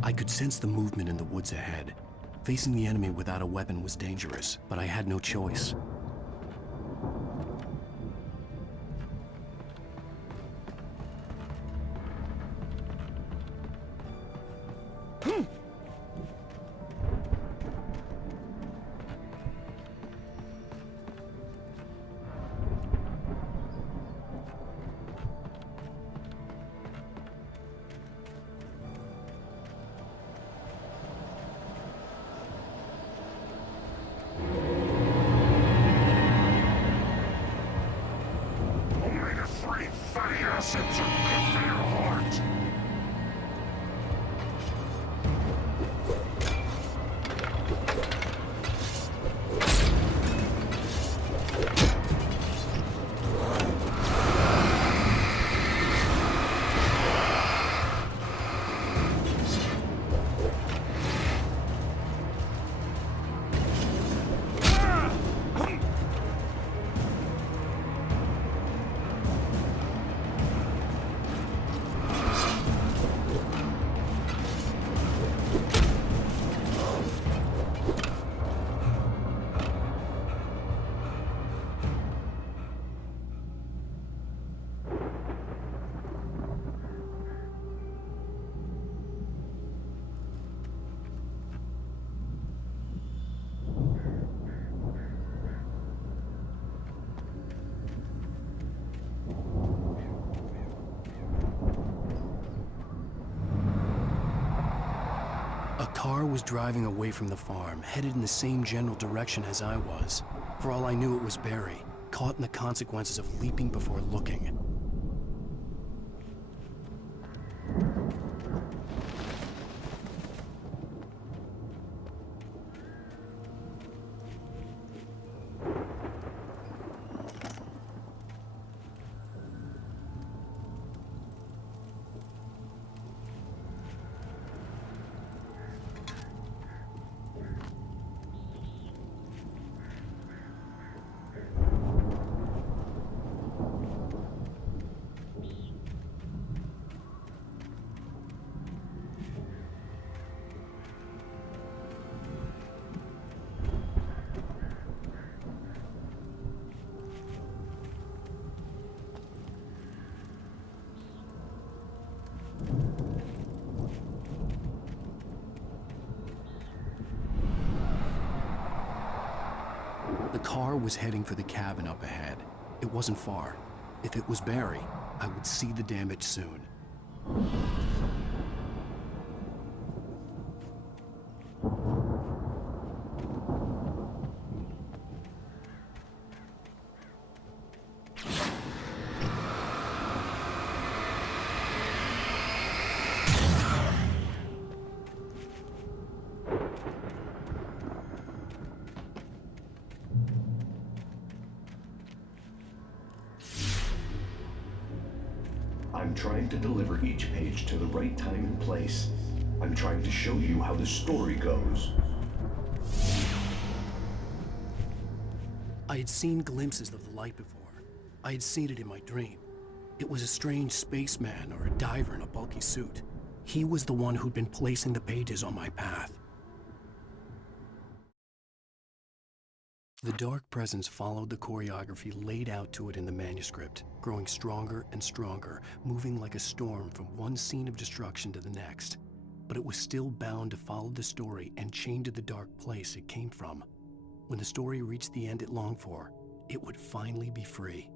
I could sense the movement in the woods ahead. Facing the enemy without a weapon was dangerous, but I had no choice. A car was driving away from the farm, headed in the same general direction as I was. For all I knew, it was Barry, caught in the consequences of leaping before looking. The car was heading for the cabin up ahead. It wasn't far. If it was Barry, I would see the damage soon. I'm trying to deliver each page to the right time and place. I'm trying to show you how the story goes. I had seen glimpses of the light before. I had seen it in my dream. It was a strange spaceman or a diver in a bulky suit. He was the one who'd been placing the pages on my path. The dark presence followed the choreography laid out to it in the manuscript, growing stronger and stronger, moving like a storm from one scene of destruction to the next. But it was still bound to follow the story and chained to the dark place it came from. When the story reached the end it longed for, it would finally be free.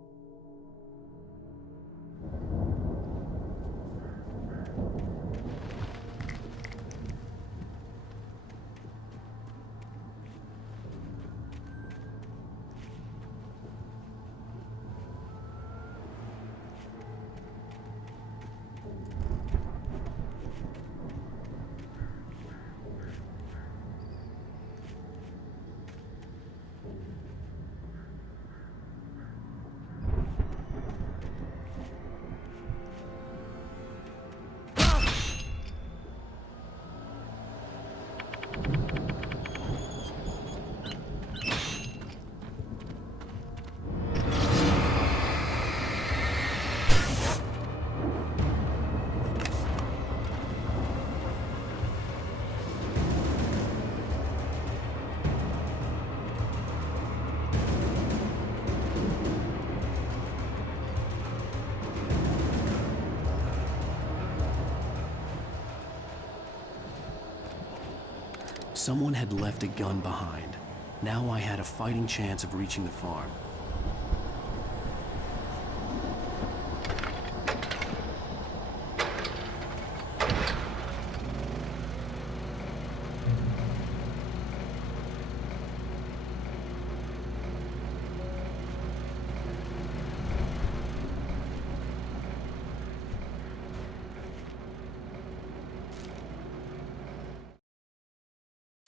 Someone had left a gun behind. Now I had a fighting chance of reaching the farm.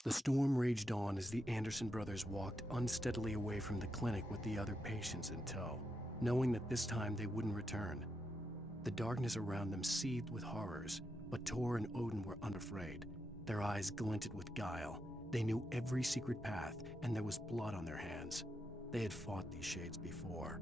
The storm raged on as the Anderson brothers walked unsteadily away from the clinic with the other patients in tow, knowing that this time they wouldn't return. The darkness around them seethed with horrors, but Tor and Odin were unafraid. Their eyes glinted with guile. They knew every secret path, and there was blood on their hands. They had fought these shades before.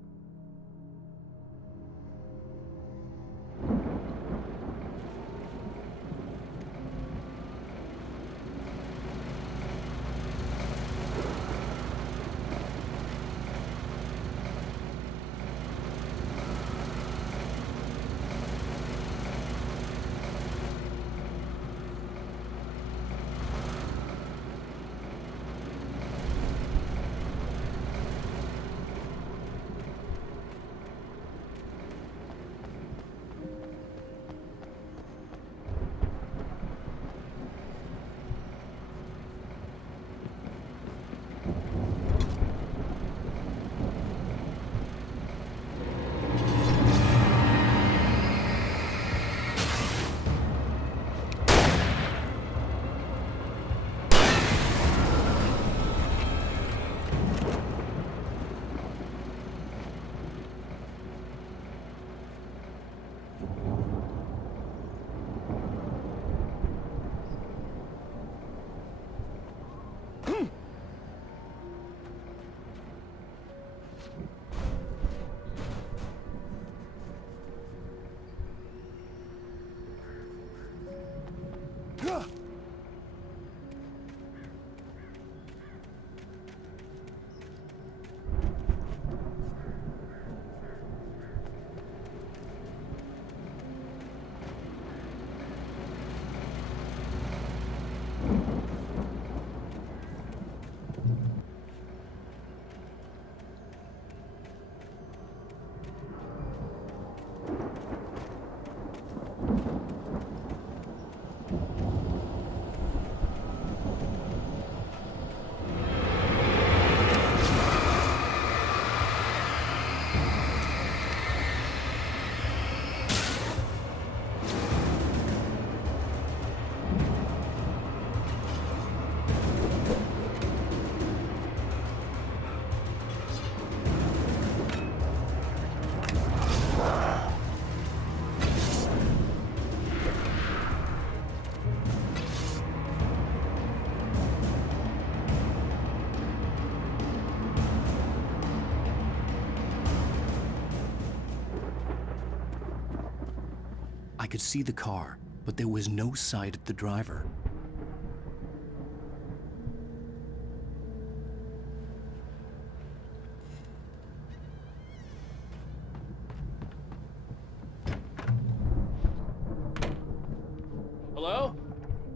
I could see the car, but there was no sight of the driver.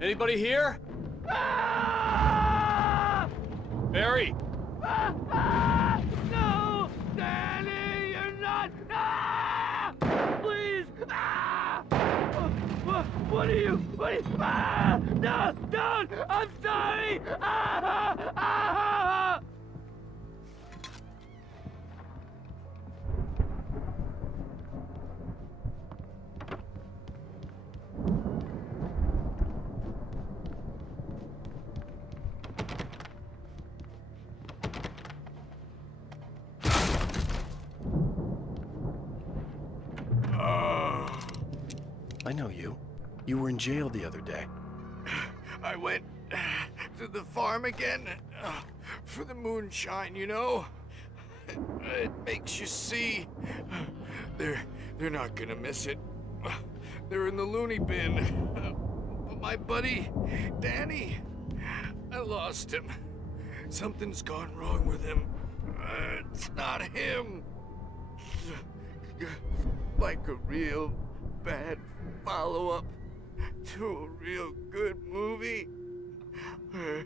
Anybody here? Barry! No! Danny, you're not! Please! What are you? No! Don't! I'm sorry! I know you. You were in jail the other day. I went to the farm again for the moonshine, you know? It makes you see. They're not gonna miss it. They're in the loony bin. But my buddy, Danny, I lost him. Something's gone wrong with him. It's not him. Like a real bad follow-up to a real good movie where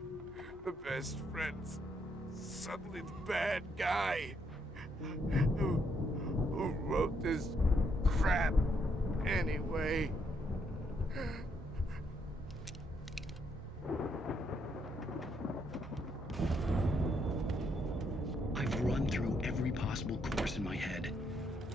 the best friend's suddenly the bad guy who wrote this crap anyway. I've run through every possible course in my head.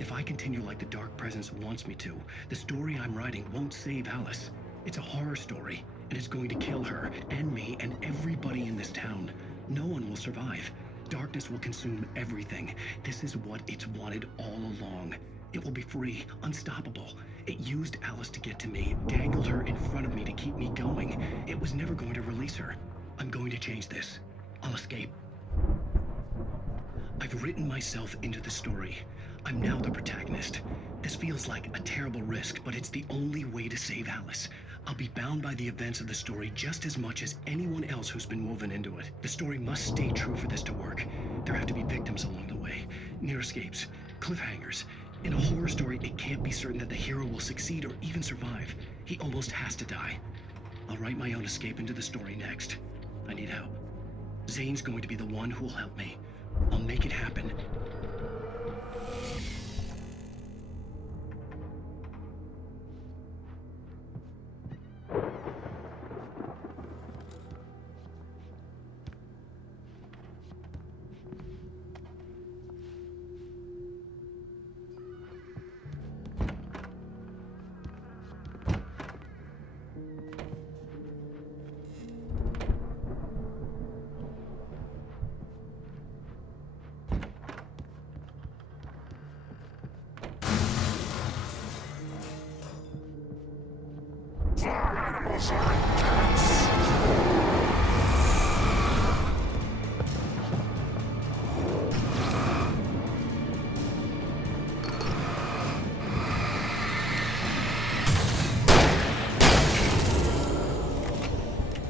If I continue like the Dark Presence wants me to, the story I'm writing won't save Alice. It's a horror story, and it's going to kill her, and me, and everybody in this town. No one will survive. Darkness will consume everything. This is what it's wanted all along. It will be free, unstoppable. It used Alice to get to me, dangled her in front of me to keep me going. It was never going to release her. I'm going to change this. I'll escape. I've written myself into the story. I'm now the protagonist. This feels like a terrible risk, but it's the only way to save Alice. I'll be bound by the events of the story just as much as anyone else who's been woven into it. The story must stay true for this to work. There have to be victims along the way, near escapes, cliffhangers. In a horror story, it can't be certain that the hero will succeed or even survive. He almost has to die. I'll write my own escape into the story next. I need help. Zane's going to be the one who'll help me. I'll make it happen.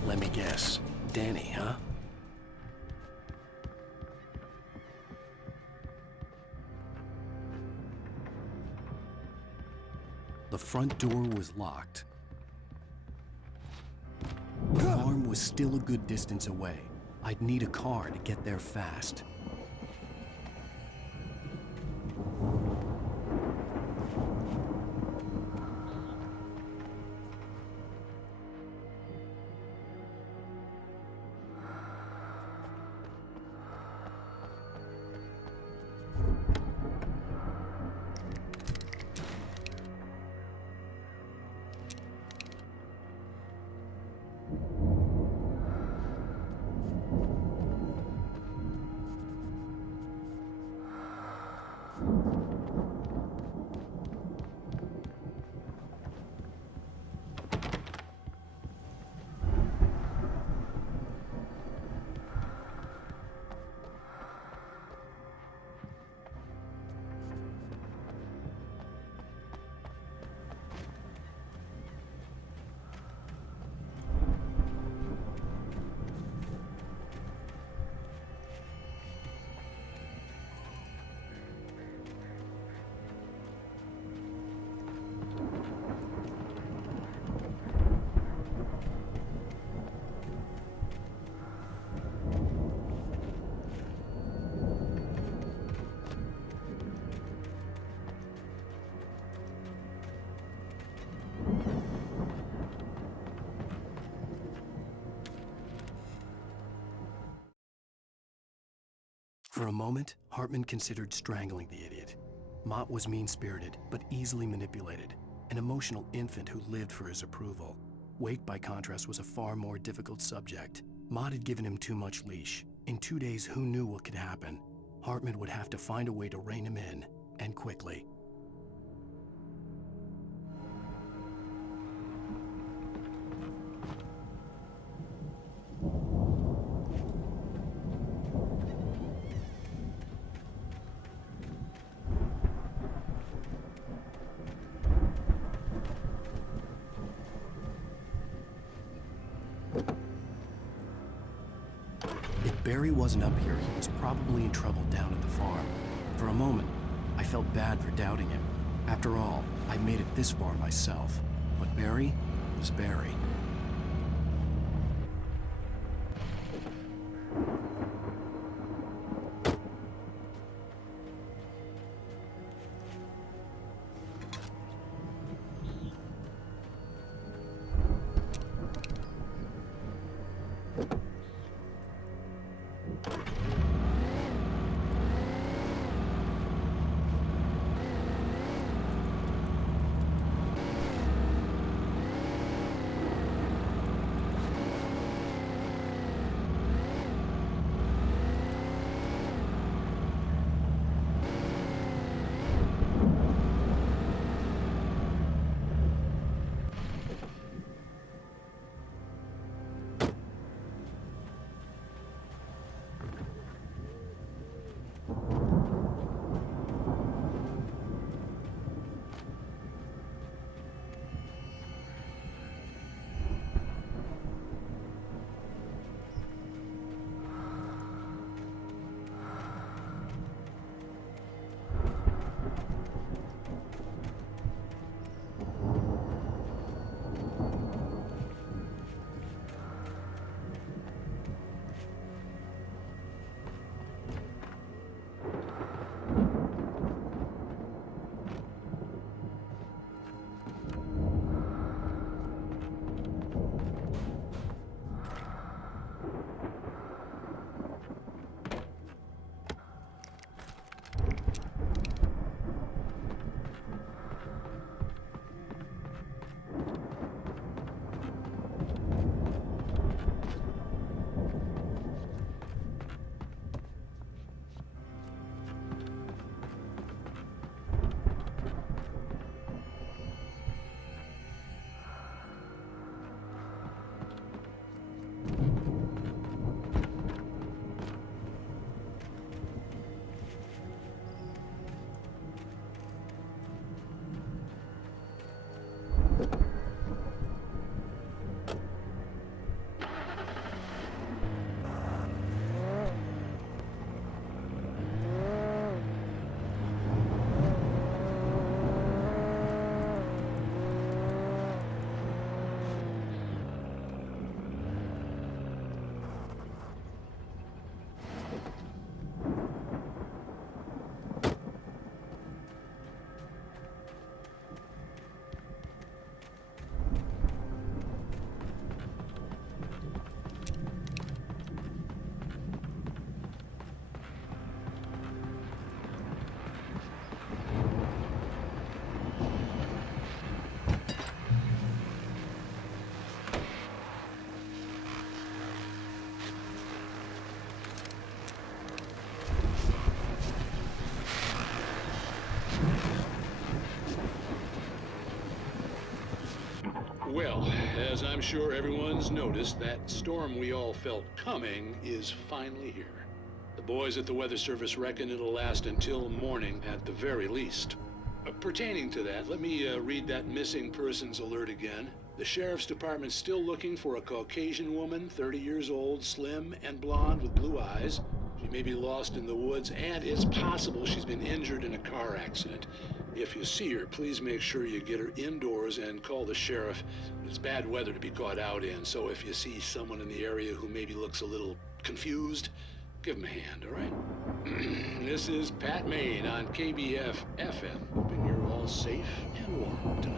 Let me guess. Danny, huh? The front door was locked. The farm was still a good distance away. I'd need a car to get there fast. For a moment, Hartman considered strangling the idiot. Mott was mean-spirited, but easily manipulated, an emotional infant who lived for his approval. Wake, by contrast, was a far more difficult subject. Mott had given him too much leash. In 2 days, who knew what could happen? Hartman would have to find a way to rein him in, and quickly. If Barry wasn't up here, he was probably in trouble down at the farm. For a moment, I felt bad for doubting him. After all, I made it this far myself. But Barry was Barry. Well, as I'm sure everyone's noticed, that storm we all felt coming is finally here. The boys at the Weather Service reckon it'll last until morning at the very least. Pertaining to that, let me read that missing persons alert again. The Sheriff's Department's still looking for a Caucasian woman, 30 years old, slim and blonde with blue eyes. She may be lost in the woods, and it's possible she's been injured in a car accident. If you see her, please make sure you get her indoors and call the sheriff. It's bad weather to be caught out in, so if you see someone in the area who maybe looks a little confused, give him a hand, all right? This is Pat Maine on KBF FM, hoping you're all safe and warm tonight.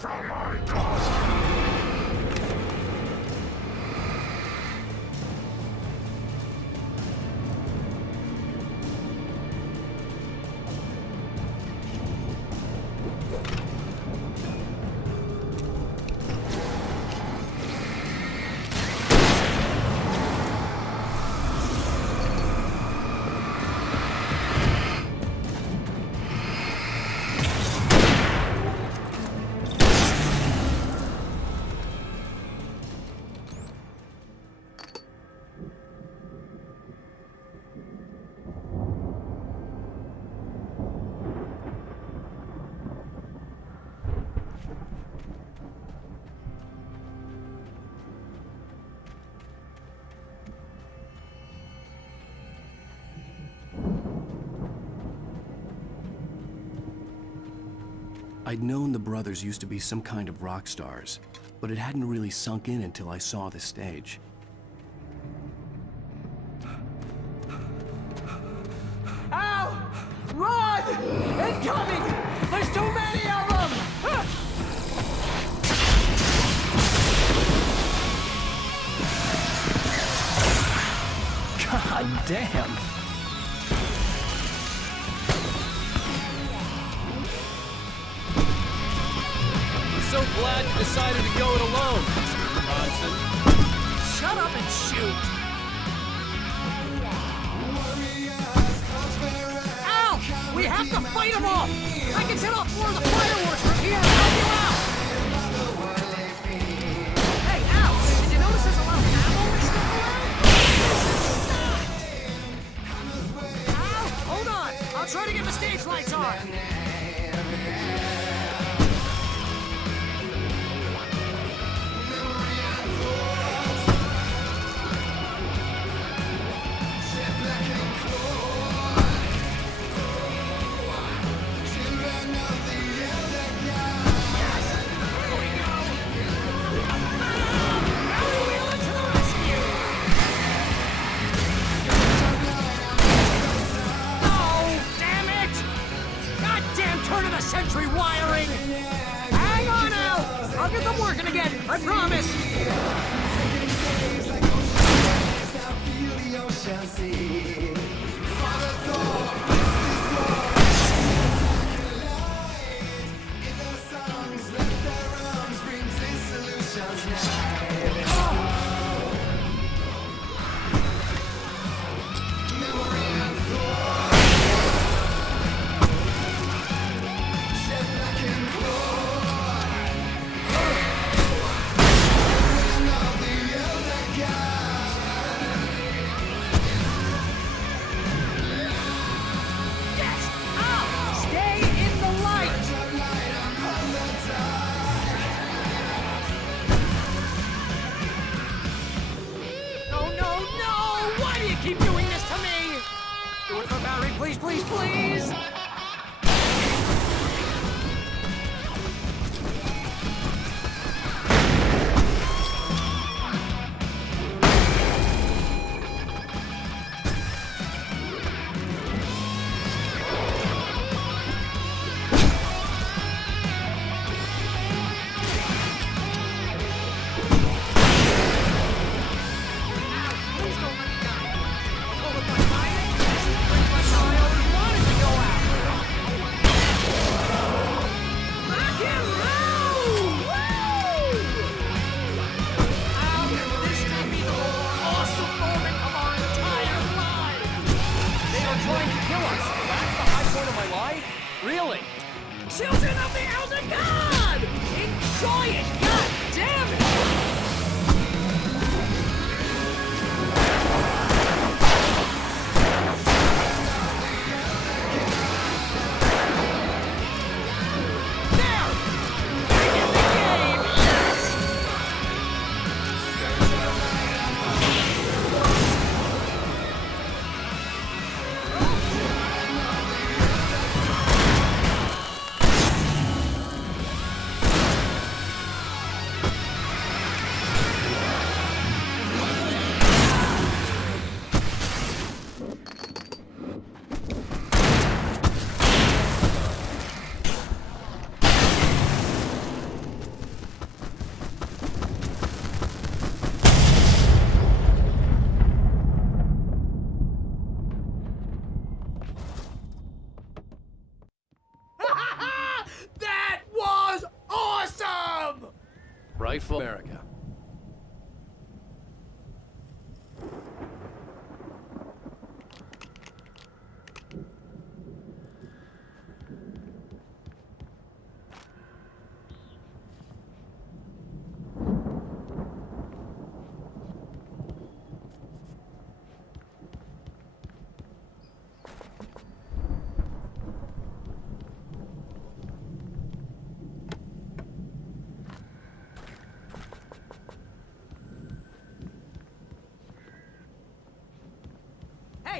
from my daughter! I'd known the brothers used to be some kind of rock stars, but it hadn't really sunk in until I saw the stage. Ow! Run! Incoming! There's too many of them! God damn! I'm so glad you decided to go it alone, Mr. Bronson. Shut up and shoot! Ow! We have to fight them off! I can set off more of the fireworks from here and help you out! Hey, Al! Did you notice there's a lot of ammo and stuff around? Al! Hold on! I'll try to get the stage lights on! Century wiring! Hang on, Al! I'll get them working again, I promise! Keep doing this to me! Do it for Barry, please, please, please! Really? Children of the Elder God! Enjoy it! God damn it! There! Back in the game! Yes!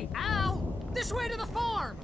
Hey, Al! This way to the farm!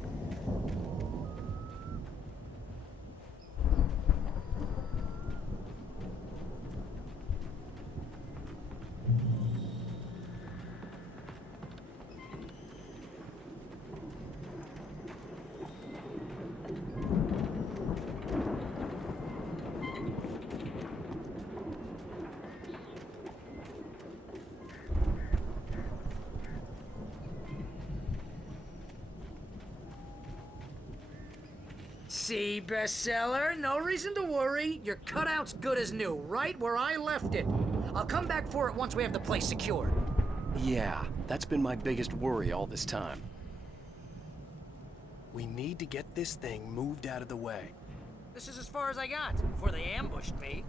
See, bestseller, no reason to worry. Your cutout's good as new, right where I left it. I'll come back for it once we have the place secured. Yeah, that's been my biggest worry all this time. We need to get this thing moved out of the way. This is as far as I got before they ambushed me.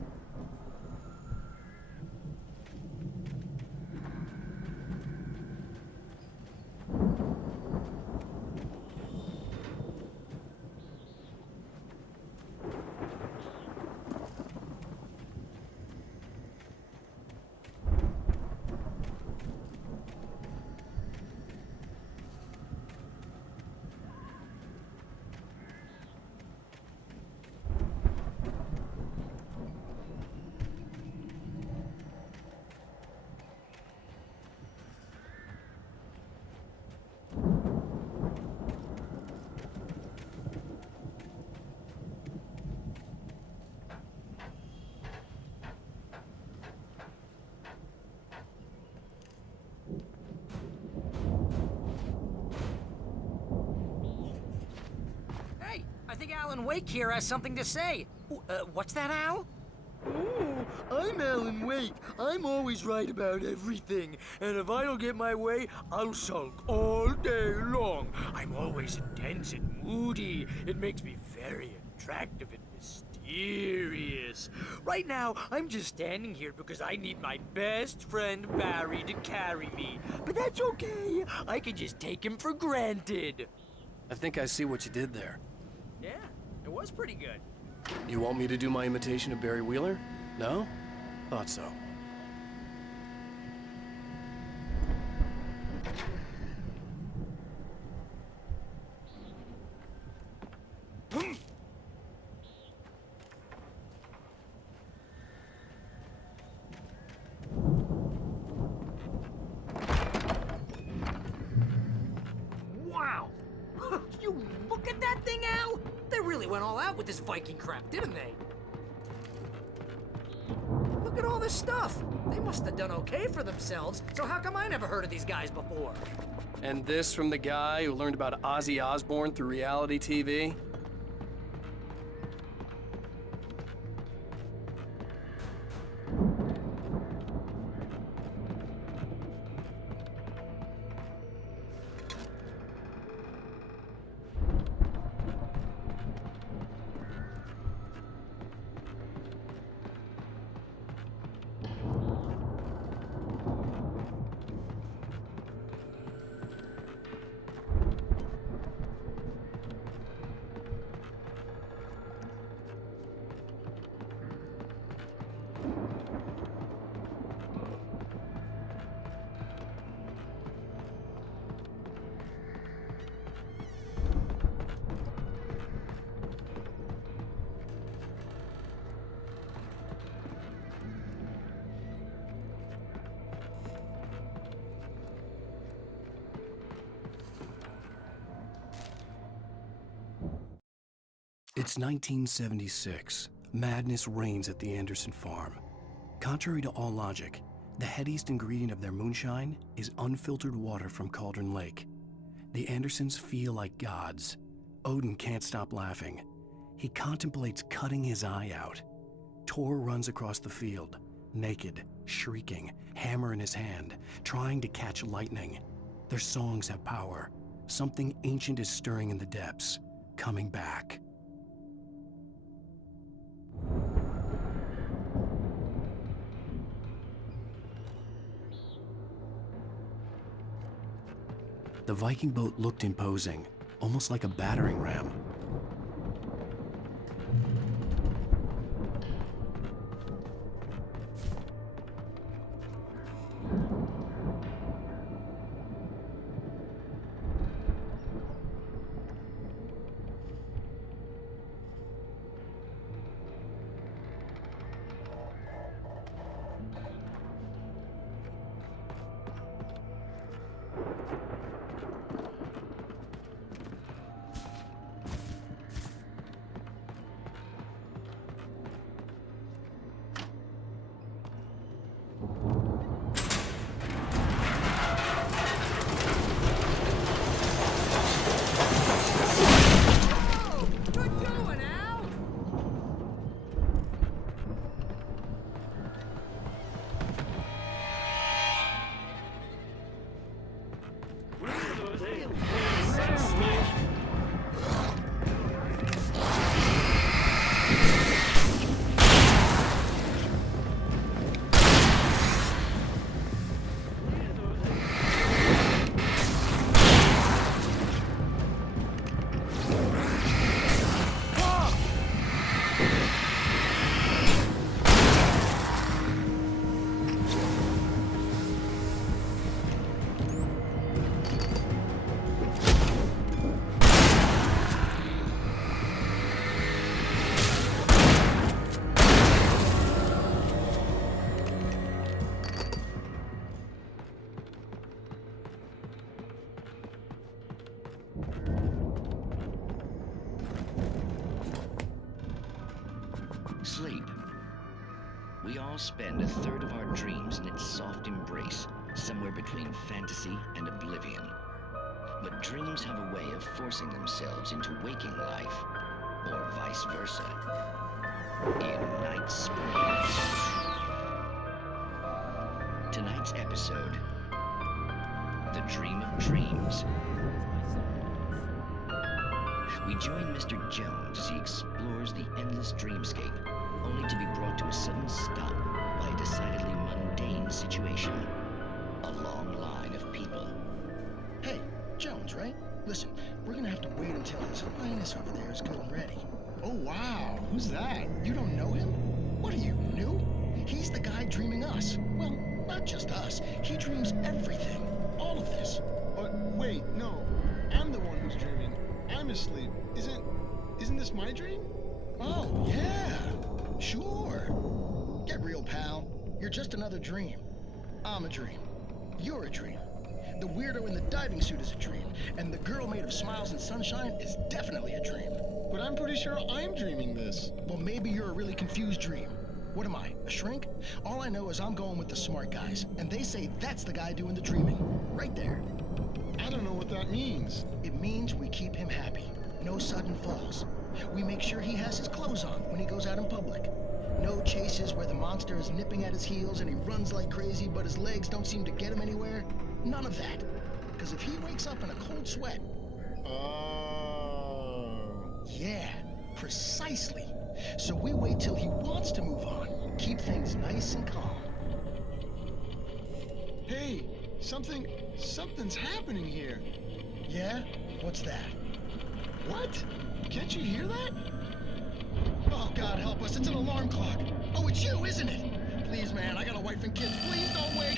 I think Alan Wake here has something to say. What's that, Al? Oh, I'm Alan Wake. I'm always right about everything. And if I don't get my way, I'll sulk all day long. I'm always intense and moody. It makes me very attractive and mysterious. Right now, I'm just standing here because I need my best friend Barry to carry me. But that's okay. I can just take him for granted. I think I see what you did there. Yeah, it was pretty good. You want me to do my imitation of Barry Wheeler? No? Thought so. Wow! You look at that thing, Al! They really went all out with this Viking crap, didn't they? Look at all this stuff. They must have done okay for themselves, so how come I never heard of these guys before? And this from the guy who learned about Ozzy Osbourne through reality TV? It's 1976. Madness reigns at the Anderson farm. Contrary to all logic, the headiest ingredient of their moonshine is unfiltered water from Cauldron Lake. The Andersons feel like gods. Odin can't stop laughing. He contemplates cutting his eye out. Tor runs across the field, naked, shrieking, hammer in his hand, trying to catch lightning. Their songs have power. Something ancient is stirring in the depths, coming back. The Viking boat looked imposing, almost like a battering ram. all spend a third of our dreams in its soft embrace, somewhere between fantasy and oblivion. But dreams have a way of forcing themselves into waking life, or vice versa. In Night Springs. Tonight's episode, The Dream of Dreams. We join Mr. Jones as he explores the endless dreamscape, only to be brought to a sudden stop by a decidedly mundane situation. A long line of people. Hey, Jones, right? Listen, we're gonna have to wait until His Highness over there is good and ready. Oh, wow. Who's that? You don't know him? What are you, new? He's the guy dreaming us. Well, not just us. He dreams everything. All of this. But wait, no. I'm the one who's dreaming. I'm asleep. Isn't this my dream? Oh, yeah. Sure. Get real, pal. You're just another dream. I'm a dream. You're a dream. The weirdo in the diving suit is a dream. And the girl made of smiles and sunshine is definitely a dream. But I'm pretty sure I'm dreaming this. Well, maybe you're a really confused dream. What am I, a shrink? All I know is I'm going with the smart guys, and they say that's the guy doing the dreaming. Right there. I don't know what that means. It means we keep him happy. No sudden falls. We make sure he has his clothes on when he goes out in public. No chases where the monster is nipping at his heels and he runs like crazy, but his legs don't seem to get him anywhere. None of that. Because if he wakes up in a cold sweat... Yeah, precisely. So we wait till he wants to move on. Keep things nice and calm. Hey, something's happening here. Yeah? What's that? What? Can't you hear that? Oh, God help us, it's an alarm clock. Oh, it's you, isn't it? Please, man, I got a wife and kids. Please don't wait.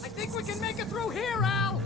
I think we can make it through here, Al!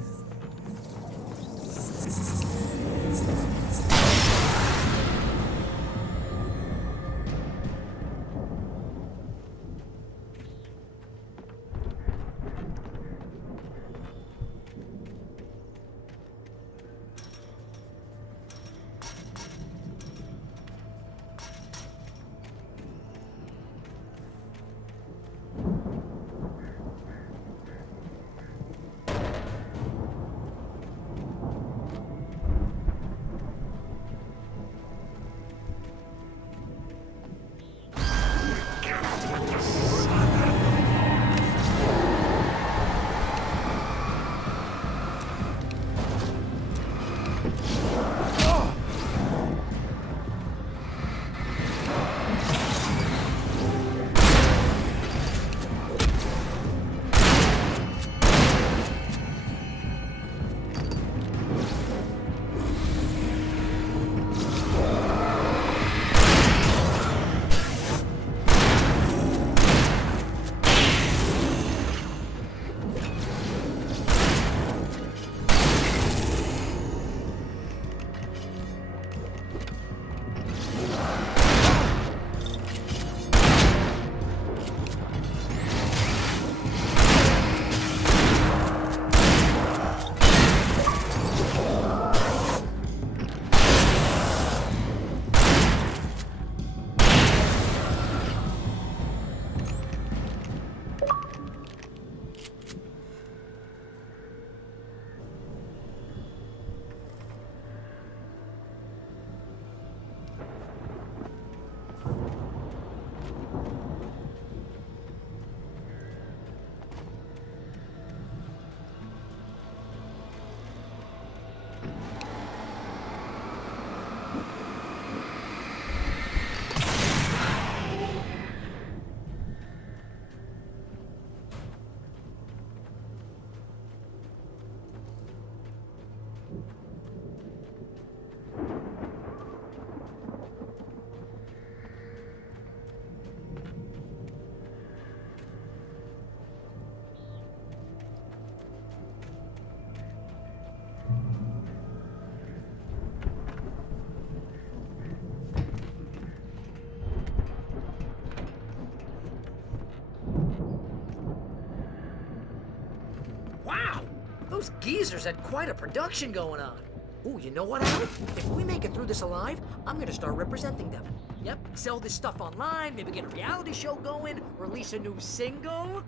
Those geezers had quite a production going on. Ooh, you know what, Al? If we make it through this alive, I'm gonna start representing them. Yep, sell this stuff online, maybe get a reality show going, release a new single.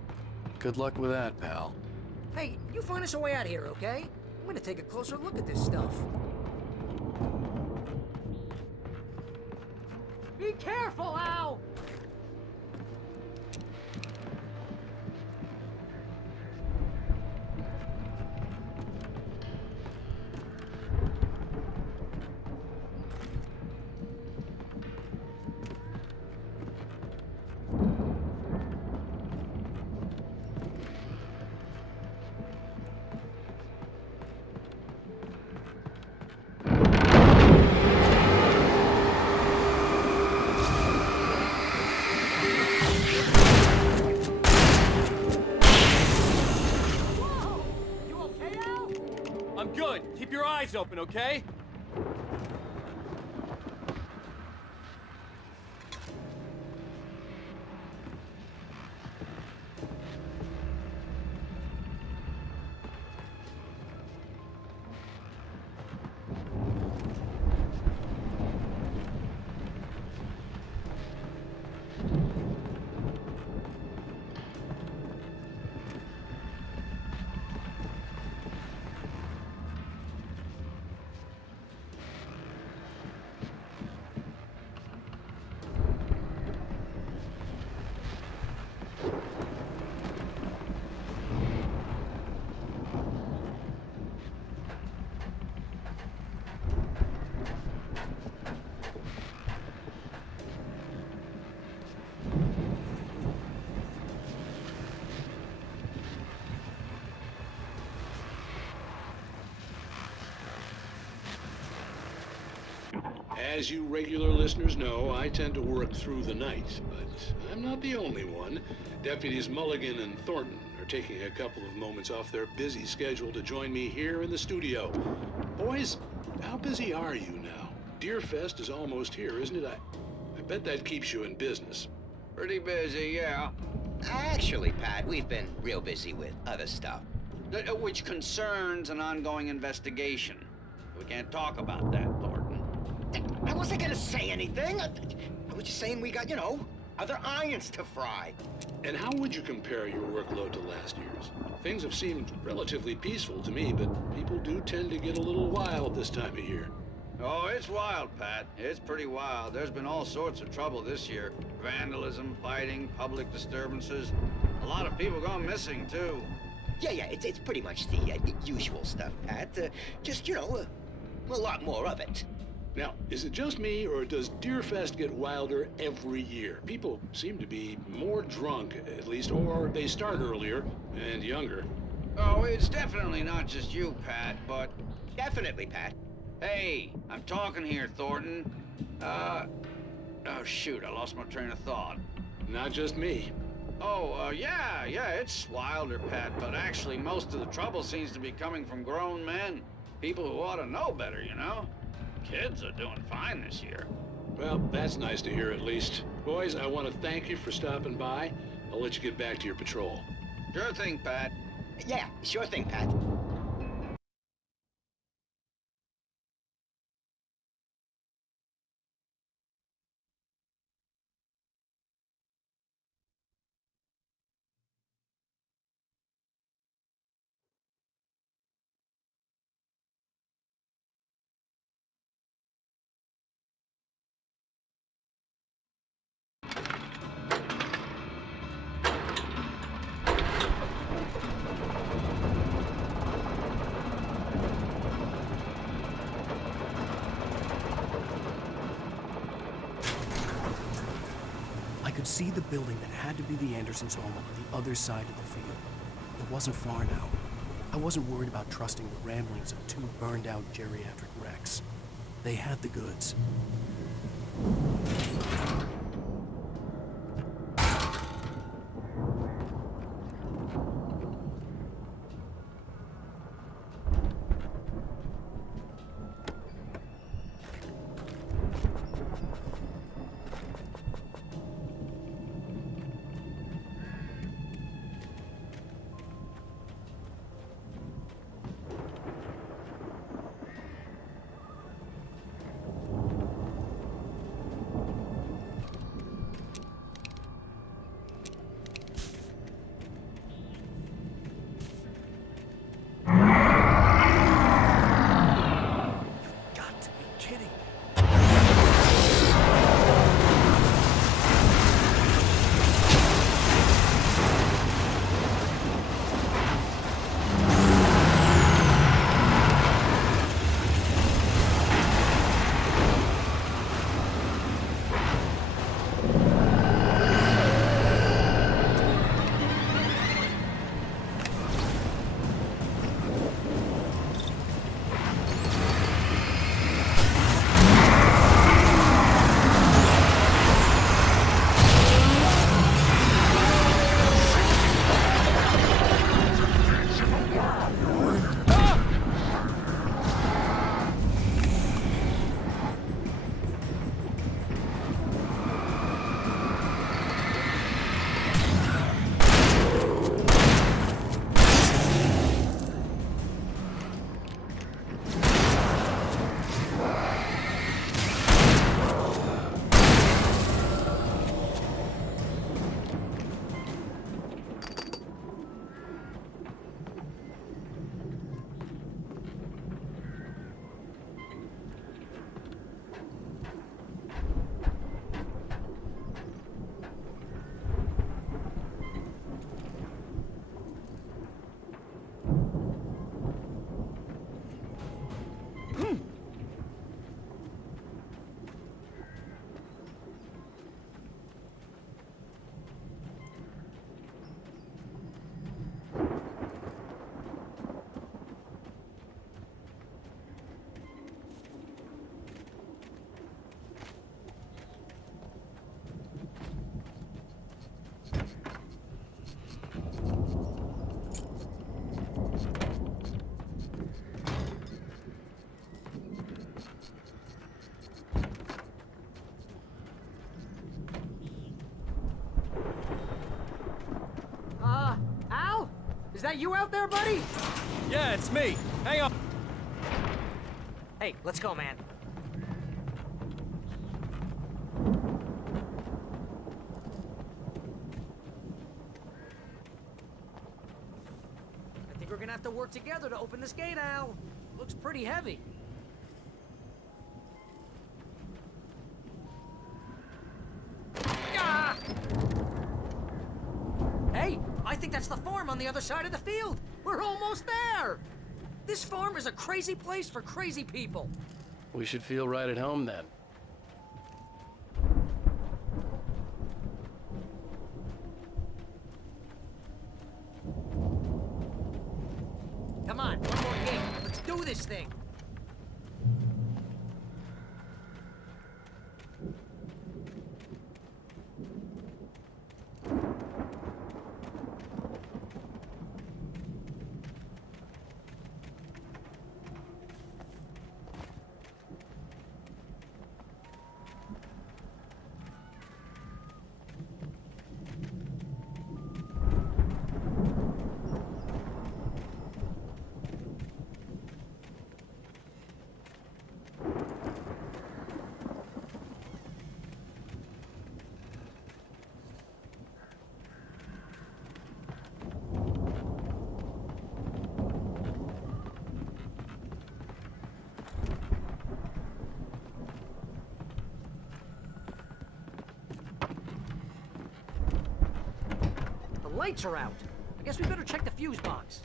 Good luck with that, pal. Hey, you find us a way out of here, okay? I'm gonna take a closer look at this stuff. Be careful, Al! I'm good. Keep your eyes open, okay? As you regular listeners know, I tend to work through the night, but I'm not the only one. Deputies Mulligan and Thornton are taking a couple of moments off their busy schedule to join me here in the studio. Boys, how busy are you now? Deerfest is almost here, isn't it? I bet that keeps you in business. Pretty busy, yeah. Actually, Pat, we've been real busy with other stuff, which concerns an ongoing investigation. We can't talk about that, Thornton. I wasn't gonna say anything. I was just saying we got, other irons to fry. And how would you compare your workload to last year's? Things have seemed relatively peaceful to me, but people do tend to get a little wild this time of year. Oh, it's wild, Pat. It's pretty wild. There's been all sorts of trouble this year. Vandalism, fighting, public disturbances. A lot of people gone missing, too. Yeah, it's pretty much the usual stuff, Pat. Just, a lot more of it. Now, is it just me, or does Deerfest get wilder every year? People seem to be more drunk, at least, or they start earlier and younger. Oh, it's definitely not just you, Pat, but... Definitely, Pat. Hey, I'm talking here, Thornton. Oh, shoot, I lost my train of thought. Not just me. Oh, yeah, it's wilder, Pat, but actually most of the trouble seems to be coming from grown men. People who ought to know better, Kids are doing fine this year. Well, that's nice to hear at least. Boys, I want to thank you for stopping by. I'll let you get back to your patrol. Sure thing, Pat. Yeah, sure thing, Pat. I could see the building that had to be the Andersons' home on the other side of the field. It wasn't far now. I wasn't worried about trusting the ramblings of two burned-out geriatric wrecks. They had the goods. that you out there, buddy? Yeah, it's me. Hang on. Hey, let's go, man. I think we're gonna have to work together to open this gate, Al. Looks pretty heavy. Ah! Hey, I think that's the farm on the other side of the field. We're almost there. This farm is a crazy place for crazy people. We should feel right at home then. Come on, one more gate. Let's do this thing. The lights are out. I guess we better check the fuse box.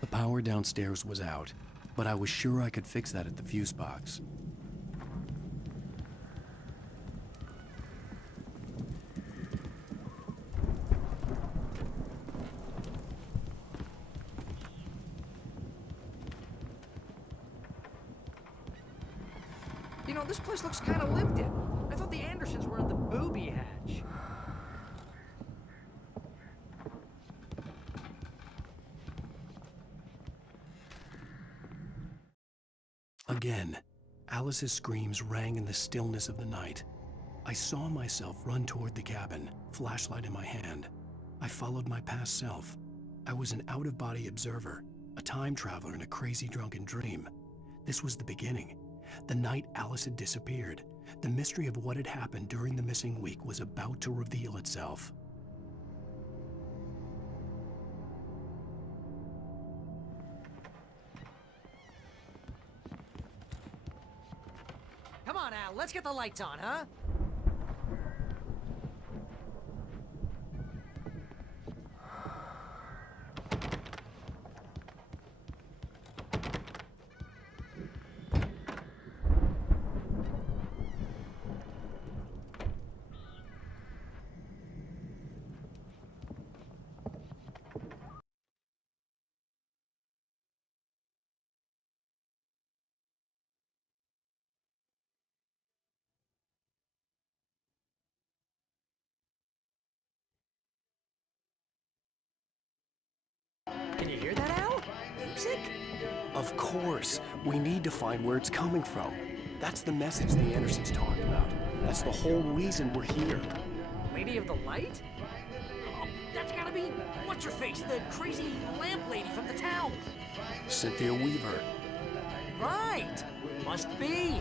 The power downstairs was out, but I was sure I could fix that at the fuse box. You know, this place looks kind of lived in. I thought the Andersons were in the booby hatch. Again, Alice's screams rang in the stillness of the night. I saw myself run toward the cabin, flashlight in my hand. I followed my past self. I was an out-of-body observer, a time traveler in a crazy drunken dream. This was the beginning. The night Alice had disappeared. The mystery of what had happened during the missing week was about to reveal itself. Come on, Al, let's get the lights on, huh? Can you hear that, Al? Music? Of course. We need to find where it's coming from. That's the message the Andersons talked about. That's the whole reason we're here. Lady of the Light? Oh, that's gotta be... What's-her-face, the crazy lamp lady from the town. Cynthia Weaver. Right. Must be.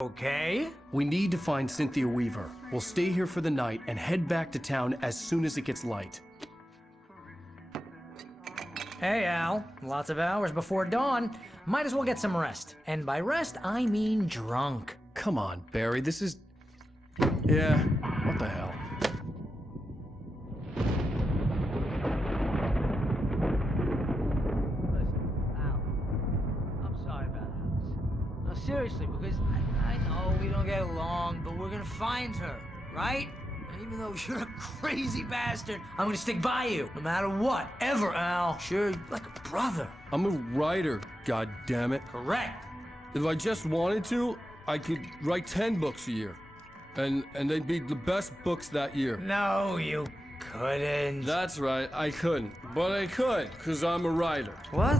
Okay. We need to find Cynthia Weaver. We'll stay here for the night and head back to town as soon as it gets light. Hey, Al. Lots of hours before dawn. Might as well get some rest. And by rest, I mean drunk. Come on, Barry, this is... Yeah, what the hell? I'm sorry about Alice. No, seriously, because I know we don't get along, but we're gonna find her, right? And even though you're a crazy bastard, I'm gonna stick by you, no matter what, ever, Al. Sure, like a brother. I'm a writer, goddammit. Correct. If I just wanted to, I could write 10 books a year. And they'd be the best books that year. No, you couldn't. That's right, I couldn't. But I could, because I'm a writer. What?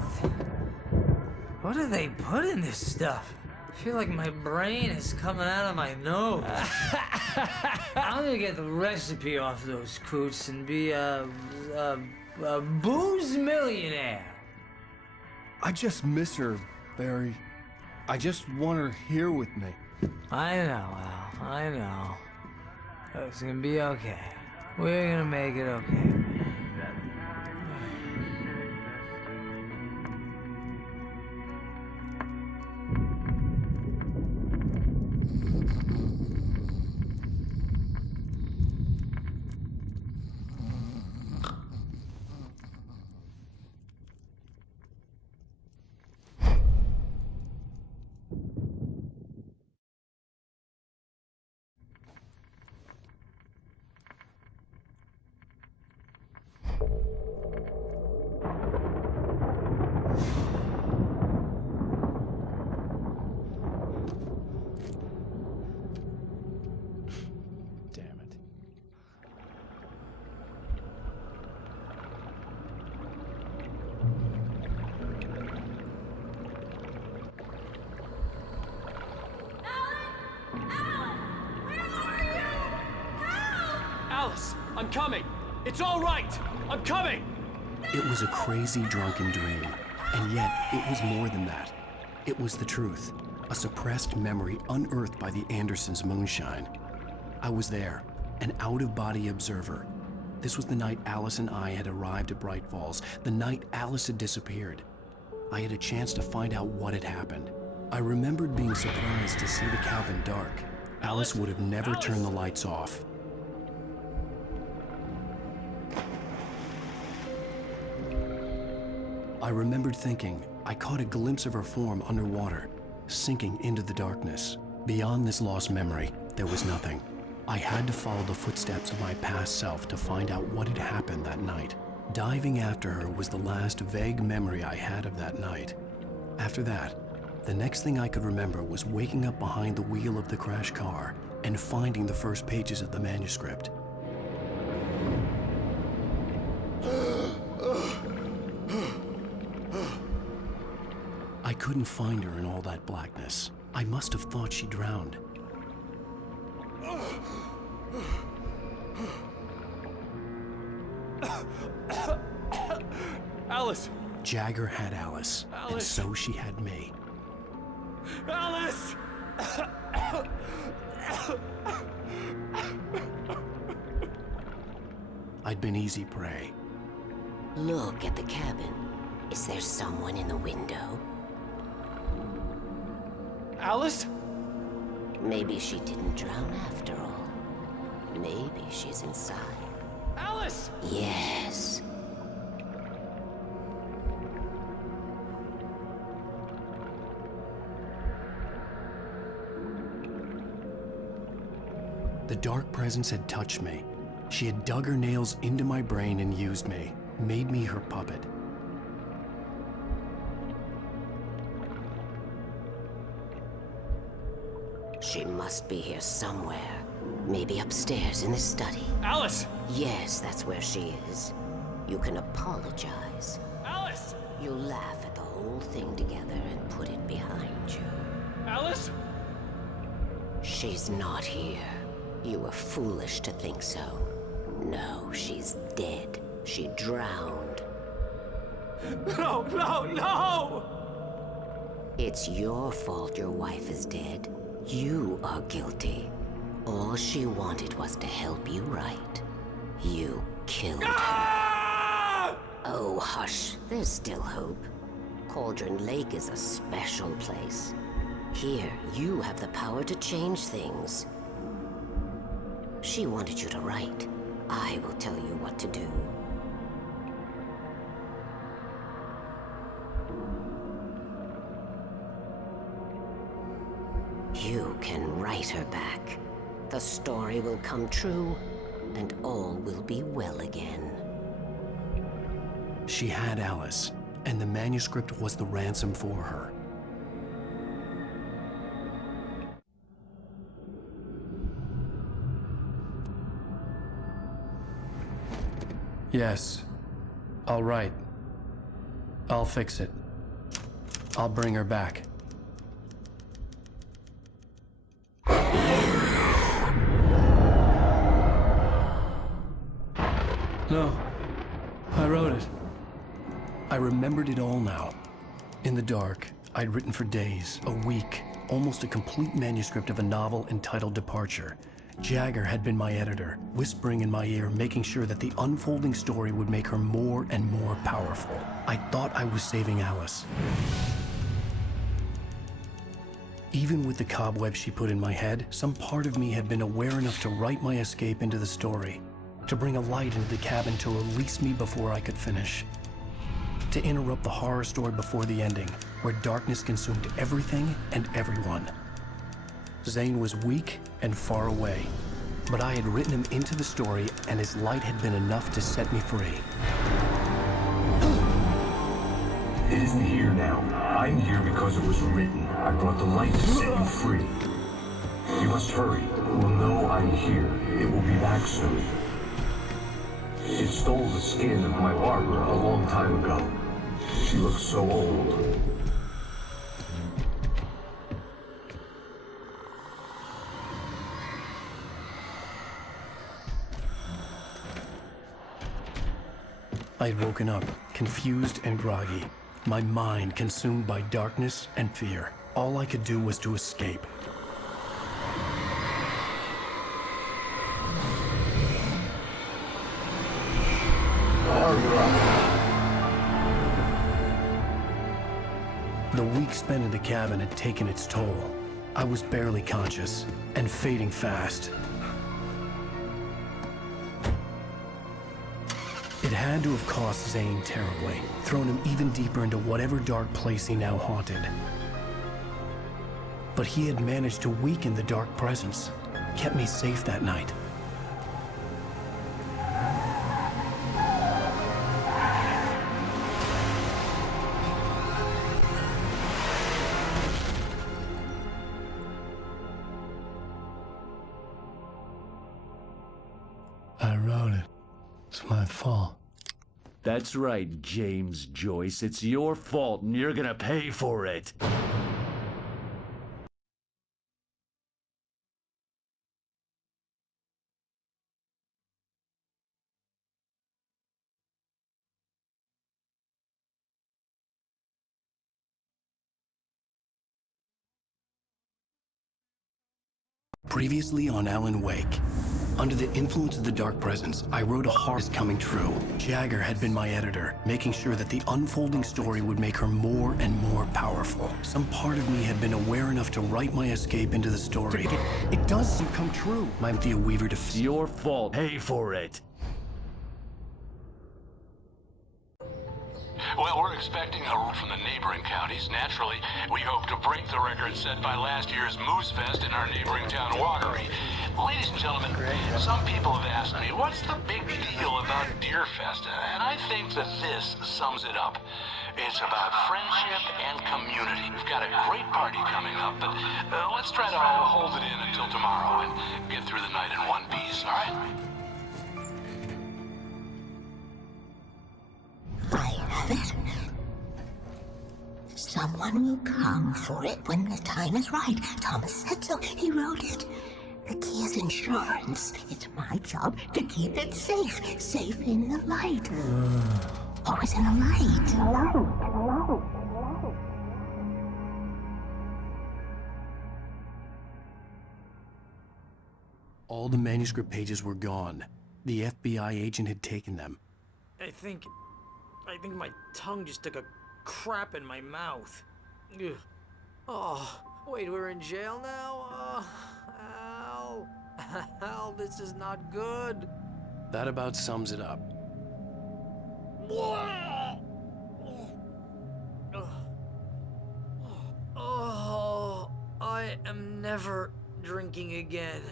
What do they put in this stuff? I feel like my brain is coming out of my nose. I'm gonna get the recipe off those coots and be a booze millionaire. I just miss her, Barry. I just want her here with me. I know, Al. I know. It's gonna be okay. We're gonna make it okay. Alice, I'm coming. It's all right. I'm coming. It was a crazy, drunken dream. And yet, it was more than that. It was the truth. A suppressed memory unearthed by the Andersons' moonshine. I was there, an out-of-body observer. This was the night Alice and I had arrived at Bright Falls, the night Alice had disappeared. I had a chance to find out what had happened. I remembered being surprised to see the cabin dark. Alice would have never turned the lights off. I remembered thinking I caught a glimpse of her form underwater, sinking into the darkness. Beyond this lost memory, there was nothing. I had to follow the footsteps of my past self to find out what had happened that night. Diving after her was the last vague memory I had of that night. After that, the next thing I could remember was waking up behind the wheel of the crashed car and finding the first pages of the manuscript. I couldn't find her in all that blackness. I must have thought she drowned. Alice! Jagger had Alice, and so she had me. Alice! I'd been easy prey. Look at the cabin. Is there someone in the window? Alice? Maybe she didn't drown after all. Maybe she's inside. Alice! Yes. The dark presence had touched me. She had dug her nails into my brain and used me, made me her puppet. She must be here somewhere. Maybe upstairs in the study. Alice! Yes, that's where she is. You can apologize. Alice! You'll laugh at the whole thing together and put it behind you. Alice? She's not here. You were foolish to think so. No, she's dead. She drowned. No, no, no! It's your fault your wife is dead. You are guilty. All she wanted was to help you right. You killed her. Oh, hush. There's still hope. Cauldron Lake is a special place. Here, you have the power to change things. She wanted you to write. I will tell you what to do. You can write her back. The story will come true, and all will be well again. She had Alice, and the manuscript was the ransom for her. Yes. All right. I'll fix it. I'll bring her back. No. I wrote it. I remembered it all now. In the dark, I'd written for days, a week, almost a complete manuscript of a novel entitled Departure. Jagger had been my editor, whispering in my ear, making sure that the unfolding story would make her more and more powerful. I thought I was saving Alice. Even with the cobweb she put in my head, some part of me had been aware enough to write my escape into the story, to bring a light into the cabin to release me before I could finish, to interrupt the horror story before the ending, where darkness consumed everything and everyone. Zane was weak and far away, but I had written him into the story, and his light had been enough to set me free. It isn't here now. I'm here because it was written. I brought the light to set you free. You must hurry. It will know I'm here. It will be back soon. It stole the skin of my Barbara a long time ago. She looks so old. I'd woken up, confused and groggy, my mind consumed by darkness and fear. All I could do was to escape. The week spent in the cabin had taken its toll. I was barely conscious, and fading fast. It had to have cost Zane terribly, thrown him even deeper into whatever dark place he now haunted. But he had managed to weaken the dark presence, kept me safe that night. I wrote it. It's my fault. That's right, James Joyce. It's your fault, and you're gonna pay for it. Previously on Alan Wake. Under the influence of the dark presence, I wrote a horror coming true. Jagger had been my editor, making sure that the unfolding story would make her more and more powerful. Some part of me had been aware enough to write my escape into the story. It does come true. My Thea Weaver It's your fault. Pay for it. Well, we're expecting a rule from the neighboring counties. Naturally, we hope to break the record set by last year's Moose Fest in our neighboring town, Watery. Ladies and gentlemen, some people have asked me, what's the big deal about Deer Fest? And I think that this sums it up. It's about friendship and community. We've got a great party coming up, but let's try to hold it in until tomorrow and get through the night in one piece, all right? I have it. Someone will come for it when the time is right. Thomas said so. He wrote it. The key is insurance. It's my job to keep it safe. Safe in the light. Always in the light. All the manuscript pages were gone. The FBI agent had taken them. I think I think my tongue just took a crap in my mouth. Ugh. Oh, wait, we're in jail now? Al. Al, this is not good. That about sums it up. Oh, I am never drinking again.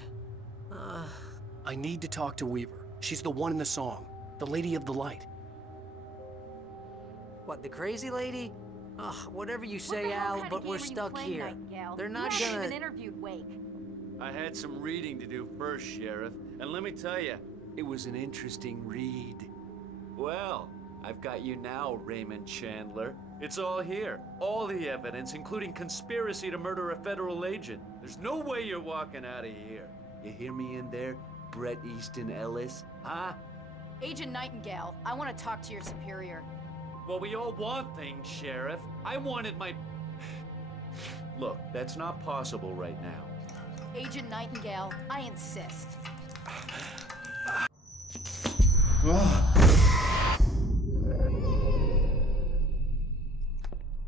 I need to talk to Weaver. She's the one in the song. The Lady of the Light. What, the crazy lady? Ugh, whatever you say, Al, but we're stuck here. They're not You haven't gonna... even interviewed Wake. I had some reading to do first, Sheriff, and let me tell you, it was an interesting read. Well, I've got you now, Raymond Chandler. It's all here. All the evidence, including conspiracy to murder a federal agent. There's no way you're walking out of here. You hear me in there, Bret Easton Ellis? Huh? Agent Nightingale, I want to talk to your superior. Well, we all want things, Sheriff. I wanted my... Look, that's not possible right now. Agent Nightingale, I insist.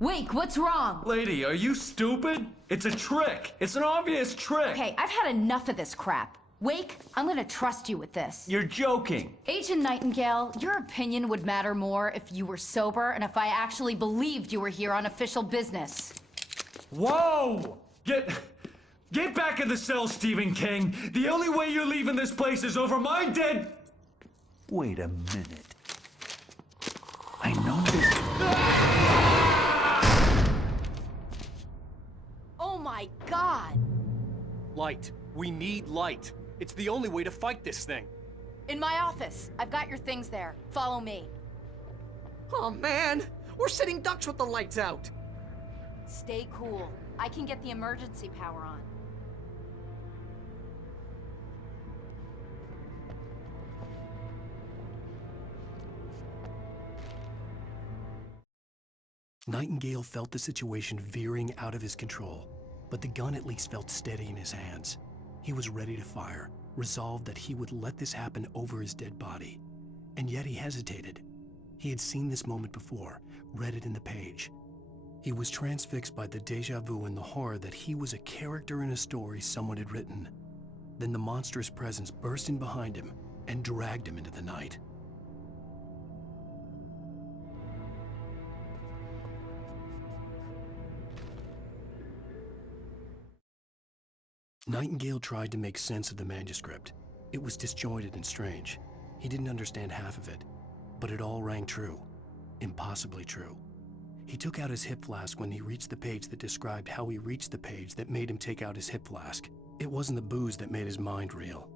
Wake, what's wrong? Lady, are you stupid? It's a trick. It's an obvious trick. Okay, I've had enough of this crap. Wake, I'm gonna trust you with this. You're joking. Agent Nightingale, your opinion would matter more if you were sober and if I actually believed you were here on official business. Whoa! Get back in the cell, Stephen King. The only way you're leaving this place is over my dead... Wait a minute. I know this... Oh my God! Light. We need light. It's the only way to fight this thing. In my office. I've got your things there. Follow me. Oh man, we're sitting ducks with the lights out. Stay cool. I can get the emergency power on. Nightingale felt the situation veering out of his control, but the gun at least felt steady in his hands. He was ready to fire, resolved that he would let this happen over his dead body. And yet he hesitated. He had seen this moment before, read it in the page. He was transfixed by the déjà vu and the horror that he was a character in a story someone had written. Then the monstrous presence burst in behind him and dragged him into the night. Nightingale tried to make sense of the manuscript. It was disjointed and strange. He didn't understand half of it, but it all rang true. Impossibly true. He took out his hip flask when he reached the page that described how he reached the page that made him take out his hip flask. It wasn't the booze that made his mind reel.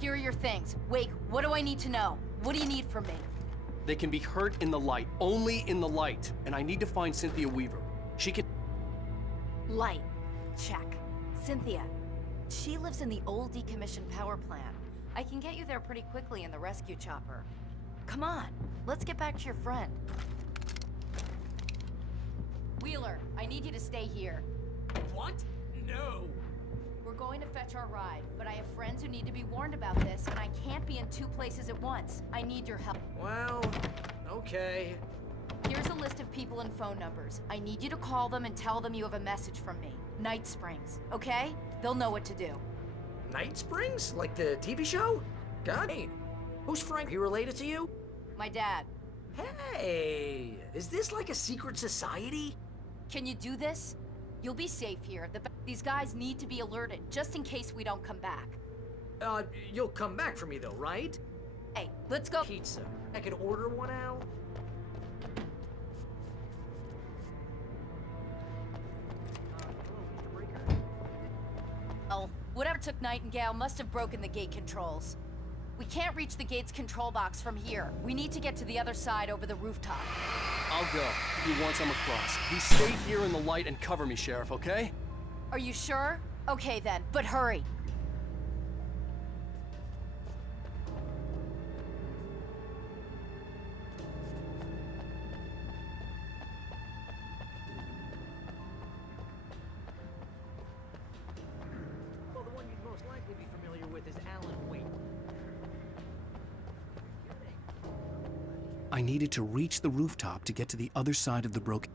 Here are your things. Wake, what do I need to know? What do you need from me? They can be hurt in the light, only in the light. And I need to find Cynthia Weaver. She can... Light. Check. Cynthia. She lives in the old decommissioned power plant. I can get you there pretty quickly in the rescue chopper. Come on, let's get back to your friend. Wheeler, I need you to stay here. What? No. We're going to fetch our ride, but I have friends who need to be warned about this, and I can't be in 2 places at once. I need your help. Well, okay. Here's a list of people and phone numbers. I need you to call them and tell them you have a message from me. Night Springs, okay? They'll know what to do. Night Springs? Like the TV show? God, who's Frank? He related to you? My dad. Hey, is this like a secret society? Can you do this? You'll be safe here. These guys need to be alerted, just in case we don't come back. You'll come back for me though, right? Hey, let's go. Pizza. I could order one out? Oh, whatever took Nightingale must have broken the gate controls. We can't reach the gate's control box from here. We need to get to the other side over the rooftop. I'll go. Once I'm across. You stay here in the light and cover me, Sheriff, okay? Are you sure? Okay then, but hurry. Well, the one you'd most likely be familiar with is Alan Wake. I needed to reach the rooftop to get to the other side of the broken...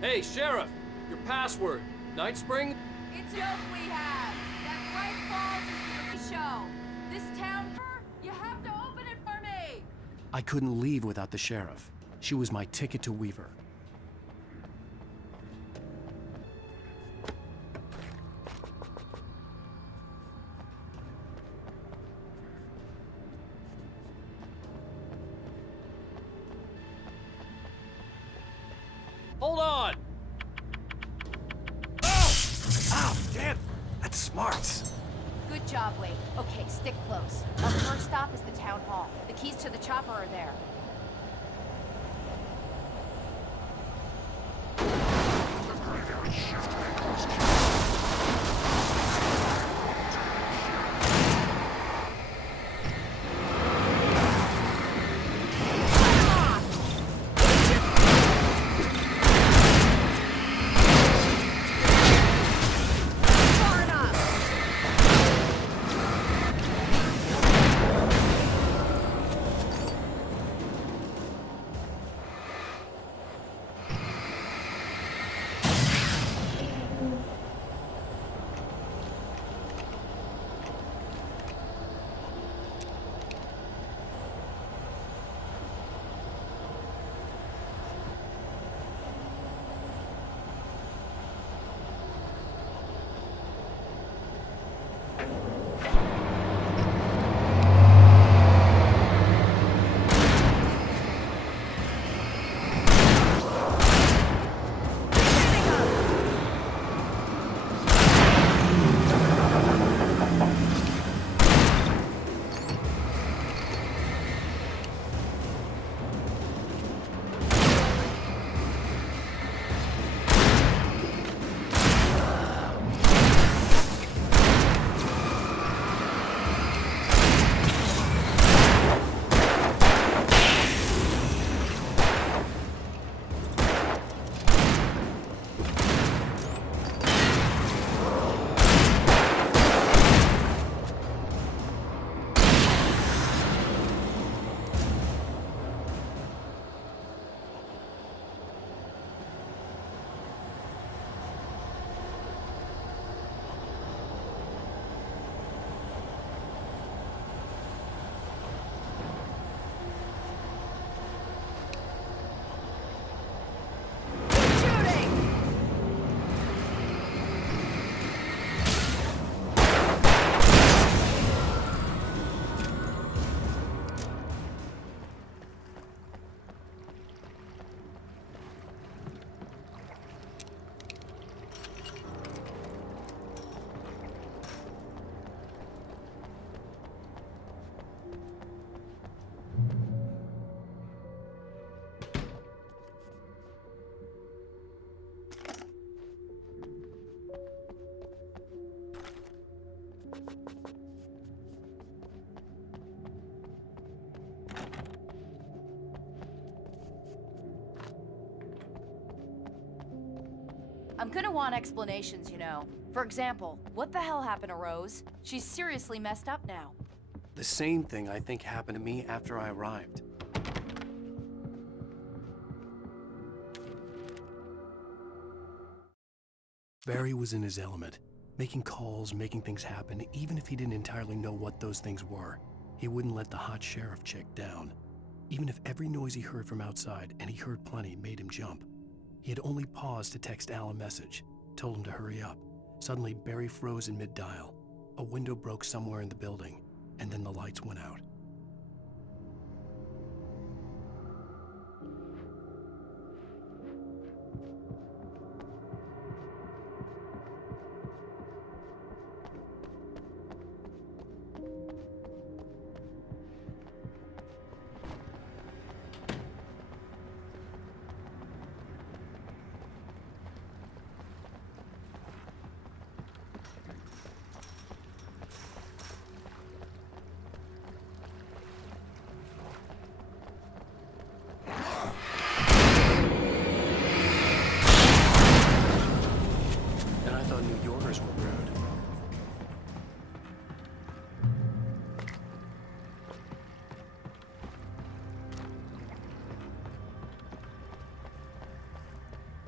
Hey, Sheriff! Your password. Night Spring? It's a joke we have. That Bright Falls is the show. This town, you have to open it for me. I couldn't leave without the sheriff. She was my ticket to Weaver. Hold on! Ow! Damn! That's smart. Good job, Wade. Okay, stick close. Our first stop is the town hall. The keys to the chopper are there. I'm gonna want explanations, you know. For example, what the hell happened to Rose? She's seriously messed up now. The same thing I think happened to me after I arrived. Barry was in his element, making calls, making things happen, even if he didn't entirely know what those things were. He wouldn't let the hot sheriff chick down. Even if every noise he heard from outside, and he heard plenty, made him jump. He had only paused to text Al a message, told him to hurry up. Suddenly, Barry froze in mid-dial. A window broke somewhere in the building, and then the lights went out.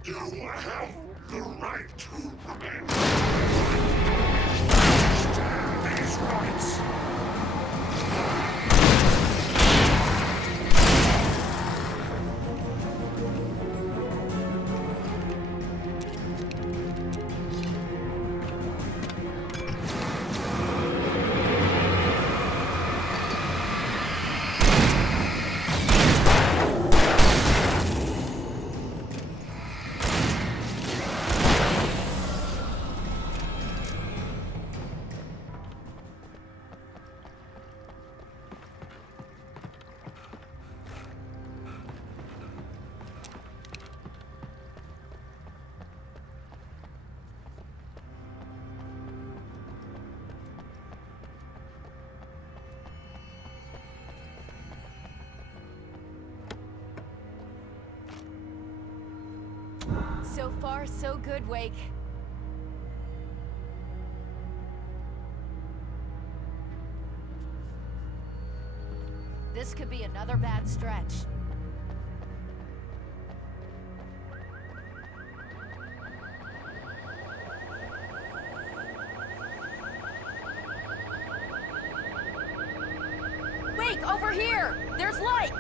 You have the right to remain. Stand these rights. So far, so good, Wake. This could be another bad stretch. Wake, over here! There's light!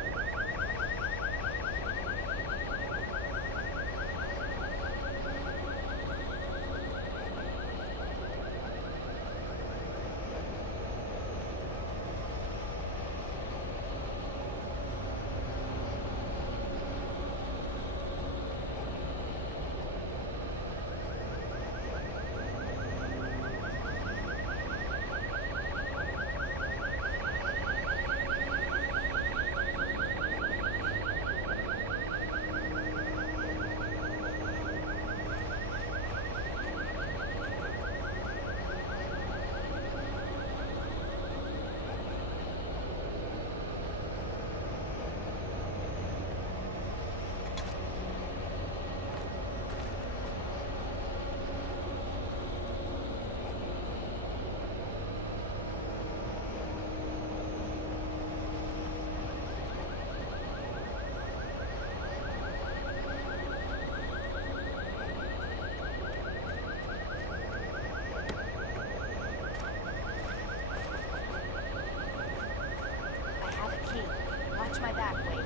Watch my back, Wade.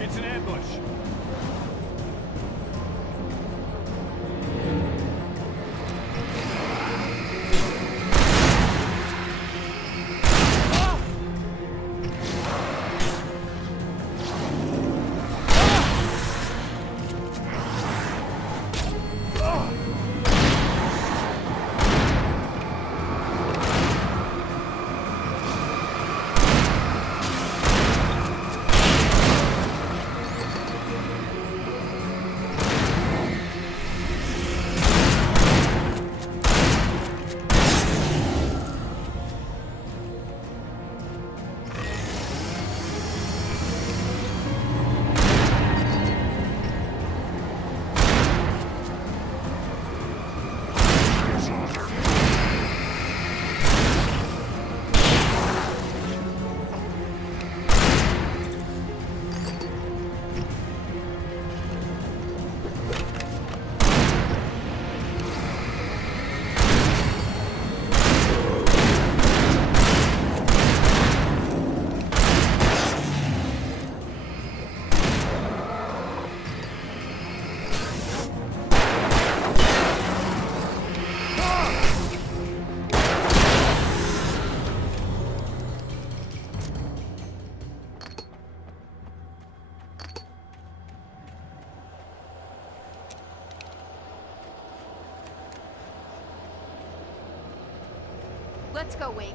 It's an ambush. Let's go, Wake.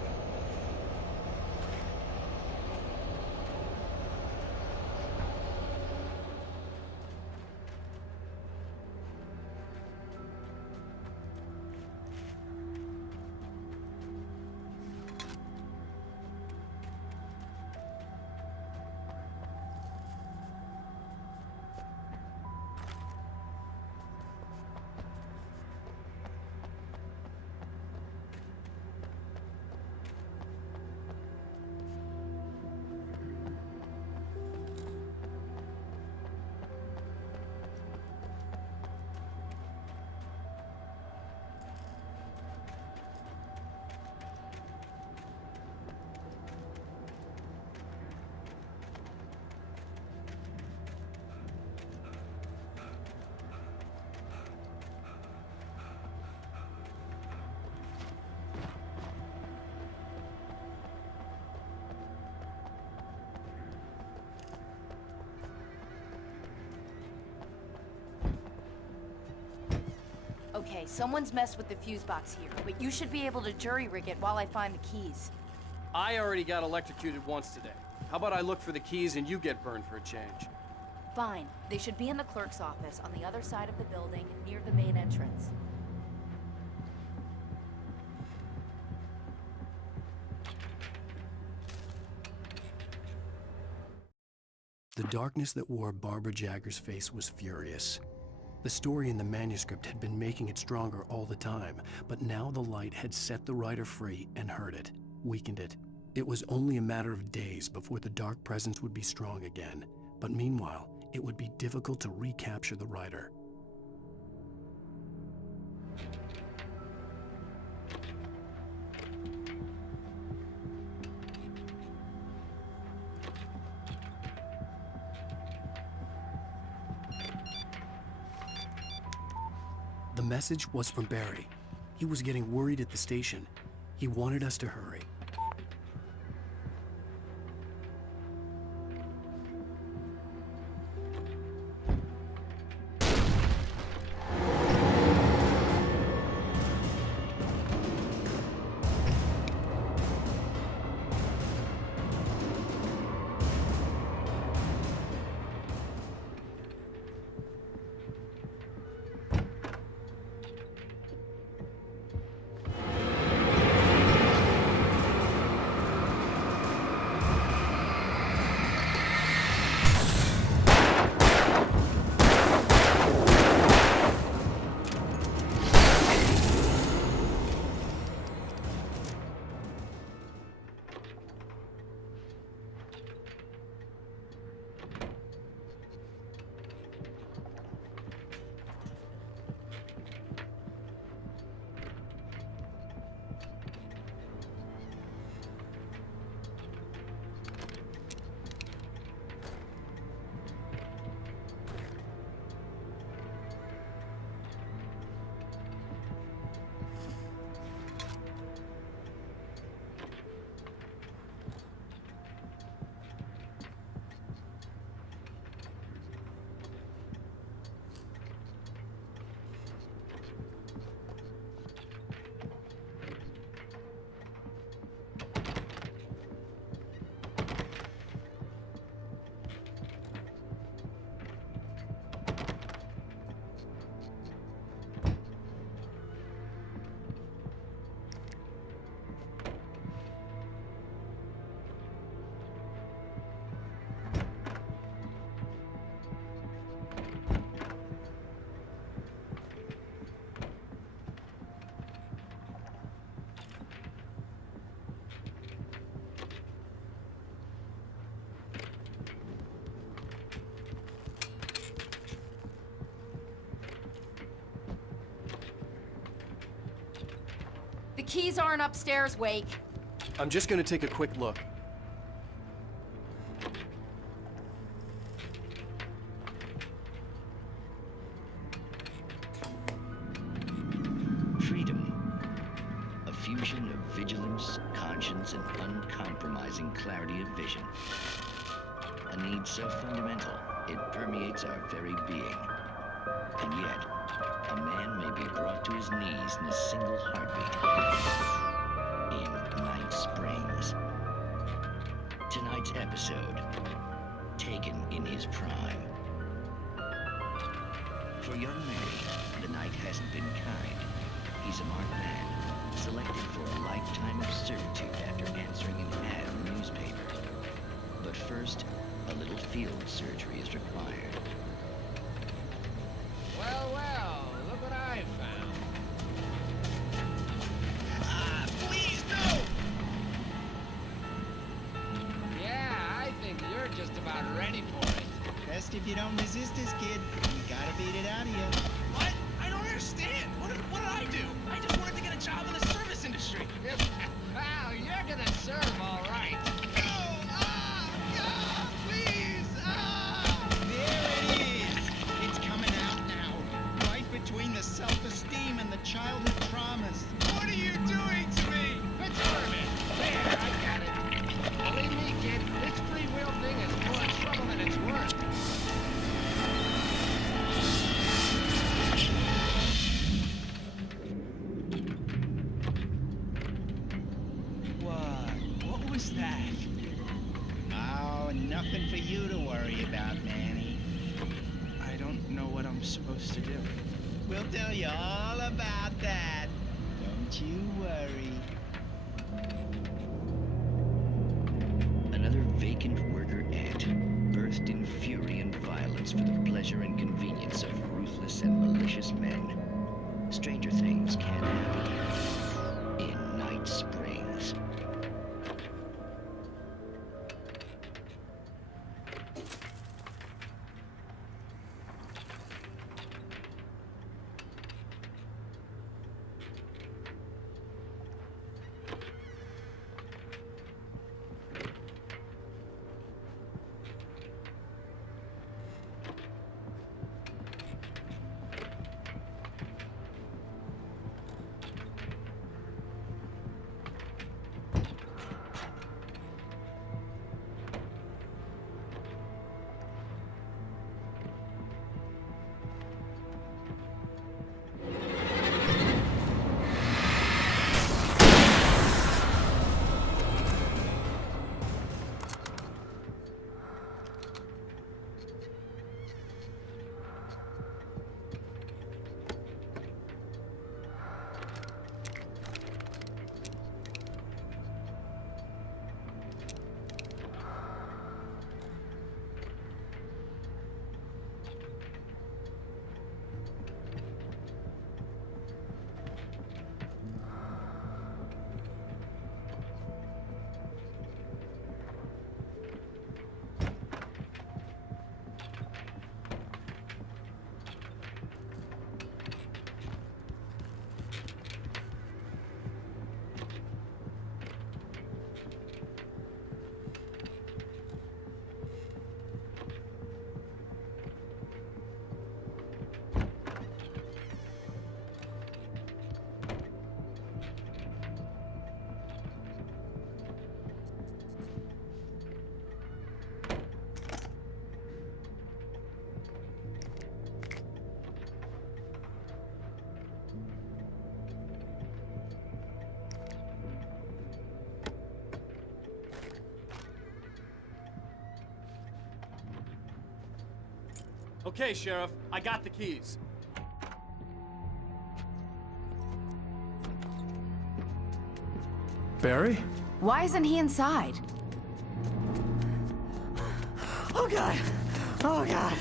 Okay, someone's messed with the fuse box here, but you should be able to jury-rig it while I find the keys. I already got electrocuted once today. How about I look for the keys and you get burned for a change? Fine. They should be in the clerk's office on the other side of the building, near the main entrance. The darkness that wore Barbara Jagger's face was furious. The story in the manuscript had been making it stronger all the time, but now the light had set the writer free and hurt it, weakened it. It was only a matter of days before the dark presence would be strong again, but meanwhile, it would be difficult to recapture the writer. The message was from Barry. He was getting worried at the station. He wanted us to hurry. The keys aren't upstairs, Wake. I'm just gonna take a quick look. Freedom. A fusion of vigilance, conscience, and uncompromising clarity of vision. A need so fundamental, it permeates our very being. And yet, a man may be brought to his knees in a single heartbeat. In tonight's episode. Taken in his prime. For young Manny, the night hasn't been kind. He's a marked man, selected for a lifetime of servitude after answering an ad in the newspaper. But first, a little field surgery is required. Well, well, look what I found. Please, no! Yeah, I think you're just about ready for it. Best if you don't resist this, kid. We gotta beat it out of you. What? I don't understand. What did I do? I just wanted to get a job in the service industry. Wow, you're gonna serve all right. Please! There it is! It's coming out now. Right between the self-esteem and the childhood traumas. What are you doing to me? It's ornament. There, I got it. Believe me, kid, this free will thing is more trouble than it's worth. What was that? Oh, nothing for you to worry about, Manny. I don't know what I'm supposed to do. We'll tell you all about that. Don't you worry. Another vacant worker ant, birthed in fury and violence for the pleasure and convenience of ruthless and malicious men. Stranger things can happen in Night Springs. Okay, Sheriff, I got the keys. Barry? Why isn't he inside? Oh God! Oh God!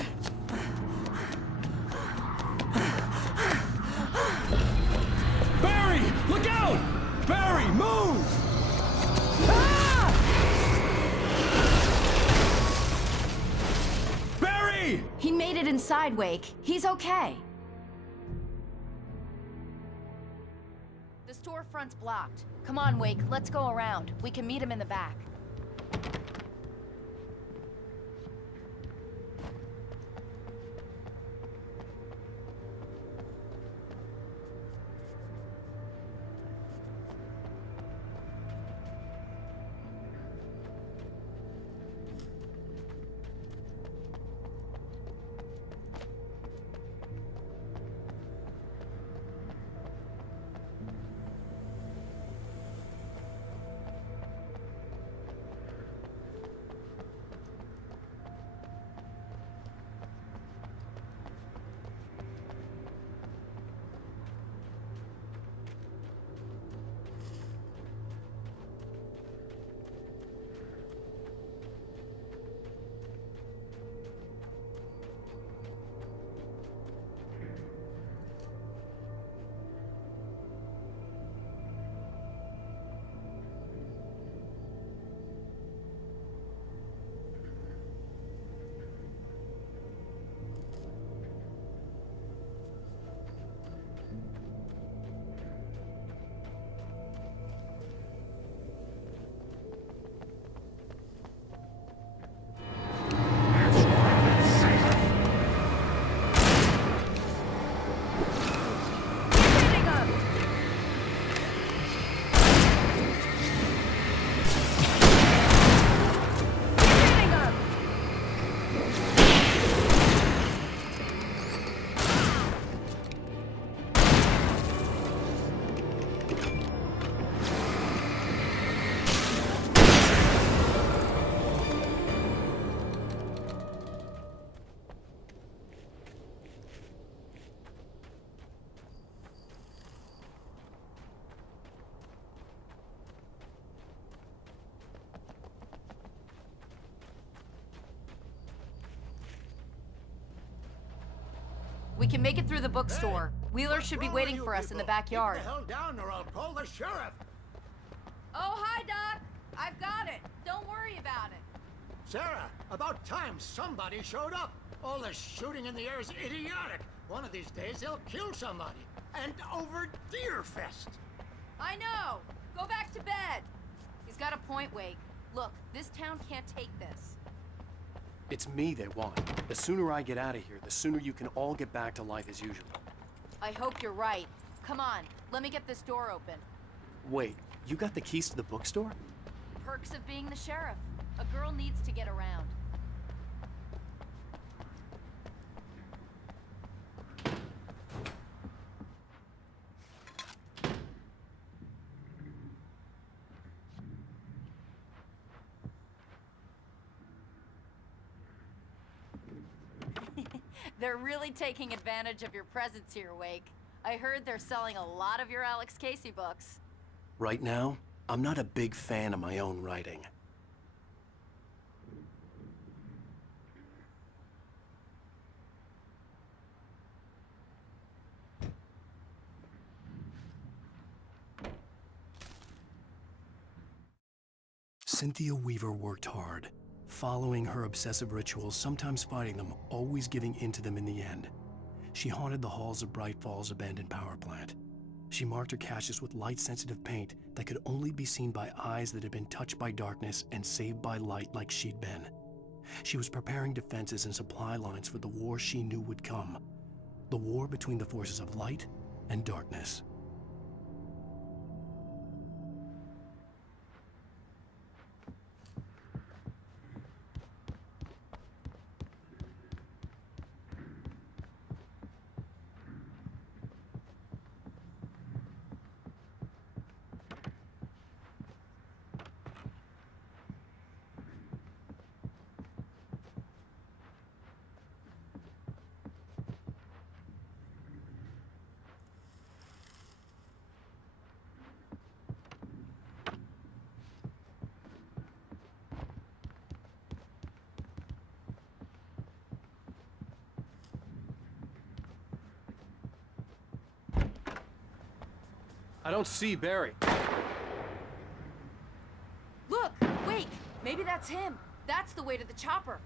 Barry! Look out! Barry, move! Barry! He made it inside, Wake. He's okay. The storefront's blocked. Come on, Wake. Let's go around. We can meet him in the back. We can make it through the bookstore. Wheeler should be wrong waiting with for you us in the people? backyard. Get the hell down or I'll call the sheriff. Oh, hi, Doc. I've got it. Don't worry about it. Sarah, about time somebody showed up. All this shooting in the air is idiotic. One of these days they'll kill somebody. And over Deerfest. I know. Go back to bed. He's got a point, Wake. Look, this town can't take this. It's me they want. The sooner I get out of here, the sooner you can all get back to life as usual. I hope you're right. Come on, let me get this door open. Wait, you got the keys to the bookstore? Perks of being the sheriff. A girl needs to get around. They're really taking advantage of your presence here, Wake. I heard they're selling a lot of your Alex Casey books. Right now, I'm not a big fan of my own writing. Cynthia Weaver worked hard, following her obsessive rituals, sometimes fighting them, always giving in to them in the end. She haunted the halls of Bright Falls' abandoned power plant. She marked her caches with light-sensitive paint that could only be seen by eyes that had been touched by darkness and saved by light like she'd been. She was preparing defenses and supply lines for the war she knew would come. The war between the forces of light and darkness. I don't see Barry. Look, Wake! Maybe that's him. That's the way to the chopper.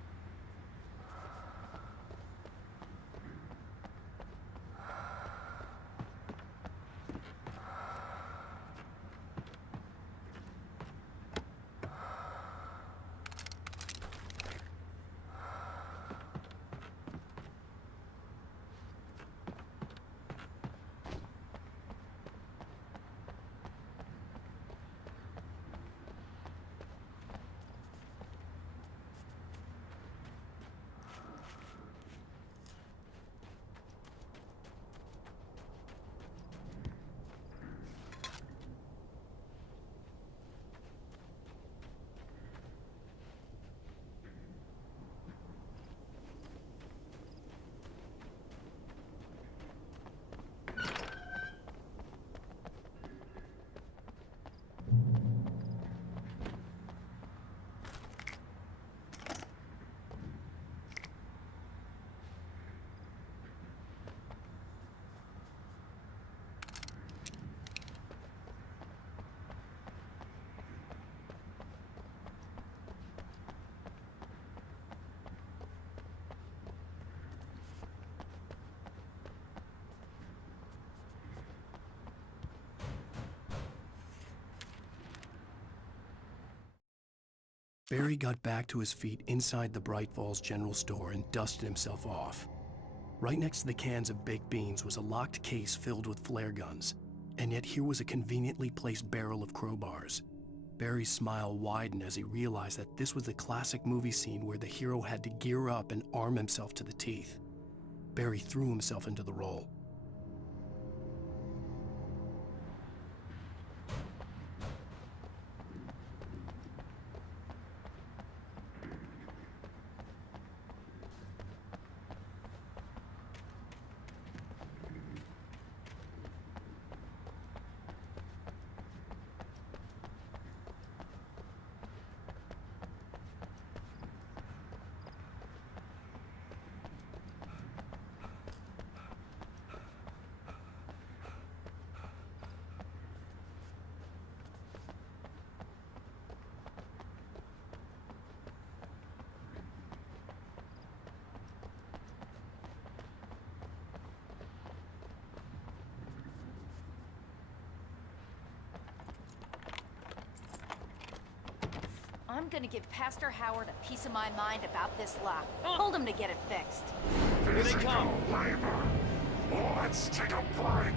Barry got back to his feet inside the Bright Falls General Store and dusted himself off. Right next to the cans of baked beans was a locked case filled with flare guns, and yet here was a conveniently placed barrel of crowbars. Barry's smile widened as he realized that this was the classic movie scene where the hero had to gear up and arm himself to the teeth. Barry threw himself into the role. I'm gonna give Pastor Howard a piece of my mind about this lock. Told him to get it fixed. Here they come. Labor. Let's take a break.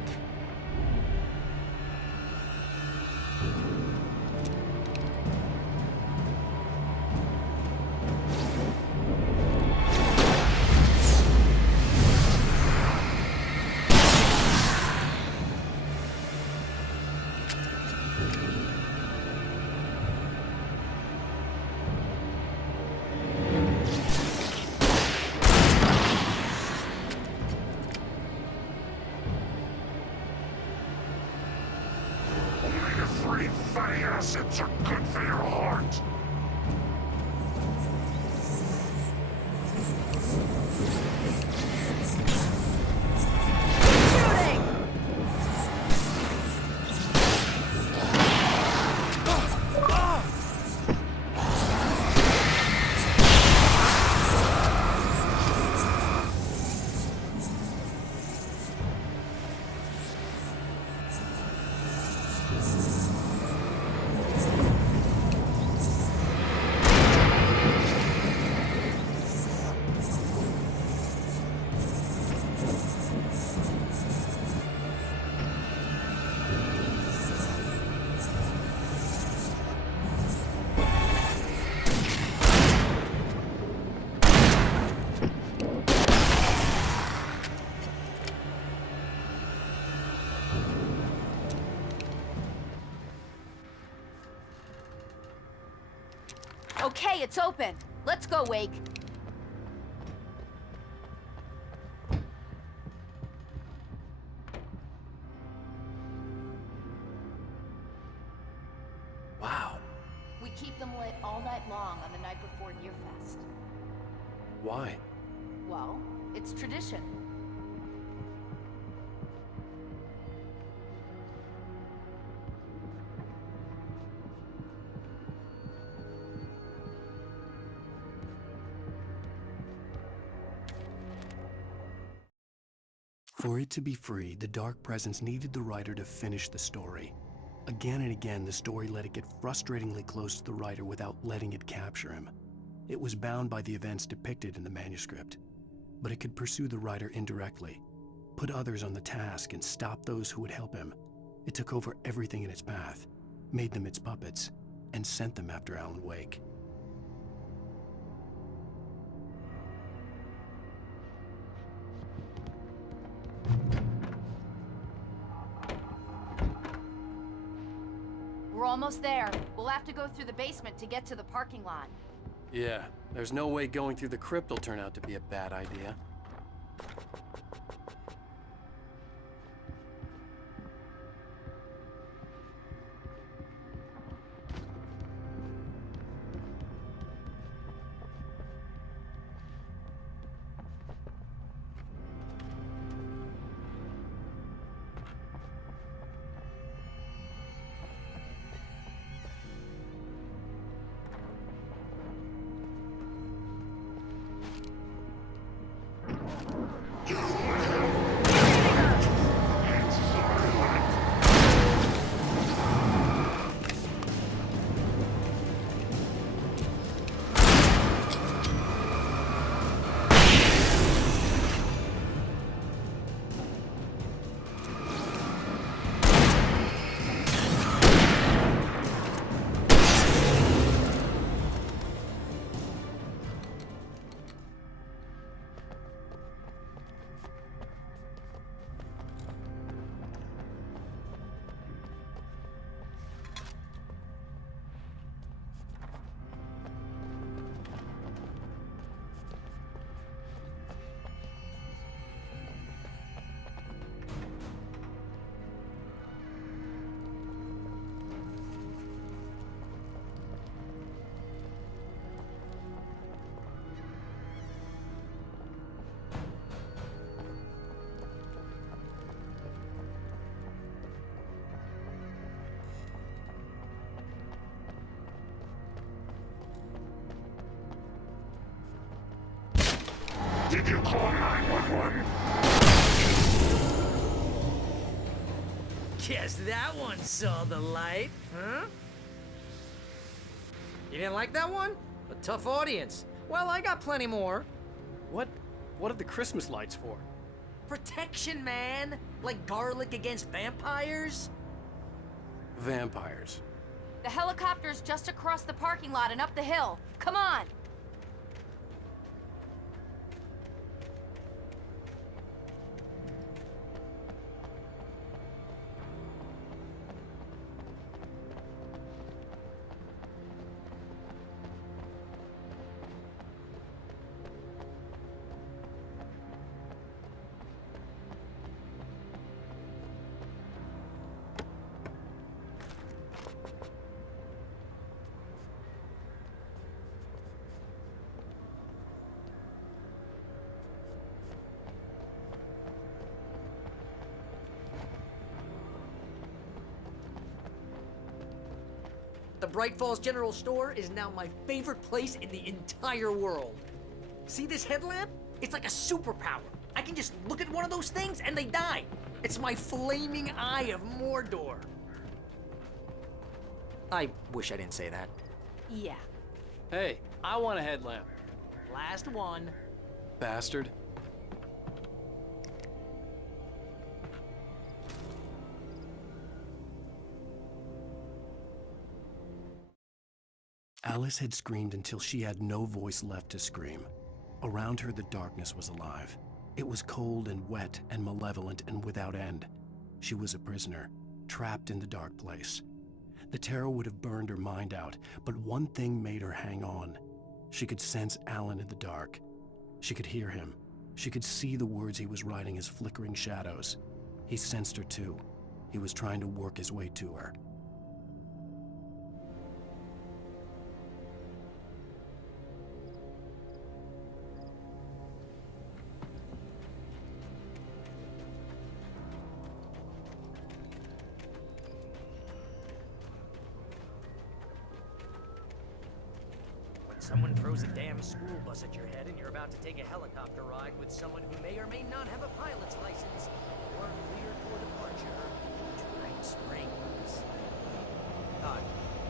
Omega-3 fatty acids are good for your heart. Okay, it's open. Let's go, Wake. Wow. We keep them lit all night long on the night before Nearfest. Why? Well, it's tradition. For it to be free, the Dark Presence needed the writer to finish the story. Again and again, the story let it get frustratingly close to the writer without letting it capture him. It was bound by the events depicted in the manuscript, but it could pursue the writer indirectly, put others on the task, and stop those who would help him. It took over everything in its path, made them its puppets, and sent them after Alan Wake. We're almost there. We'll have to go through the basement to get to the parking lot. Yeah, there's no way going through the crypt will turn out to be a bad idea. Did you call 911? Guess that one saw the light, huh? You didn't like that one? A tough audience. Well, I got plenty more. What are the Christmas lights for? Protection, man! Like garlic against vampires? Vampires. The helicopter's just across the parking lot and up the hill. Come on! The Bright Falls General Store is now my favorite place in the entire world. See this headlamp? It's like a superpower. I can just look at one of those things and they die. It's my flaming eye of Mordor. I wish I didn't say that. Yeah. Hey, I want a headlamp. Last one. Bastard. Alice had screamed until she had no voice left to scream. Around her, the darkness was alive. It was cold and wet and malevolent and without end. She was a prisoner, trapped in the dark place. The terror would have burned her mind out, but one thing made her hang on. She could sense Alan in the dark. She could hear him. She could see the words he was writing as flickering shadows. He sensed her too. He was trying to work his way to her. Someone throws a damn school bus at your head and you're about to take a helicopter ride with someone who may or may not have a pilot's license or cleared for departure to Night Springs.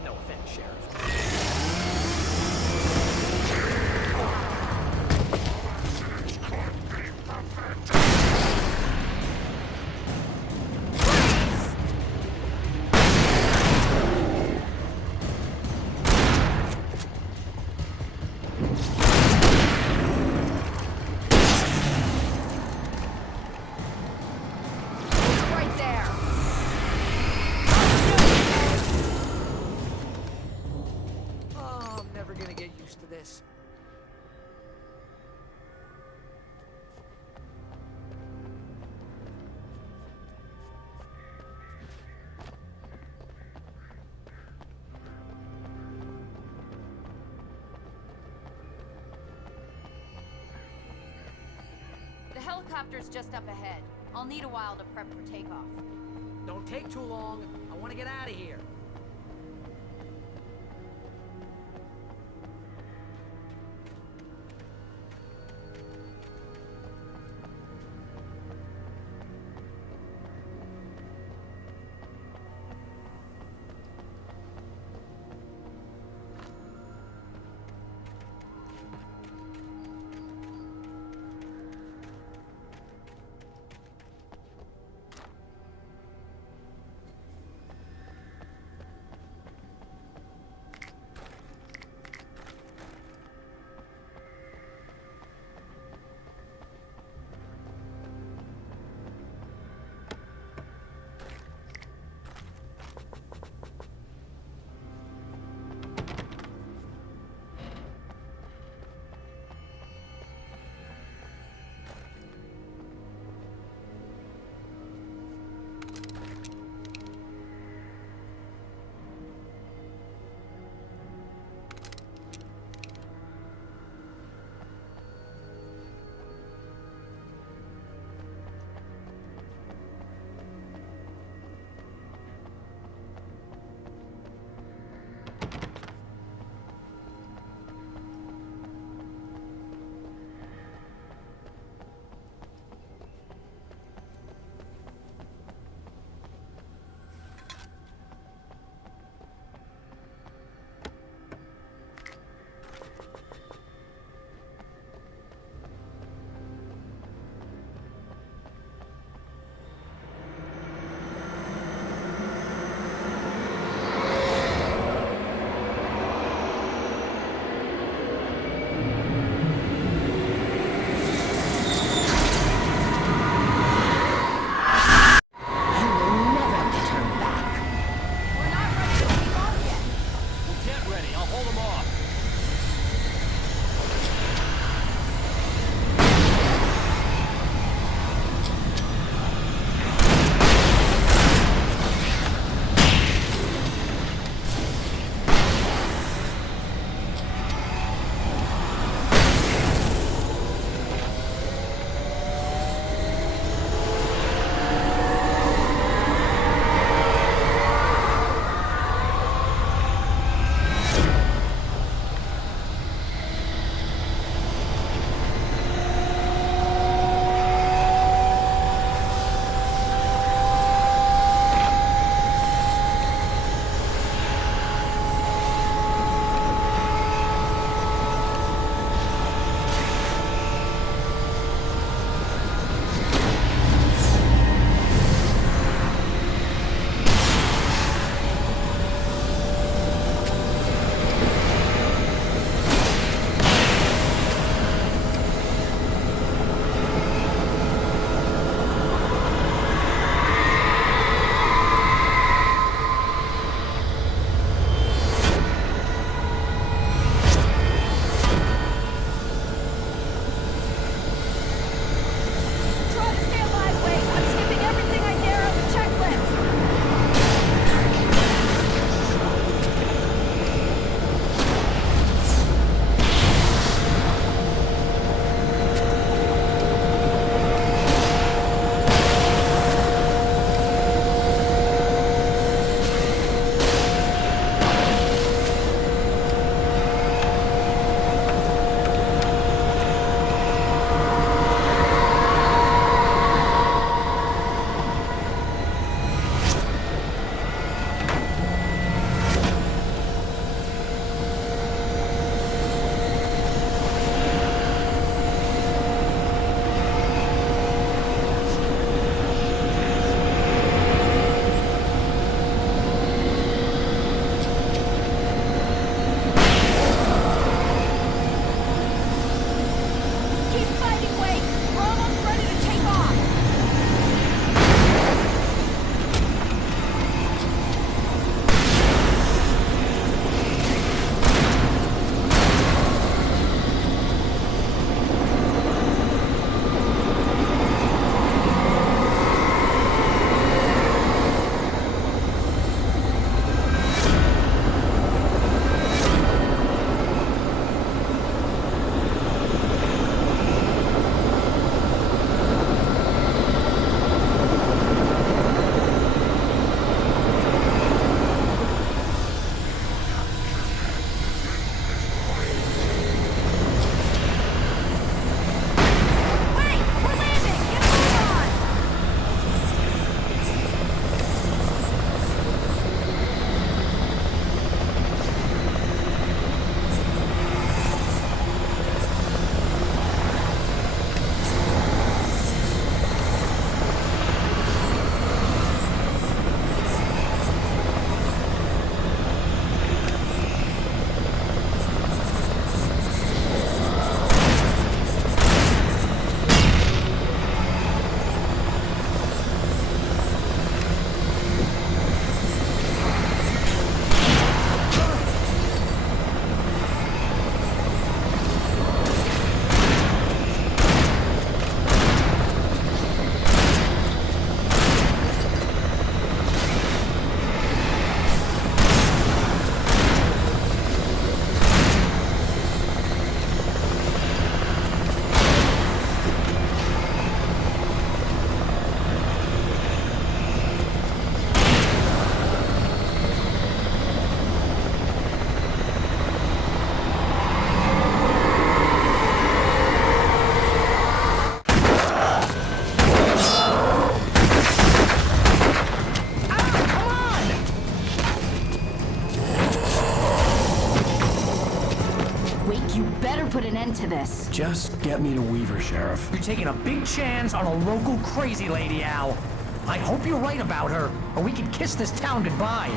No offense, Sheriff. This. The helicopter's just up ahead. I'll need a while to prep for takeoff. Don't take too long. I want to get out of here. better put an end to this. Just get me to Weaver, Sheriff. You're taking a big chance on a local crazy lady, Al. I hope you're right about her, or we can kiss this town goodbye.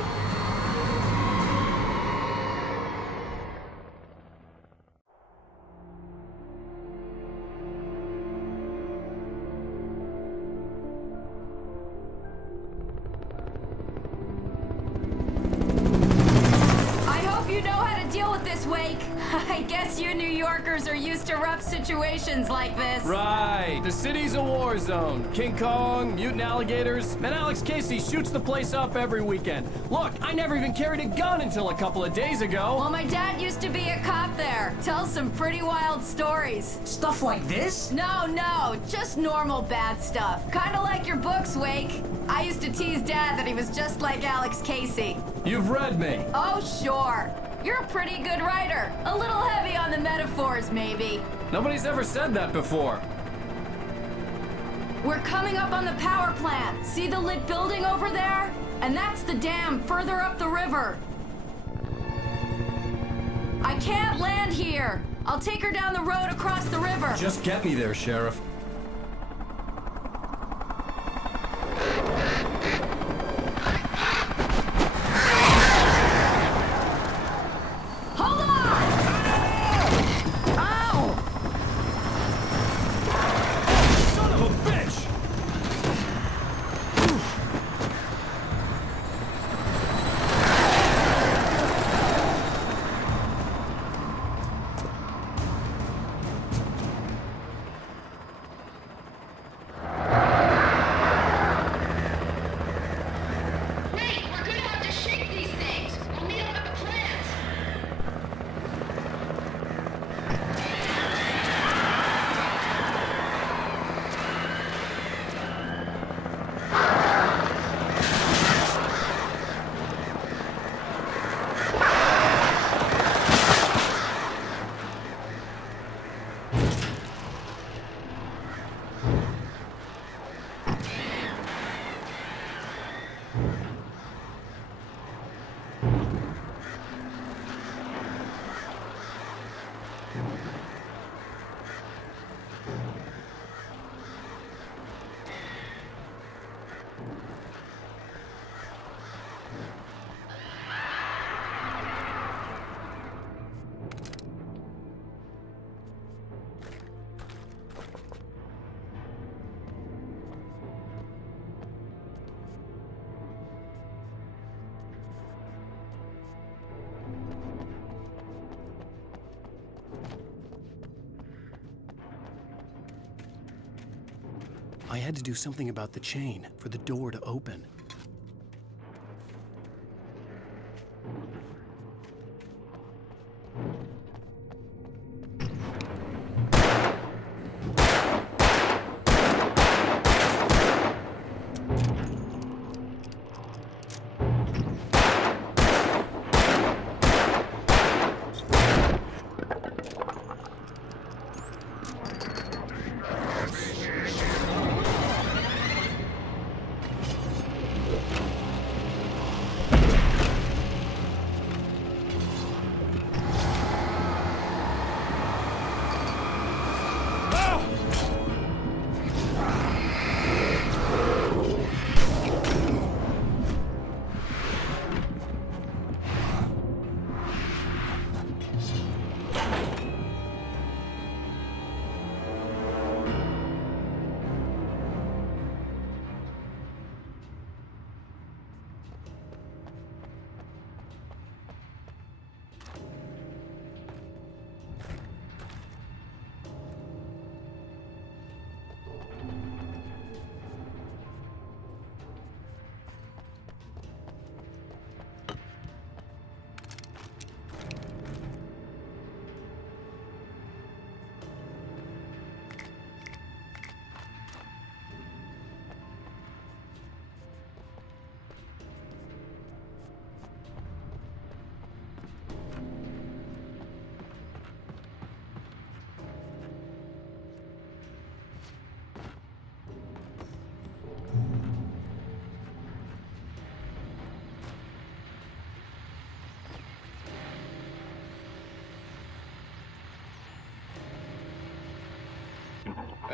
I guess you New Yorkers are used to rough situations like this. Right. The city's a war zone. King Kong, mutant alligators, and Alex Casey shoots the place up every weekend. Look, I never even carried a gun until a couple of days ago. Well, my dad used to be a cop there. Tells some pretty wild stories. Stuff like this? No, just normal bad stuff. Kinda like your books, Wake. I used to tease Dad that he was just like Alex Casey. You've read me. Oh, sure. You're a pretty good writer. A little heavy on the metaphors, maybe. Nobody's ever said that before. We're coming up on the power plant. See the lit building over there? And that's the dam further up the river. I can't land here. I'll take her down the road across the river. Just get me there, Sheriff. I had to do something about the chain for the door to open.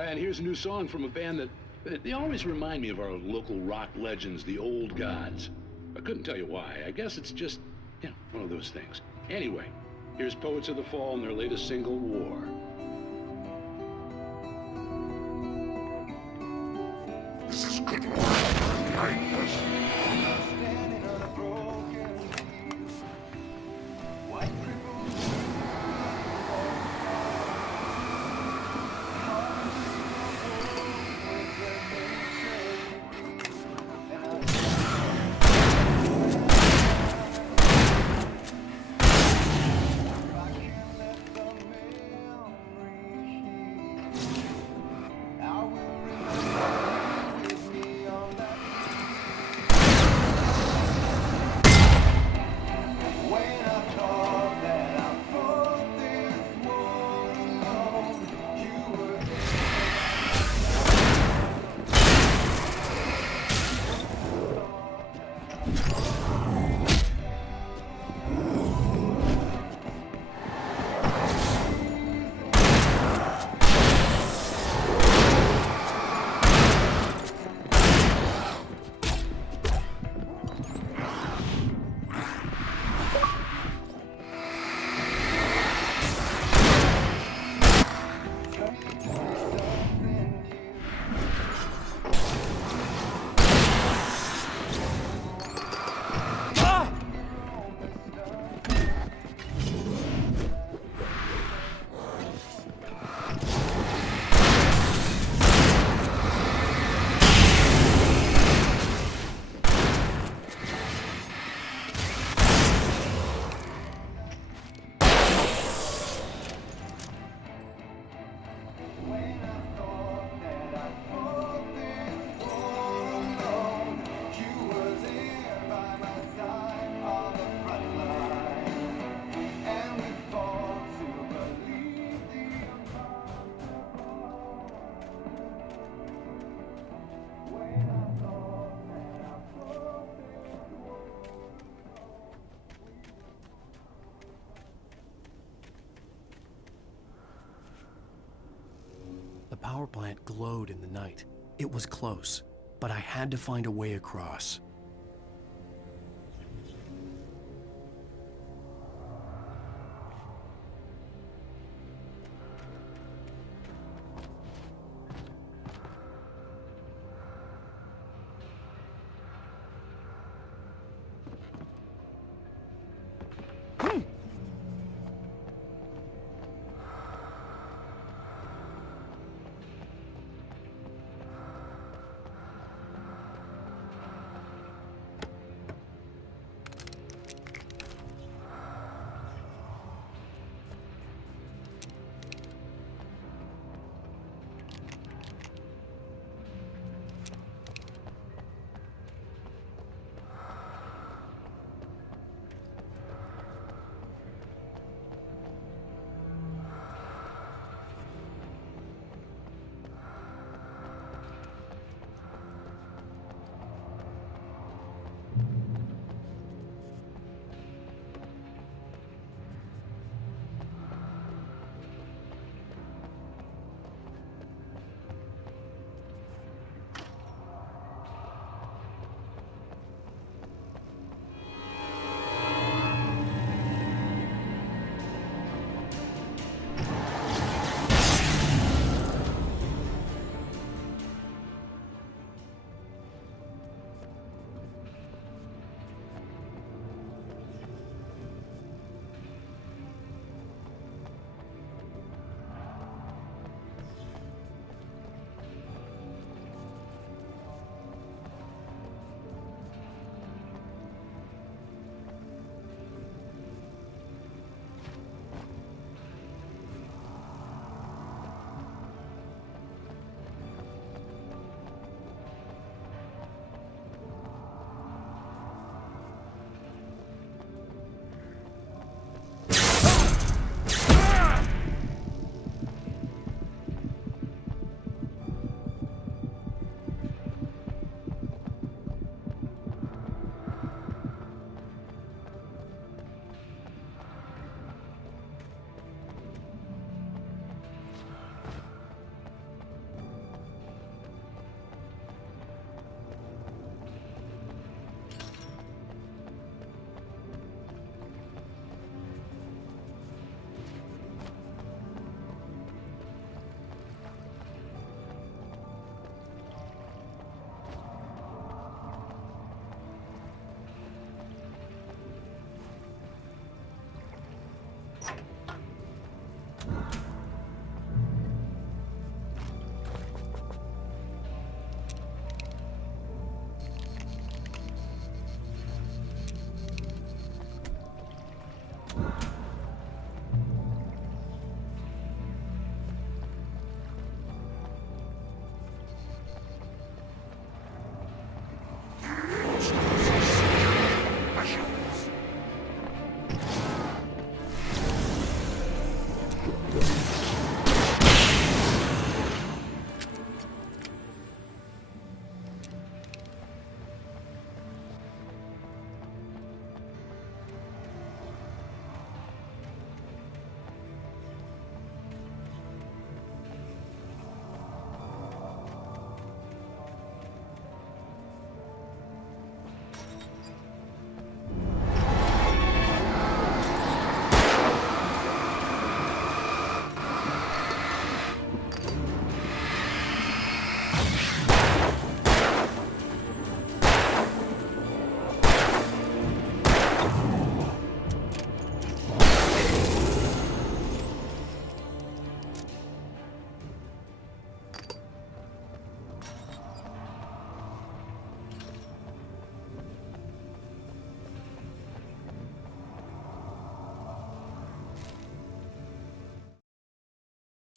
And here's a new song from a band that they always remind me of our local rock legends, the Old Gods. I couldn't tell you why. I guess it's just, one of those things. Anyway, here's Poets of the Fall and their latest single, War. This is good work. I like this. The power plant glowed in the night. It was close, but I had to find a way across.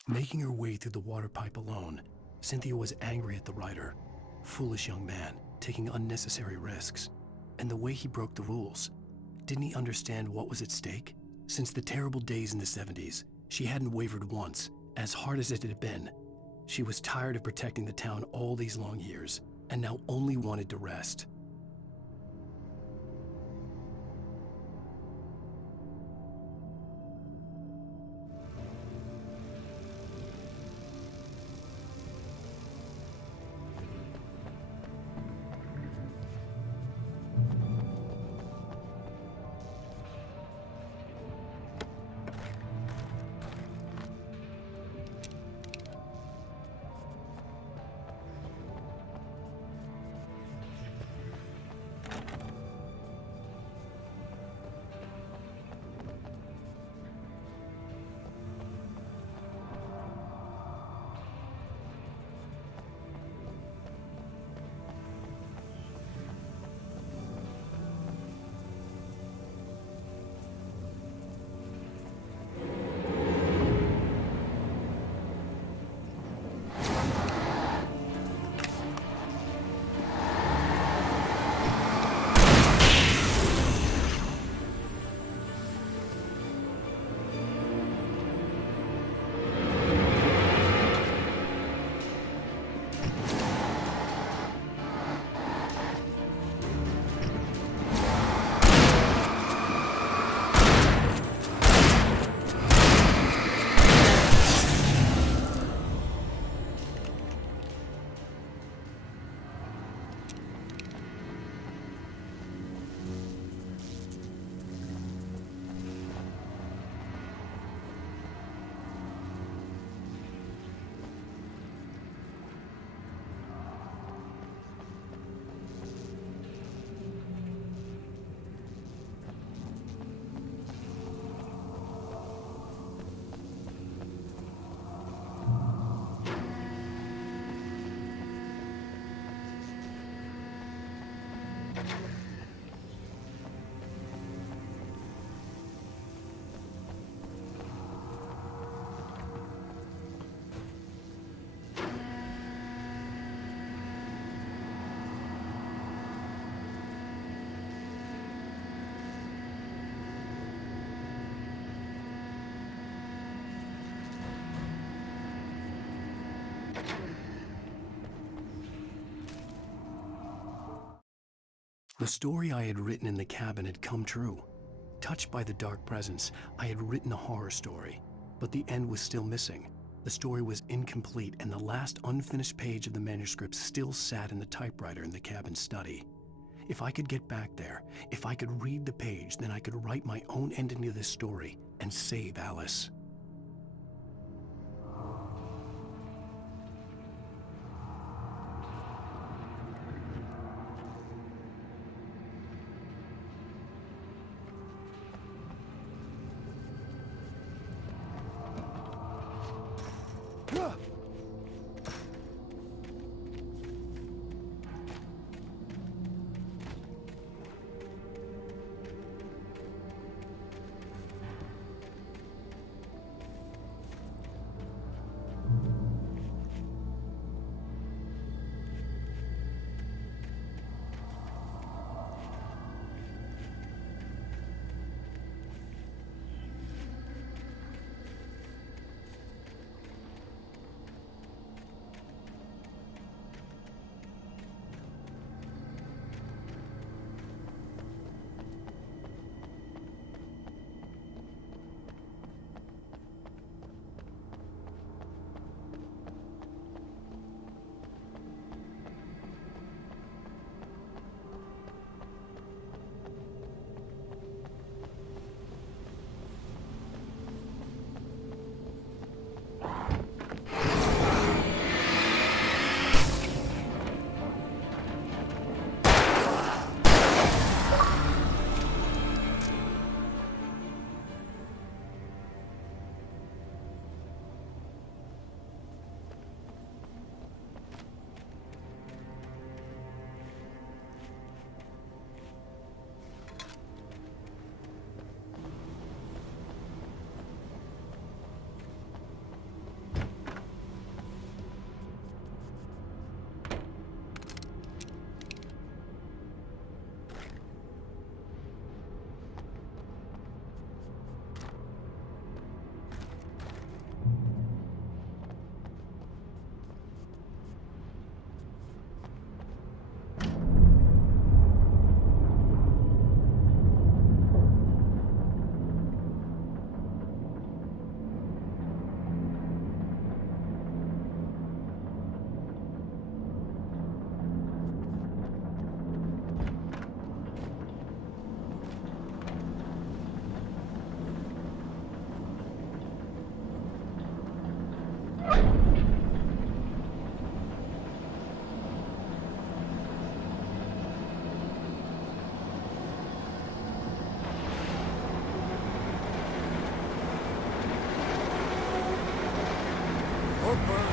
Making her way through the water pipe alone, Cynthia was angry at the writer. Foolish young man, taking unnecessary risks. And the way he broke the rules. Didn't he understand what was at stake? Since the terrible days in the 70s, she hadn't wavered once, as hard as it had been. She was tired of protecting the town all these long years, and now only wanted to rest. The story I had written in the cabin had come true. Touched by the dark presence, I had written a horror story, but the end was still missing. The story was incomplete, and the last unfinished page of the manuscript still sat in the typewriter in the cabin study. If I could get back there, if I could read the page, then I could write my own ending to this story and save Alice. or burn.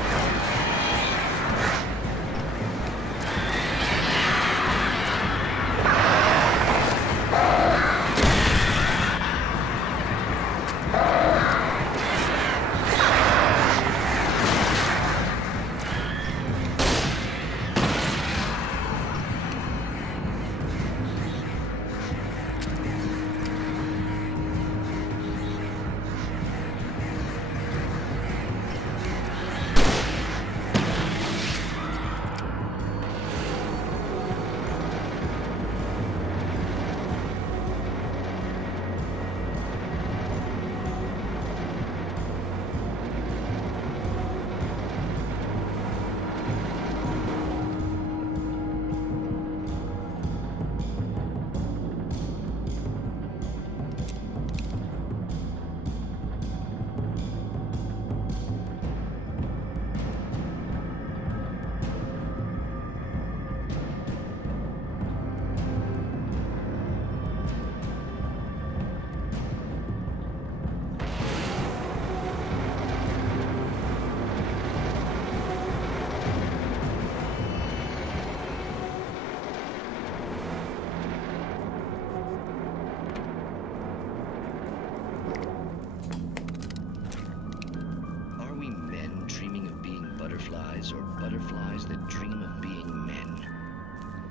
Or butterflies that dream of being men.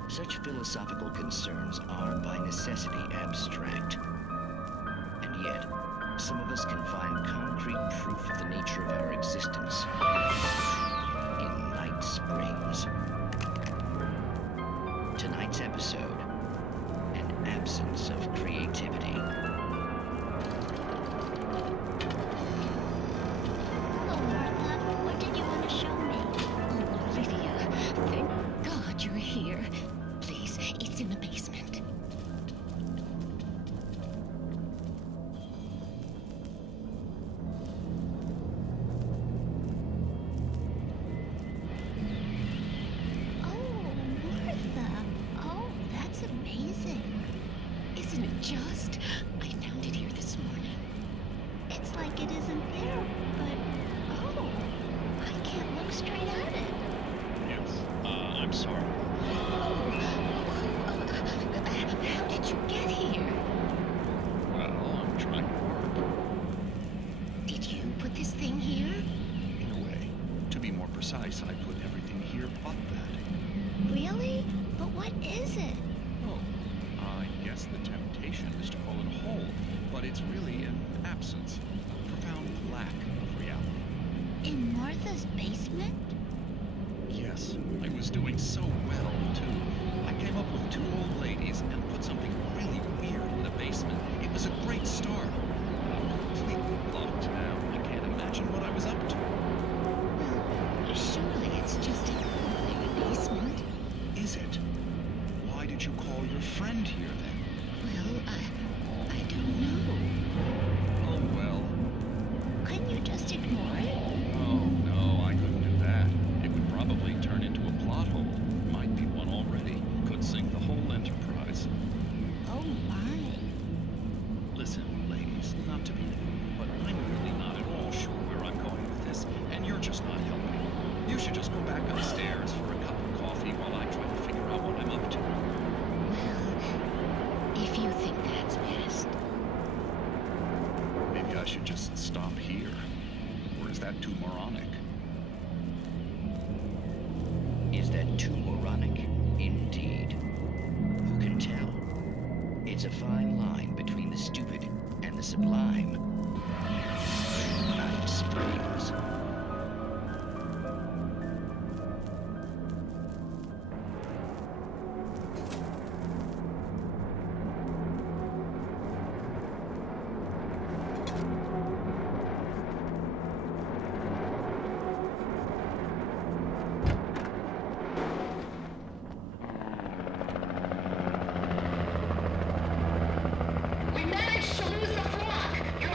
Such philosophical concerns are by necessity abstract. And yet, some of us can find concrete proof of the nature of our existence in Night Springs. Tonight's episode, an absence of creativity. Here. Please, it's in the basement. Oh, Martha. Oh, that's amazing. Isn't it just? I found it here this morning. It's like it isn't there, but oh, I can't look straight at it. Yes, I'm sorry. How did you get here? Well, I'm trying to work. Did you put this thing here? In a way. To be more precise, I put everything here but that. Really? But what is it? Oh, I guess the temptation is to call it a hole, but it's really an absence, a profound lack of reality. In Martha's basement? Yes, I was doing so well, too. I came up with 2 old ladies and put something really weird in the basement. It was a great start. I'm completely blocked now. I can't imagine what I was up to. Well, surely it's just a basement. Is it? Why did you call your friend here, then? Well, I don't know. Oh, well. Couldn't you just ignore it? Oh, no, I couldn't do that. It would probably turn into a plot hole. Might be one already. Could sink the whole enterprise. Oh, my. Listen, ladies, not to be rude, but I'm really not at all sure where I'm going with this, and you're just not helping. You should just go back upstairs for a cup of coffee while I try to figure out what I'm up to. Well, if you think that's best. Maybe I should just stop here. Or is that too moronic? Is that too moronic? Indeed. Who can tell? It's a fine line between the stupid and the sublime. Night Springs. We managed to lose the flock. You're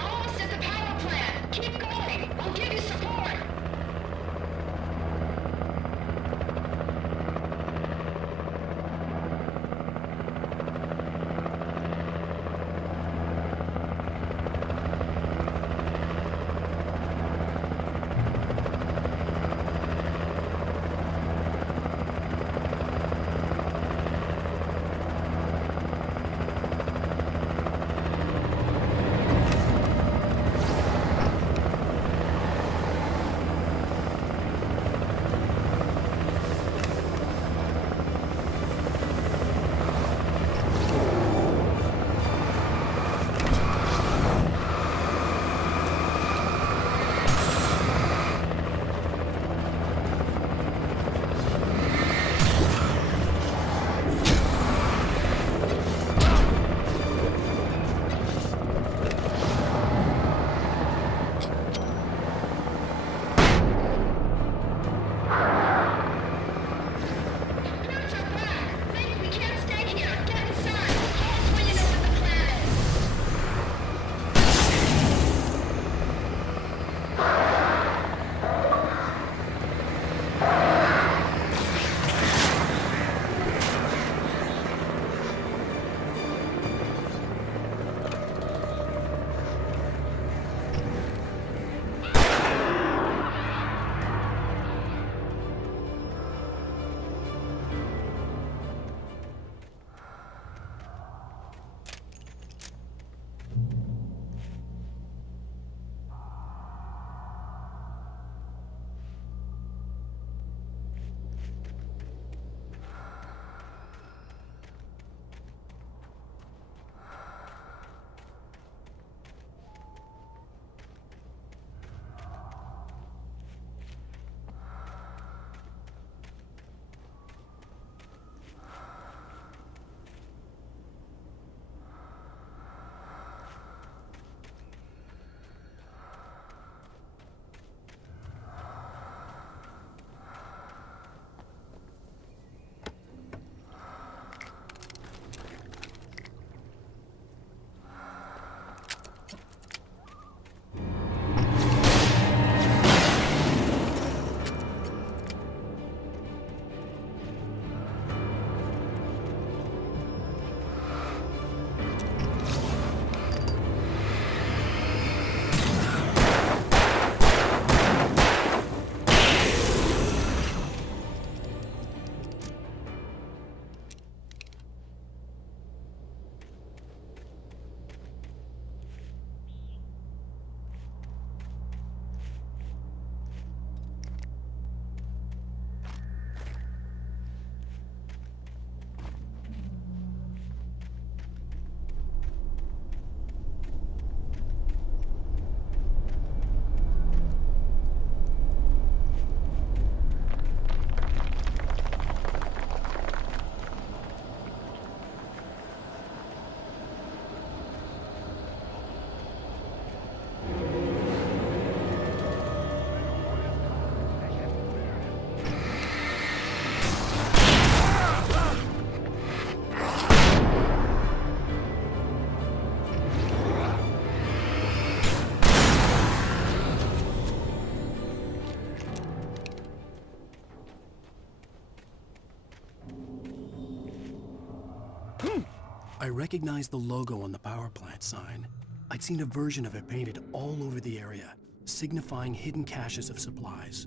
I recognized the logo on the power plant sign. I'd seen a version of it painted all over the area, signifying hidden caches of supplies.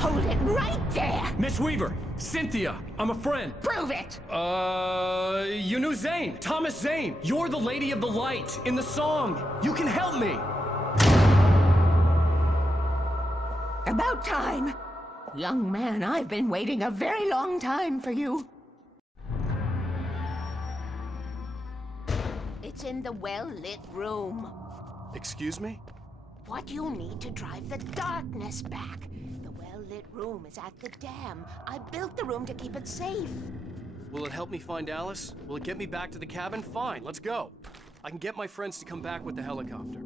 Hold it right there! Miss Weaver! Cynthia! I'm a friend! Prove it! You knew Zane! Thomas Zane! You're the Lady of the Light in the song! You can help me! About time! Young man, I've been waiting a very long time for you. It's in the well-lit room. Excuse me? What you need to drive the darkness back. The well-lit room is at the dam. I built the room to keep it safe. Will it help me find Alice? Will it get me back to the cabin? Fine, let's go. I can get my friends to come back with the helicopter.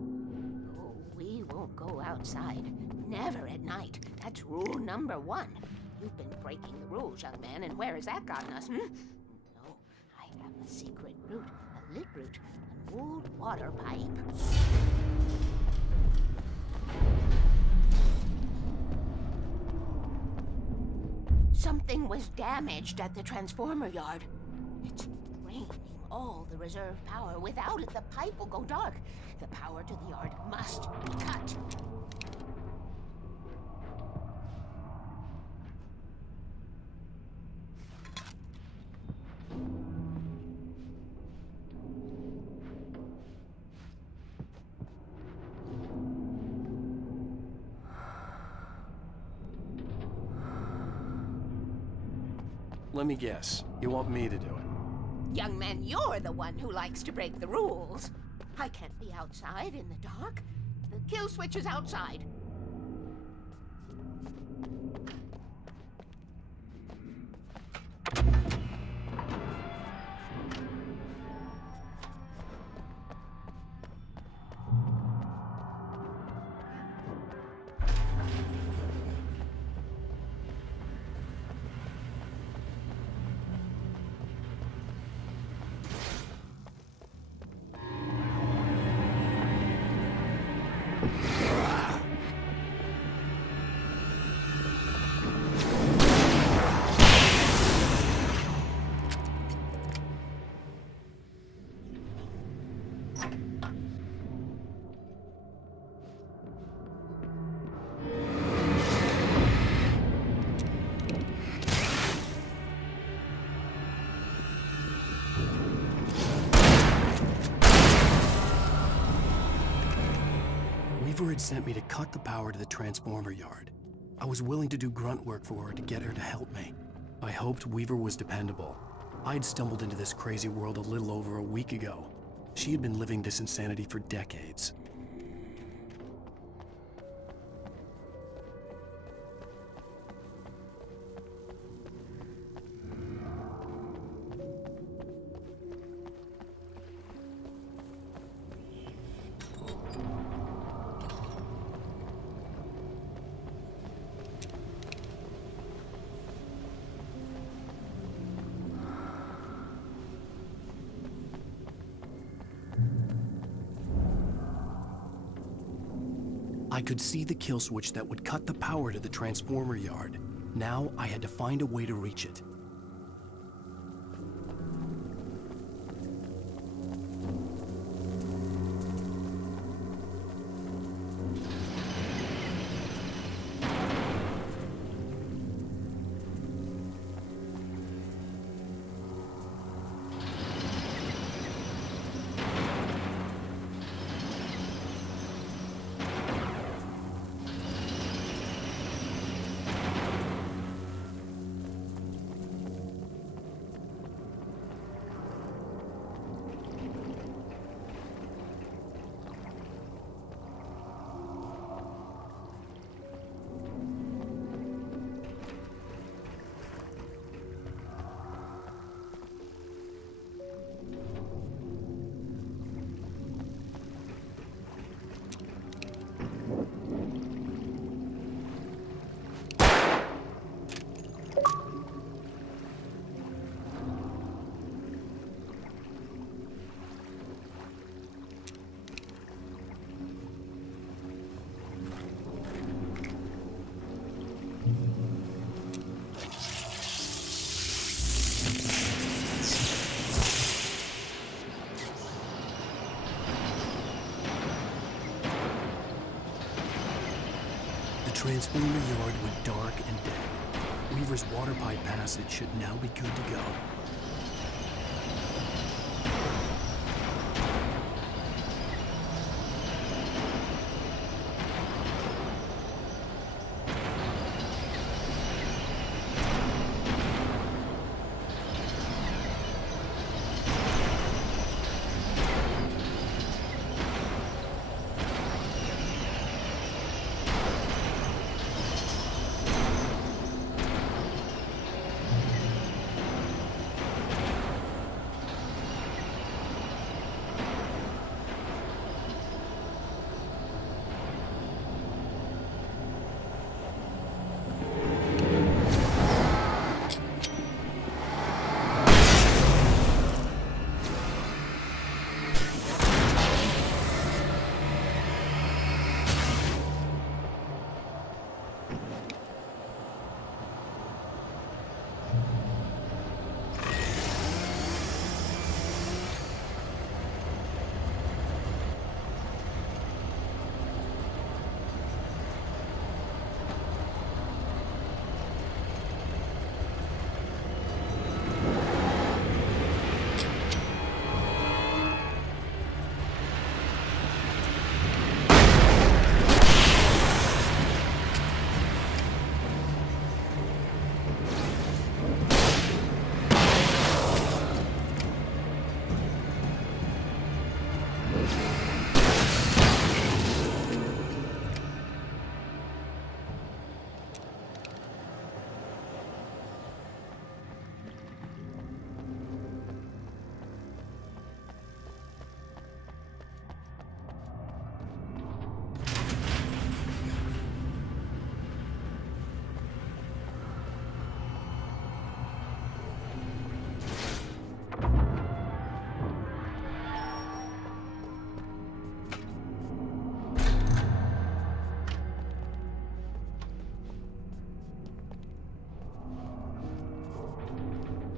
Oh, we won't go outside. Never at night. That's rule number 1. You've been breaking the rules, young man, and where has that gotten us, No, I have a secret route, a lit route, an old water pipe. Something was damaged at the transformer yard. It's draining all the reserve power. Without it, the pipe will go dark. The power to the yard must be cut. Let me guess. You want me to do it? Young man, you're the one who likes to break the rules. I can't be outside in the dark. The kill switch is outside. Weaver had sent me to cut the power to the transformer yard. I was willing to do grunt work for her to get her to help me. I hoped Weaver was dependable. I'd stumbled into this crazy world a little over a week ago. She had been living this insanity for decades. I could see the kill switch that would cut the power to the transformer yard. Now I had to find a way to reach it. Transformer Yard went dark and dead. Weaver's water pipe passage should now be good to go.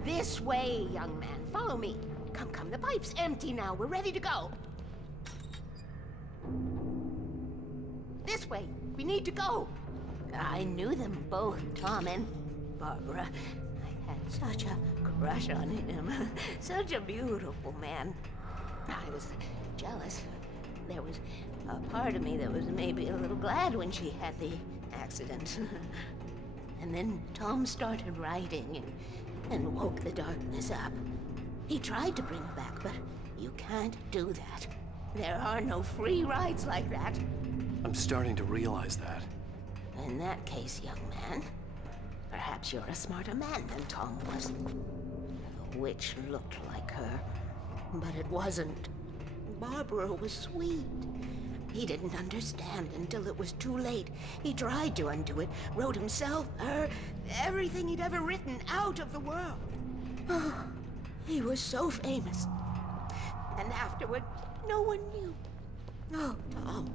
This way, young man. Follow me. Come, come. The pipe's empty now. We're ready to go. This way. We need to go. I knew them both, Tom and Barbara. I had such a crush on him. Such a beautiful man. I was jealous. There was a part of me that was maybe a little glad when she had the accident. And then Tom started writing and woke the darkness up. He tried to bring her back, but you can't do that. There are no free rides like that. I'm starting to realize that. In that case, young man, perhaps you're a smarter man than Tom was. The witch looked like her, but it wasn't. Barbara was sweet. He didn't understand until it was too late. He tried to undo it, wrote himself, her, everything he'd ever written out of the world. Oh, he was so famous. And afterward, no one knew. Oh, Tom.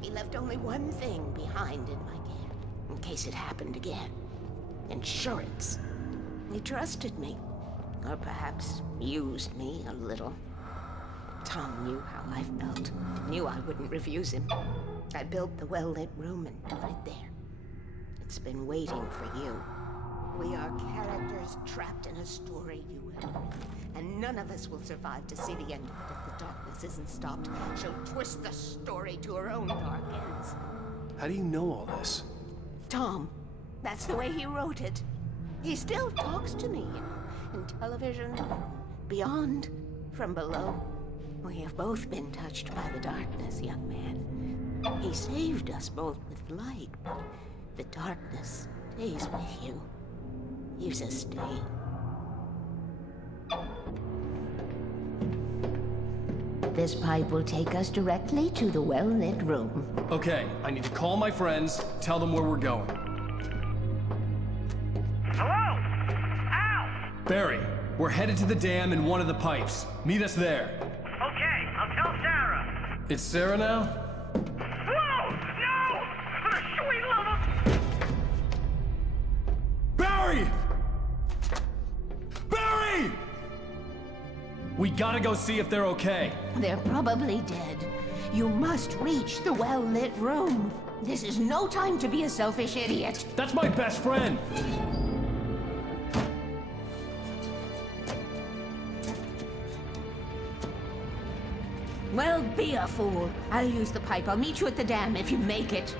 He left only one thing behind in my care, in case it happened again. Insurance. He trusted me. Or perhaps used me a little. Tom knew how I felt. Knew I wouldn't refuse him. I built the well-lit room and put it there. It's been waiting for you. We are characters trapped in a story you have written, and none of us will survive to see the end of it if the darkness isn't stopped. She'll twist the story to her own dark ends. How do you know all this? Tom, that's the way he wrote it. He still talks to me, in television, beyond, from below. We have both been touched by the darkness, young man. He saved us both with light, but the darkness stays with you. Leaves a stain. This pipe will take us directly to the well-lit room. Okay, I need to call my friends, tell them where we're going. Hello? Al! Barry, we're headed to the dam in one of the pipes. Meet us there. Okay, I'll tell Sarah. It's Sarah now? Whoa! No! For the sweet love of... Barry! Barry! We gotta go see if they're okay. They're probably dead. You must reach the well-lit room. This is no time to be a selfish idiot. That's my best friend! Well, be a fool. I'll use the pipe. I'll meet you at the dam if you make it.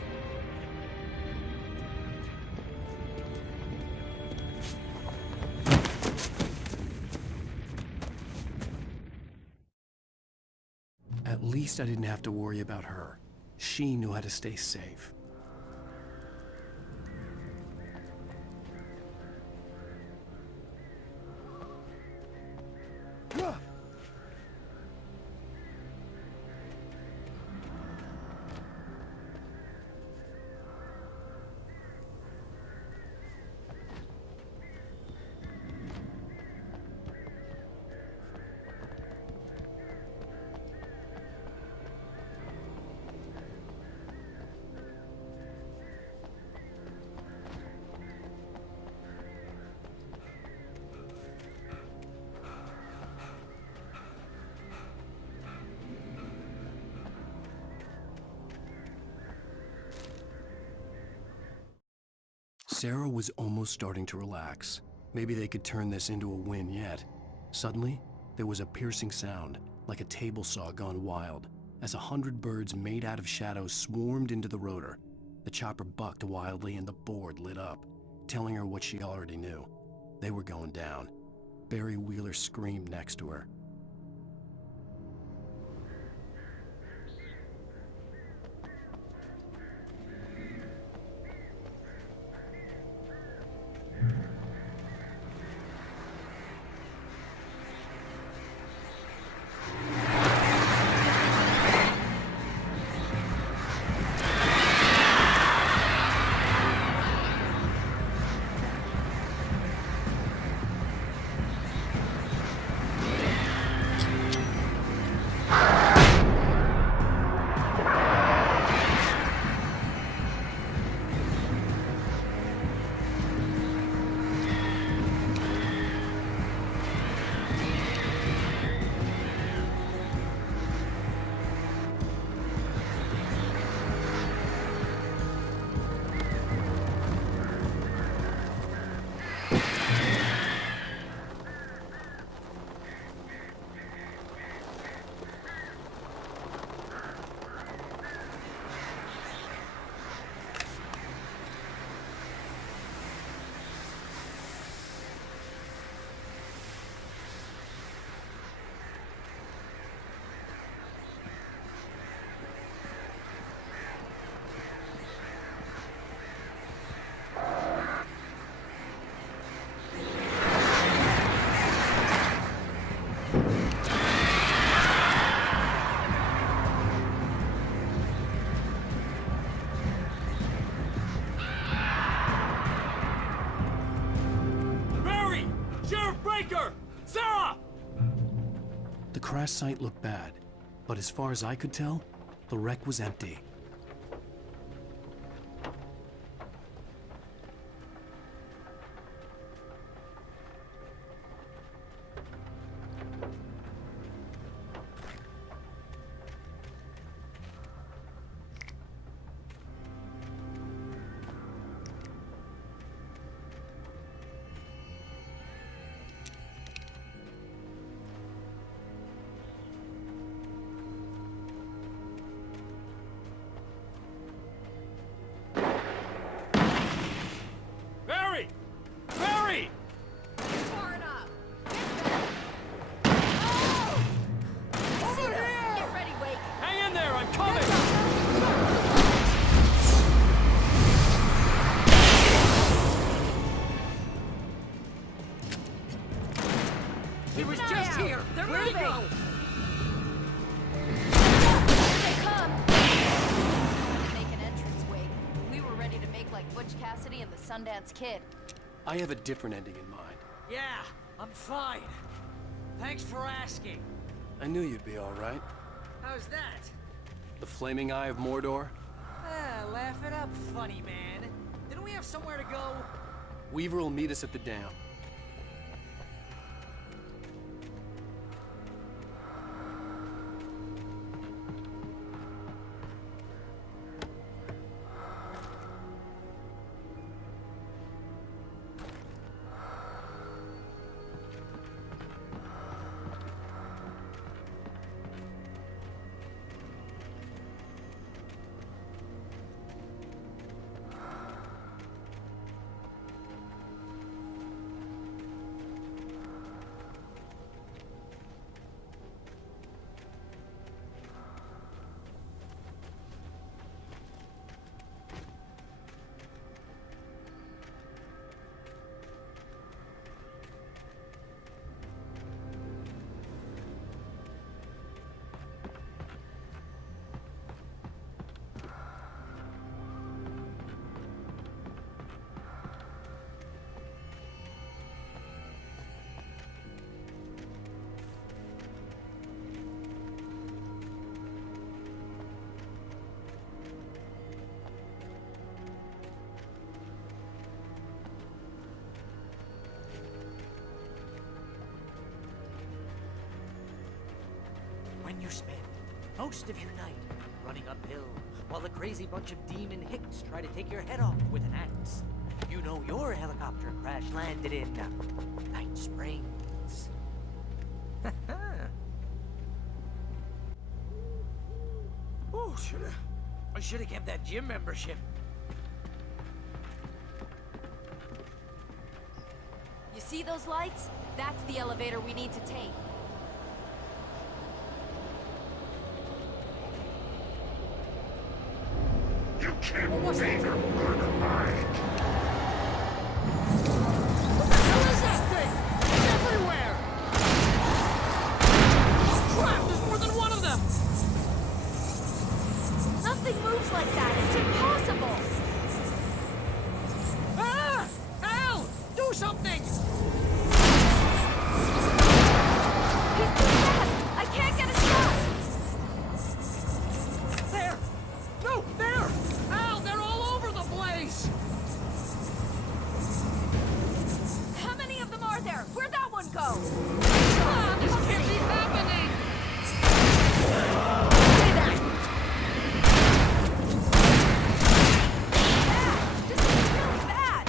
At least I didn't have to worry about her. She knew how to stay safe. Sarah was almost starting to relax. Maybe they could turn this into a win yet. Suddenly, there was a piercing sound, like a table saw gone wild, as 100 birds made out of shadows swarmed into the rotor. The chopper bucked wildly and the board lit up, telling her what she already knew. They were going down. Barry Wheeler screamed next to her. Sarah! The crash site looked bad, but as far as I could tell, the wreck was empty. He was just here! They're Where'd he moving! go? Here they come! To make an entrance wake. We were ready to make like Butch Cassidy and the Sundance Kid. I have a different ending in mind. Yeah, I'm fine. Thanks for asking. I knew you'd be all right. How's that? The flaming eye of Mordor? Ah, laugh it up, funny man. Didn't we have somewhere to go? Weaver will meet us at the dam. when you spend most of your night running uphill while the crazy bunch of demon hicks try to take your head off with an axe. You know your helicopter crash landed in Night Springs. Oh, I should have kept that gym membership. You see those lights? That's the elevator we need to take. You can't evade her murder mind. What the hell is that thing? It's everywhere! Oh crap, there's more than one of them! Nothing moves like that. It's impossible. Ah! Al! Do something! He's too fast. I can't get a shot. There! No, there! Al, they're all over the place! How many of them are there? Where'd that one go? Ah, this can't be happening! Say that! Bad! This is really bad!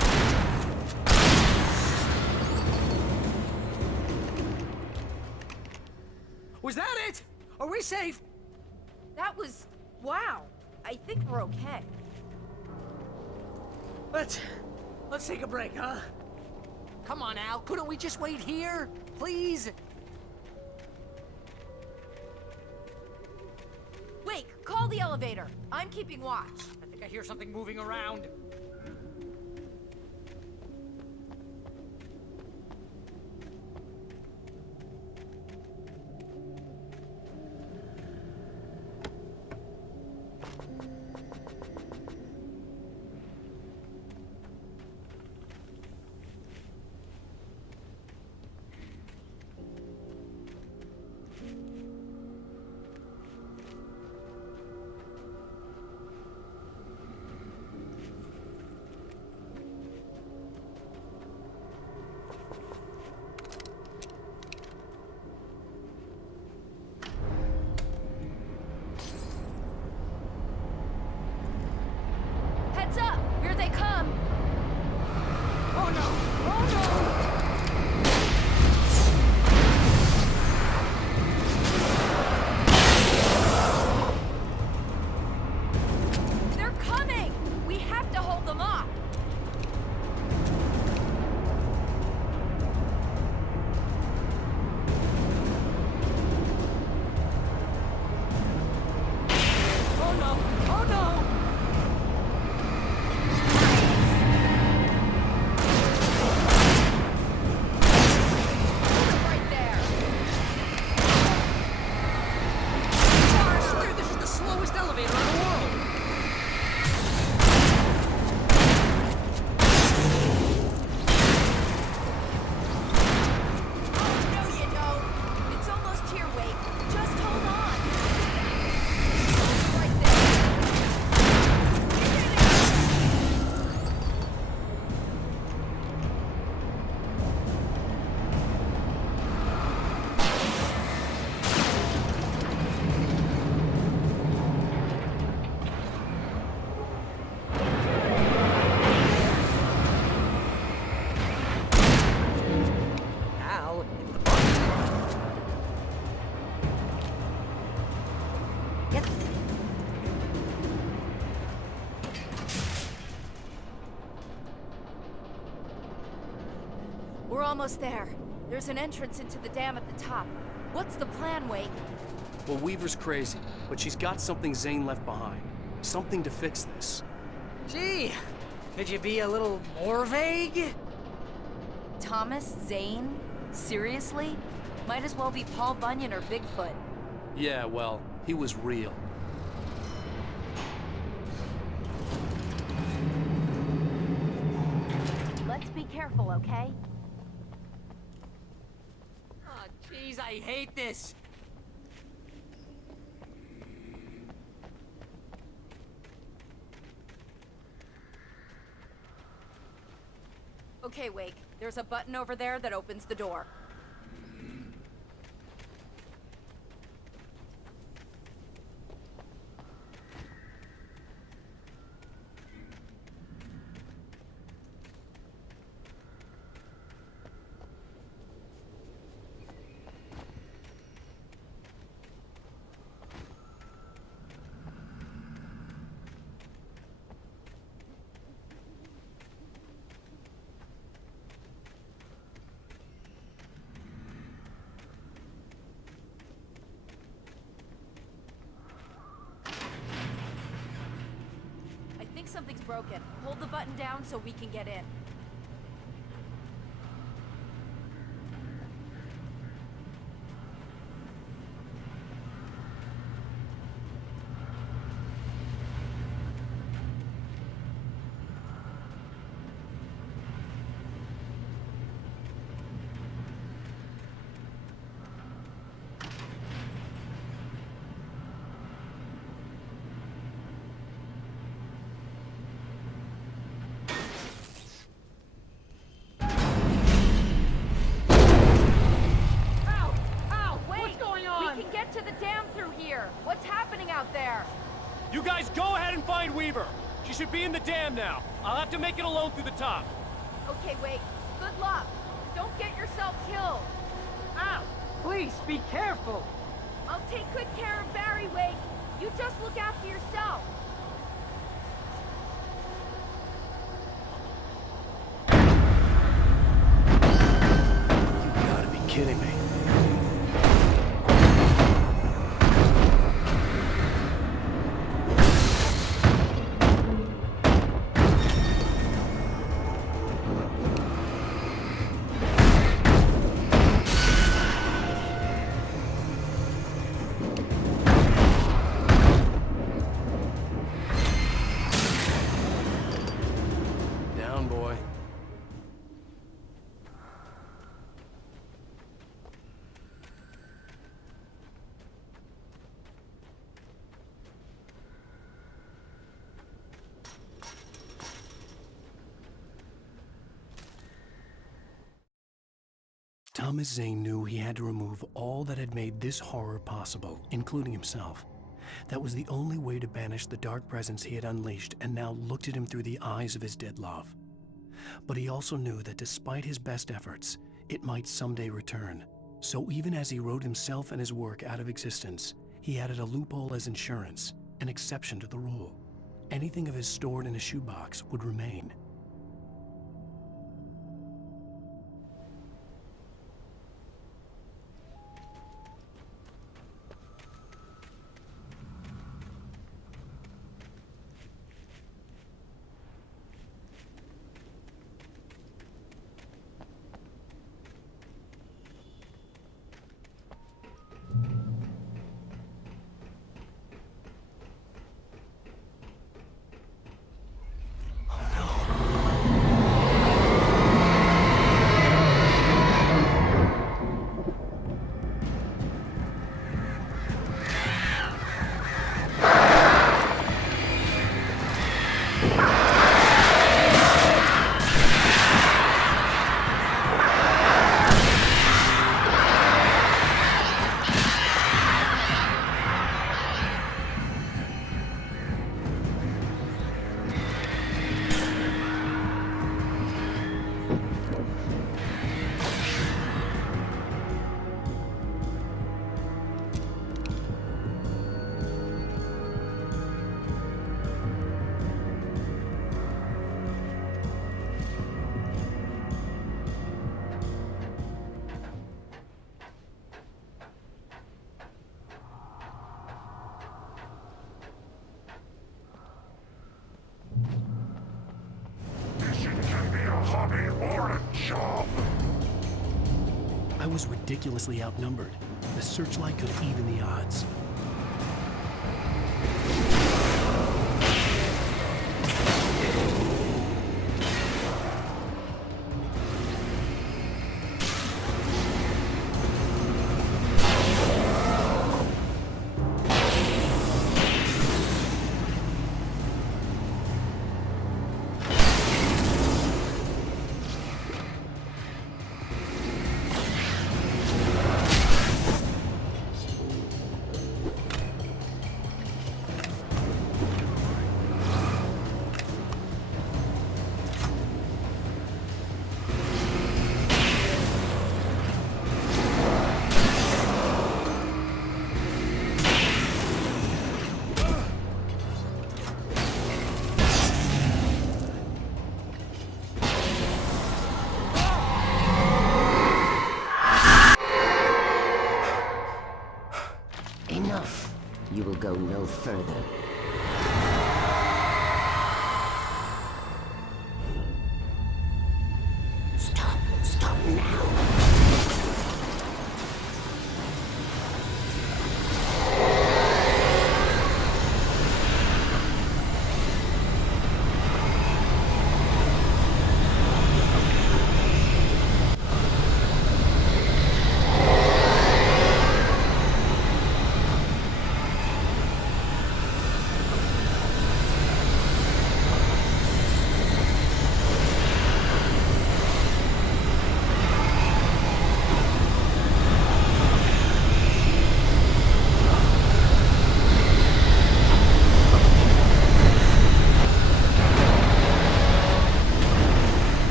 Was that it? Are we safe? That was... wow. I think we're okay. Let's take a break, huh? Come on, Al, couldn't we just wait here? Please? Wait, call the elevator. I'm keeping watch. I think I hear something moving around. Heads up! Here they come! Oh no! Oh no! They're coming! We have to hold them off! Oh no! Oh no! Right there! I swear this is the slowest elevator in the world! Oh, no you don't! It's almost here, Wake. Just hold on! Right there! Al, Get... We're almost there. There's an entrance into the dam at the top. What's the plan, Wake? Well, Weaver's crazy, but she's got something Zane left behind. Something to fix this. Gee, could you be a little more vague? Thomas Zane? Seriously? Might as well be Paul Bunyan or Bigfoot. Yeah, well, he was real. Let's be careful, okay? Oh, jeez, I hate this. Okay, Wake. There's a button over there that opens the door. broken. Hold the button down so we can get in. To the dam through here. What's happening out there? You guys go ahead and find Weaver. She should be in the dam now. I'll have to make it alone through the top. Okay, wait. Good luck. Don't get yourself killed. Ow! Please, be careful. I'll take good care of Barry, Wake. You just look after yourself. You gotta be kidding me. Thomas Zane knew he had to remove all that had made this horror possible, including himself. That was the only way to banish the dark presence he had unleashed and now looked at him through the eyes of his dead love. But he also knew that despite his best efforts, it might someday return. So even as he wrote himself and his work out of existence, he added a loophole as insurance, an exception to the rule. Anything of his stored in a shoebox would remain. I was ridiculously outnumbered. The searchlight could even the odds. Enough. You will go no further.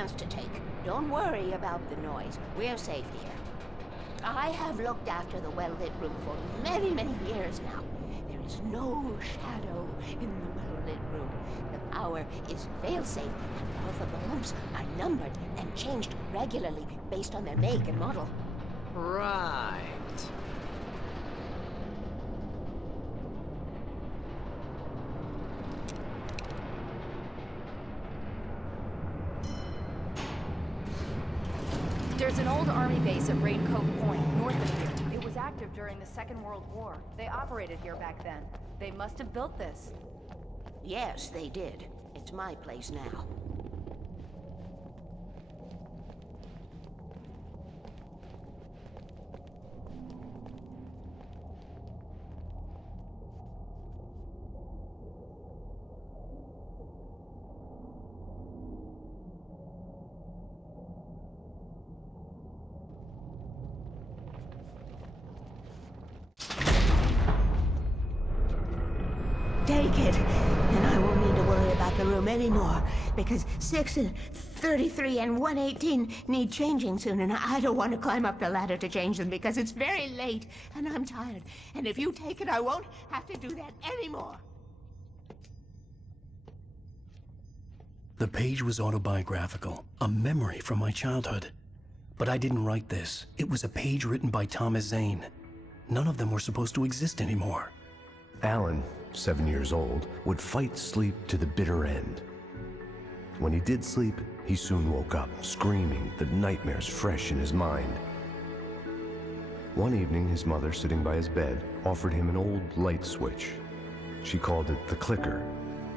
chance to take. Don't worry about the noise. We're safe here. I have looked after the well-lit room for many, many years now. There is no shadow in the well-lit room. The power is fail-safe, and all the bulbs are numbered and changed regularly based on their make and model. Right. There's an old army base at Raincoat Point, north of here. It was active during the Second World War. They operated here back then. They must have built this. Yes, they did. It's my place now. Take it, and I won't need to worry about the room anymore, because 6 and 33 and 118 need changing soon, and I don't want to climb up the ladder to change them because it's very late, and I'm tired. And if you take it, I won't have to do that anymore. The page was autobiographical, a memory from my childhood. But I didn't write this. It was a page written by Thomas Zane. None of them were supposed to exist anymore. Alan, 7 years old, would fight sleep to the bitter end. When he did sleep, he soon woke up, screaming, the nightmares fresh in his mind. One evening, his mother, sitting by his bed, offered him an old light switch. She called it the clicker,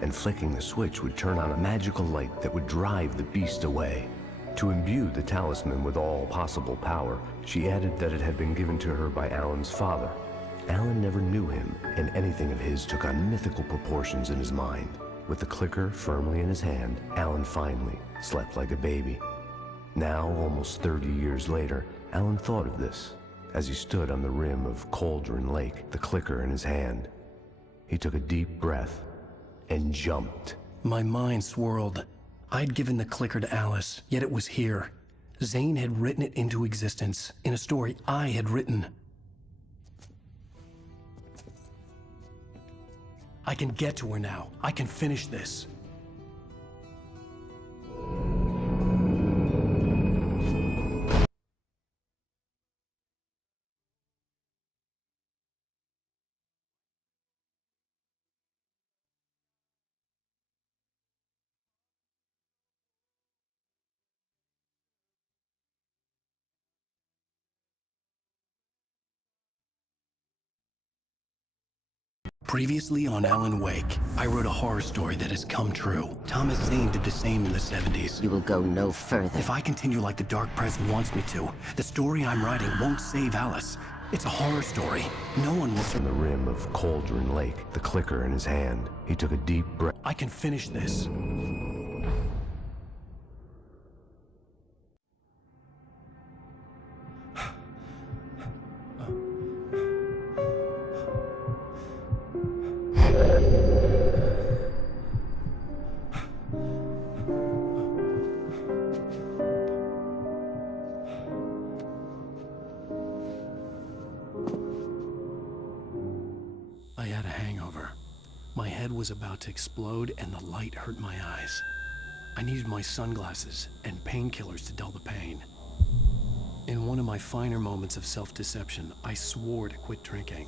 and flicking the switch would turn on a magical light that would drive the beast away. To imbue the talisman with all possible power, she added that it had been given to her by Alan's father. Alan never knew him, and anything of his took on mythical proportions in his mind. With the clicker firmly in his hand, Alan finally slept like a baby. Now, almost 30 years later, Alan thought of this as he stood on the rim of Cauldron Lake, the clicker in his hand. He took a deep breath and jumped. My mind swirled. I'd given the clicker to Alice, yet it was here. Zane had written it into existence in a story I had written. I can get to her now. I can finish this. Previously on Alan Wake, I wrote a horror story that has come true. Thomas Zane did the same in the 70s. You will go no further. If I continue like the Dark Press wants me to, the story I'm writing won't save Alice. It's a horror story. No one will... On the rim of Cauldron Lake, the clicker in his hand, he took a deep breath. I can finish this. I had a hangover. My head was about to explode and the light hurt my eyes. I needed my sunglasses and painkillers to dull the pain. In one of my finer moments of self-deception, I swore to quit drinking.